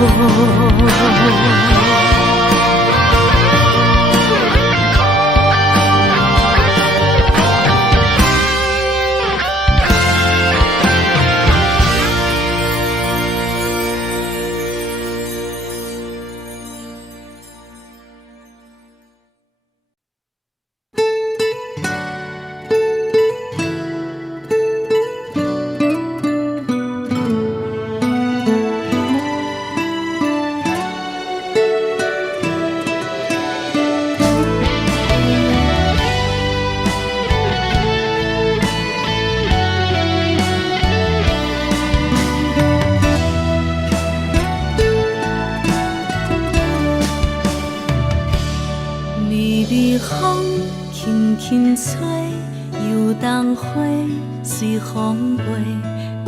随风飞，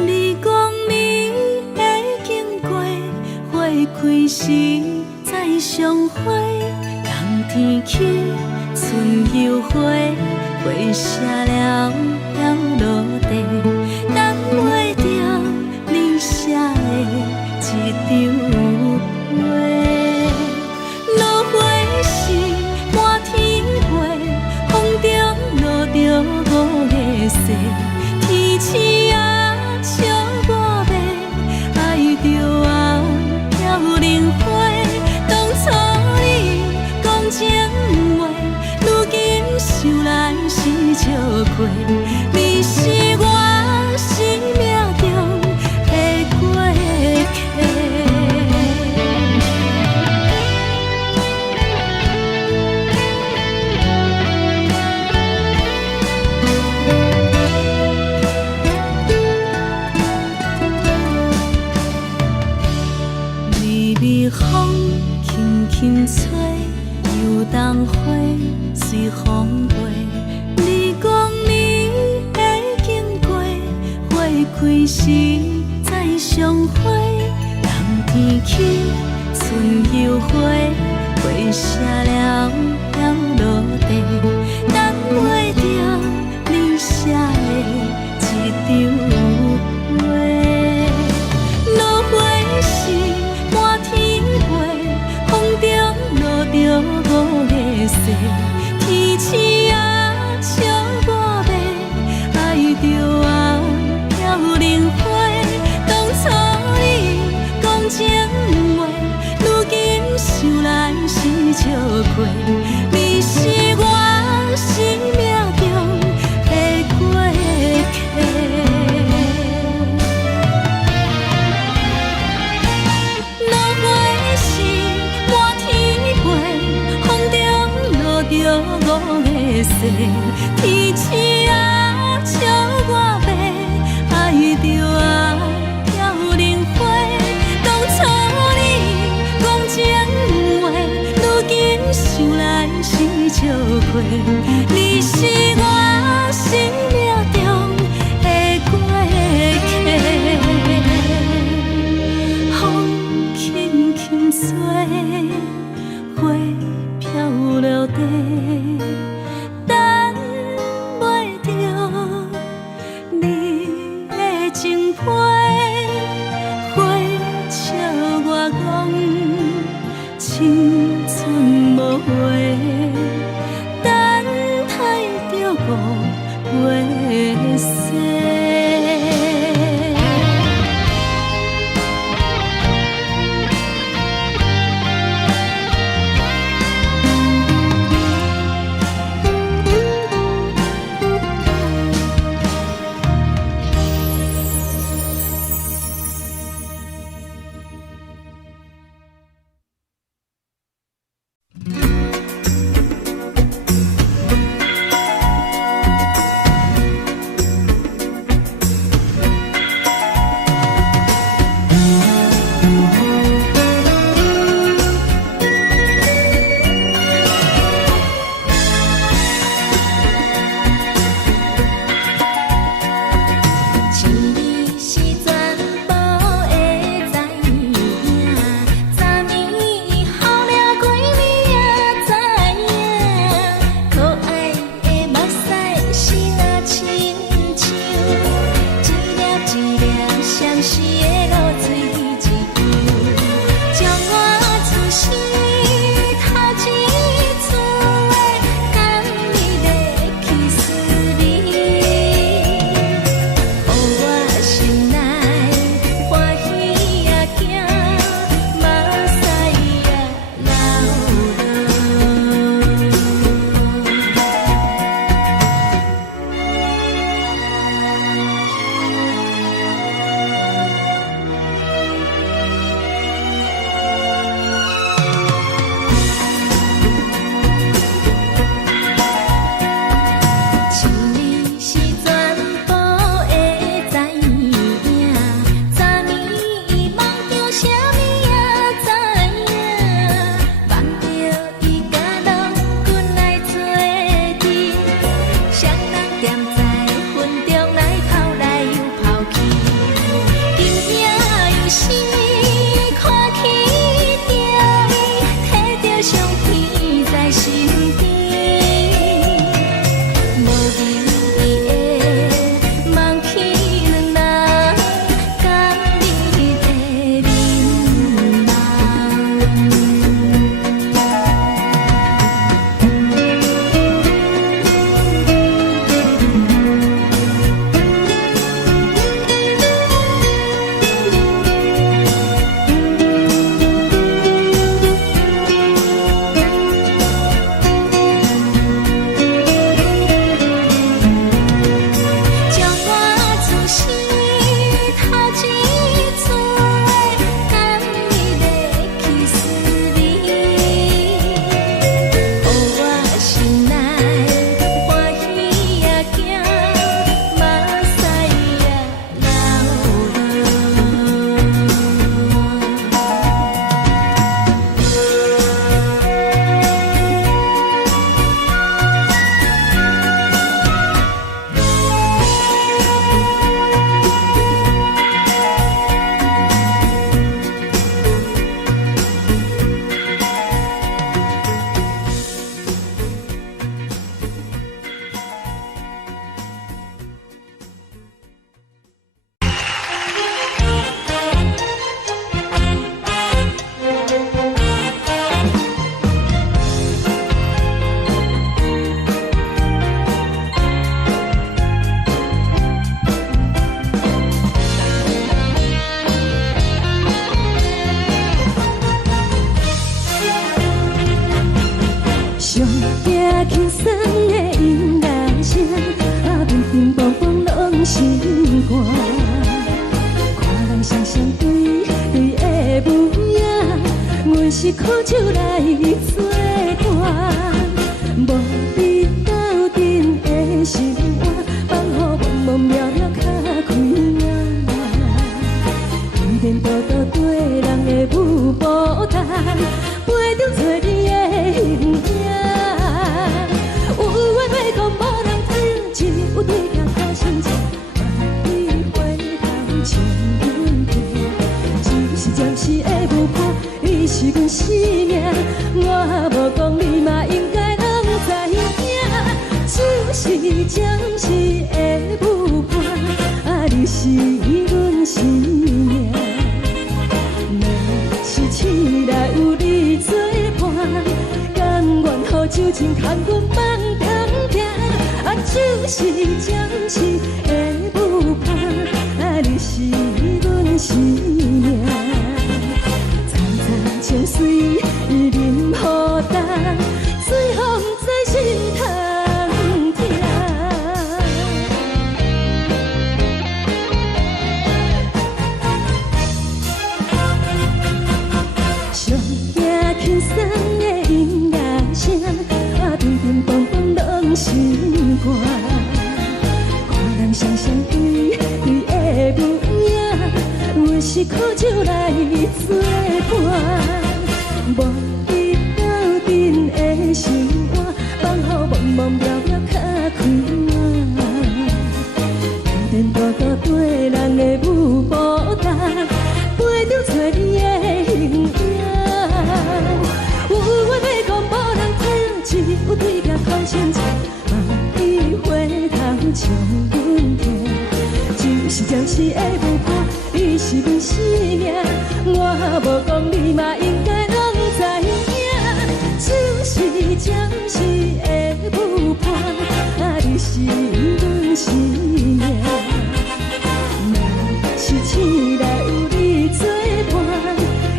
你光暝会经过，花开时再相会。冬天起，春又花，花谢了飘落地，等袂着你写的一张画。落花时满天飞，风中落着五个色。天星啊，笑我迷，爱着啊，飘零花。当初你讲情话，如今想来是笑过。你是微风轻轻吹，游动花随风飞。你讲你会经过，花开时再相会。人天起，春又花，花谢了飘落地，等袂着你写的一张话。落花时满天飞，风中落着五个色，天星啊笑我迷，爱着啊飘零花。当初你讲情话，如今想来是笑过。你是我生命中的过客。落花时满天飞，风中落着五个色，天星啊笑我迷，爱着啊飘零花。当初你讲情话，如今想来是笑过。你是我生命中的过客。风轻轻吹，花飘落地，等袂着你的情批。花笑我讲青春无话，等轻松的音乐声，平平梆梆拢心肝。看人双双对的舞影，阮是苦手来做伴。无你斗阵的心肝，放予茫茫渺渺较开眼。一点多多对人的舞步弹，陪着做你的形影。有话要讲无人听，只有对镜头心情。万里回头像阮家，只是暂时的舞伴，你是阮生命。我无讲你嘛应该拢知影，就是暂时的舞伴，你是阮生命。是醒来有你作伴，甘愿予酒精牵阮放长行，就是暂时的舞伴，你是阮生命。层层情水任何淡，随风在心通听。上听轻松的音乐声，平平梆梆拢心肝。看人双双对的舞影，阮是苦手来做伴。无你斗阵的心肝，放予茫茫渺渺较开眼。点点多多对人的舞步弹，陪着做你的形影。有话要讲无人听，只有对镜头心情。望你回头像阮家，就是暂时的舞伴，你是阮生命。我无讲你嘛应该拢知影，就是暂时的舞伴，你是阮生命。若是醒来有你作伴，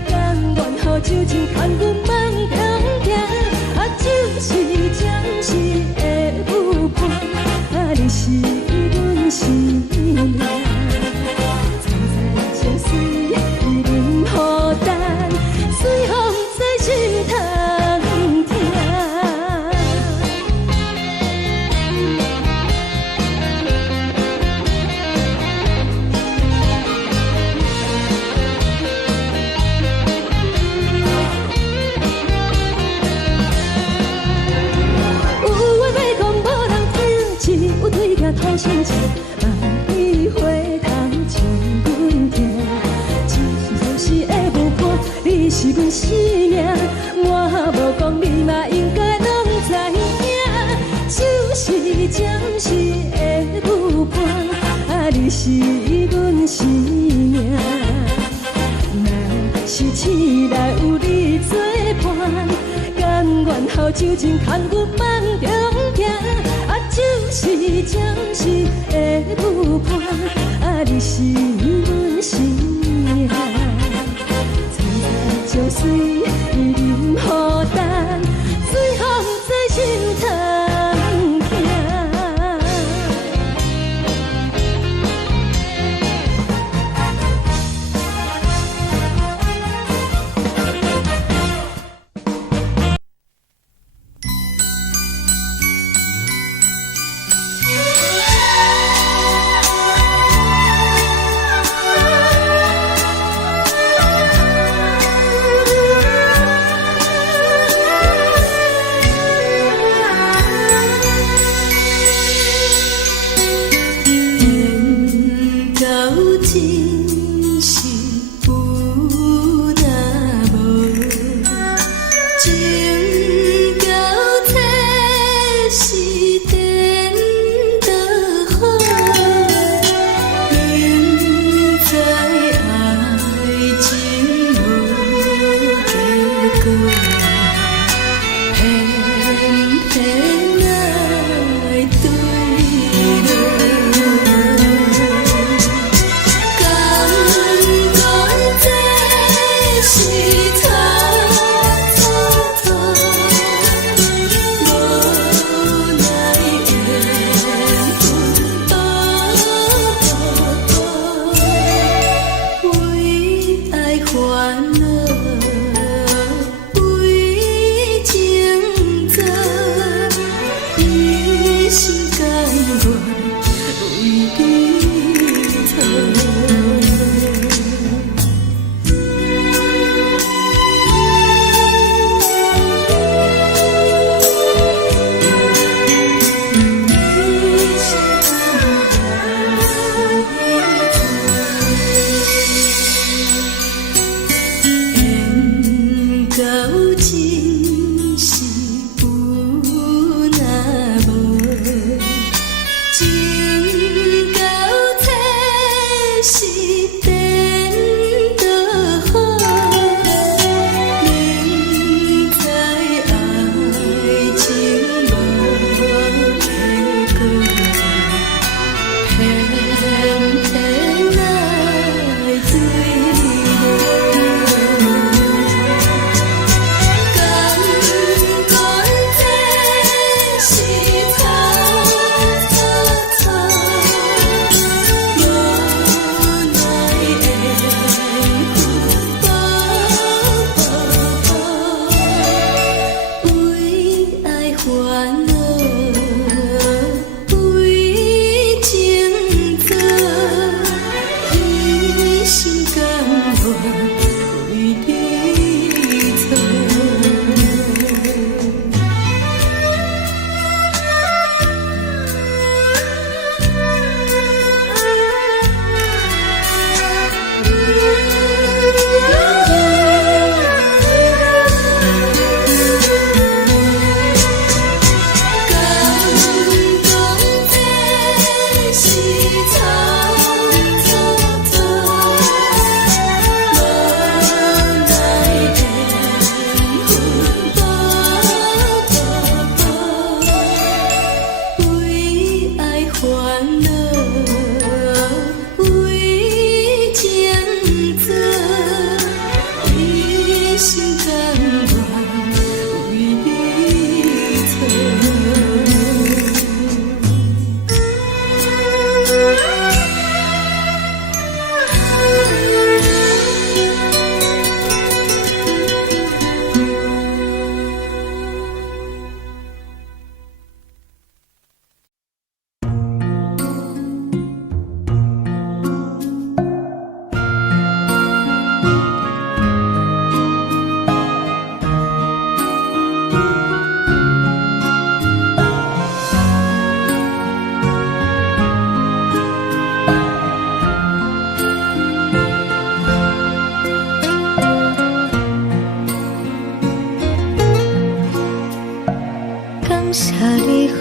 甘愿予酒精牵阮放长行，就是暂时的舞伴，你是阮生命。层层情水任何淡，随风在心通听。有话要讲无人听，只有对镜头心情。望你回头像阮家，就是暂时的舞伴，你是阮生命。我无讲你嘛应该拢知影，就是暂时的舞伴，你是阮生命。若是醒来有你作伴，甘愿予酒精牵阮放长行，就是暂时的舞伴，你是阮生命。层层情水任何淡，随风在心通听。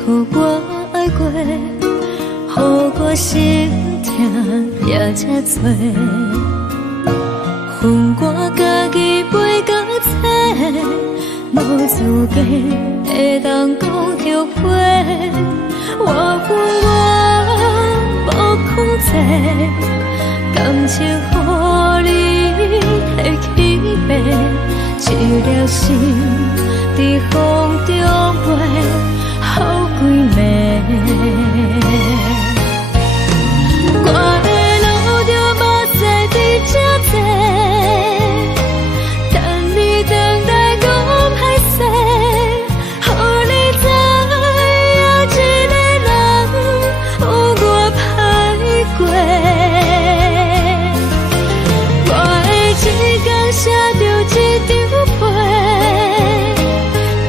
予我爱过，予我心痛也这多，恨我家己袂到切，无资格会当讲后悔。我恨我无控制，感情予你提起白，一粒心在风中飞，好几暝。我的路就无再伫这多，等你等待讲歹势，予你知影一个人有我歹过。我的一天写着一张被，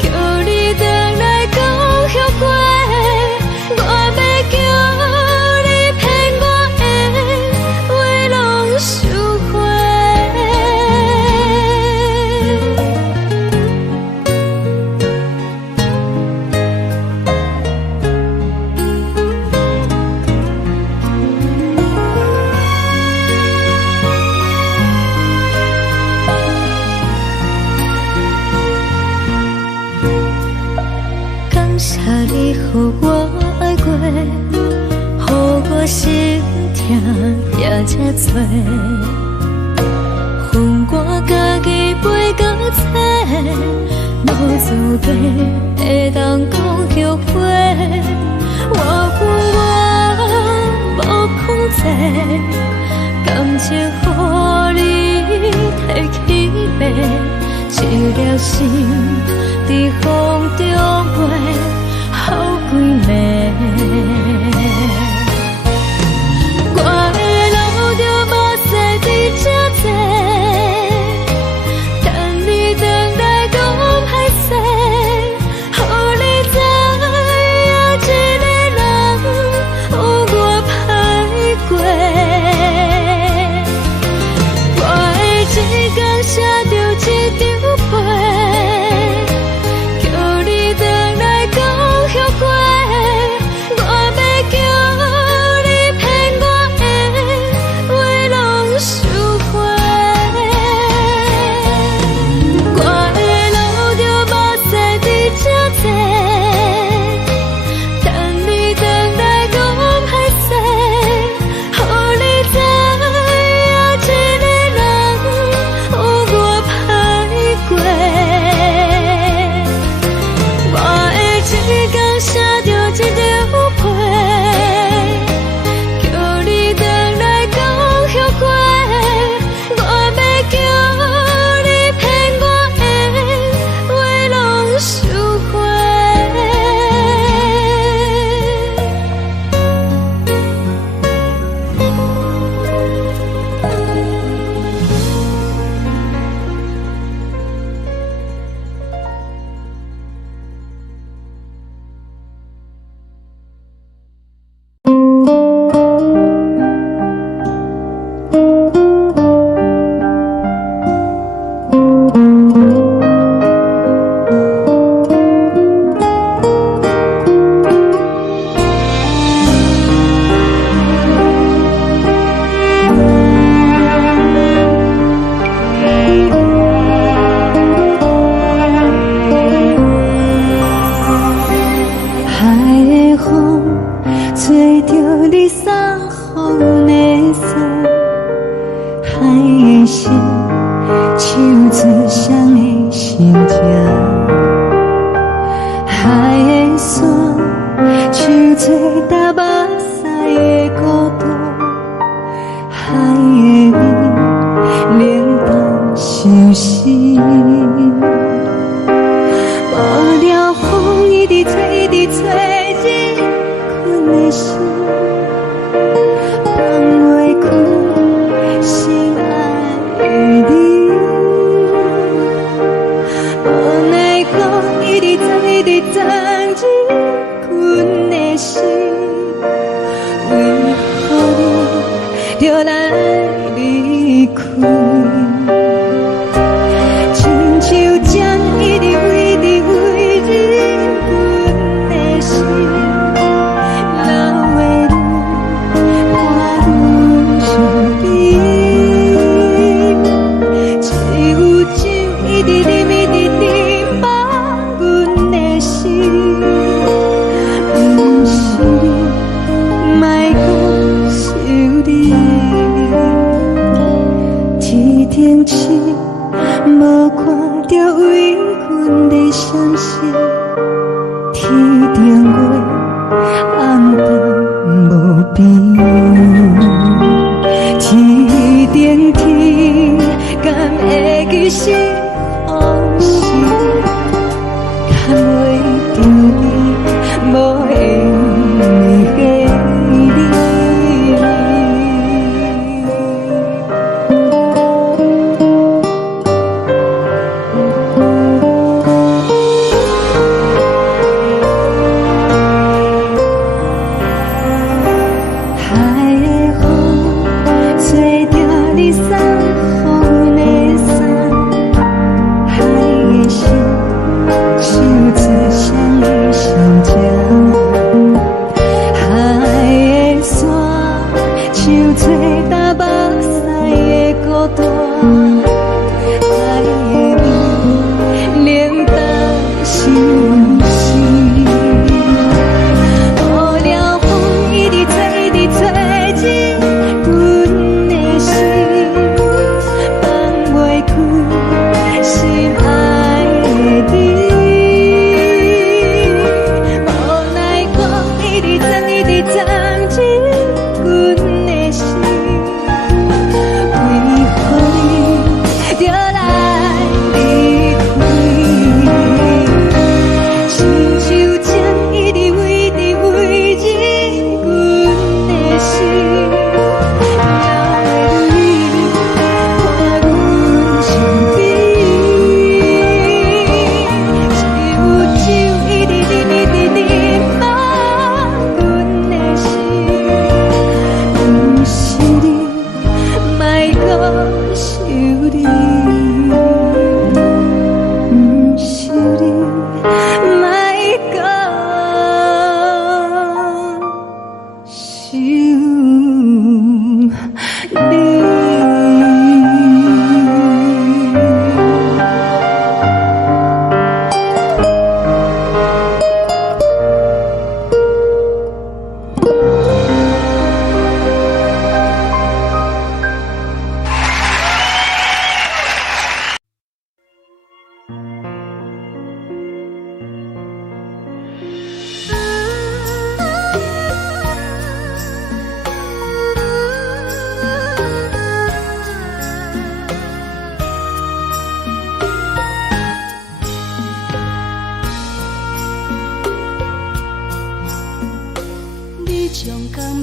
叫你回来讲后悔。我要叫你骗我的话拢收回。感谢你予我爱过，予我心痛也这多，恨我家己袂到切，无资格会当讲后悔。我恨我无控制，感情予你提起白，一粒心在风中飞，好几暝。我的路就无再伫这多，等你等待讲歹势，予你知影一个人有我歹过。我的一天写着一张被，叫你回来讲后悔。我要叫你骗我的话拢收回。我的路就无再伫这多，等你等待讲歹势，予你知影一个人有我歹过。我的一天写着一张被，叫你回来讲后悔。我要叫你骗我的话拢收回。海的风吹着你送风的伞，海的心手指双的心情，海的山手做搭目屎的孤独，海的你冷淡伤心。无聊风一直吹，一直吹，日困的心放袂开，心爱你。无奈讲一直等，一直等，日困的心，为何你就来离开？亲像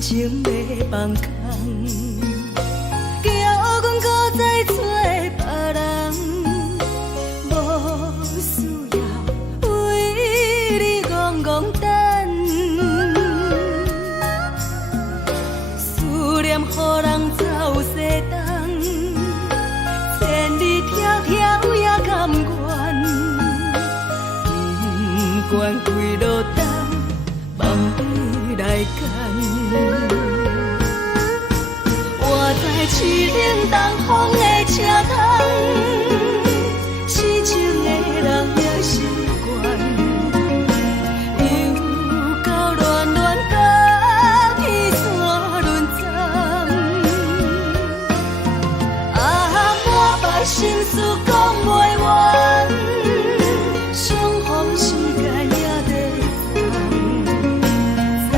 情要放空，叫阮搁再找别人，无需要为你戆戆等，思念予人走西东，千里迢迢也甘愿，不管几路东，梦伊来干。活在凄冷东风的车窗，痴情的人也习惯，又到恋恋甲天山论战。啊，满腹心事讲袂完，相逢时间也在等，在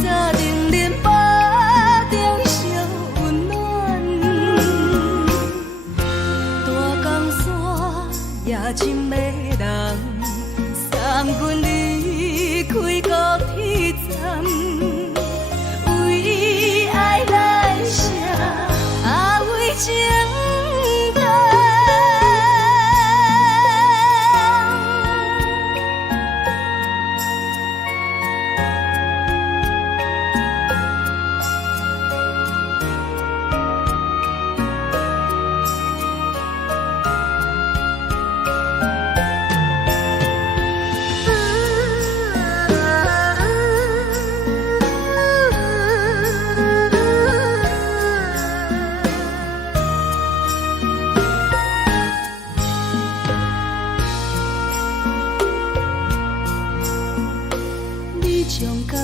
沙定连巴中烧温暖。大江山夜深的人，送阮离开高铁站，为爱来写，为情长。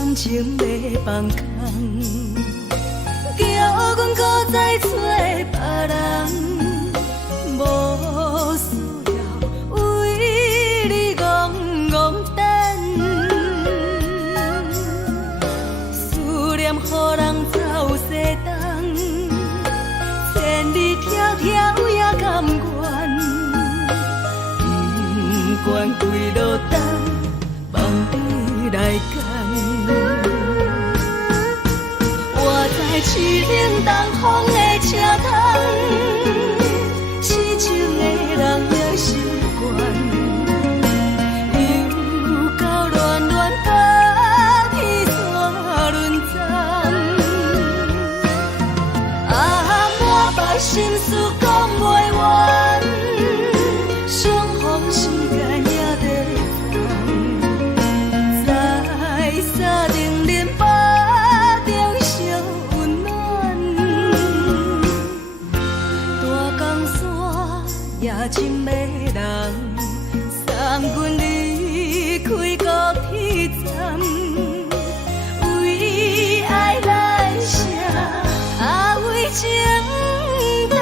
感情要放空，叫阮搁再找别人，无需要为你戆戆等，思念予人走西东，千里迢迢也甘愿，不管几落冬，放你来干。我在市顶东风的车窗，痴情的人也习惯，又到恋恋把天山轮转。啊，满腹心事讲袂完，相逢时间也在放，在沙定连巴中相温暖。大江山也真迷人，送阮离开高铁站，为爱来写为情淡。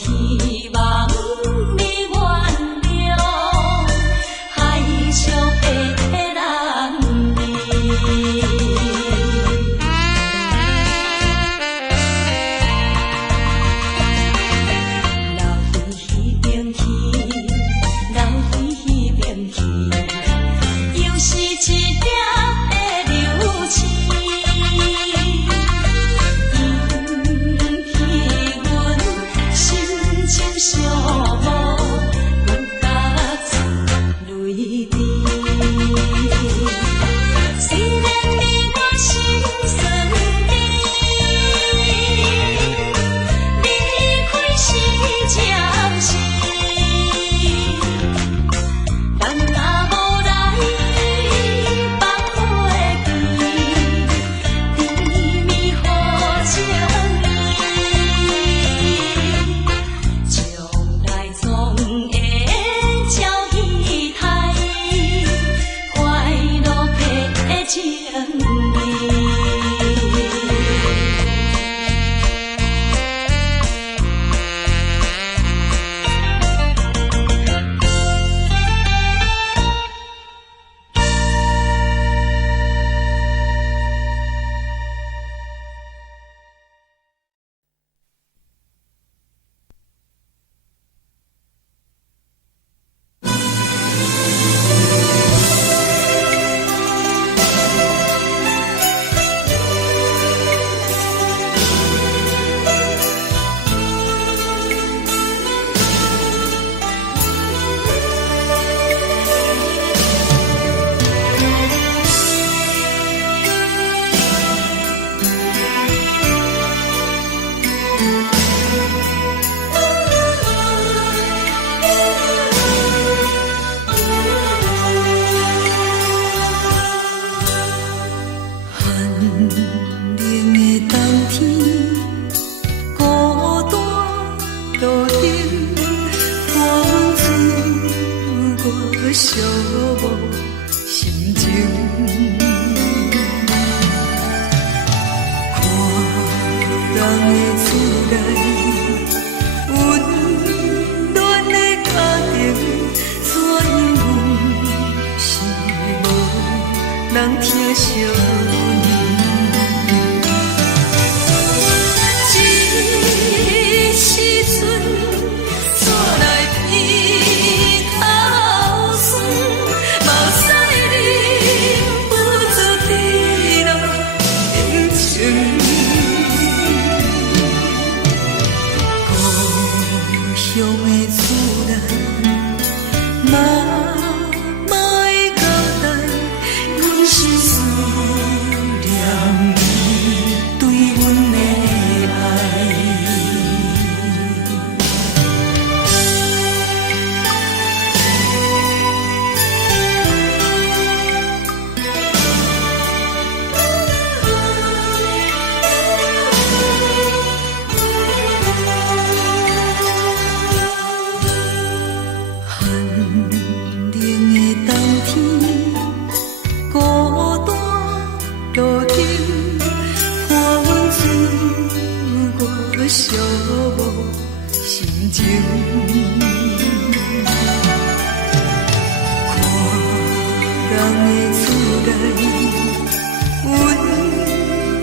希望你原谅，海寂无心情。看人的厝内温暖的家庭，怎因为是无人疼惜。寂无心情，看人的厝内温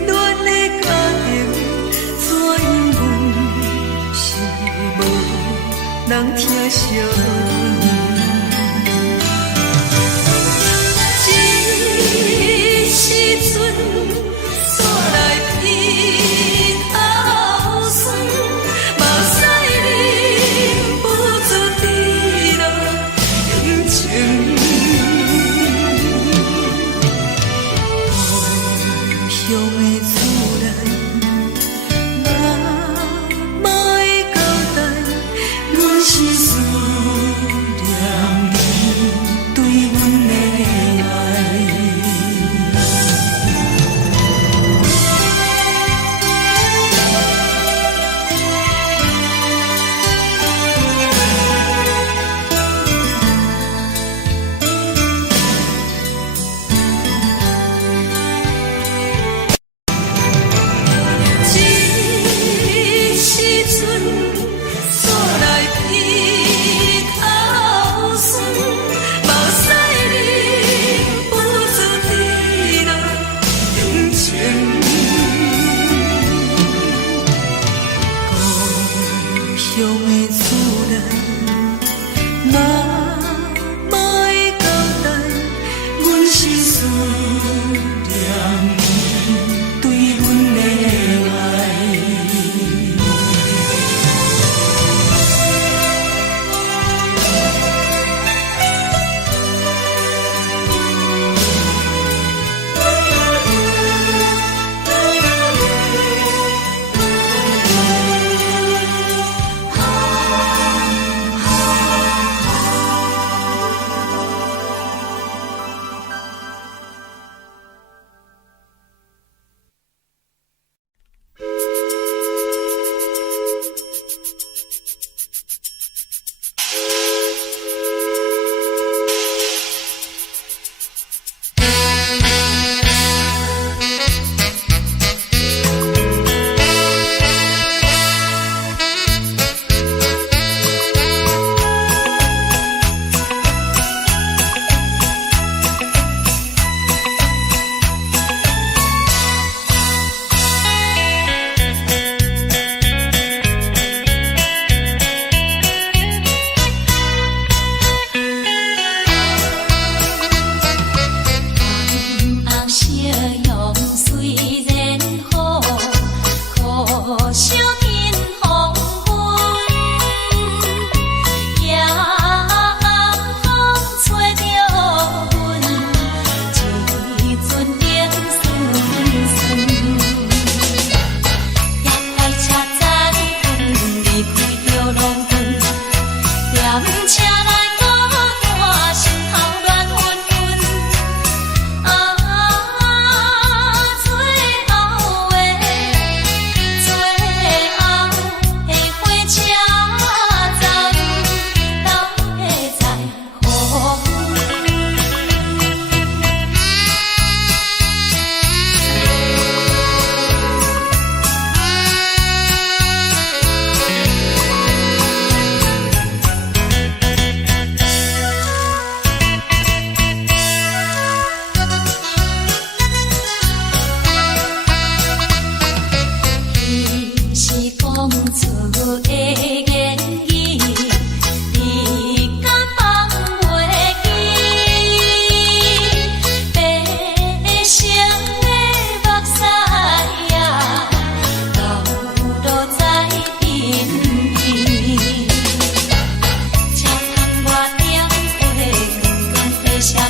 暖的家庭，怎因为是无人疼惜。一时阵煞来鼻头酸，目屎忍不住滴落眼睛。故乡的厝内，妈会交代，阮是思念你对阮的爱。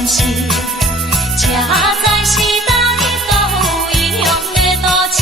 关心，车载时代都一样的多情。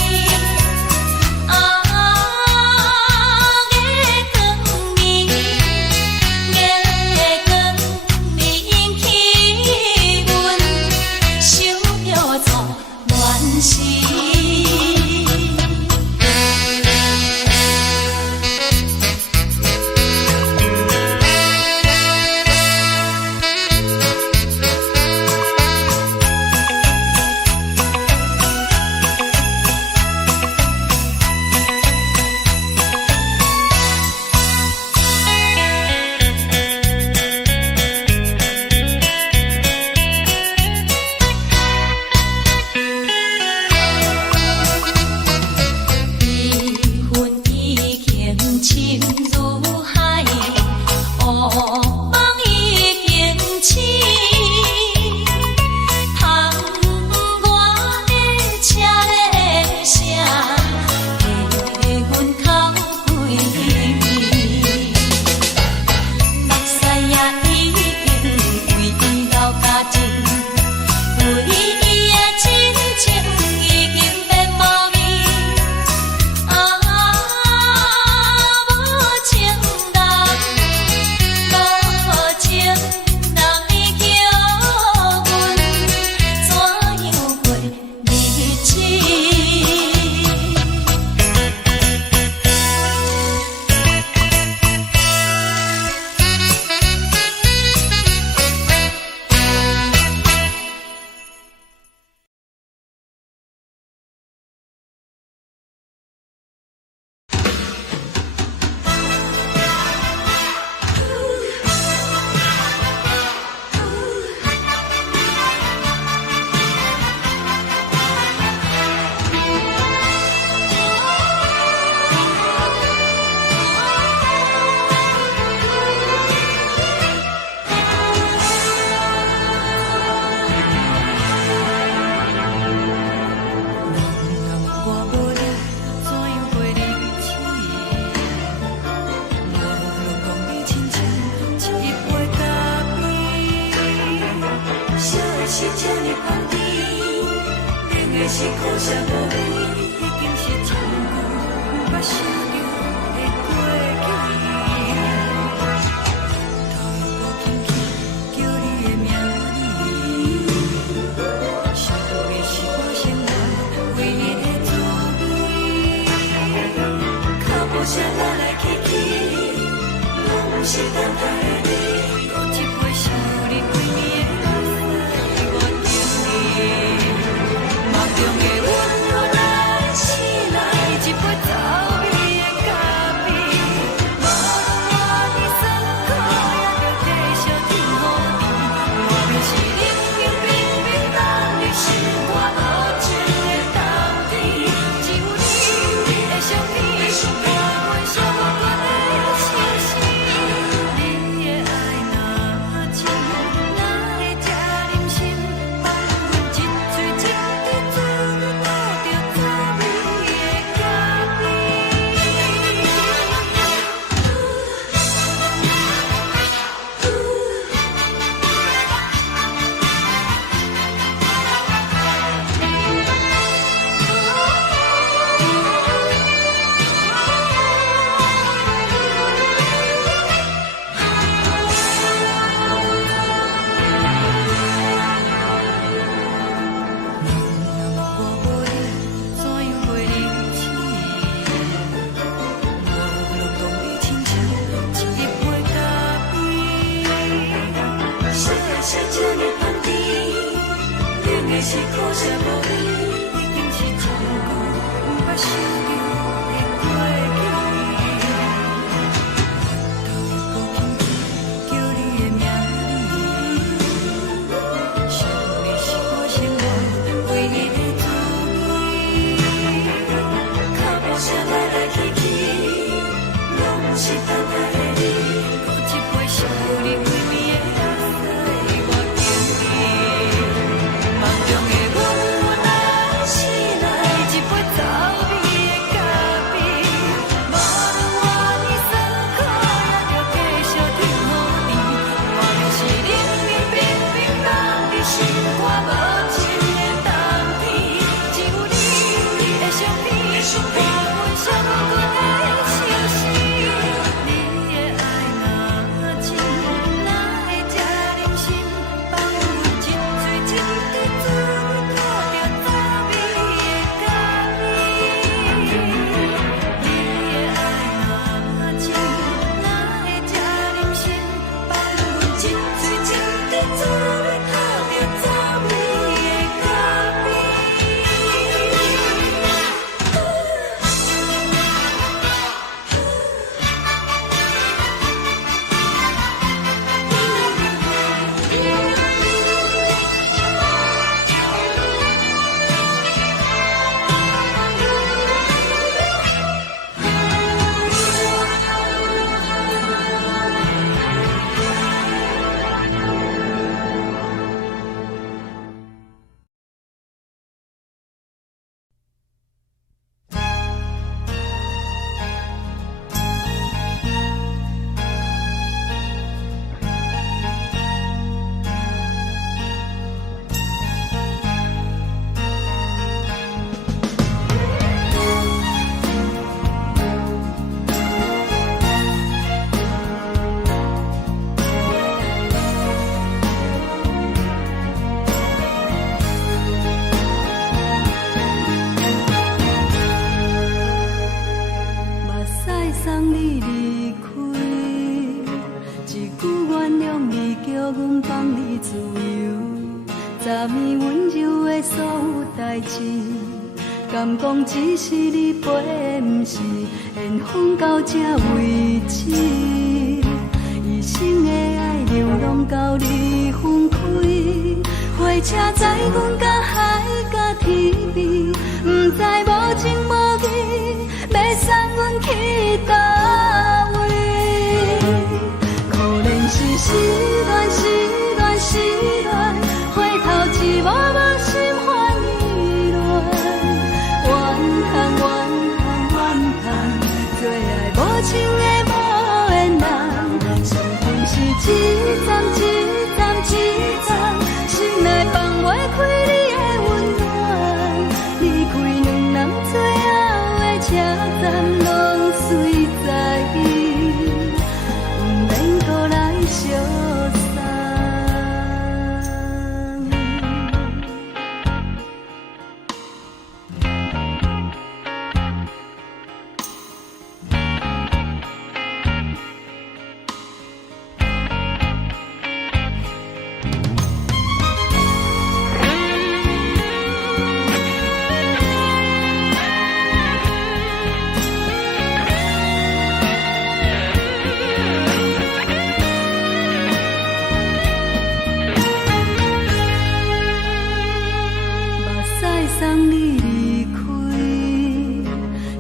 是这呢放甜，冷的是苦涩无味，已经是真久不捌想着的过去。头又无轻轻叫你的名字，想的是我生活唯一的滋味。脚步声来来去去，拢是等待的你，多一杯想你几年的。梦中的阮落来醒来，一杯走味的咖啡，无论我的酸苦，也着继续甜予你。我便是冷冷冰冰等你心肝无情的冬天，只有你的相片，陪阮相伴的星星。你的爱若真，哪会这忍心放阮一嘴一滴水？是这呢放甜，冷的是苦涩无味，已经是真久不捌想着的过去。头又无轻轻叫你的名字，想的是我生活唯一的滋味。脚步声来来去去，拢是等待的你，多一杯想你几暝的。梦中的阮，我来昨暝温柔的所有代志，敢讲只是你陪，不是缘分到这为止。一生的爱流浪到你分开，火车载阮甲海甲天边，不知无情无义，要送阮去倒位？可怜是失恋，失恋，失恋，回头一幕幕心烦意乱，怨叹，怨叹，怨叹，最爱无情的无缘人，上恨是一站一站一站，心内放袂开你的温暖，离开两人最后的车站，拢随在意，不免搁来相送。送你离开，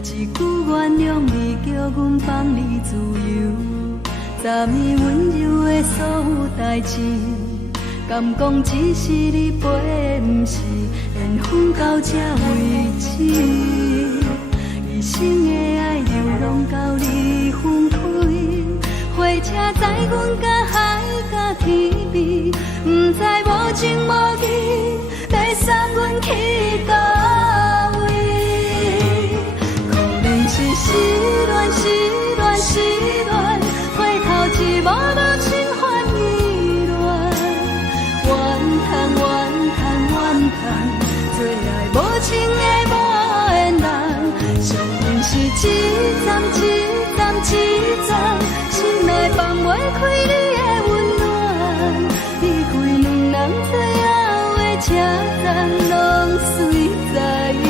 一句原谅你，叫阮放你自由。昨暝温柔的所有代志，敢讲只是你陪，不是缘分到这为止。一生的爱流浪到你分开，火车载阮甲海甲天边，不知无情无义，要送阮去倒位？可怜是失恋，失恋，失恋，回头一幕幕心烦意乱，怨叹，怨叹，怨叹，最爱无情的无缘人，上恨是一站一站一站，心内放袂开你的温暖，离开两人最后的车站，拢随在意，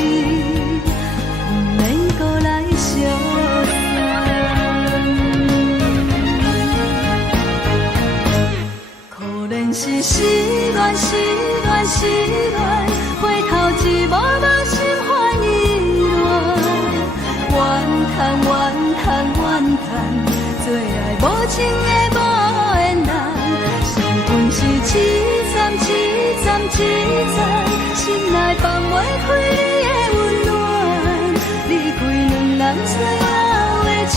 不免搁来相送。可怜是失恋，失恋，失恋，回头一幕幕心烦意乱，怨叹，怨叹，怨叹，最爱无情的无缘人，上恨是一站一站一站，心内放袂开你的温暖，离开两人最后的车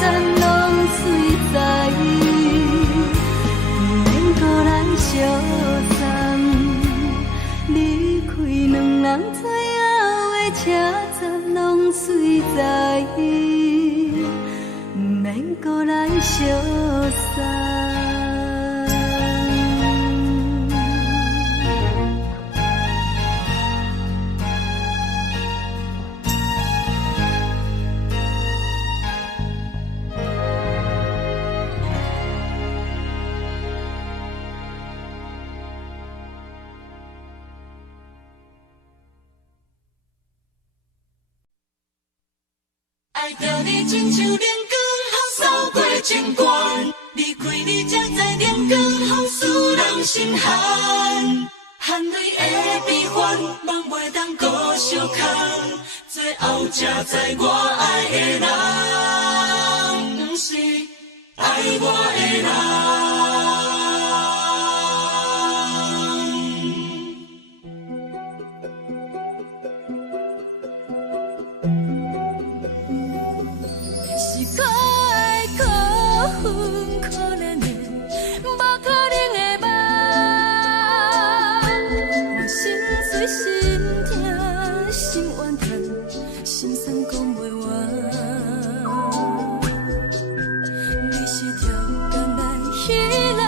站，拢随在意，不免搁来相送。离开两人最后的车站，拢随在意，不免搁来相送。爱着你亲像阳光扫过情关，离开你才知阳光风使人心寒。含泪的悲欢，望袂当搁相牵，最后才知我爱的人，不是爱我的人。是可爱可恨可怜的，无可能的梦。我心碎心痛心怨叹，心酸讲袂完。你是条甘来依赖。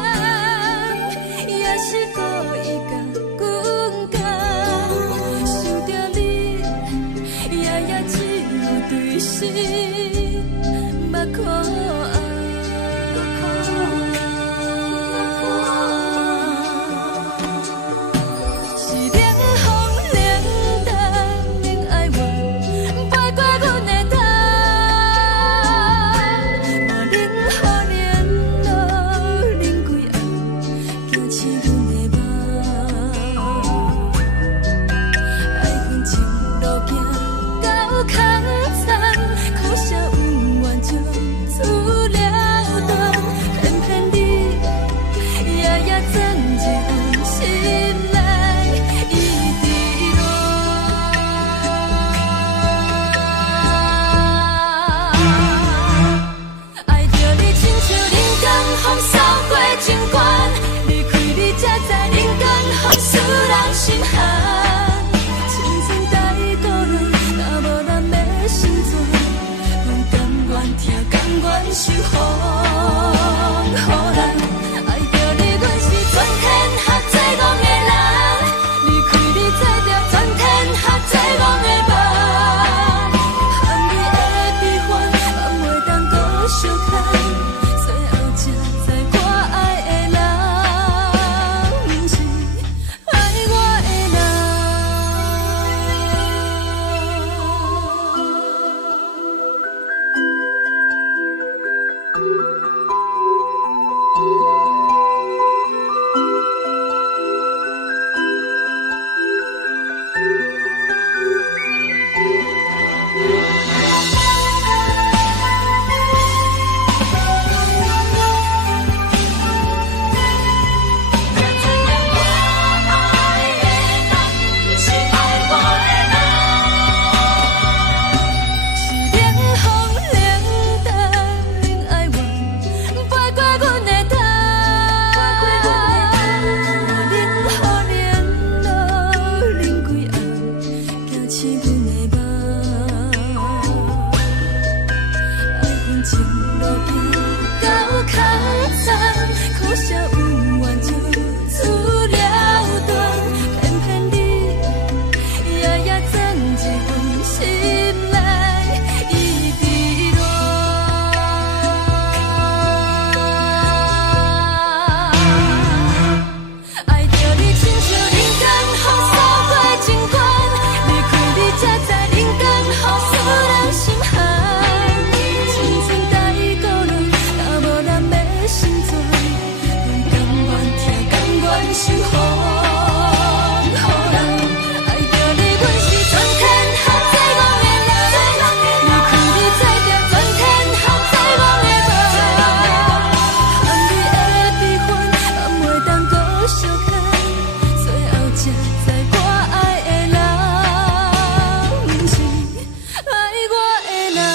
风使人心寒。青春在倒落，若无咱要生存，阮甘愿听，甘愿受风雨人。爱着你，阮是全天下最戆的人。离开你，做着全天下最戆的梦。含你的悲欢，放袂当搁相牵。最后才知我爱的人，不是爱我的人。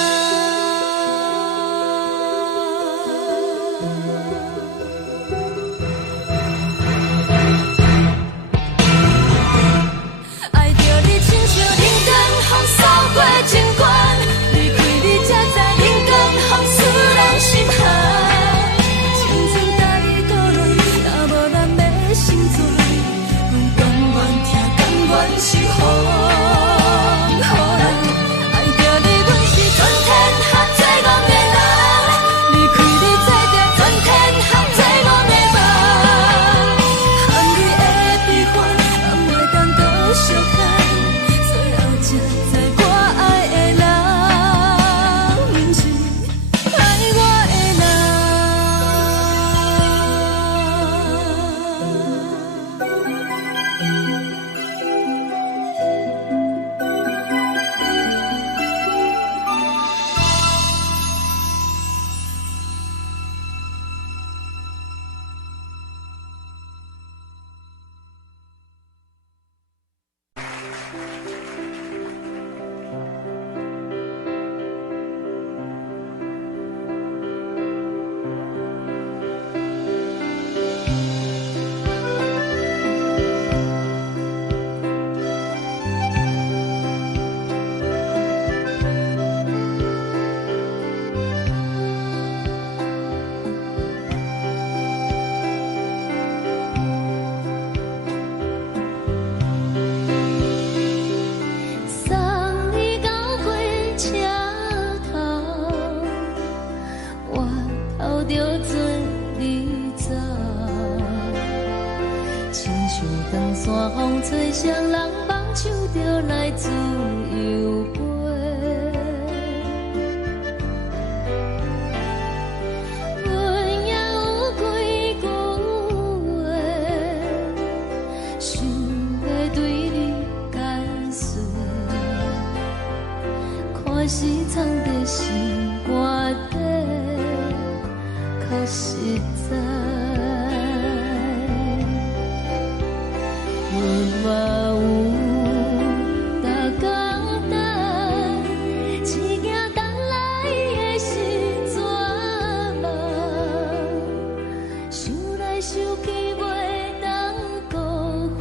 想去袂当辜负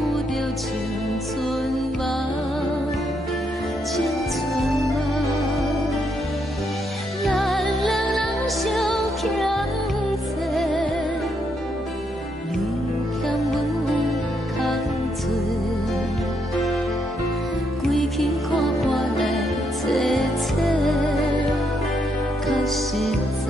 做，归去看破来切切，较实在。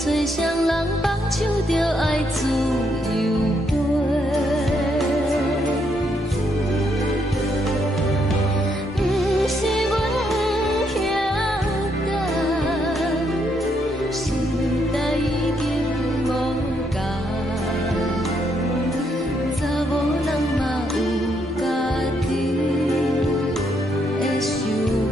吹双人放手着爱自由飞，不是阮不晓得，时代已经无同，查某人嘛有家己的想法。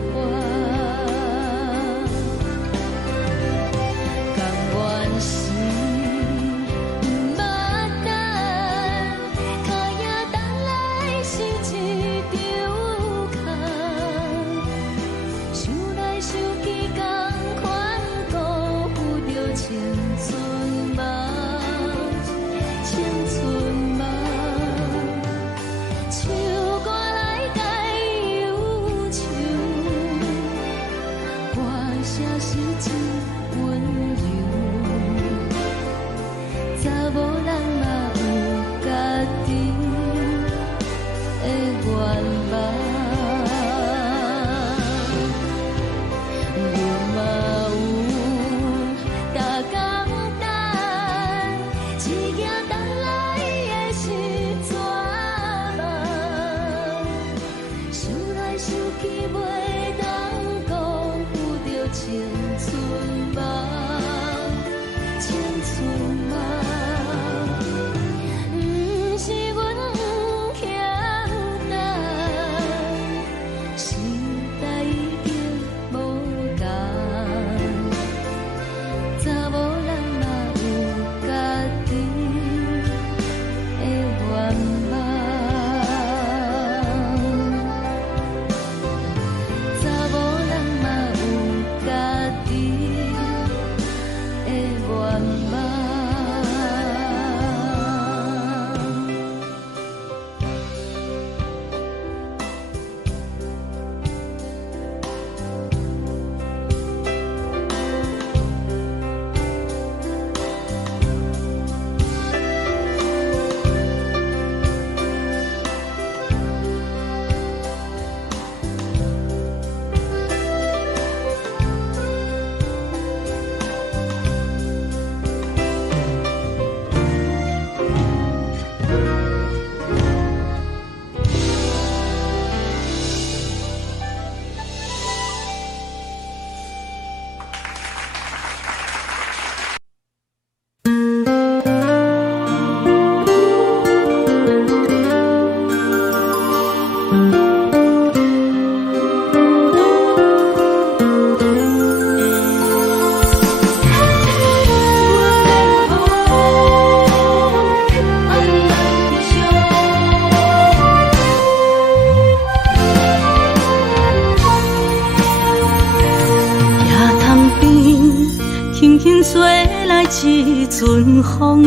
一阵风，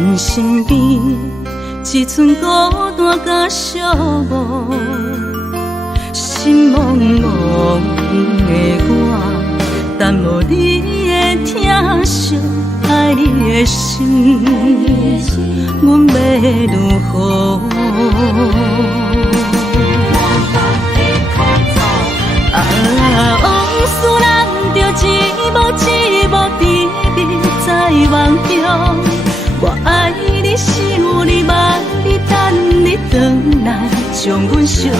阮身边一阵孤单甲寂寞，心茫茫的我，等无你的疼惜，爱你的心，阮要如何？往事咱着一幕一幕甜蜜在梦中。我爱你是有你望你等你回来，将阮惜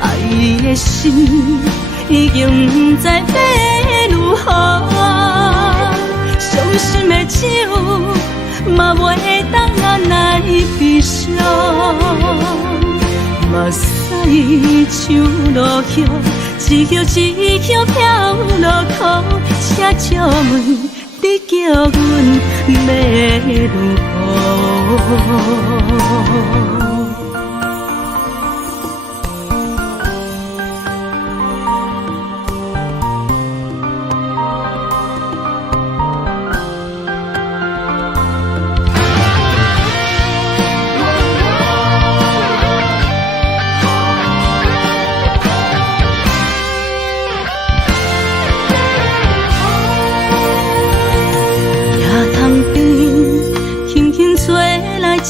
爱你的心已经不知要如何。伤心的手嘛袂当按来悲伤，嘛使像落叶，一叶一叶飘落雨，请借问你叫阮要如何？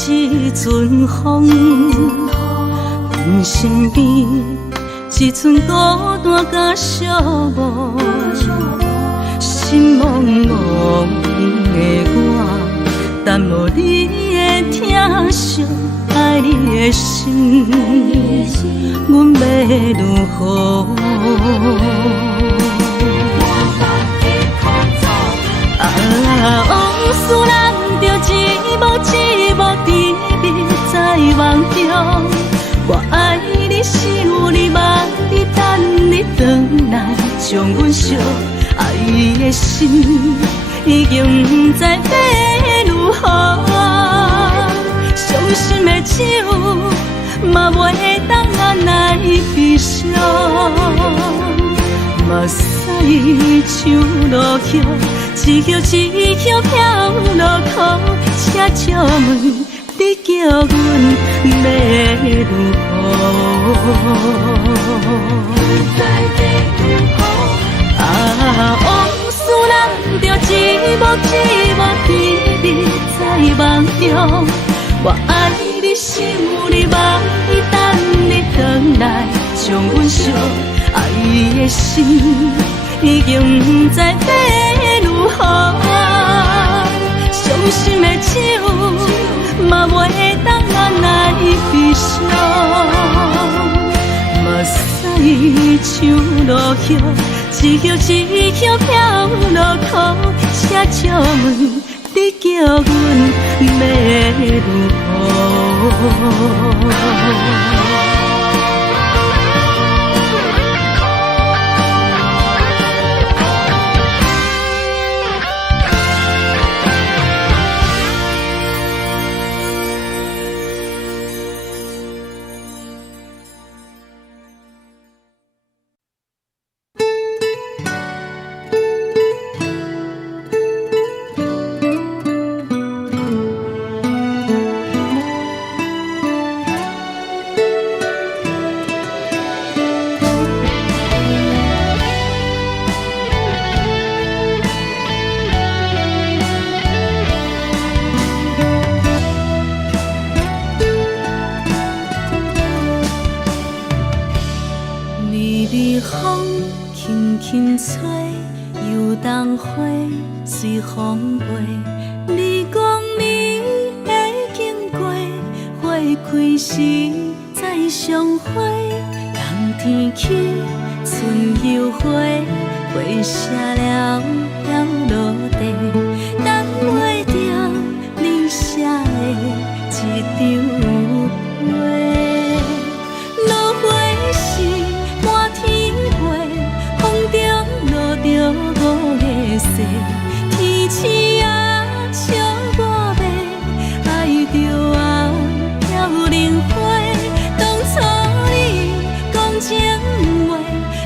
一阵风，阮身边一寸孤单甲寂寞，心茫茫的我，耽无你的疼惜，爱你的心，阮要如何？往事人着一幕一幕甜蜜在梦中，我爱你想你望你等你回来，将阮惜爱的心已经不知要如何。伤心的手嘛袂当按来悲伤，嘛使像落叶，一叶一叶飘落雨，请借问你叫阮要如何？往事人着一幕一幕甜蜜在梦中，我爱你想你望你等你回来，将阮惜爱的心已经不知要如何。伤心的手嘛袂当按来悲伤，嘛使像落叶，一叶一叶飘落雨，请借问你叫阮要如何？随风飞，你讲你会经过，花开时再相会。冬天起，春又回，花谢了飘落地，等袂着你写的一张画。落花时满天飞，风中落着五个色。天星啊，笑我袂爱着啊，飘零花。当初你讲情话，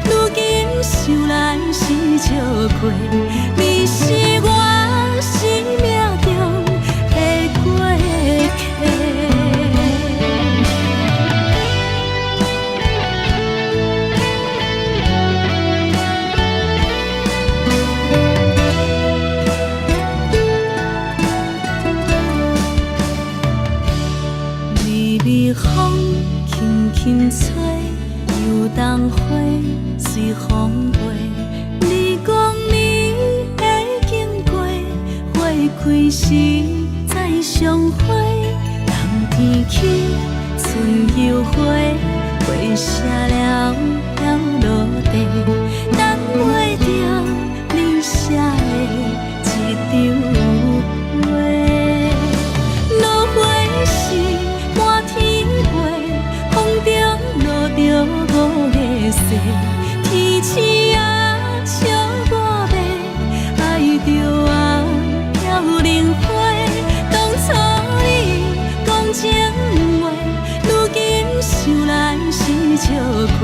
如今想来是笑过。你是我生命中的过客。风轻轻吹，又当花随风飞。你讲你会经过，花开时再相会。冬天起，春又回，花谢了飘落地，等袂着你写的一张画。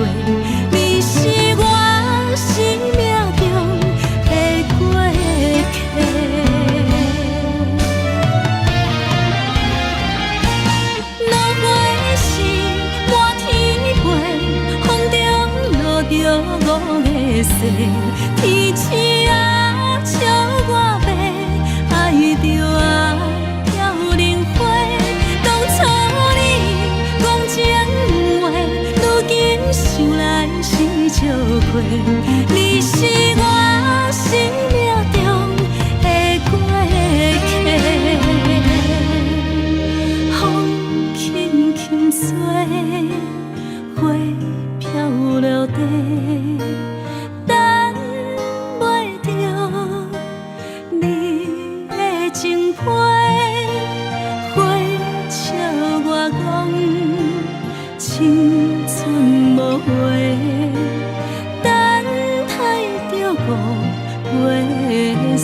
过，你是我生命中的过客。落花是满天飞，风中落着五个色，天星啊笑我白，爱着啊飘零花。当初你讲情话，如今想来是笑话。你是我生命中的过客，风轻轻吹，花飘落地，等袂着你的情批。花笑我讲，青春无悔，等待着五月雪。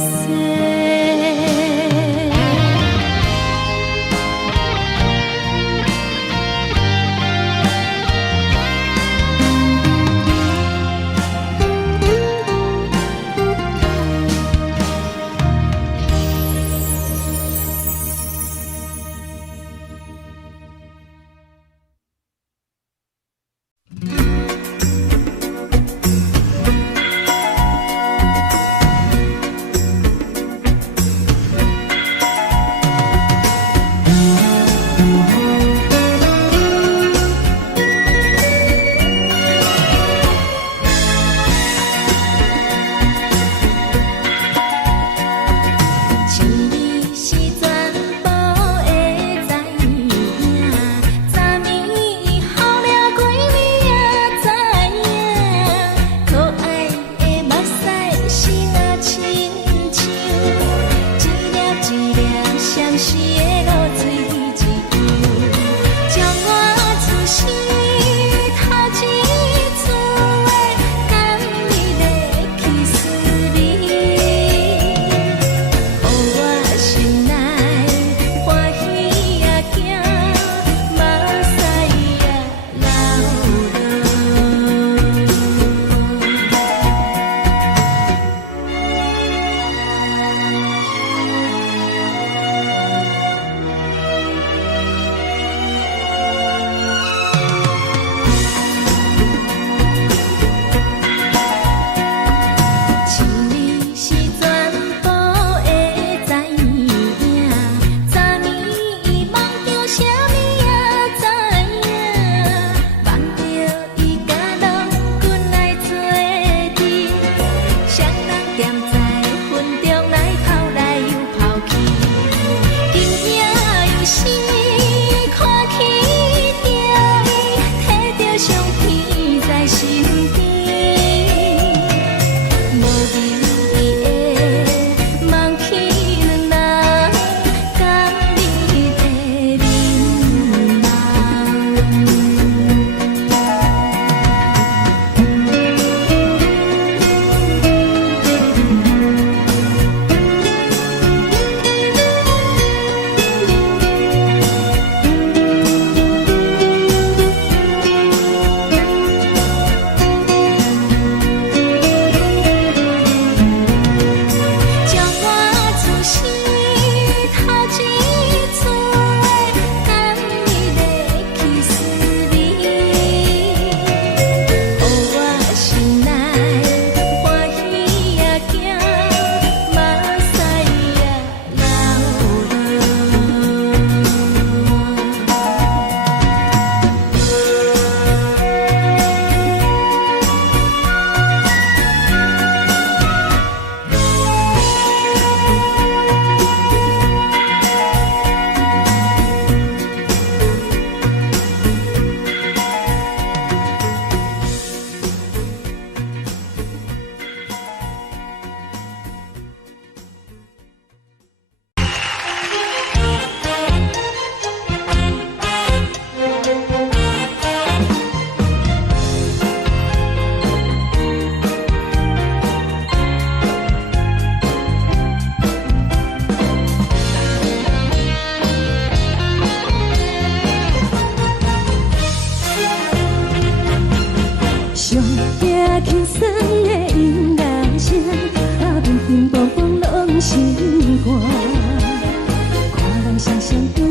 相对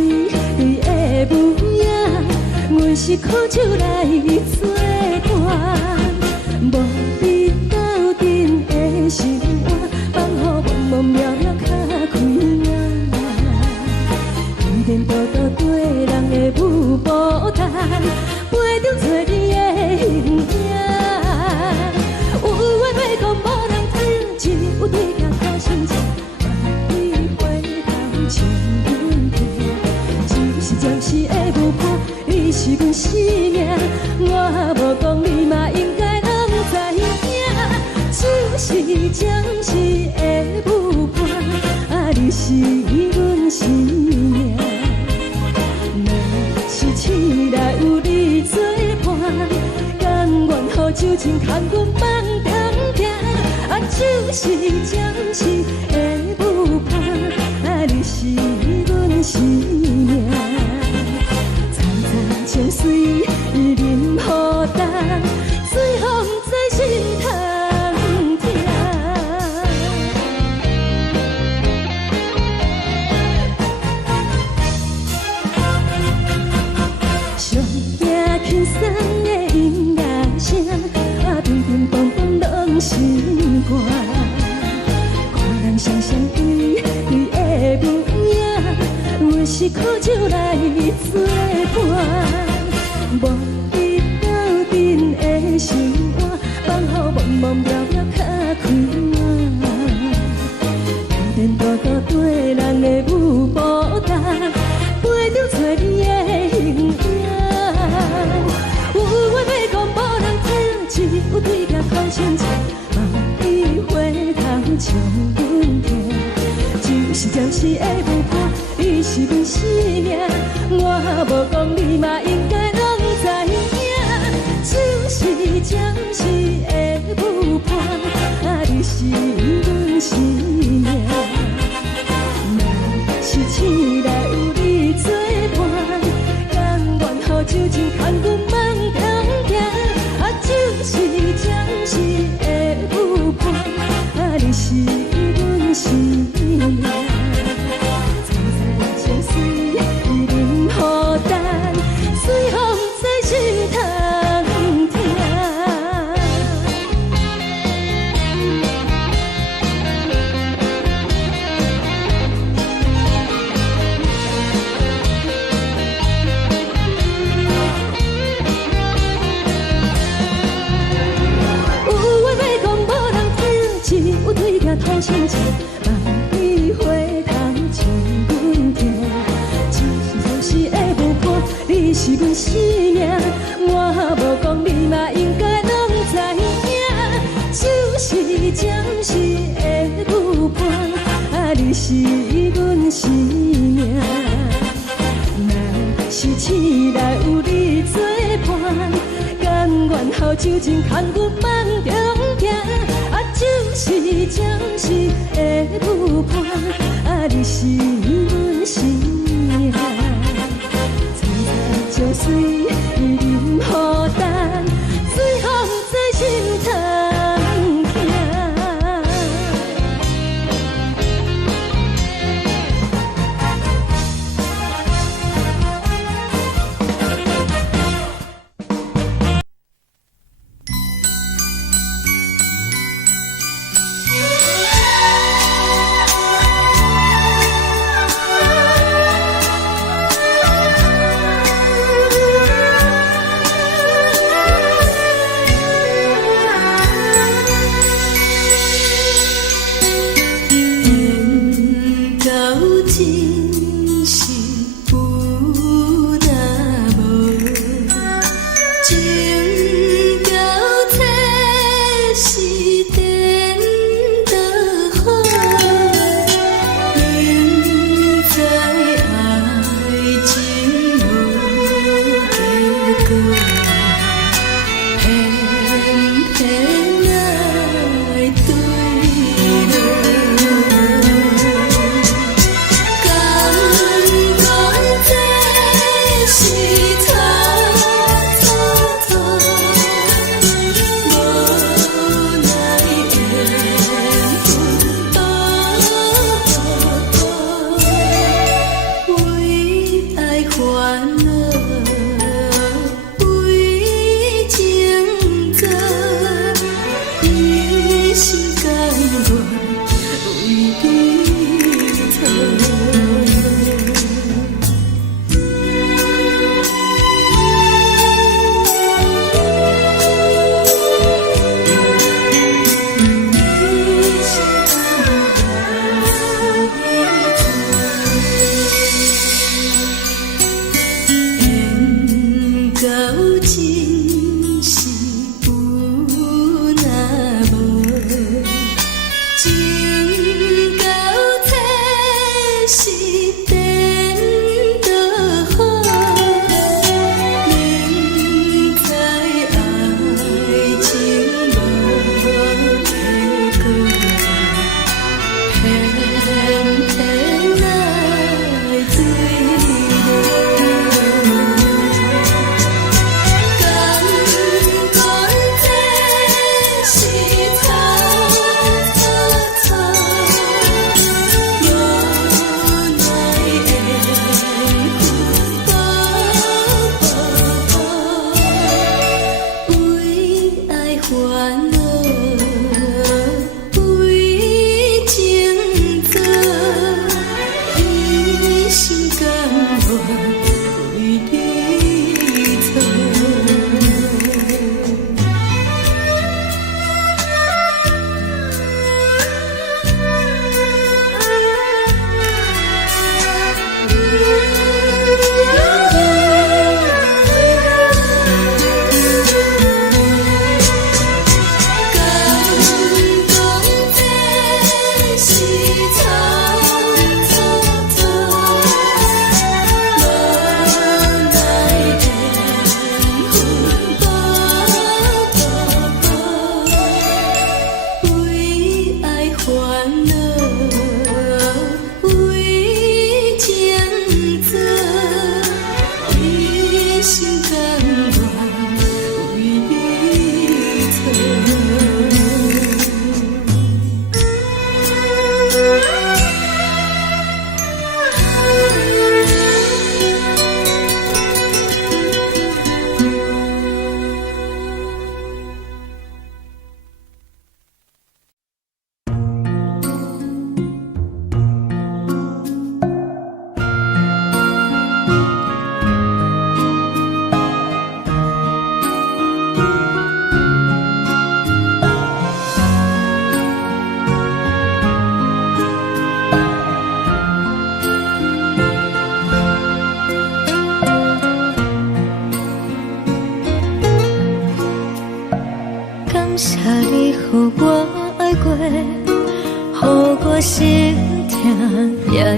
对的模样，阮是苦酒来作伴，无你斗阵的生活，放予茫茫渺渺较开眼。颠颠倒倒对人的舞步弹，陪着做你的形影。有话要讲无人知，只有对镜头心情。你回头将阮听，只是暂时的舞伴，你是阮生命。我无讲你嘛应该拢知影，就是暂时的舞伴，你是阮生命。若是醒来有你作伴，甘愿予酒精牵阮放长行，就是暂时的舞伴，你是阮生命。惨惨情水任何等，水风在心头痛。上惊轻松的音乐声，乒乒乓乓拢心肝。看人双双对对的模样，阮是苦酒来作伴，无你斗阵的生活，放予茫茫渺渺较开眼。颠颠倒倒对人的舞步弹，陪着做你的形影。有话要讲无人知，只有对镜头深情，望你回头将阮听。就是暂时的舞伴，你是阮生命。我无讲你嘛应该拢知影，就是暂时的舞伴，你是阮生命。若是醒来有你作伴，甘愿予酒精牵阮放长行，就是暂时的舞伴，你是阮生命。惨惨情水任何等，水风在心头痛。有话要讲无人知，只有对镜头深情，望你回头将阮听。就是暂时的舞伴，你是阮生命。我无讲你嘛应该拢知影，就是暂时的舞伴，你是阮生命。若是醒来有你作伴，甘愿予酒精牵阮放长行，就是暂时的舞伴，你是阮生命。惨惨情水任何等，水风在心头痛。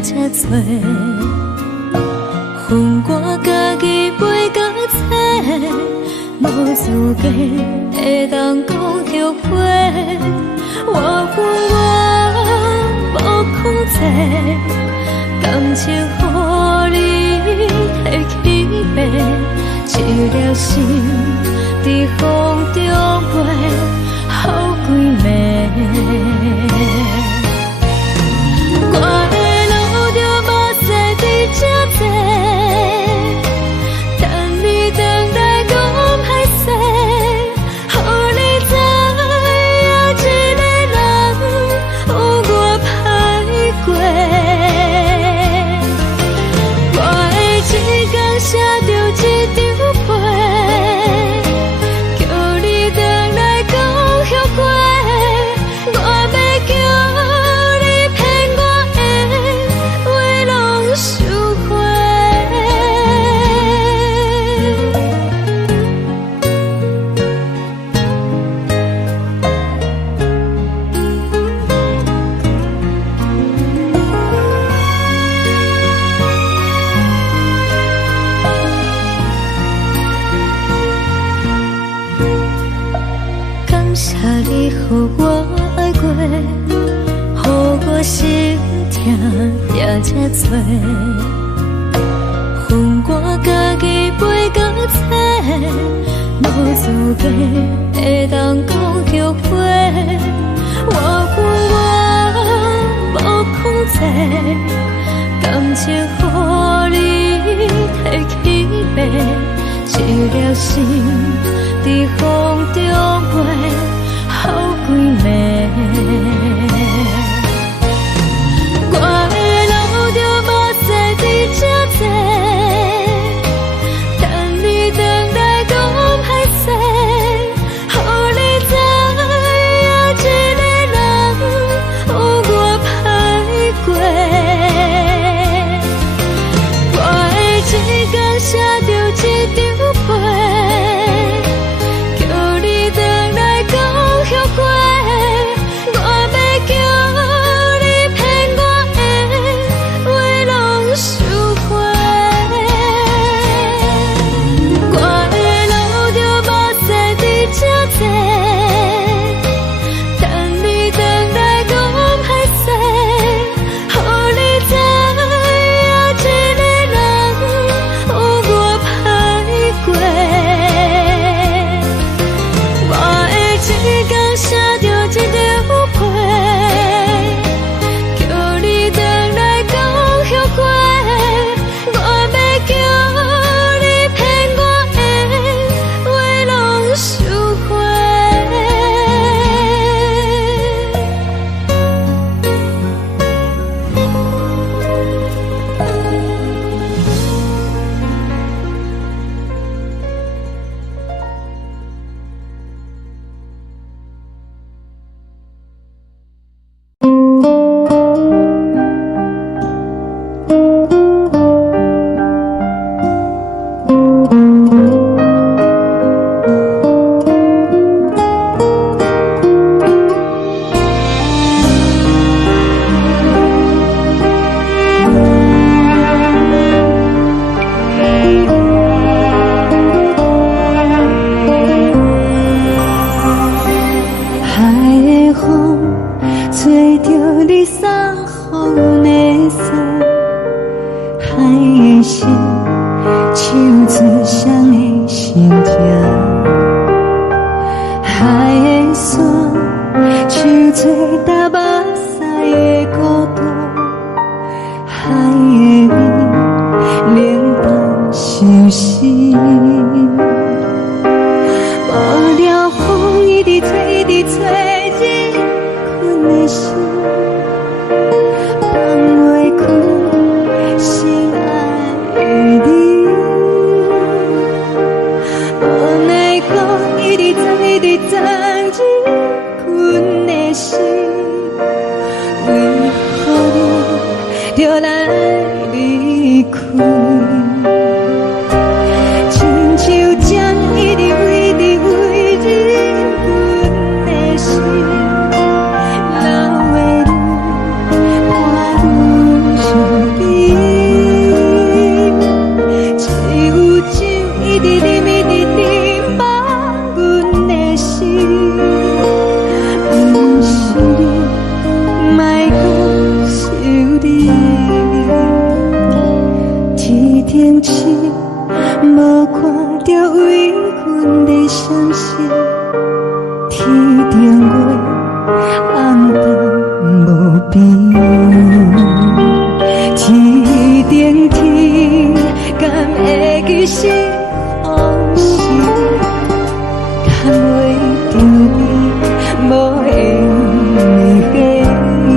这多，恨我家己袂到切，无资格会当讲后悔。我恨我无控制，感情予你摕去卖，一粒心伫风中飞，好几暝。我的路就无西伫这多，等你回来讲歹势，予你知影一个人有我歹过。我的一天写着一张被，叫你回来讲后悔。我要叫你骗我的话拢收回。感谢你予我爱过，予我心痛也这多，恨我家己袂到切，无资格会当讲后悔。我恨我无控制，感情予你摕去卖，一粒心伫风中飞，好几暝。我的路就无西伫这多，等你回来讲歹势，予你知影一个人有我歹过。我的一天写着一张被，叫你回来讲后悔。我要叫你骗我的话拢收回。我的路就无西伫这多，等你回来讲歹势，予你知影一个人有我歹过。我的一天写着一张被，叫你回来讲后悔。我要叫你骗我的话拢收回。海的风吹着你送风的伞，海的心手指双的心痛，海的山手吹打目屎的孤独，海的美冷淡伤心。无聊风一直吹，一直吹，日困的心放袂开，心爱你。无奈讲一直藏，一直藏，日困的心，为何你就来离开？亲像将一直为你为日困的心，流的愈看愈伤。一定是无看到为阮的闪烁，天顶月红淡无边，天顶天敢会记是往事，敢袂着你无缘的你。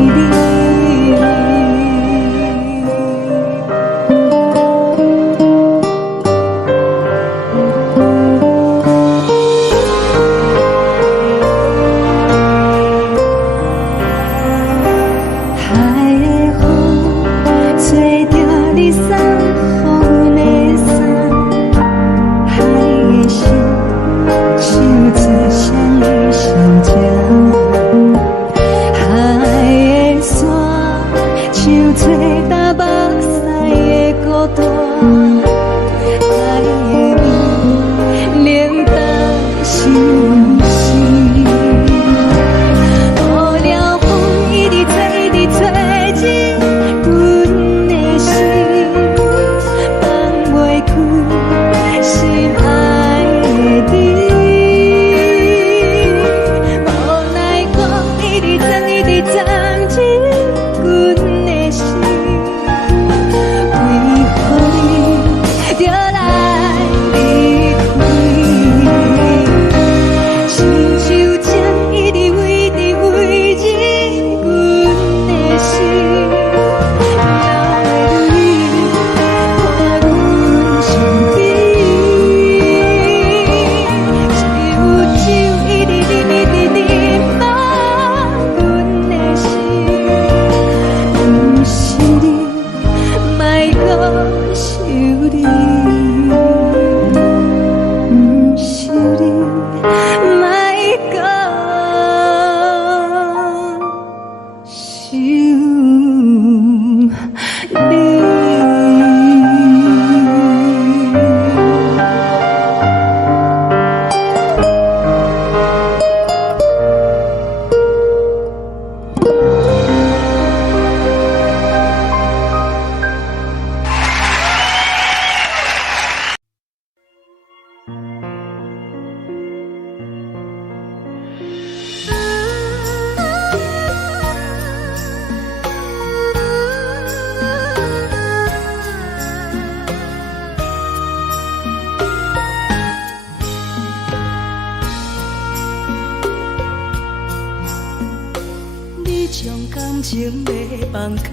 将感情要放空，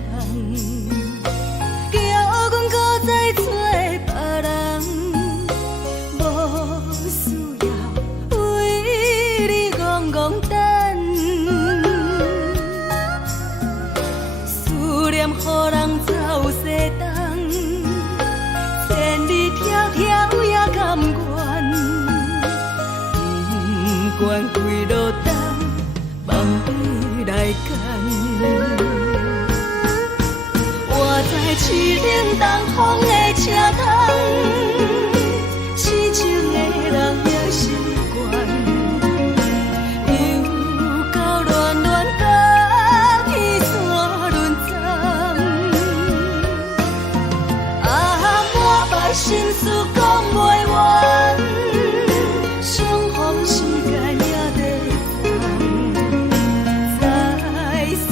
叫阮搁再找别人，无需要为你戆戆等，思念予人走西东，千里迢迢也甘愿，不管几路东，梦比来干。我在市顶东风的车窗，痴情的人也习惯，又到恋恋甲去山轮站。啊，满腹心事讲袂完，相逢时间也在深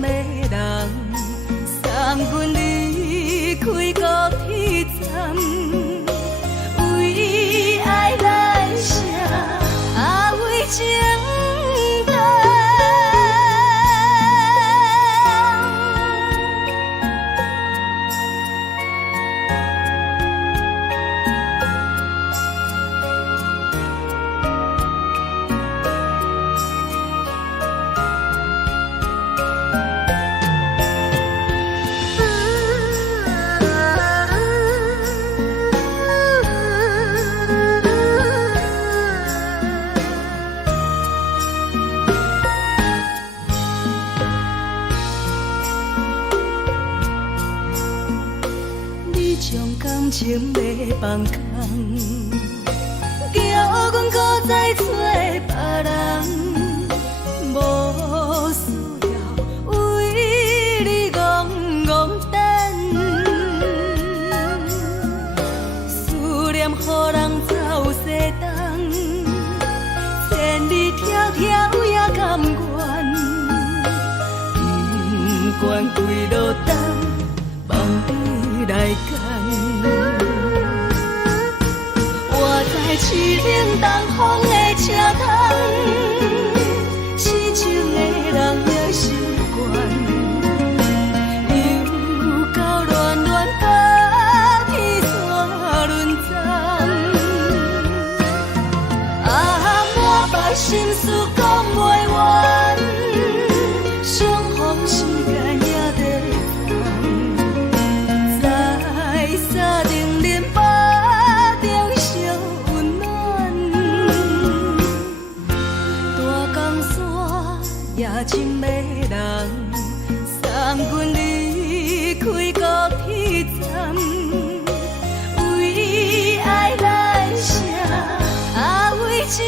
的人送阮离开高铁站，为爱来写为情长。将感情要放空，叫阮搁再找别人。条也甘愿，不管几落冬，望你来牵。我在市顶东风的车头，痴情的人也习惯，又到恋恋把天山轮转。啊，满腹心事讲袂完，相逢时间也在等，在沙定林巴中相温暖。大江山夜深的人，送阮离开高铁站，为爱来生，为情。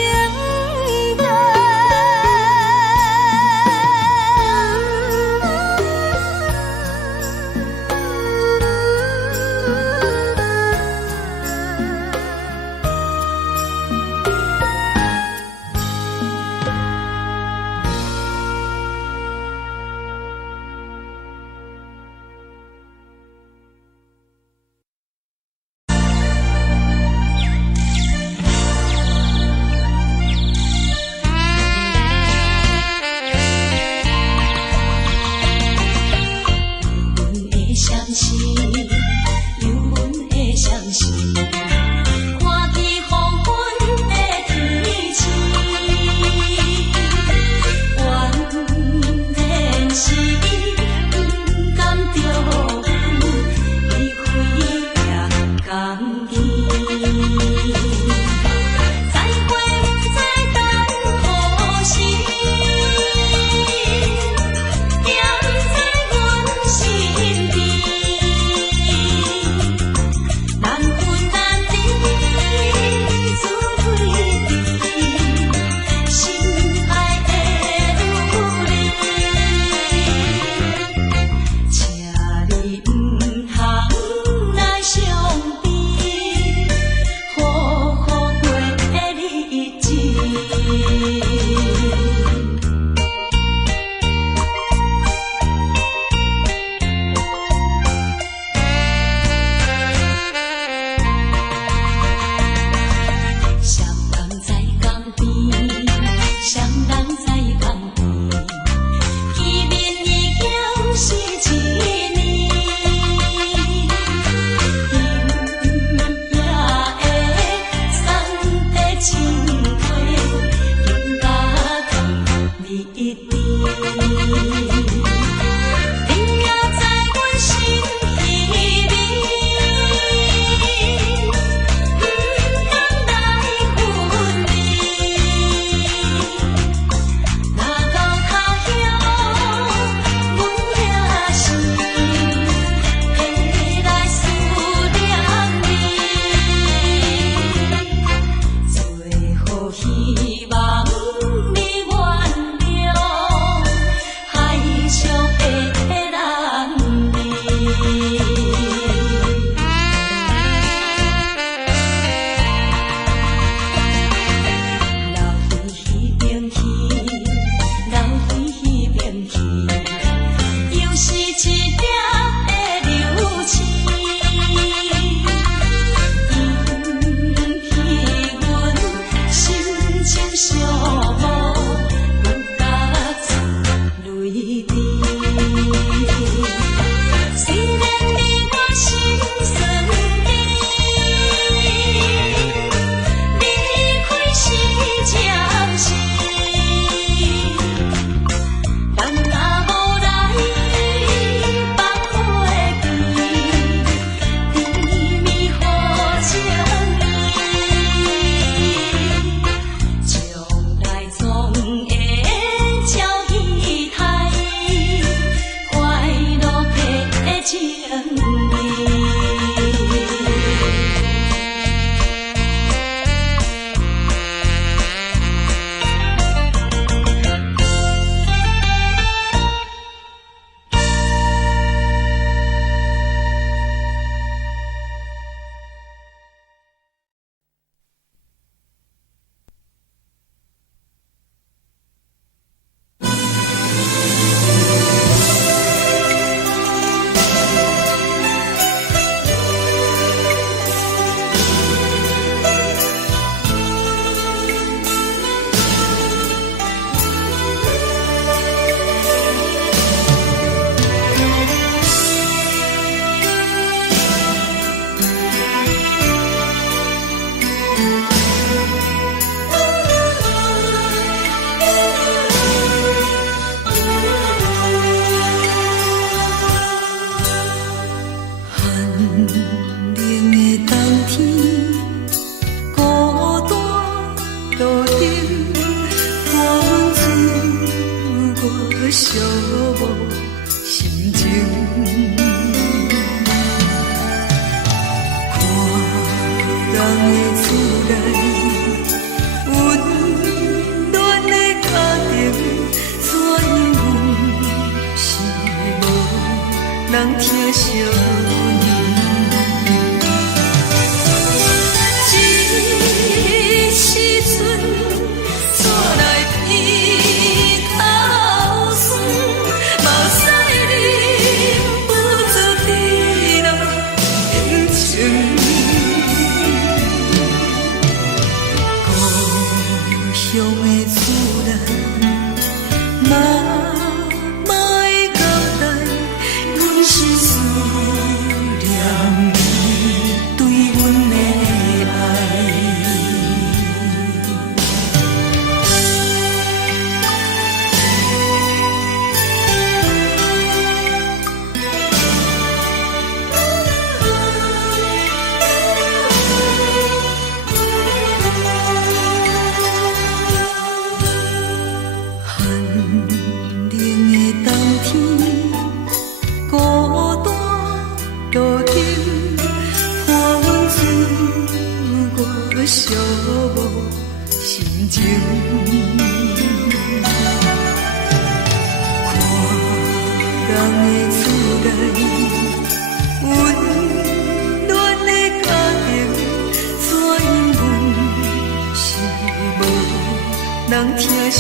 寂无心情。看人的厝内温暖的家庭，怎样是无人疼惜。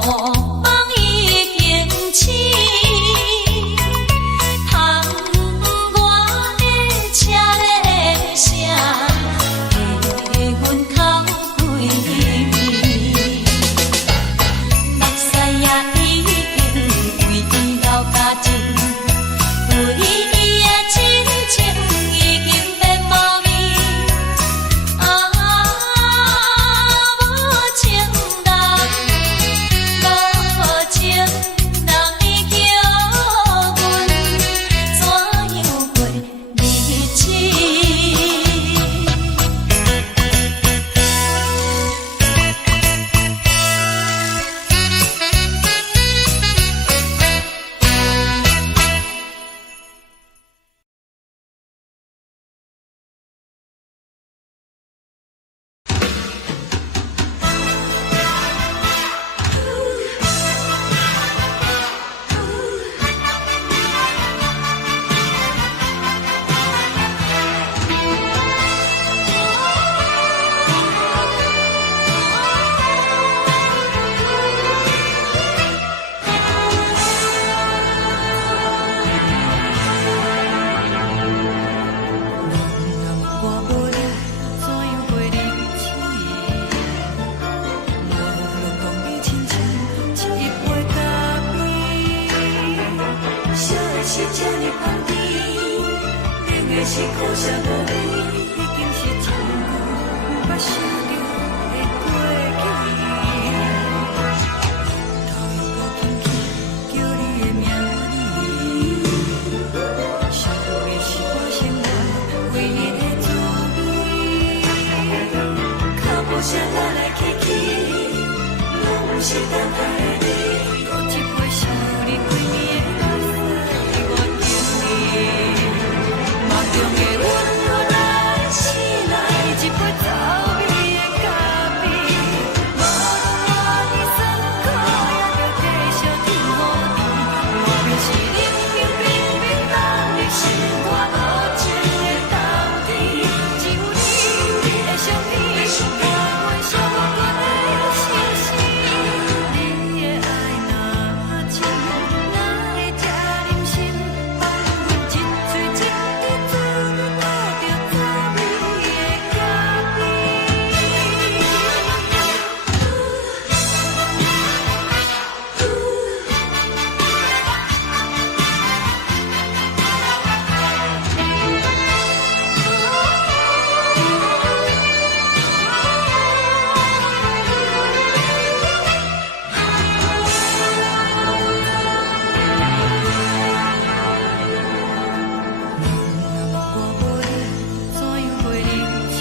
风已经起，窗外的车的声，气阮口归味。目屎也已经为老家情，为伊的亲情已经变无味。无情人，无情人已叫阮怎样过日子？我无力怎样过日子？无论讲你亲像一杯咖啡，烧的是这呢香甜，冷的是苦涩无味，已经是真久毋捌想着的过去。头又搁轻轻叫你的名字，想的是我心内唯一的滋味。脚步声来来去去，拢是等待的你。搁一杯想你几年的目屎，我等你。梦中的阮我来醒来，一杯走味的咖啡。无论我的酸苦，也着继续甜予甜。莫名是冷冰冰冰冷入心肝，无情的斗阵。只有你会想起，我阮伤过的心事。你的爱若深，哪会这忍心放阮一嘴一滴滋倒着滋味的咖啡？我无力怎样过日子？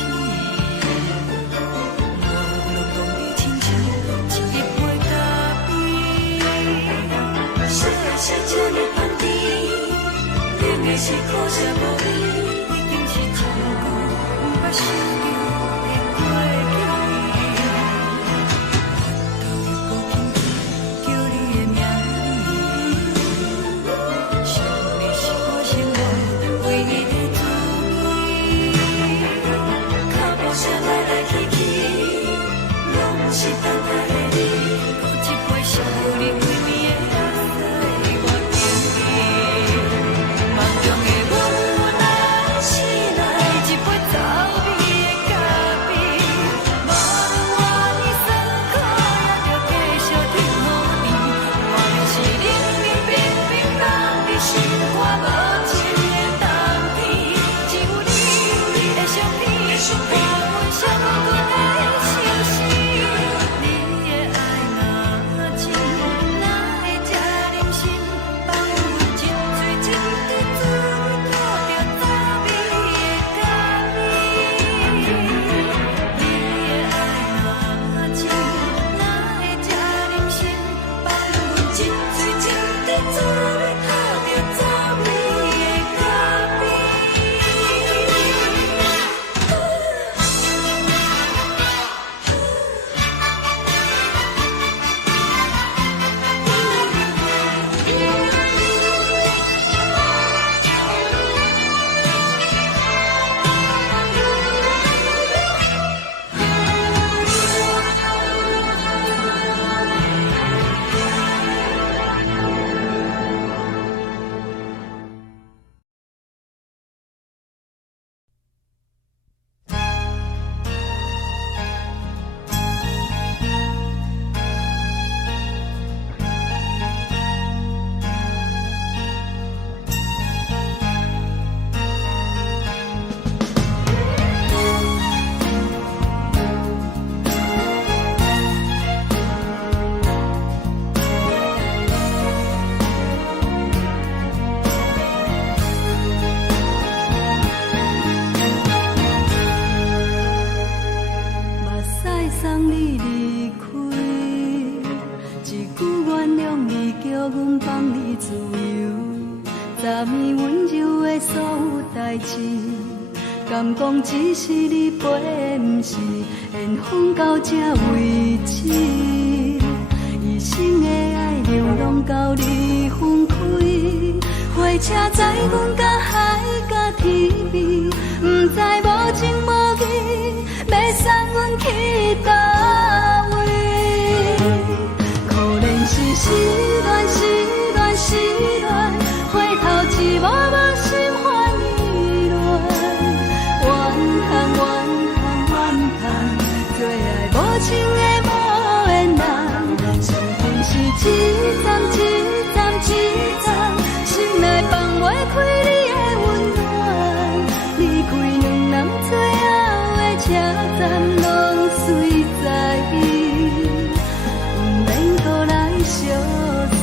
无论讲你亲像一杯咖啡，烧的是这呢香甜，冷的是苦涩无味，已经是真久毋捌想着的过去。头又搁轻轻叫你的名字，想的是我心内唯一的滋味。脚步声来来去去，拢是等待的你。搁一杯想你几年的目屎，我等你。梦中的阮我来阮放你自由，昨暝温柔的所有代志，敢讲只是你陪，不是缘分到这为止。一生的爱流浪到你分开，火车载阮到海甲天边，不知无情无义，要送阮去倒位？可怜是失恋，失恋，失恋，回头一幕幕心花意乱，怨叹，怨叹，怨叹，最爱无情的无缘人，伤痕是一站一站一站，心内放袂开你的温暖，离开两人最后的车站，拢随在伊，不免搁来相送。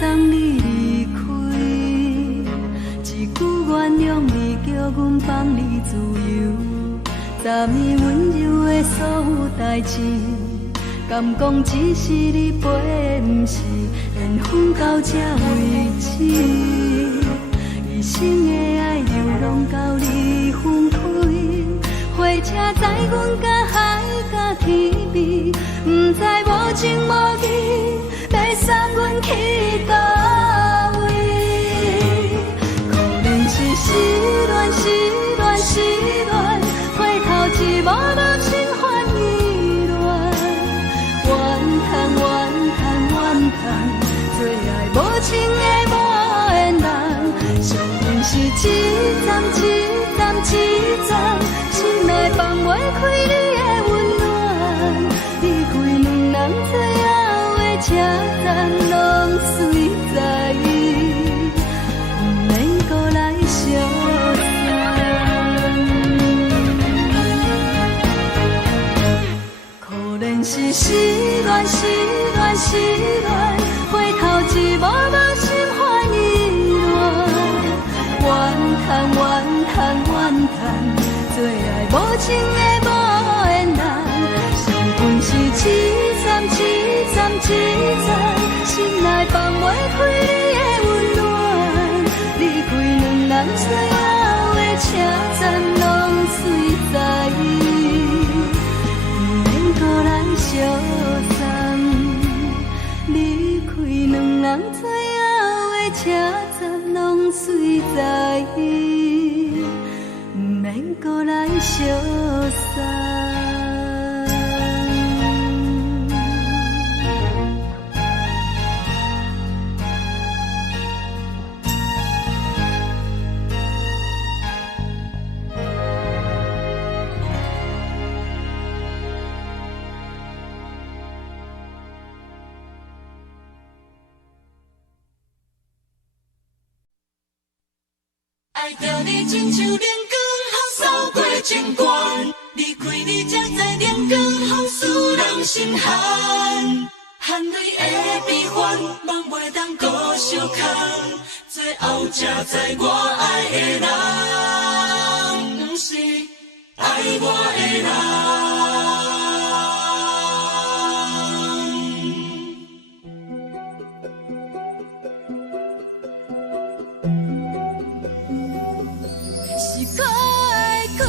送你离开，一句原谅你，叫阮放你自由。昨暝温柔的所有代志，敢讲只是你陪，不是缘分到这为止。一生的爱流浪到你分开，火车载阮到海甲天边，不知无情无义，要送阮去倒位？可怜是失恋，失恋，失恋，回头一幕幕心烦意乱，怨叹，怨叹，怨叹，最爱无情的无缘人，伤痕是一站一站一站，心内放袂开你的温暖，离开两人最后的车站，拢随在伊，不免搁来相送。可怜是失恋，失恋，失恋，回头一幕幕心花意乱，怨叹，怨叹，怨叹，最爱无情的无缘人，伤痕是一站一站一站，心内放袂开你的温暖，离开两人最后的车站，拢随在伊，不免搁来相送。离开两人最后的车站，拢随在伊，不免搁来相送。爱着你亲像阳光扫过情关，离开你才知阳光风使人心寒。含泪的悲欢，望袂当搁相牵，最后才知我爱的人，不是爱我的人。是可爱可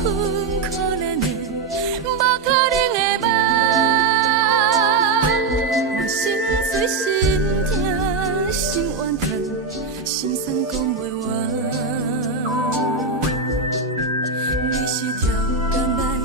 恨可怜的，无可能的梦。我心碎心痛心怨叹，心酸讲袂完。你是条工来彼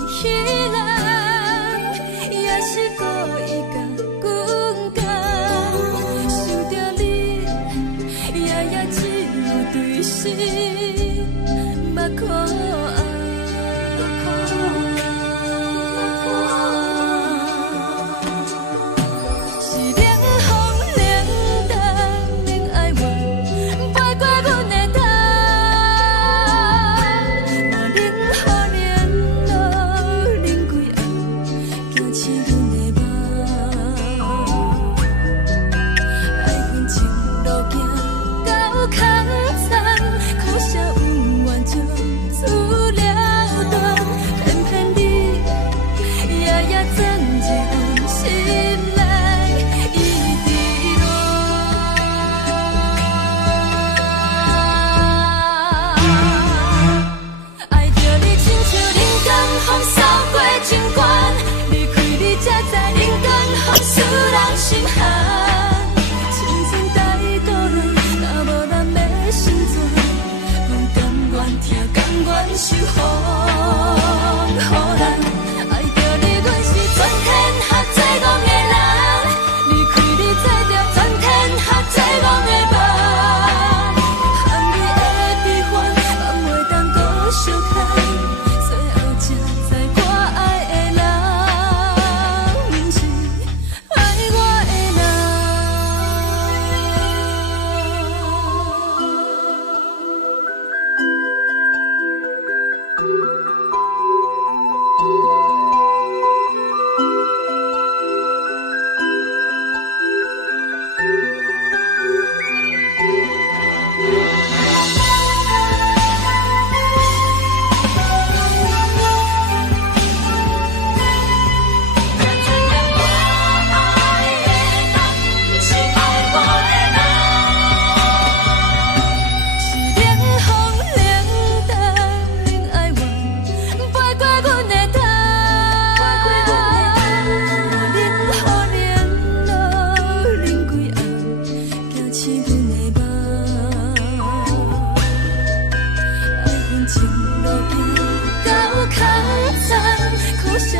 少有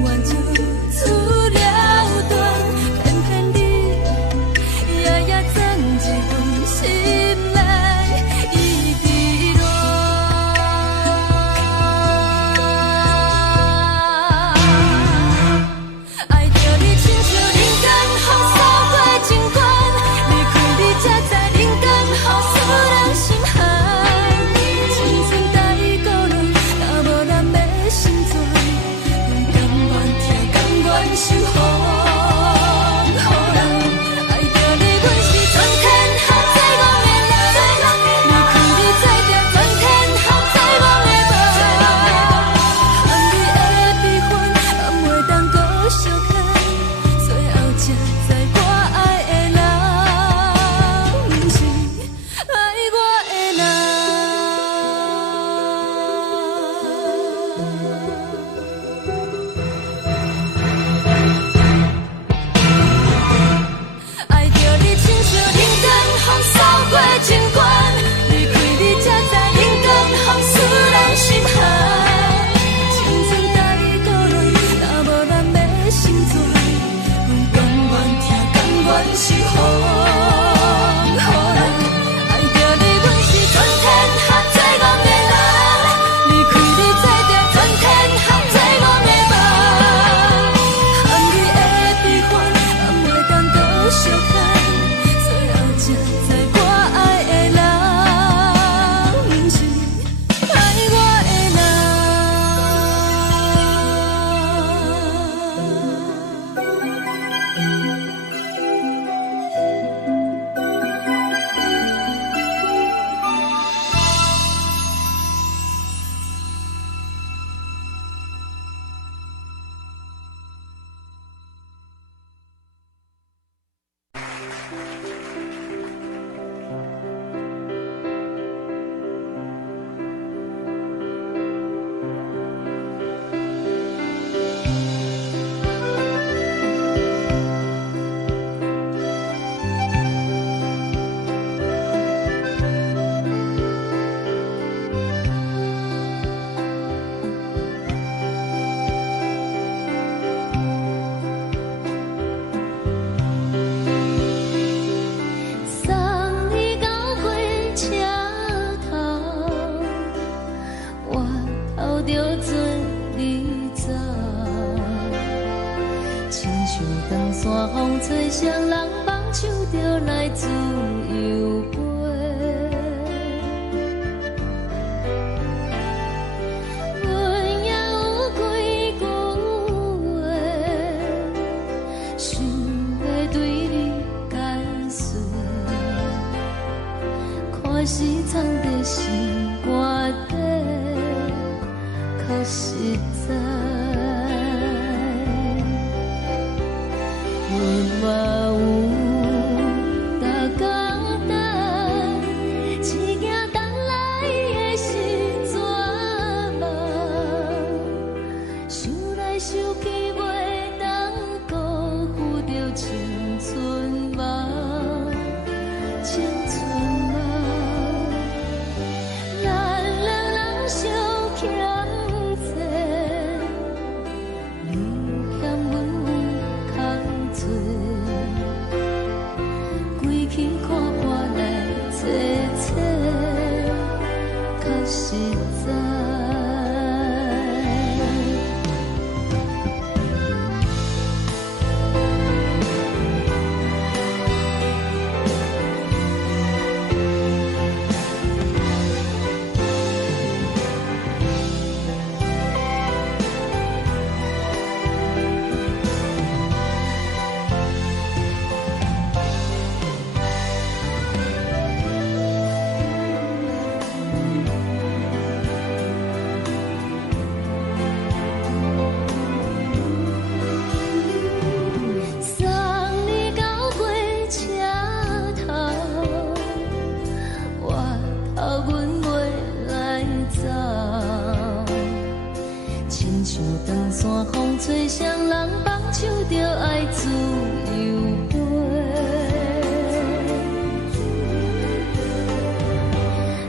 缘就出了断，偏偏你夜夜装一份心内伊伫乱。爱着你亲像人间风扫过情关，离开你才知人间雨使人心寒。青春待孤单，若无咱要心酸，甘愿听，甘愿受风雨人。爱着你，阮是全天下最戆的人，离开你才知全天下最戆的梦。含泪的悲欢，暗袂当搁相牵，最后才知我爱的人，不是爱我的人。爱着你亲像人间风扫过情关，离开你才知人间风使人心寒。青春待孤单，若无咱要心酸，甘愿听，甘愿受风雨人。爱着你，阮是全天下最戆的人，离开你才知全天下最戆的梦。含泪的悲欢，暗袂当搁相牵，最后才知我爱的人，不是爱我的人。送你到火车头，我头着准你走，亲像长山风吹双人放手着来自由飞。阮也有几句话，想要对你解释，可是藏在心肝底，较实在。阮嘛有逐工等，一件等来的是绝望，想来想去袂当辜负着青春梦，青春梦。咱两人相欠债，你欠阮有空做，归去看破来切切，较实在。吹双人放手着爱自由飞，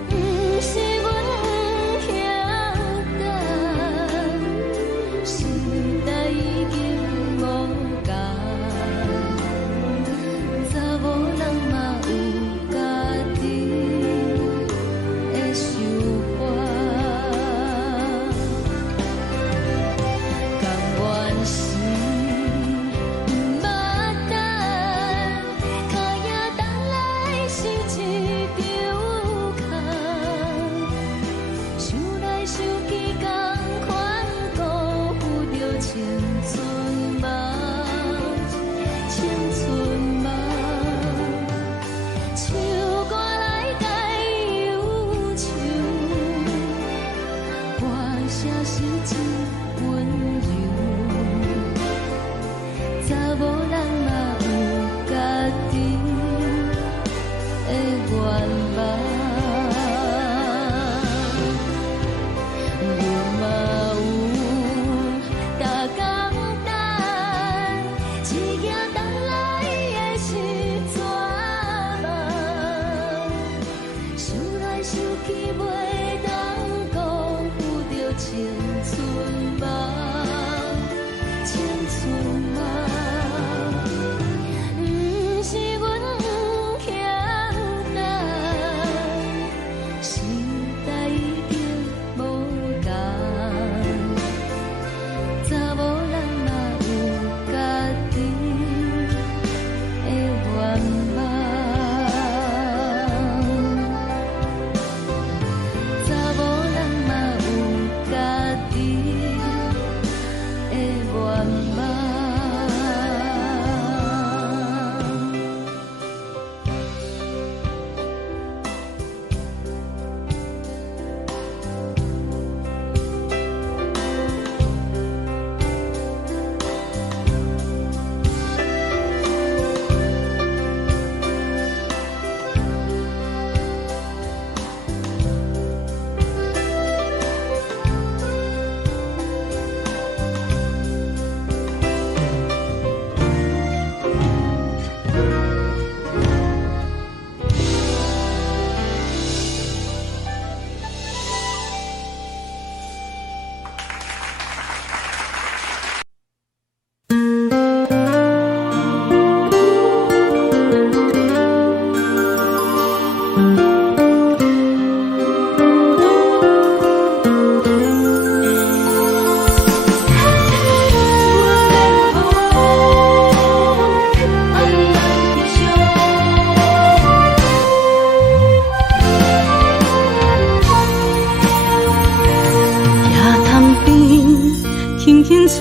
不是阮不晓得，是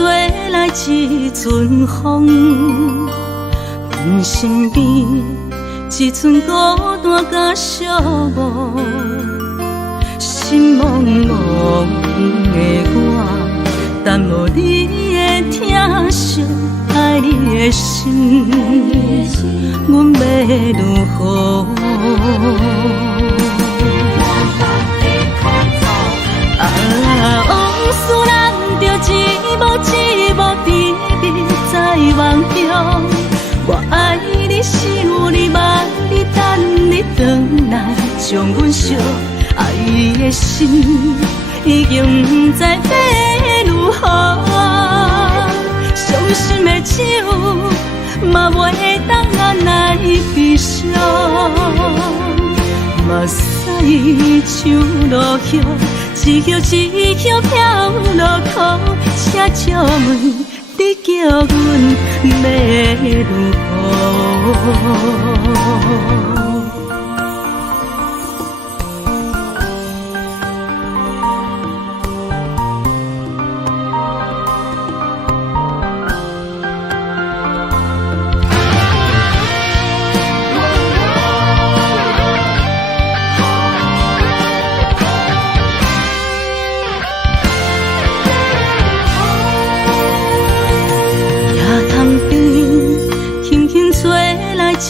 吹来一阵风，阮身边一寸孤单甲寂寞，心茫茫的我，等无你的疼惜，爱你的心，阮要如何？往事咱着一幕一幕甜蜜在梦中。我爱你是有你望你等你回来，将阮惜爱的心已经不知要如何。伤心的手嘛袂当按来悲伤，目屎像落雨。一曲一曲飘落雨，请借问你叫阮要如何？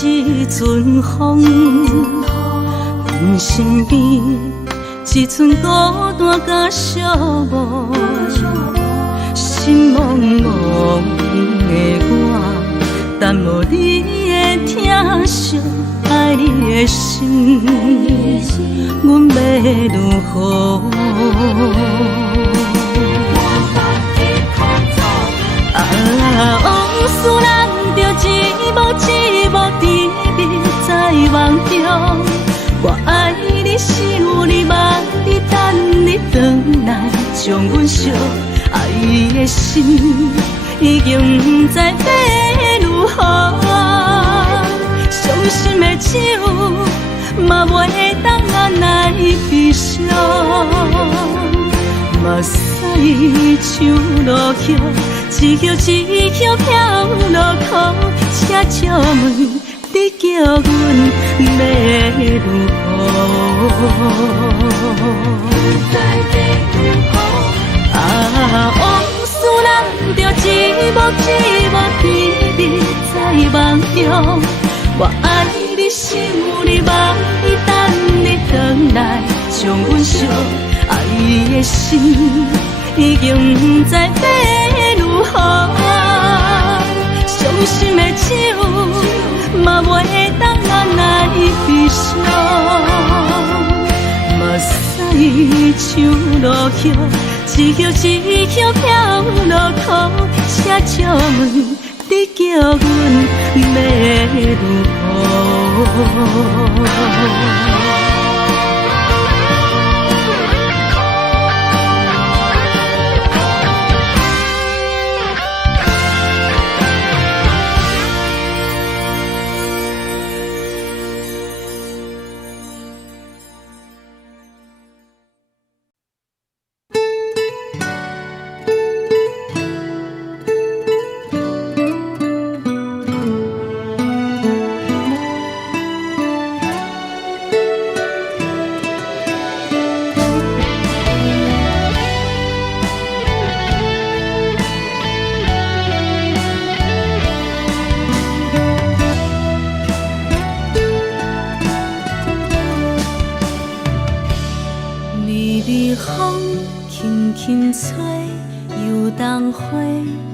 一阵风，阮身边一寸孤单甲寂寞，心茫茫的我，等无你的疼惜，爱你的心，阮要如何？往事咱着一幕一幕甜蜜在梦中。我爱你是有你望你等你回来，将阮惜爱的心已经不知要如何。伤心的手嘛袂当按来悲伤，目屎像落雨。一曲一曲飘落雨，请借问你叫阮要如何？往事咱着一幕一幕甜蜜在梦中。我爱你是有你望你等你回来，将阮惜爱的心已经不知要如何。伤心的手嘛袂当按来悲伤，目屎像落雨，一曲一曲飘落雨，请借问你叫阮要如何？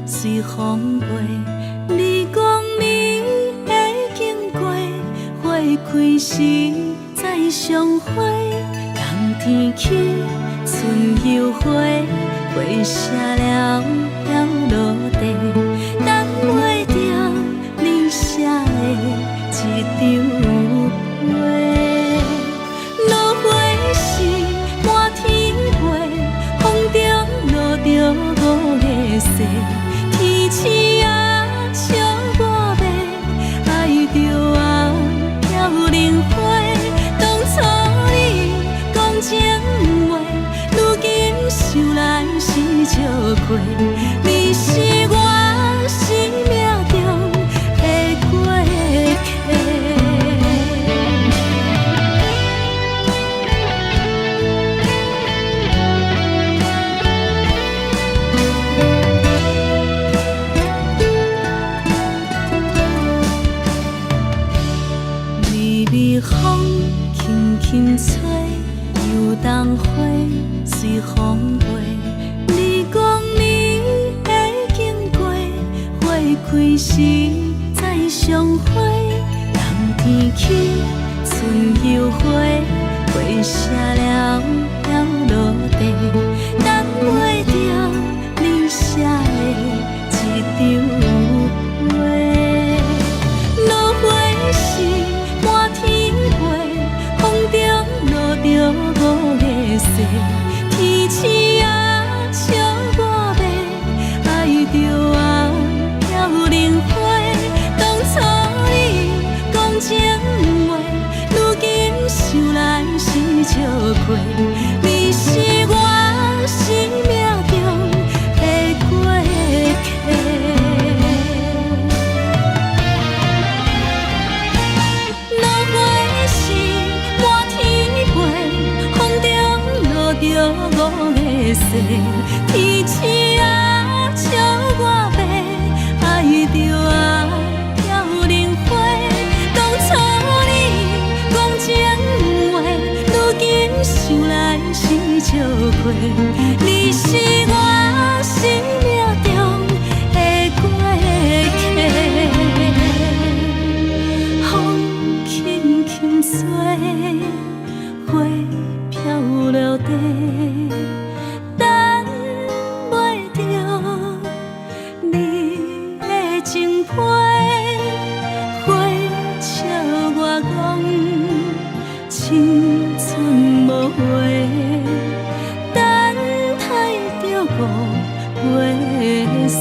随风飞，你光暝会经过，花开时再相会。冬天起，春又回，花谢了飘落地，等袂着你写的一张画。落花时满天飞，风中落着五个色。天星啊，笑我迷，爱着啊飘零花。当初你讲情话，如今想来是笑过。开时再相会，人天起春又花，花谢了落地，等袂着你写的一张话。落花是满天飞，风中落着五个色，天星啊笑我迷，爱着我飘零花。当初你讲情话，如今想来是笑过。你是我生命中的过客。落花是满天飞，风中落着五个色，天星啊笑我迷，爱着我飘零花。当初你讲情话，如今想来是笑过。你是我生命中的过客。风轻轻吹，花飘落地，等袂着你的情批。花笑我讲青春无悔，等待着五月雪。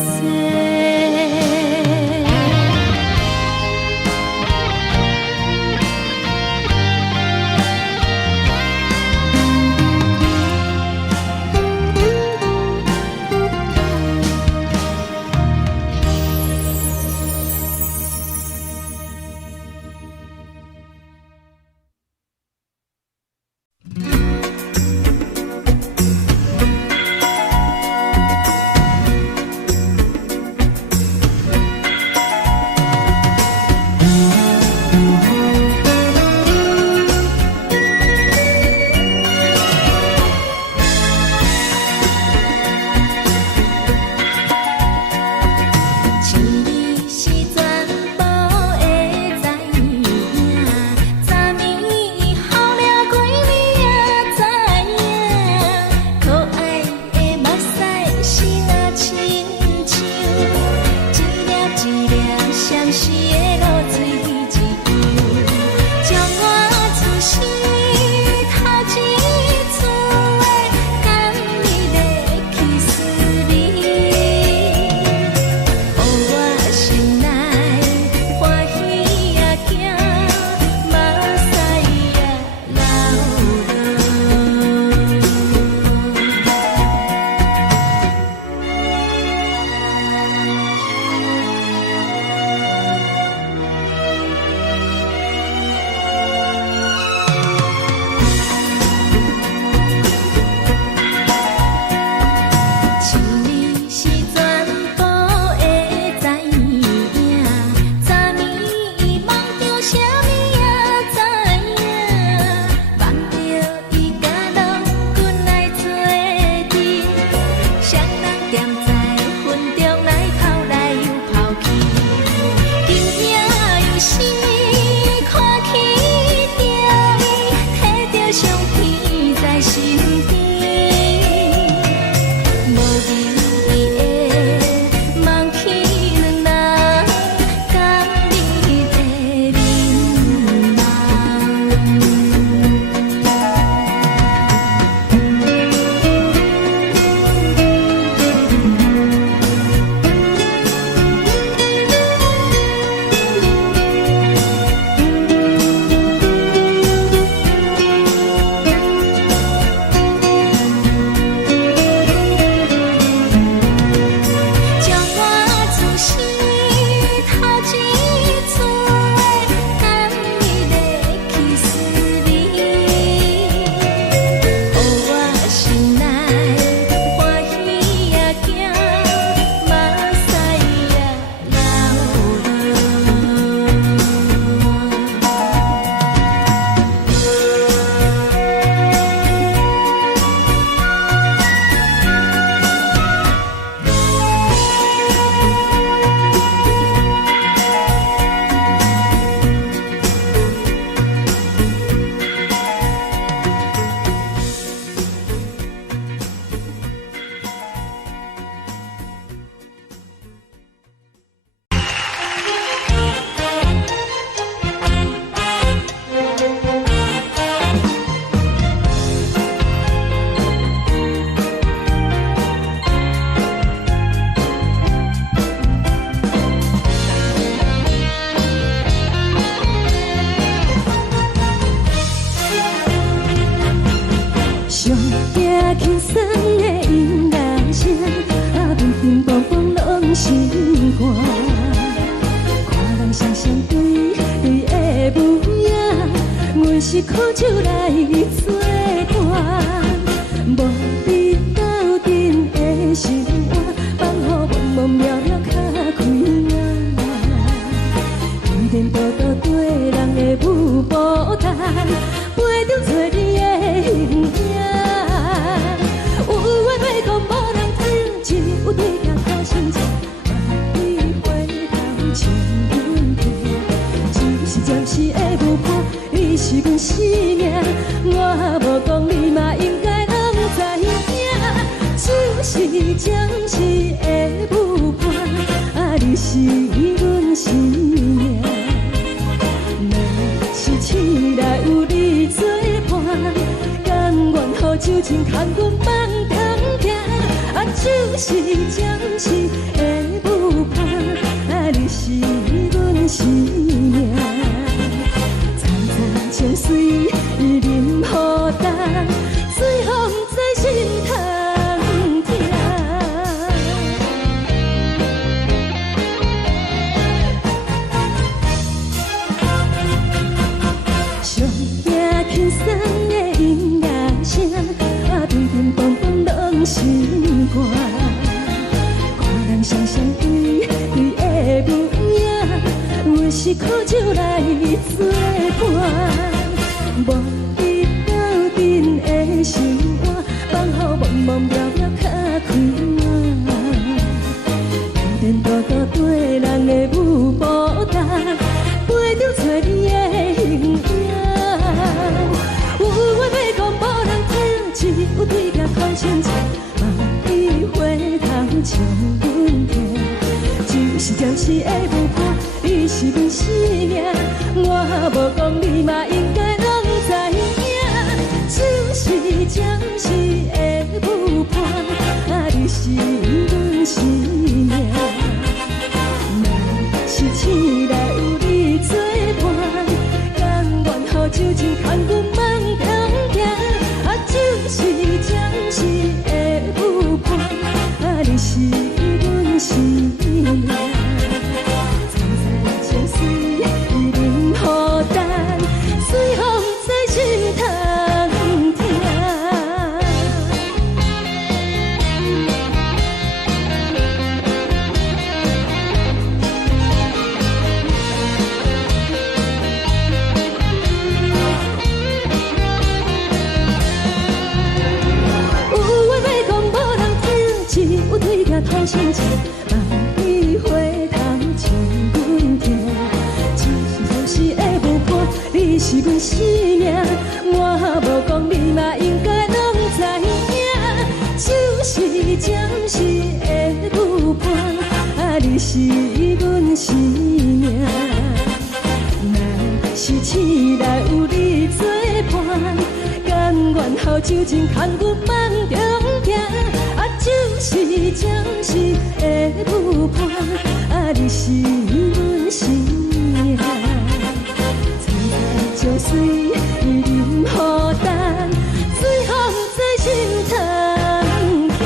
心肝。看人双双对对的模样，阮是苦酒来作伴。无你斗阵的生活，放予茫茫渺渺较开眼。一点多多对人的舞步弹，陪着做你的形影。有话要讲无人听，只有对镜讨心情。万里回头像阮行，只是暂时的舞伴，你是阮生命。我无讲你嘛应该拢知影，就是暂时的舞伴，你是阮生命。若是醒来有你作伴，甘愿予酒精牵阮放通行，就是暂时的舞伴，你是阮生命。层层情水任何等，随风在心头听。上惊轻松的音乐声，乒乒乓乓拢心肝。看人双双对对的模样，阮是苦酒来作伴。无你斗阵的生活，放予茫茫渺渺较开眼。一点多多对人的舞步弹，陪着做你的形影。有话要讲无人听，只有对镜看清楚。万里回头像阮行，就是暂时的舞伴，你是阮生命。我无讲你嘛应该拢知影，就是暂时的舞伴，你是阮生命。若是醒来有你作伴，甘愿予酒精牵阮放通行，就是暂时的舞伴，你是阮生命。层层情水任何等，随风在心头听。有话要讲无人听，只有对镜讨心情。万里回头像阮行，就是暂时的舞伴，你是阮生命。我无讲你嘛应该拢知影，就是暂时的舞伴，你是阮生命。若是醒来有你作伴，甘愿予酒精牵阮放中行，就是暂时的舞伴，你是阮生命。层层情水任何等，随风在心头听。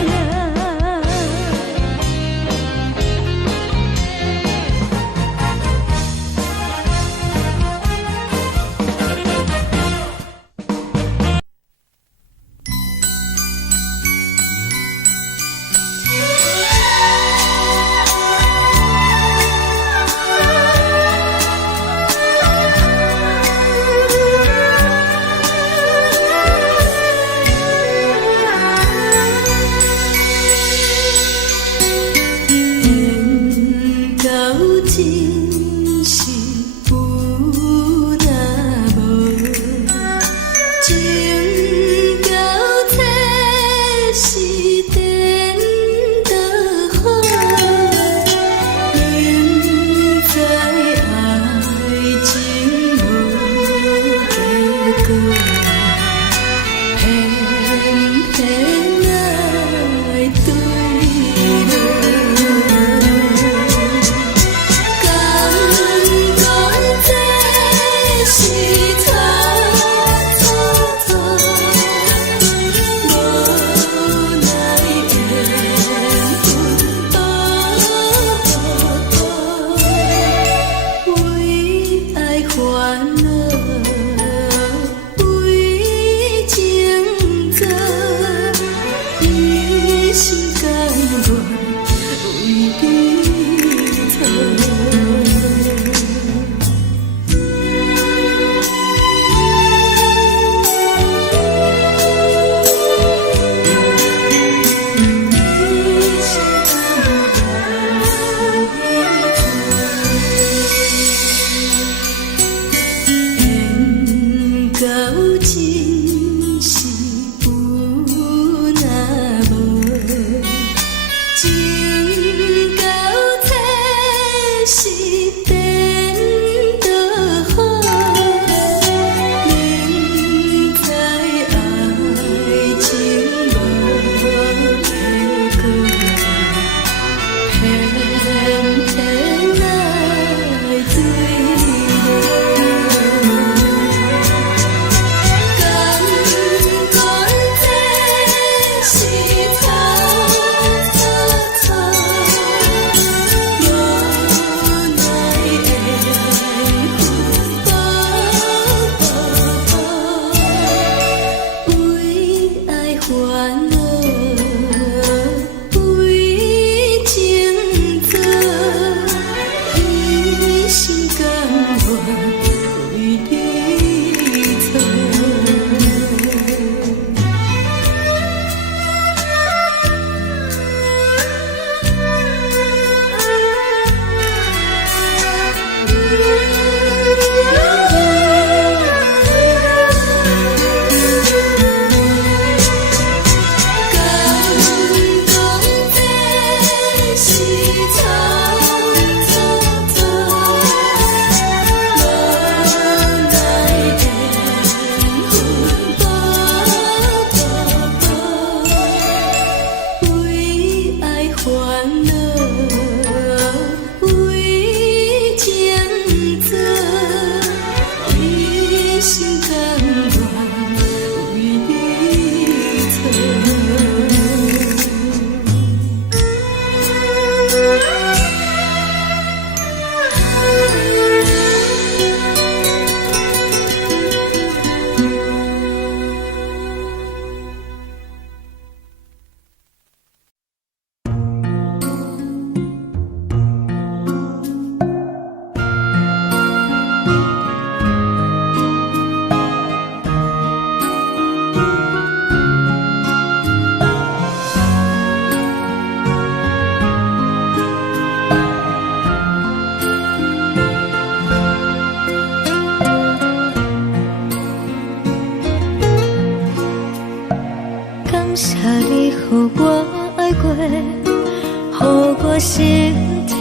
心痛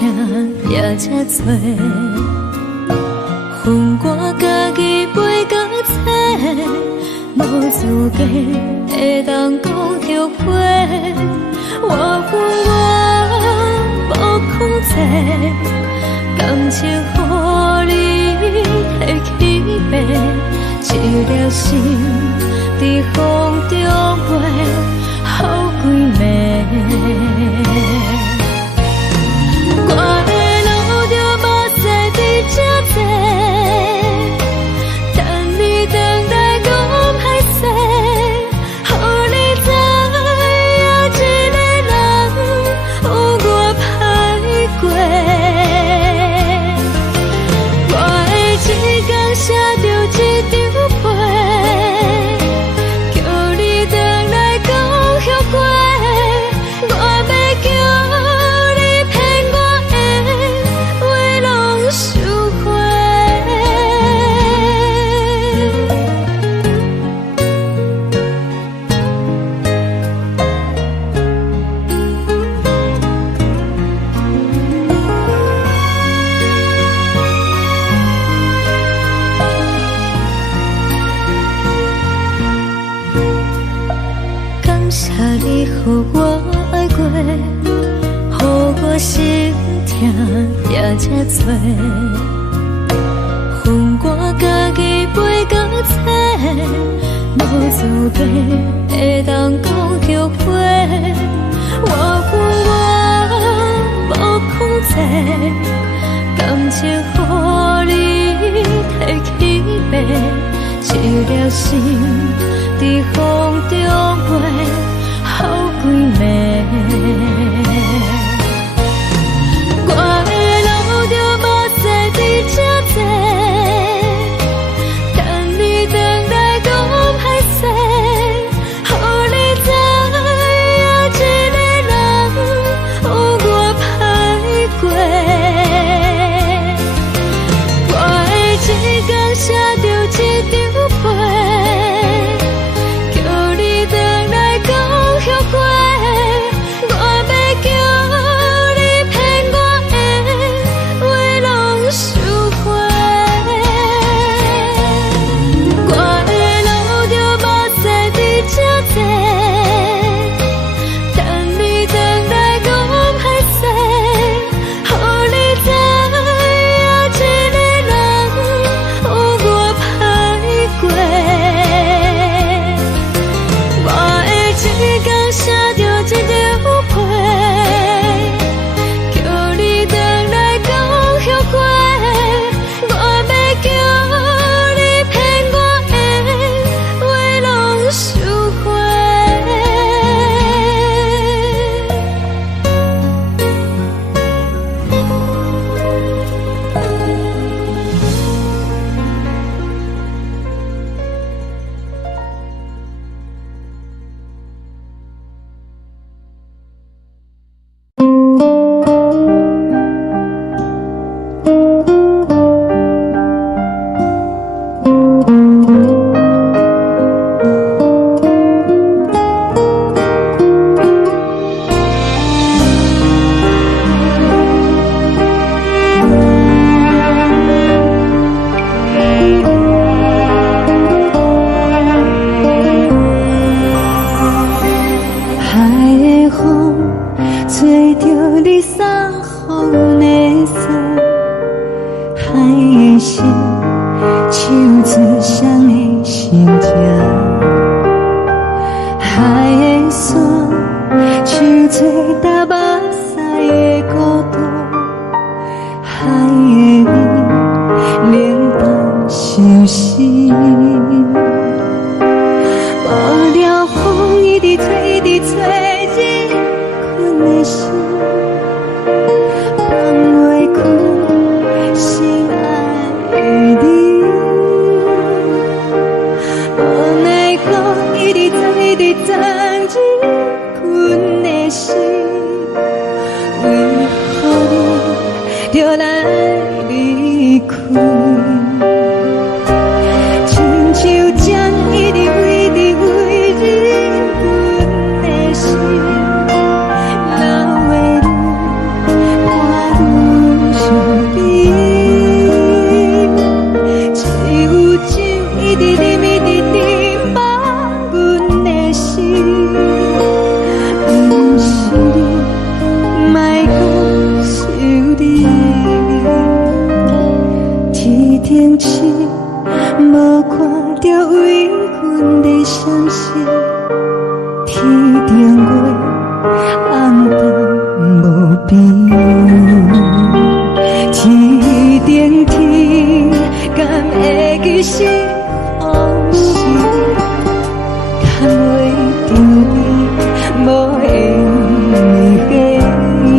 也这多，恨我家己袂到切，无资格会当讲后悔。我恨我无控制，感情予你提起白，一粒心在风中飞，好几暝。我的路就无西伫这多，等你回来讲歹势，予你知影一个人有我歹过。我的一天写着一张被，叫你回来讲后悔。我要叫你骗我的话拢收回。感谢你予我爱过，予我心痛也这多，恨我家己袂到切，无资格会当讲后悔。我恨我无控制，感情予你提起白，一粒心在风中飞，好几暝。我的路就无西伫这多，等你回来讲歹势，予你知影一个人有我歹过。我的一天写着一张被，叫你回来讲后悔。我要叫你骗我的话拢收回。我的路就无西伫这多，等你回来讲歹势，予你知影一个人有我歹过。我的一天写着一张被，叫你回来讲后悔。我要叫你骗我的话拢收回。海的风吹着你送风的伞，海的心手指双的心情，海的山手吹打目屎的孤独，海的你冷淡伤心。无聊风一直吹，一直吹，日困的心，放袂开心爱你。无奈何一直藏，一直藏，日困的心，为何你就来离开？亲像将一直为你为日困的心，流的泪痴，无看到为阮在闪烁。天顶月，暗淡无边。天顶天，敢会记是往事？敢袂着你，无会记你。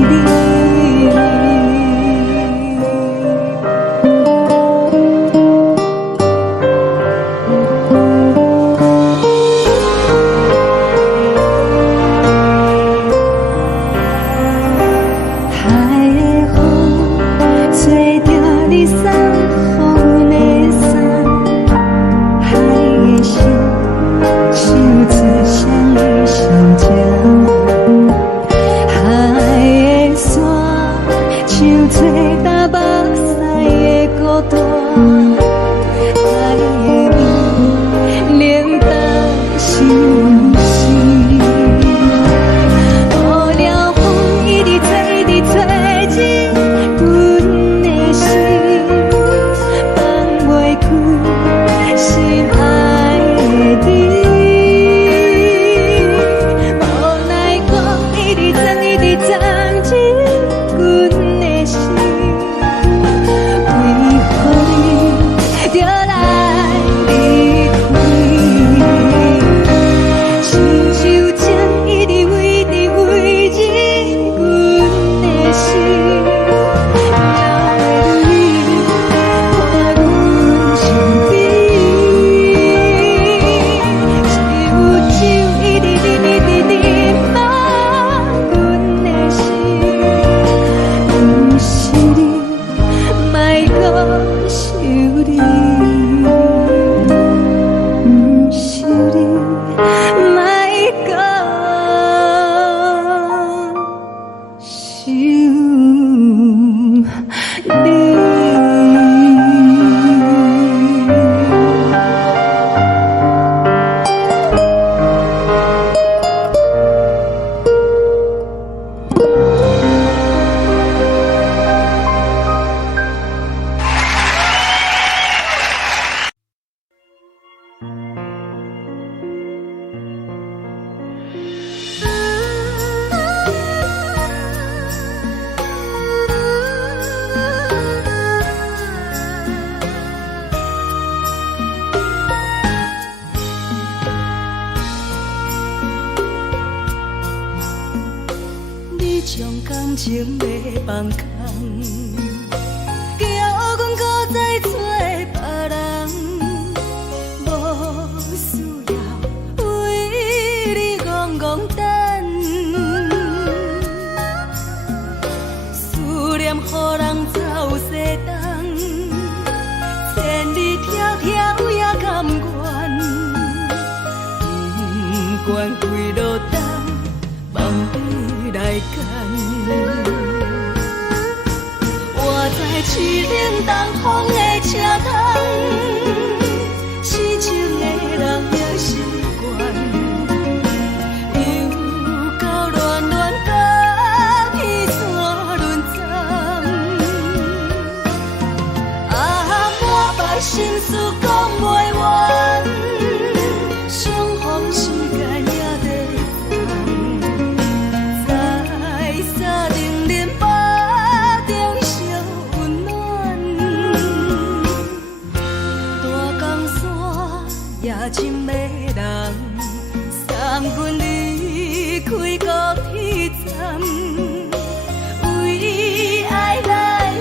将感情要放空，叫阮搁再做别人，无需要为你戆戆等，思念予人走西东，千里迢迢也甘愿，不管几路东，望你来干。我在市顶东风的车窗，痴情的人也习惯，又到恋恋甲彼山论斩。啊，满腹心事讲袂完，相逢时间也在等。在沙定林巴中烧温暖，大江山夜深的人，送阮离开高铁站，为爱来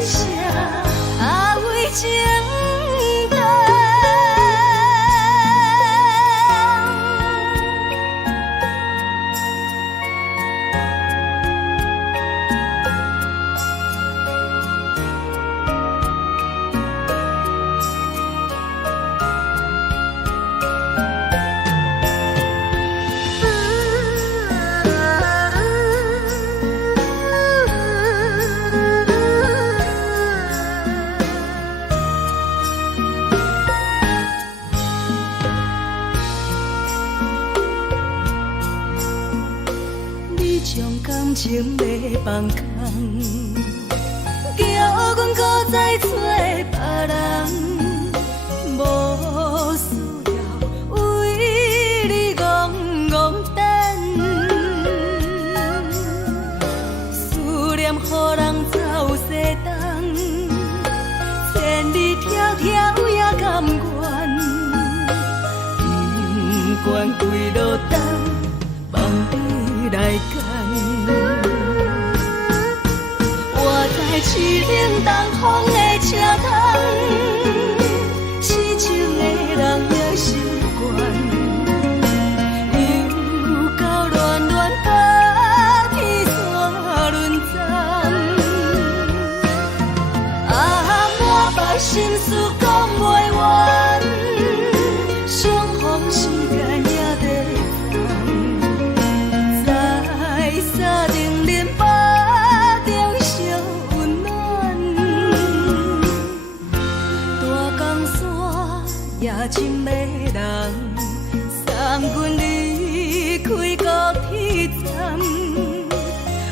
写，为情长。是冷东风的车窗，痴情的人也心倦，又到恋恋把天线轮转，满腹心事讲袂完，相逢时间也在烦，在沙定连巴中烧温暖，大江山夜深的人，送阮离开高铁站，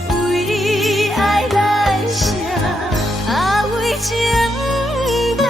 为爱来谁为情淡。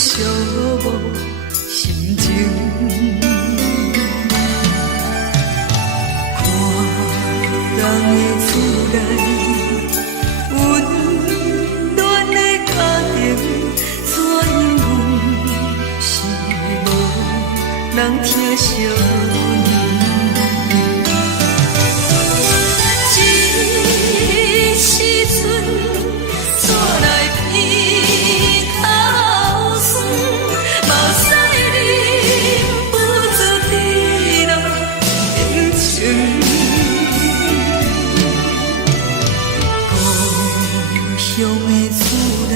寂寞心情。看人的厝内温暖的家庭，怎因为是无人疼惜。人疼惜，一时阵煞来鼻口酸，目屎忍不住滴落眼睛。故乡的厝内，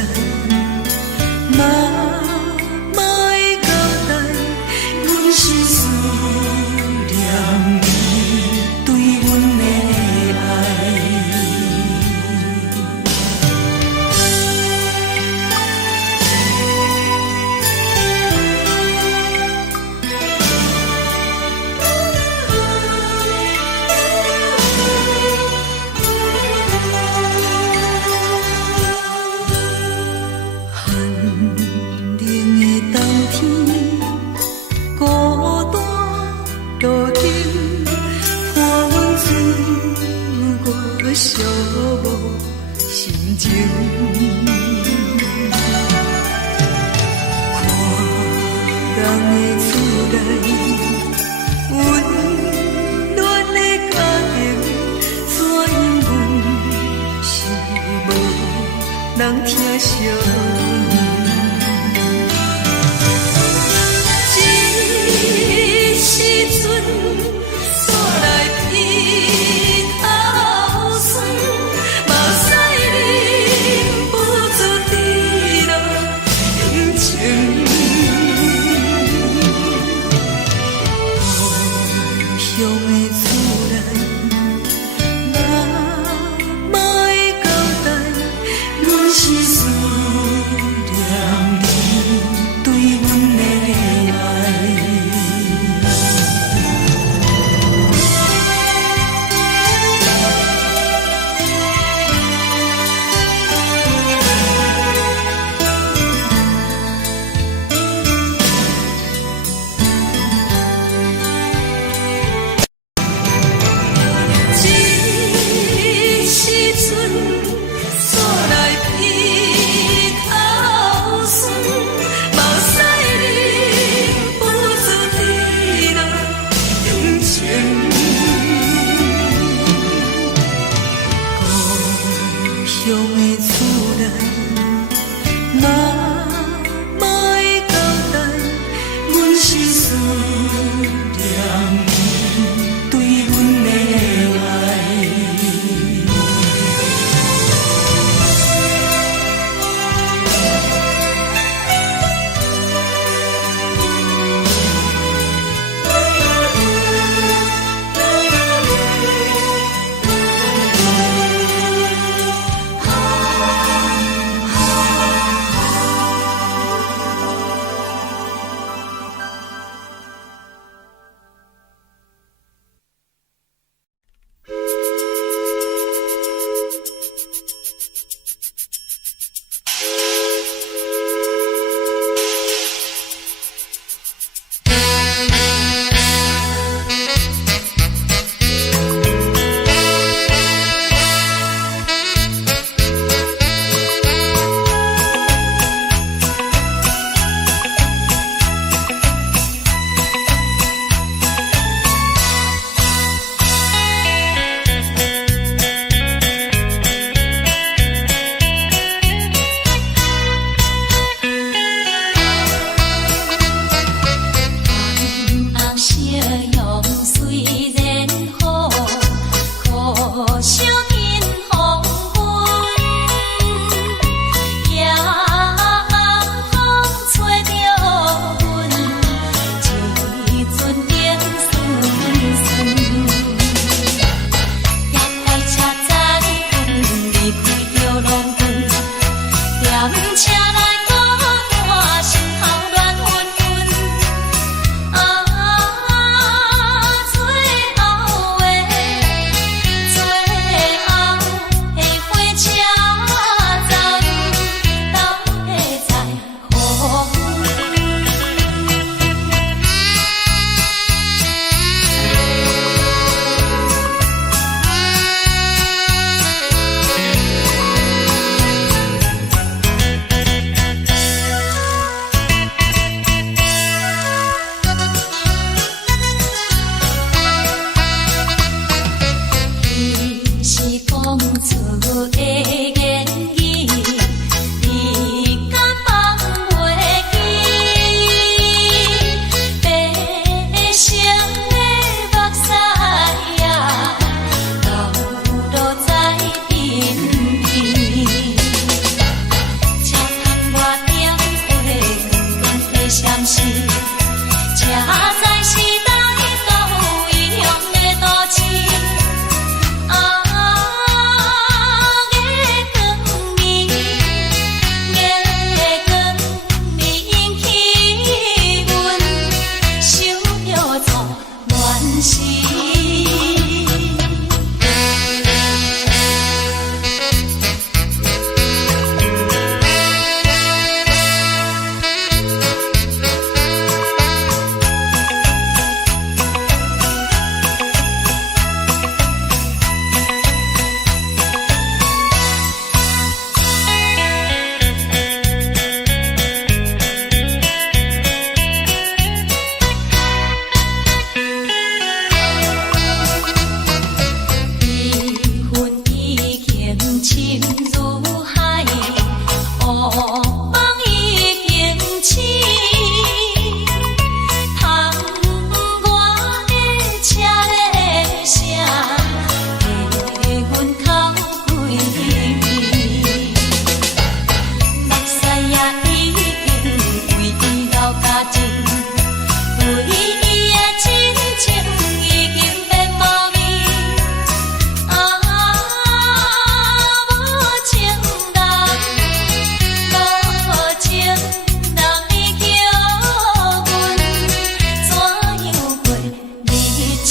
妈妈的交代。是思念你对阮的爱。一时阵。深如海，乌梦已经醒。窗外的车的声，离阮头几年。目屎也已经为伊流甲尽，为伊的真情已经变无味。无情人，无情人，你叫阮怎样过日子？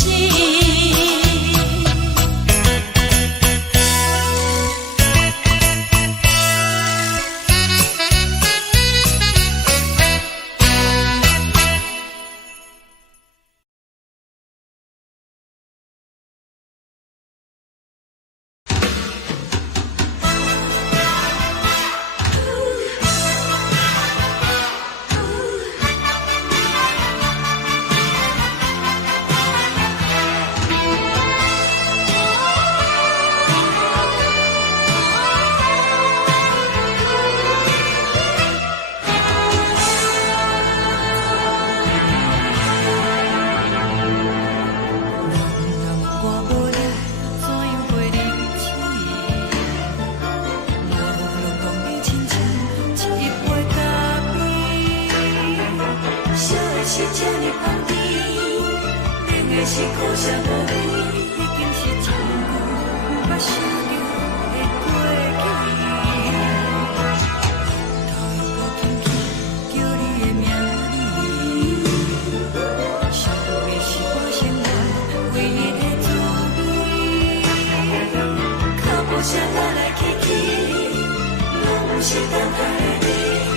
是这呢香甜，冷的是苦涩无味，已经是一句有捌想着的过去。头又轻轻叫你的名字，想的是我心内唯一的滋味。脚步声来来去去，拢是等待的你，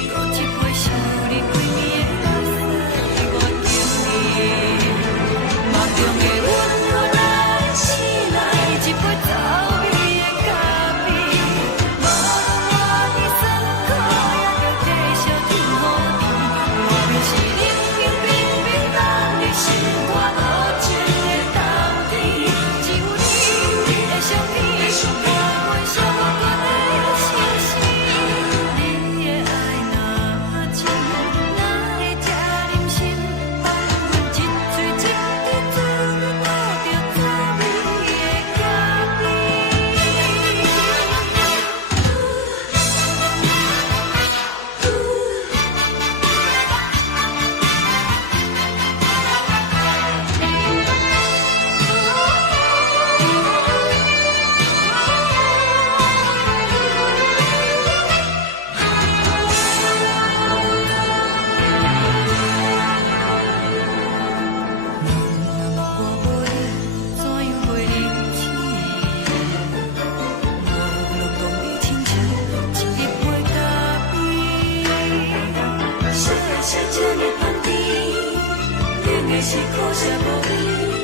搁一杯想你几暝的目屎。梦中的阮，我来醒来，一杯走味的咖啡。无论我的酸苦，也着继续甜予你。外面是冷冰冰冰冷的心肝，无情的冬天。只有你的相片，伴阮寂寞过的心事。你的爱若真，哪会这忍心放阮一嘴一滴嘴，吐着滋味的咖啡。我无你，怎样过日子？无路讲你亲像一杯咖啡。烧的是这呢香甜，冷的是苦涩无味，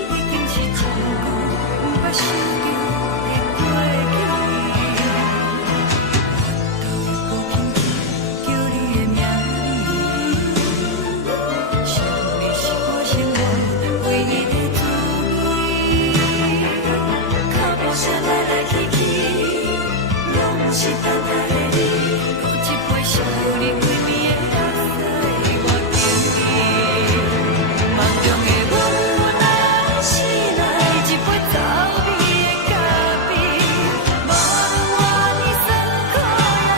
已经是一句有捌想着的过去。头又轻轻叫你的名字，想的是我心内唯一的滋味。脚步声来来去去，拢是等待的你，搁一杯想你几暝的目屎我甜蜜。梦中的阮，我来醒来，一杯走味的咖啡。无论我的酸苦，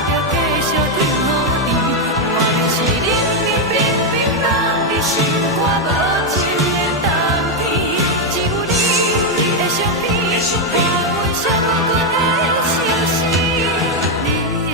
也着继续甜予你。外面是冷冰冰冰冷的心肝，无情的冬天。只有你的相片，伴阮寂寞过的心事。你的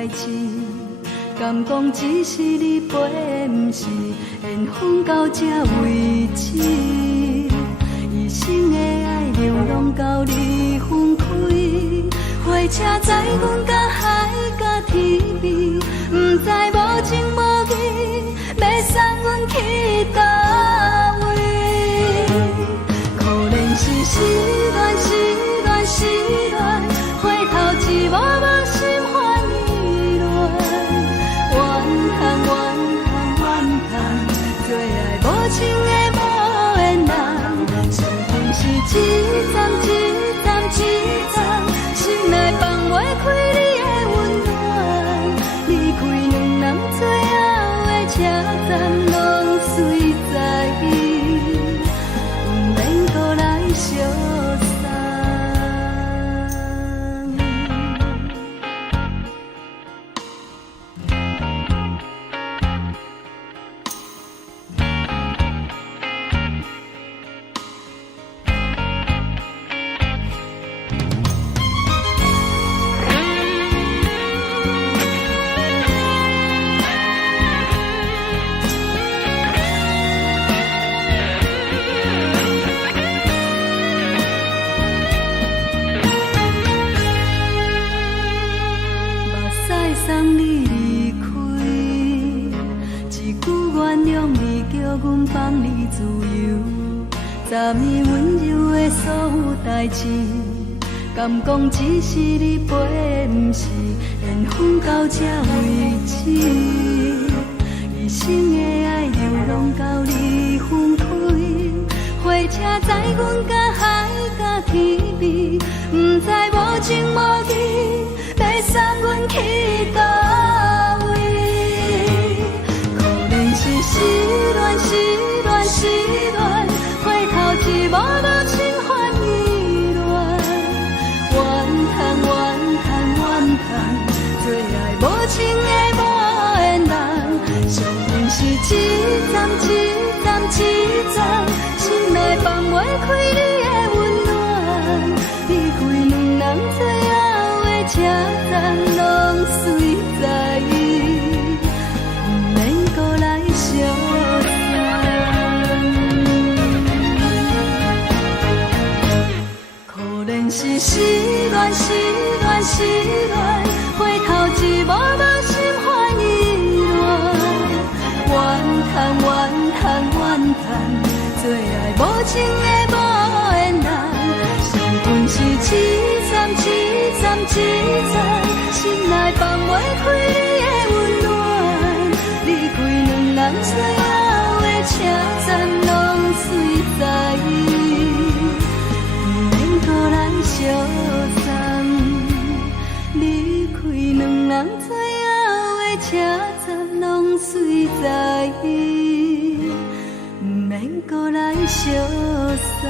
代志，敢讲只是你陪，不是缘分到这为止。一生的爱流浪到你分开，火车载阮甲海甲天边，不知无情无义，要送阮去倒位？可能是失恋，失恋，失恋，回头一幕幕心烦意乱，怨叹，怨叹，怨叹，最爱无情的无缘人，上天是一站一站一站，心内放袂开你的温暖，离开两人最后的车站，拢随在意，不免搁来相送。送你离开，一句原谅你，叫阮放你自由。昨暝温柔的所有代志，敢讲只是你陪，不是缘分到这为止。一生的爱流浪到你分开，火车载阮甲海甲天边，不知无情无义，要送阮去倒位？可能是失恋，失恋，失恋，回头一幕幕心烦意乱，怨叹，怨叹，怨叹，最爱无情的无缘人，上天是一站一站一站，心内放袂开你的温暖，离开两人最后的车站，拢随在意，不免搁来相送。可能是失恋，失恋，失恋，回头一幕幕心烦意乱，怨叹，怨叹，怨叹，最爱无情的无缘人，上天是一站一站一站，心内放袂开你的温暖，离开两人最后的车站，拢随在意，不免搁来相送。离开两人最后的车站，拢随在意，不免搁来相送。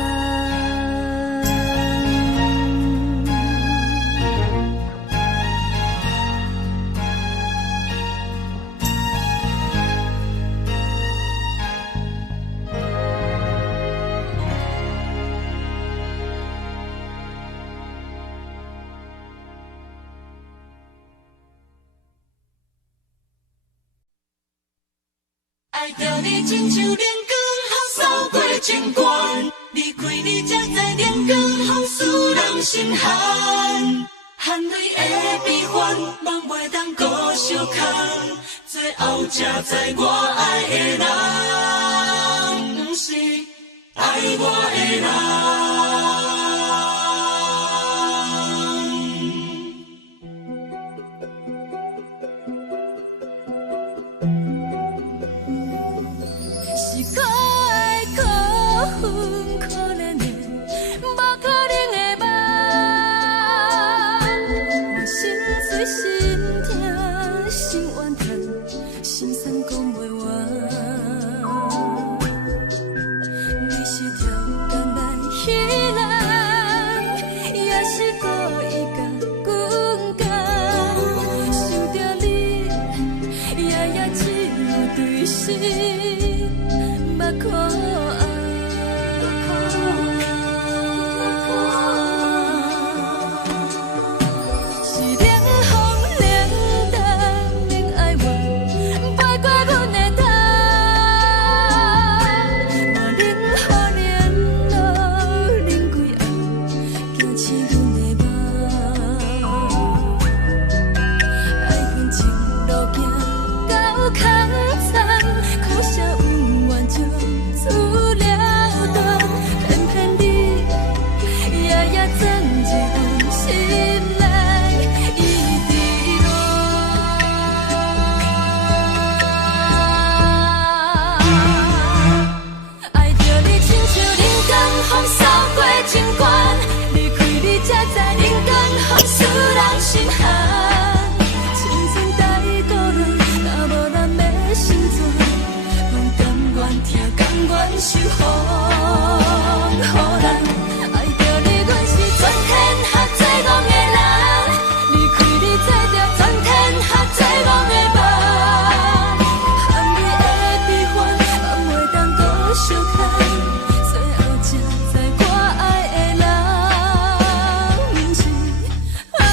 爱着你亲像阳光扫过情关，离开你才知阳光风使人心寒。含泪的悲欢，望袂当搁相牵，最后才知我爱的人，不是爱我的人。你是条予人爱着你，阮是全天下最戆的人。离开你，做着全天下最戆的梦。含你的悲欢，嘛袂当搁相牵。最后才知我爱的人，不是爱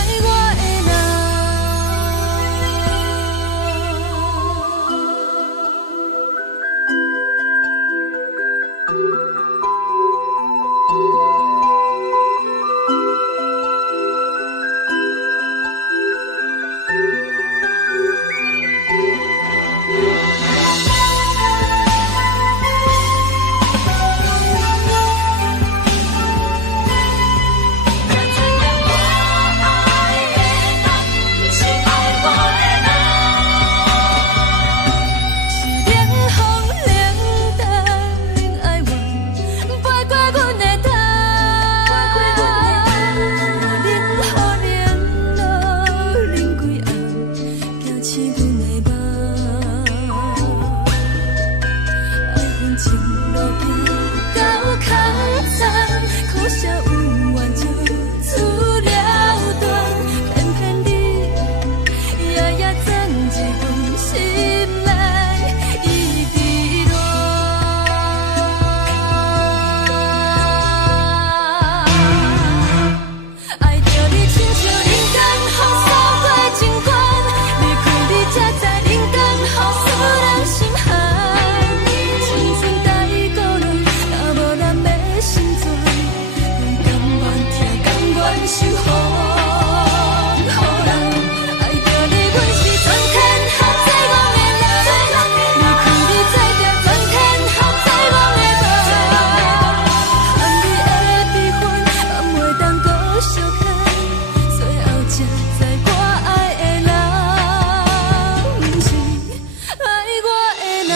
我的人。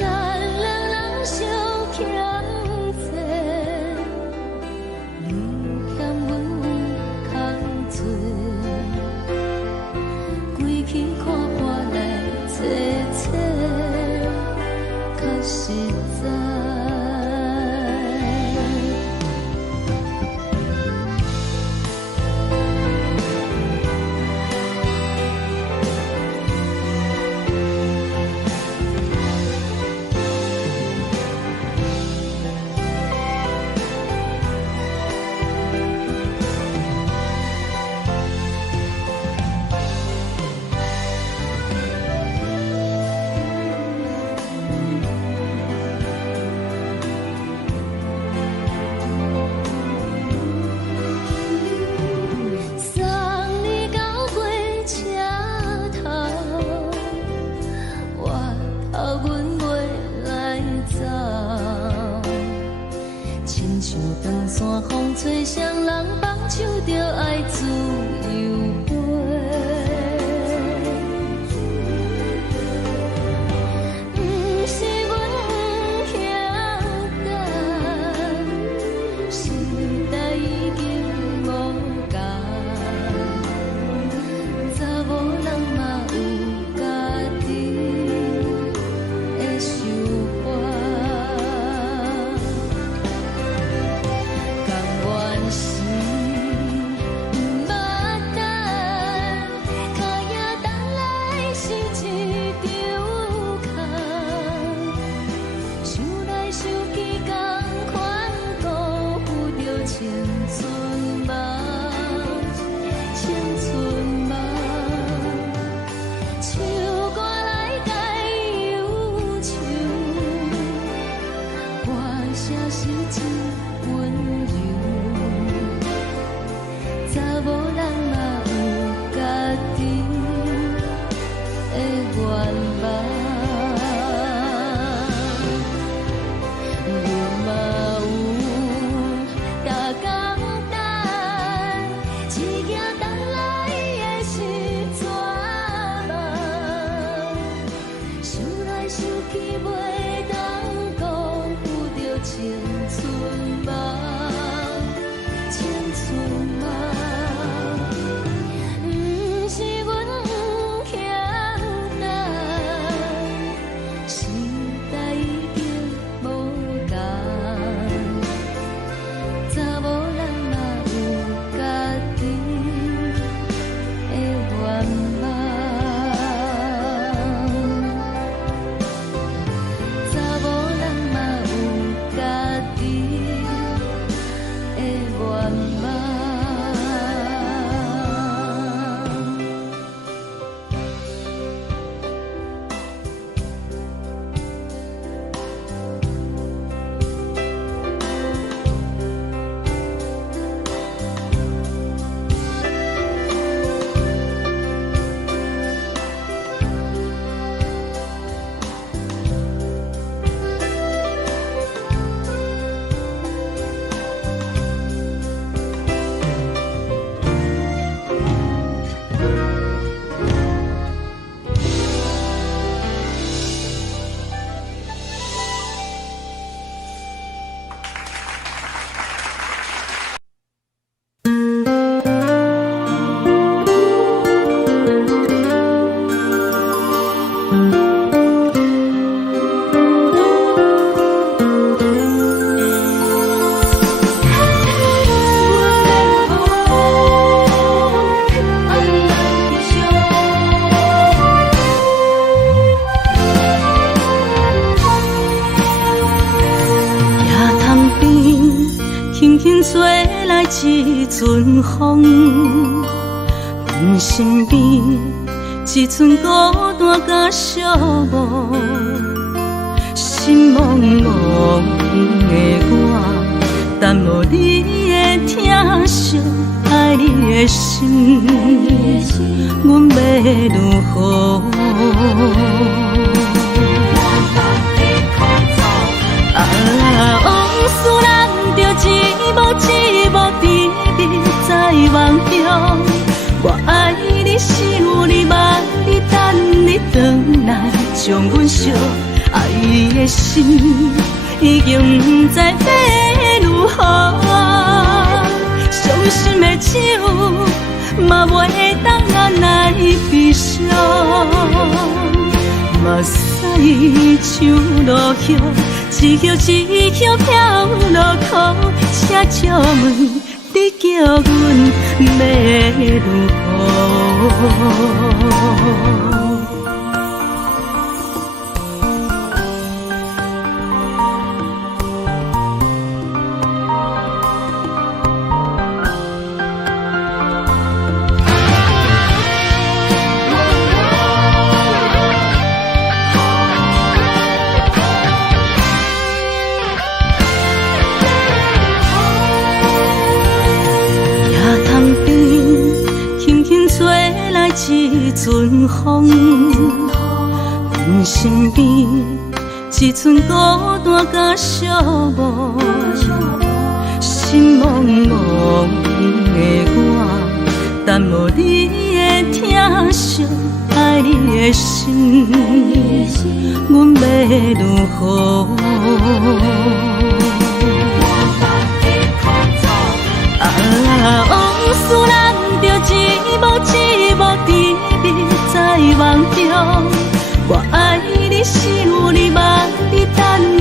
咱两人相牵。亲像长山风吹双人放手着爱自由飞。不是阮不晓得，时代已经无同，查某人嘛有家己的想法。甘愿是不捌等，脚也等来是一场空。想来想去，同款辜负着青春梦，青春梦。唱歌来解忧愁，歌声是真温柔。查某人嘛有家己的愿望，阮嘛有大工等，一件等来的是绝望。想来想去，袂当辜负着青春梦，青春梦。不是阮不晓得，时代已经无同，查某人嘛有家己的愿望，查某人嘛有家己的愿望。轻吹来一阵风，阮身边一寸孤单甲寂寞，心茫茫的我，等无你的疼惜，爱你的心，阮要如何？往事人着一幕一幕甜蜜在梦中。我爱你，想你，望你，等你回来，将阮惜爱你的心，已经不知要如何。伤心的手，嘛袂当按来悲伤。目屎像落雨，一曲一曲飘落雨，请借问你叫阮要如何？一阵风，阮身边一寸孤单甲寂寞，心茫茫的我，但无你的疼惜，爱你的心，阮要如何？往事人着一幕一幕甜蜜在梦中，我爱你是有你望你等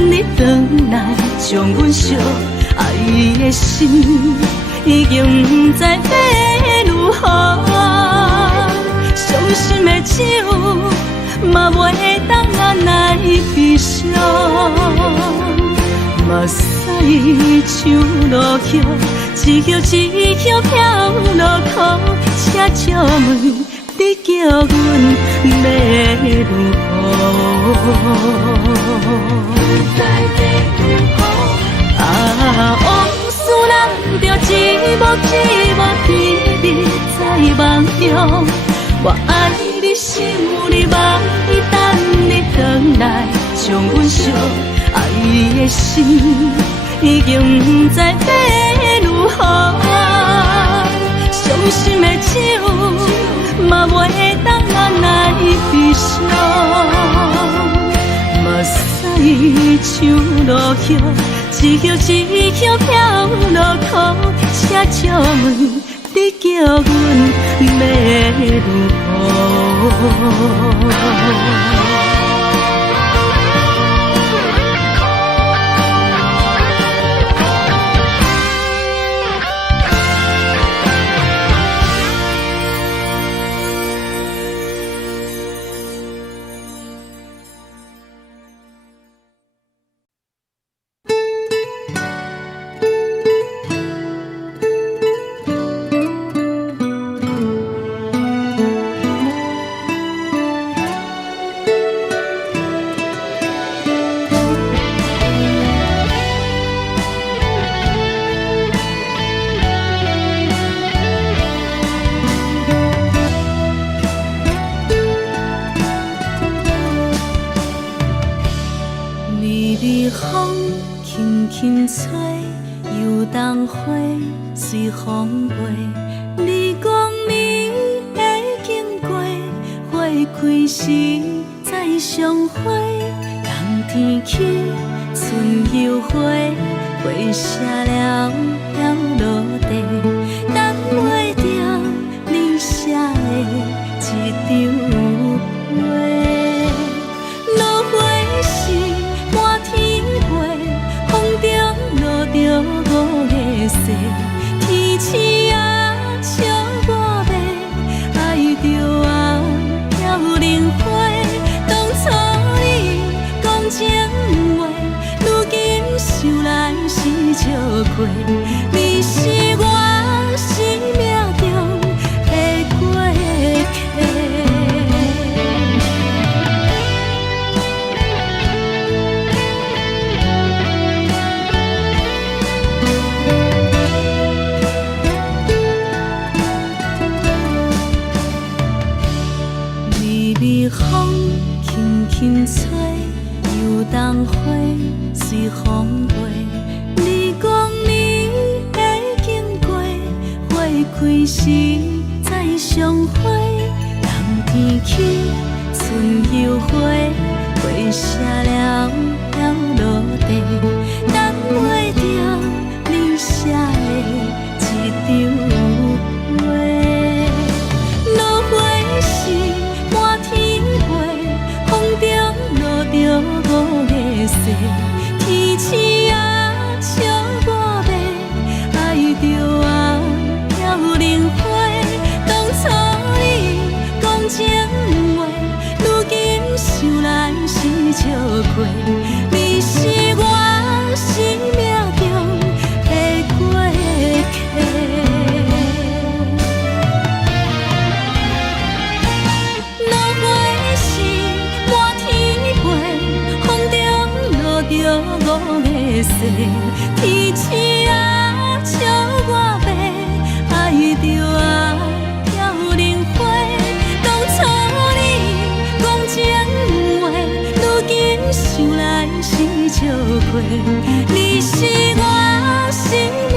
你回来，将阮惜爱的心已经不知要如何，伤心的酒嘛袂当按来悲伤，目屎像落叶。一叶一叶飘落土，车借问你叫阮要如何？往事人着一幕一幕甜蜜在梦中，我爱你是有你望你等你回来，将阮惜爱的心已经不知要如何，伤心的酒嘛袂当按来悲伤，目屎像落叶，一叶一叶飘落土，车借问你叫阮要如何？随风飞，你讲暝会经过，花开时再相会。冬天起，春又花，花谢了要落地，等袂着你写的一张画。落花时满天飞，风中落着五个色。天星啊，笑我迷，爱着啊飘零花。当初你讲情话，如今想来是笑过。你是我生命中的过客。风轻轻吹，又当花随风飞。你讲暝会经过，花开时再相会。冬天起，春又花，花谢了要落地，等袂着你写的一张画。落花时满天风中落着五个色，天星啊笑我迷，爱着啊飘零花。当初你讲情话，如今想来是笑过。你是我生命中的过客。五个色，天星啊笑我迷，爱着啊飘零花。当初你讲情话，如今想来是笑过。你是我生命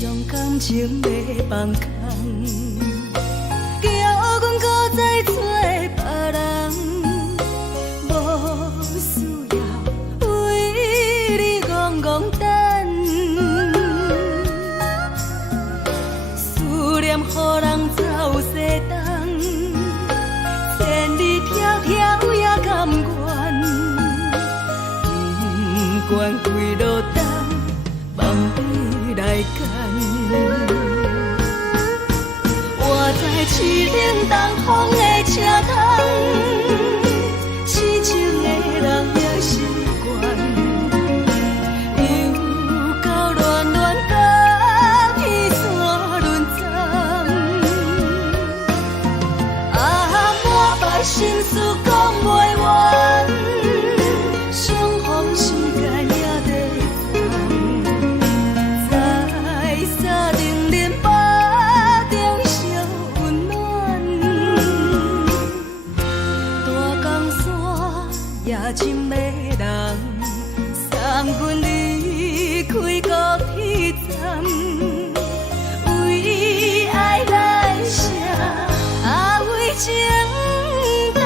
将感情要放空，叫阮搁再找别人，无需要为你戆戆等，思念予人走西东，千里迢迢也甘愿，不管几落冬。梦你来干，我在市顶东风的车窗，痴情的人也习惯，又到乱乱甲彼山论斩，满腹心事讲袂完，相逢时间也在。深的人送阮离开高铁站，为爱来写为情长。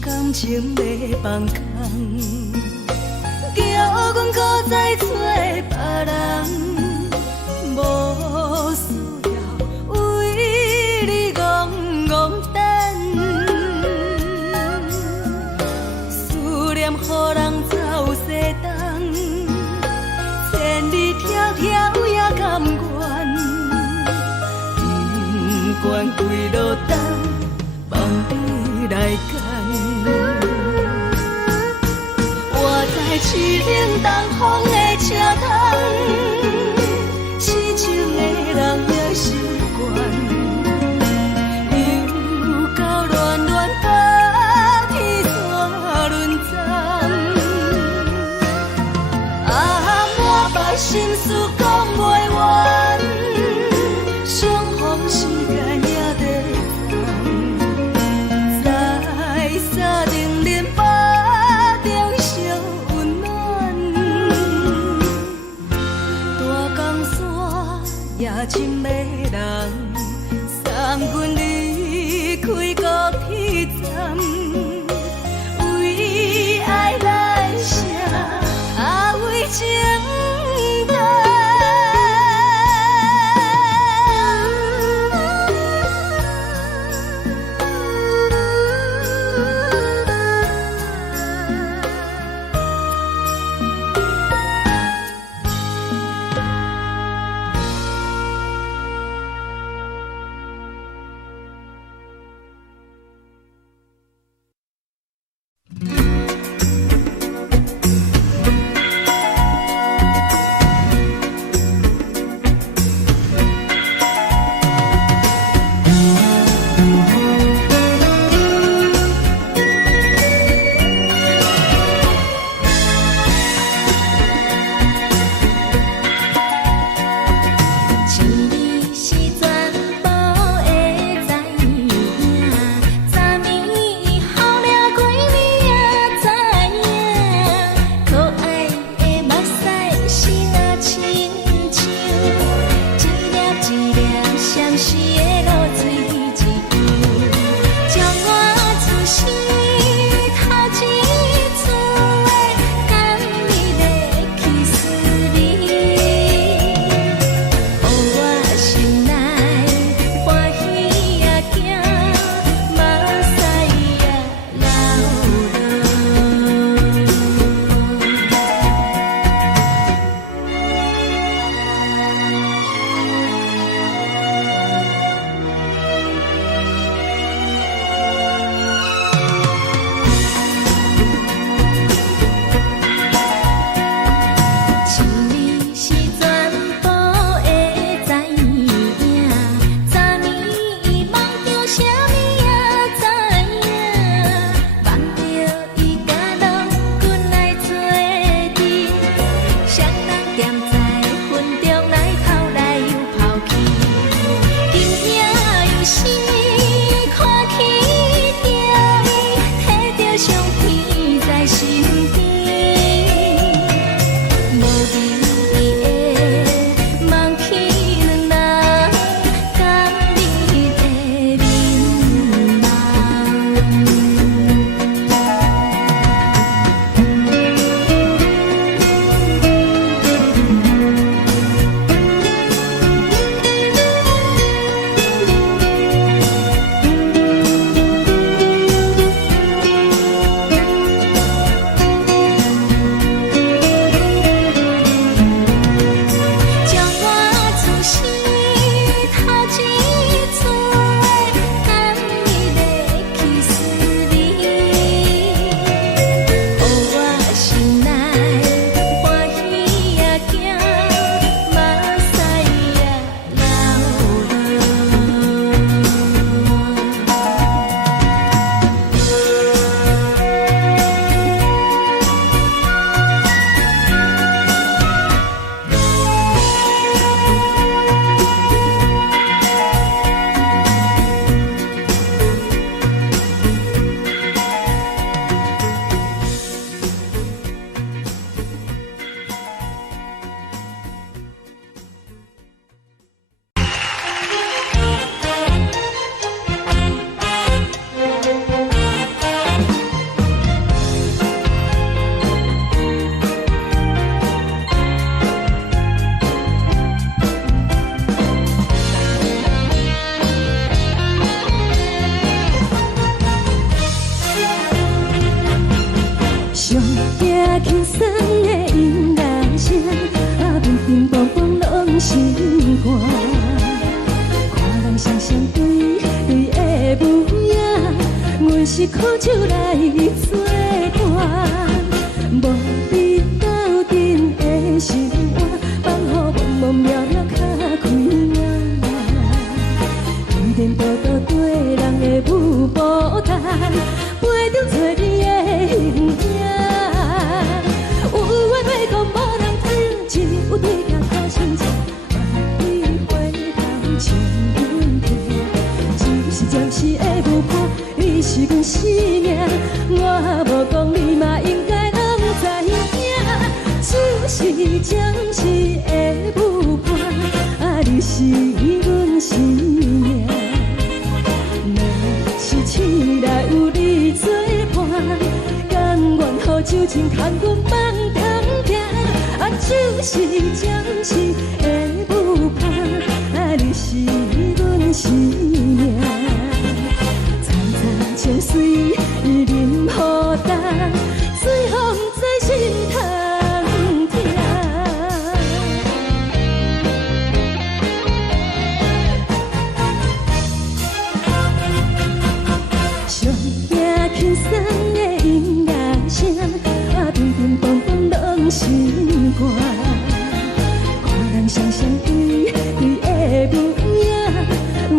感情要放空，叫阮搁再找别人，无需要为你戆戆等，思念予人走西东，千里迢迢也甘愿，不管几落冬，梦你来干。我在市顶东风的车窗，痴情的人也习惯，又到乱乱甲彼山论斩，满腹心事讲袂完，相逢时间也在等，在沙丁林巴中烧温暖，听轻松的音乐声，平平梆梆拢心肝。看人双双对对的舞影，阮是苦酒来作伴。无你斗阵的心肝，放予茫茫渺渺较开眼。颠颠倒倒对人的舞步弹，陪着做你的形影。有话要讲无人听，只有对镜头先唱，万里回头唱阮听。就是暂时的舞伴，你是阮生命，我无讲你嘛应该拢知影。就是暂时的舞伴，你是阮生命。若是醒来有你作伴，甘愿予酒精牵阮放通行。就是暂时的舞伴，你是阮生命。层层情水任何担，水风在心通听。上听轻松的音乐声，乒乒乓乓拢心肝。看人双双对对的舞影，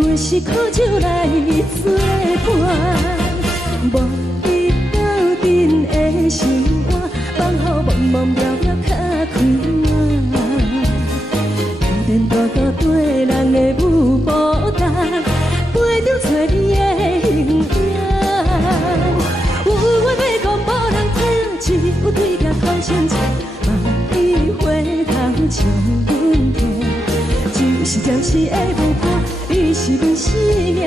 阮是苦酒来作伴。无你斗阵的心肝，放予茫茫渺渺较开眼。颠颠倒倒对人的舞步弹，陪着做你的形影。有话要讲无人听，只有对镜头先唱，万里回头唱阮听。就是暂时的舞伴，你是阮生命，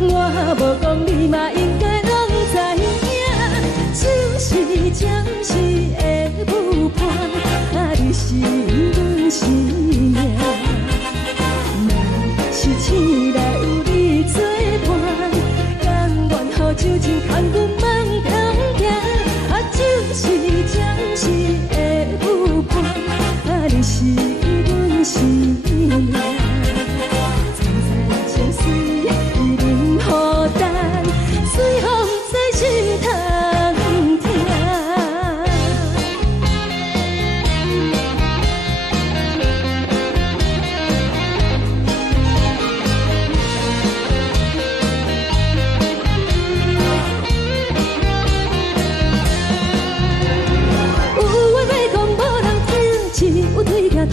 我无讲你嘛应该拢知影。就是暂时的舞伴，你是阮生命。若是醒来有你作伴，甘愿予酒精牵阮放通行。就是暂时的舞伴，你是阮生命。层层情水任何担，随风在心通听。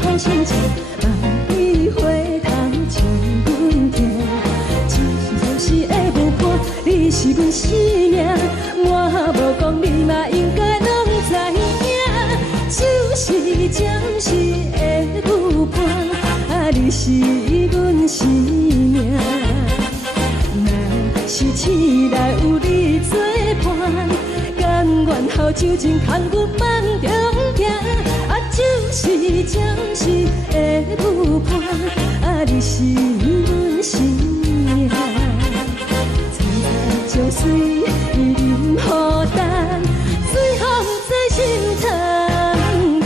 头先唱，万里回头唱阮听。就是暂时的舞伴，你是阮生命，我无讲你嘛应该拢知影。就是暂时的舞伴，你是阮生命。若是醒来有你作伴，甘愿予酒精牵阮放中行。就是暂时的舞伴，你是阮生命。层层情水任何担，随风在心通听。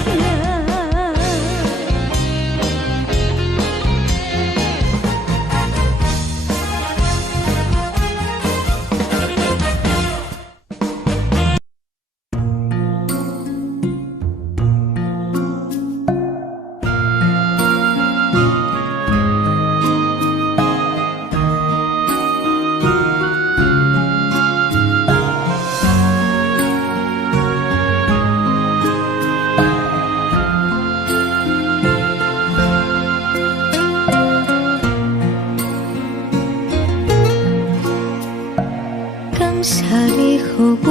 感谢你予我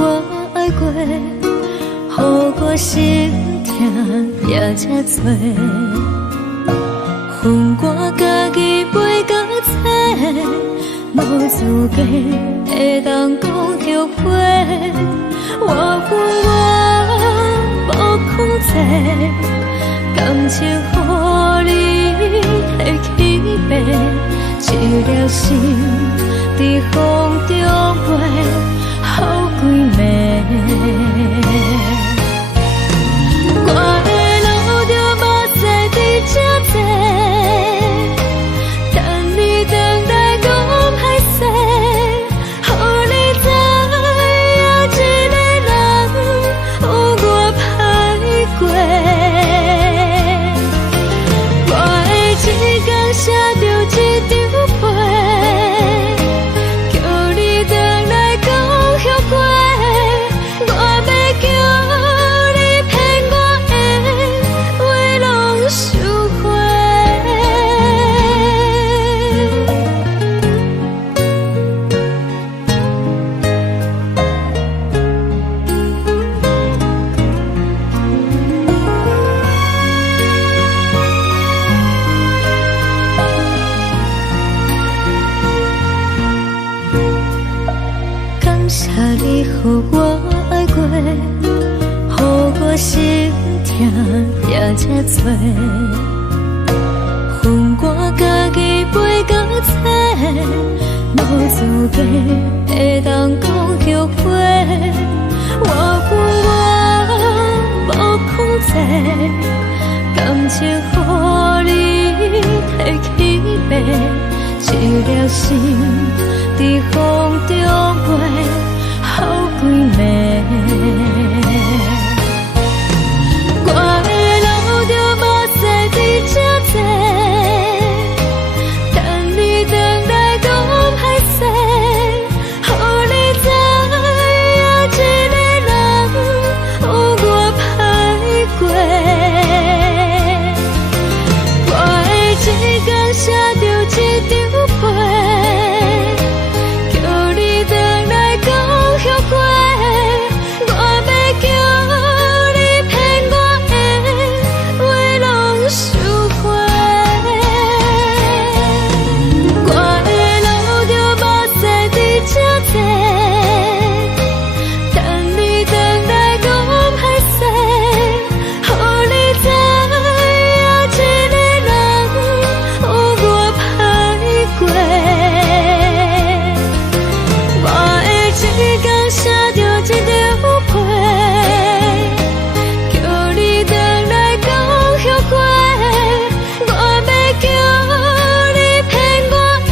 爱过，予我心痛也这多，恨我家己袂到切，无资格会当讲后悔。我恨我无控制，感情予你提起白，一条心在风中飞，好几暝。你予我爱过，予我心痛也这多。恨我家己袂到切，无资格会当讲后悔。我恨我无控制，感情予你摕去卖，一粒心伫风中飞，好几暝。我的路就无西比这多，等你回来讲歹势，予你知影一个人有我歹过。我的一天写着一张被，叫你回来讲后悔。我要叫你骗我的话拢收回。我的路就无西比这多，等你回来讲歹势，予你知影一个人有我歹过。我的一天写着一张被，叫你回来讲后悔。我要叫你骗我的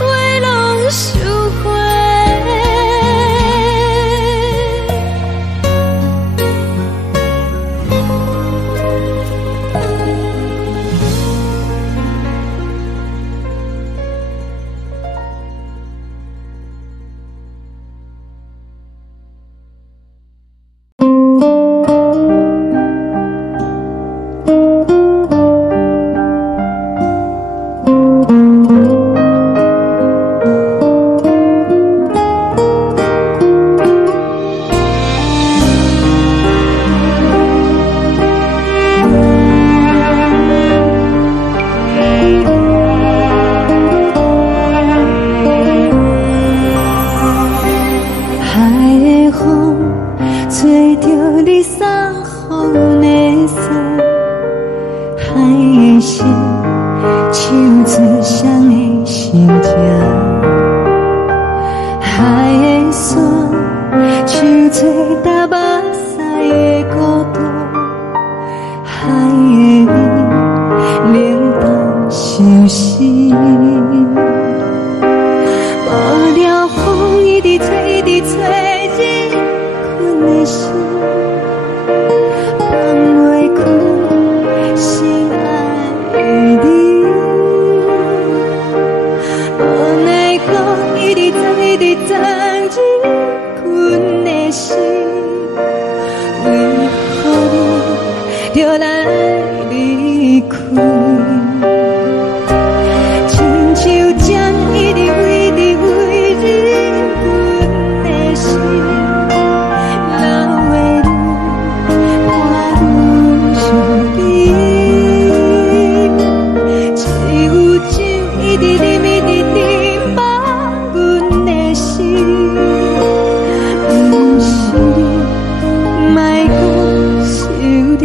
话拢收回。海的风吹着你送风的伞，海的心唱出双的心情，海的山唱出搭目屎的孤独，海的你冷淡伤心。无聊风一直吹，一直吹，日困的心放袂开，心爱你。无奈讲一直藏，一直藏，日困的心，为何你就来离开？亲像针一直为你为日困的心，流的泪伴愈伤悲，只有酒一直啉，一直啉饱阮的心，不是你，莫讲想你。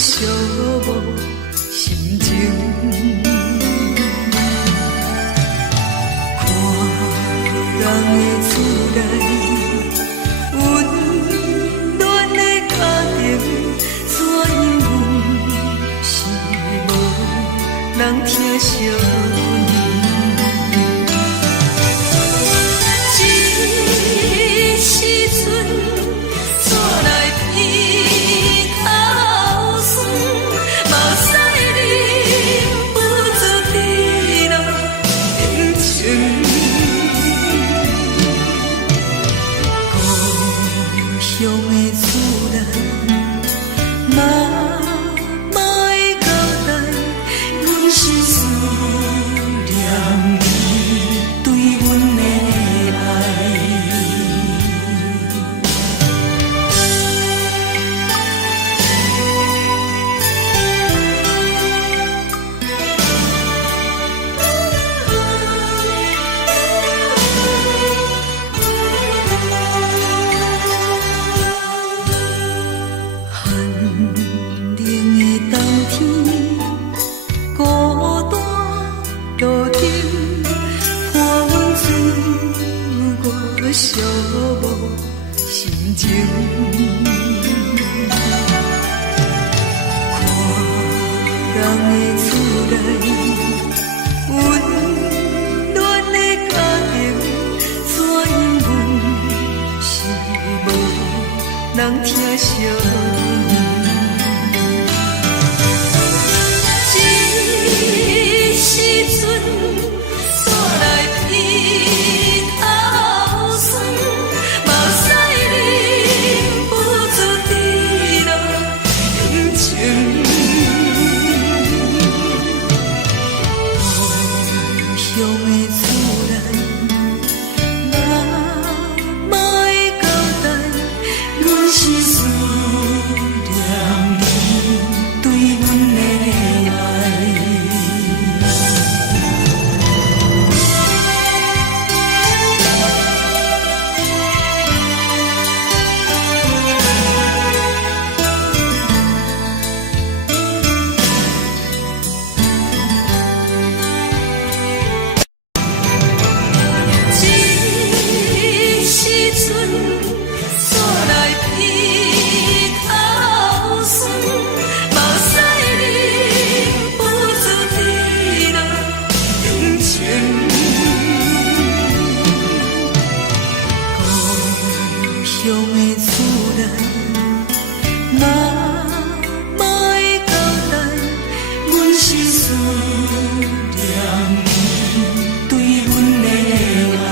寂寞心情。看人的厝内温暖的家庭，怎因阮是无人疼惜你？这时阵怎来鼻头酸？目屎忍不住滴落眼睛。故乡的厝内，妈妈的交代，阮是思念你对阮的爱。寒冷的冬天，孤单路灯，伴阮走过寂寞心情。看人的厝内温暖的家庭，怎因阮是无人疼惜你？这时阵怎来鼻头酸？目屎忍不住滴落眼睛。故乡的厝内，妈妈的交代，阮是思念你对阮的爱。这时阵怎来鼻头酸？目屎忍不住滴落眼睛。故乡的厝内，妈妈的交代，阮是思念你对阮的爱。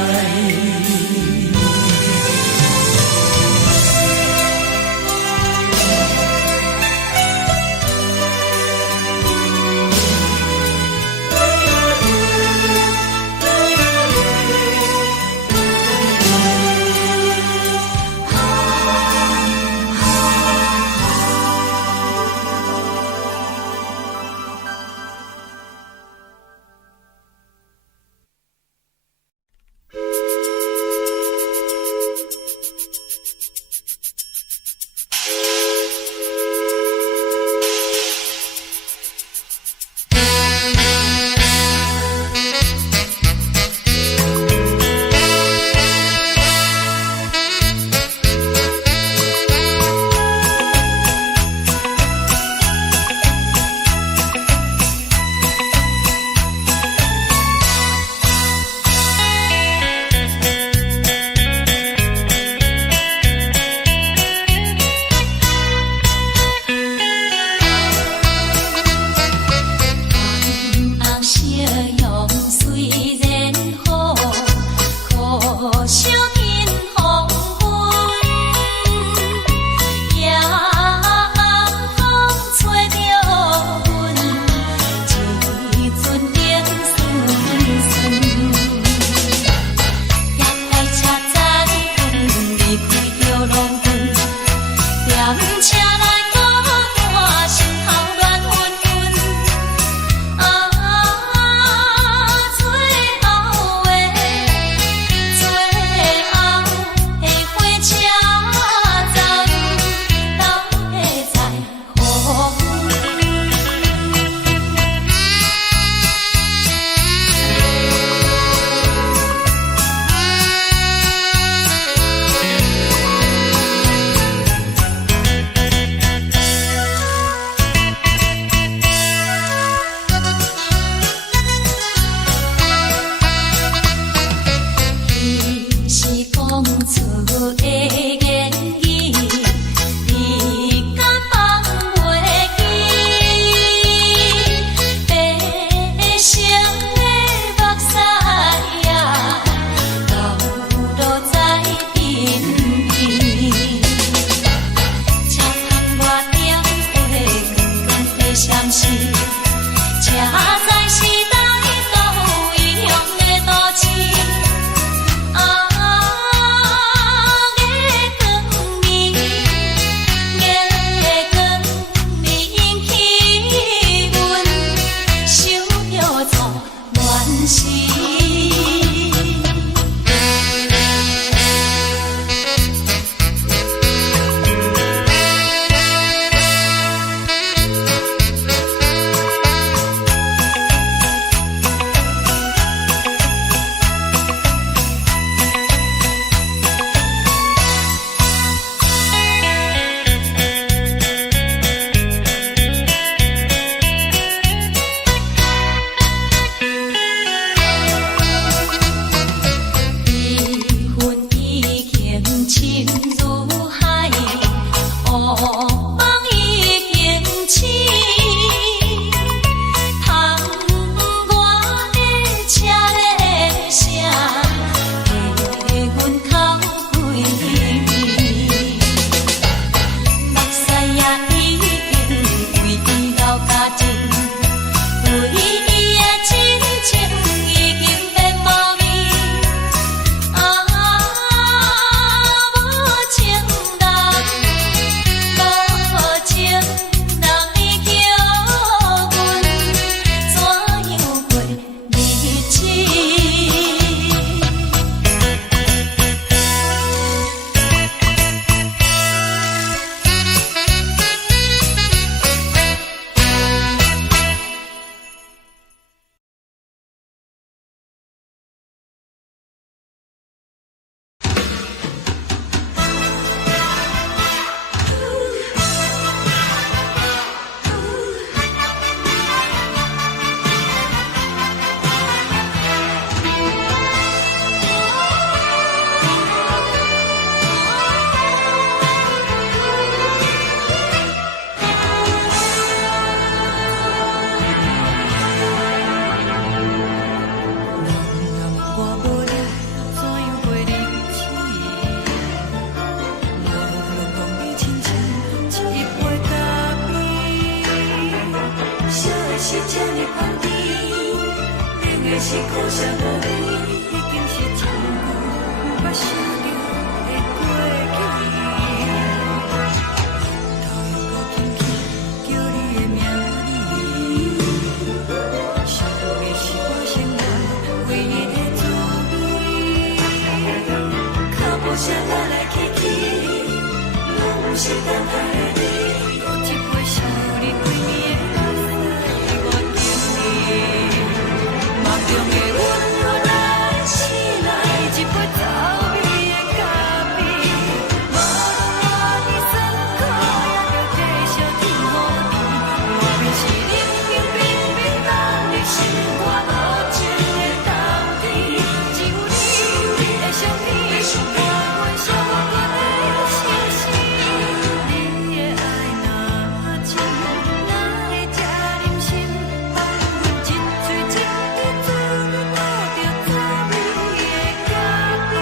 梦已经醒，窗外的车的声，阮口归暝。目屎也已经为老家情，对伊的真情已经变无味。无情人，无情人，你叫阮怎样过日子？我无了，怎样过日子？无论讲你亲像一杯咖啡，烧的是这呢香甜，冷的是苦涩无味，已经是一句无法想着的过去。头又搁轻轻叫你的名字，想的是我心内唯一的滋味。脚步声来来去去，拢是等待的你，有一杯想你几年的目屎我甜蜜。梦中的阮落来醒来，一杯走味的咖啡，无论我的酸苦，也着继续甜予甜。外面是冷冰冰冰冷的心肝，无情的冬天，只有你的相片，换阮伤痕的心事。你的爱若深，哪会这忍心放阮一嘴情的滋味，倒着滋味的咖啡。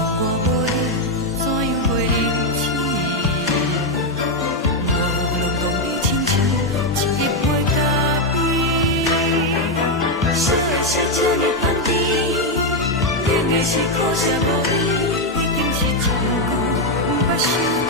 我无了，怎样过日子？无论讲你亲像一杯咖啡，烧的是这呢香甜，冷的是苦涩无味，已经是一句无法想。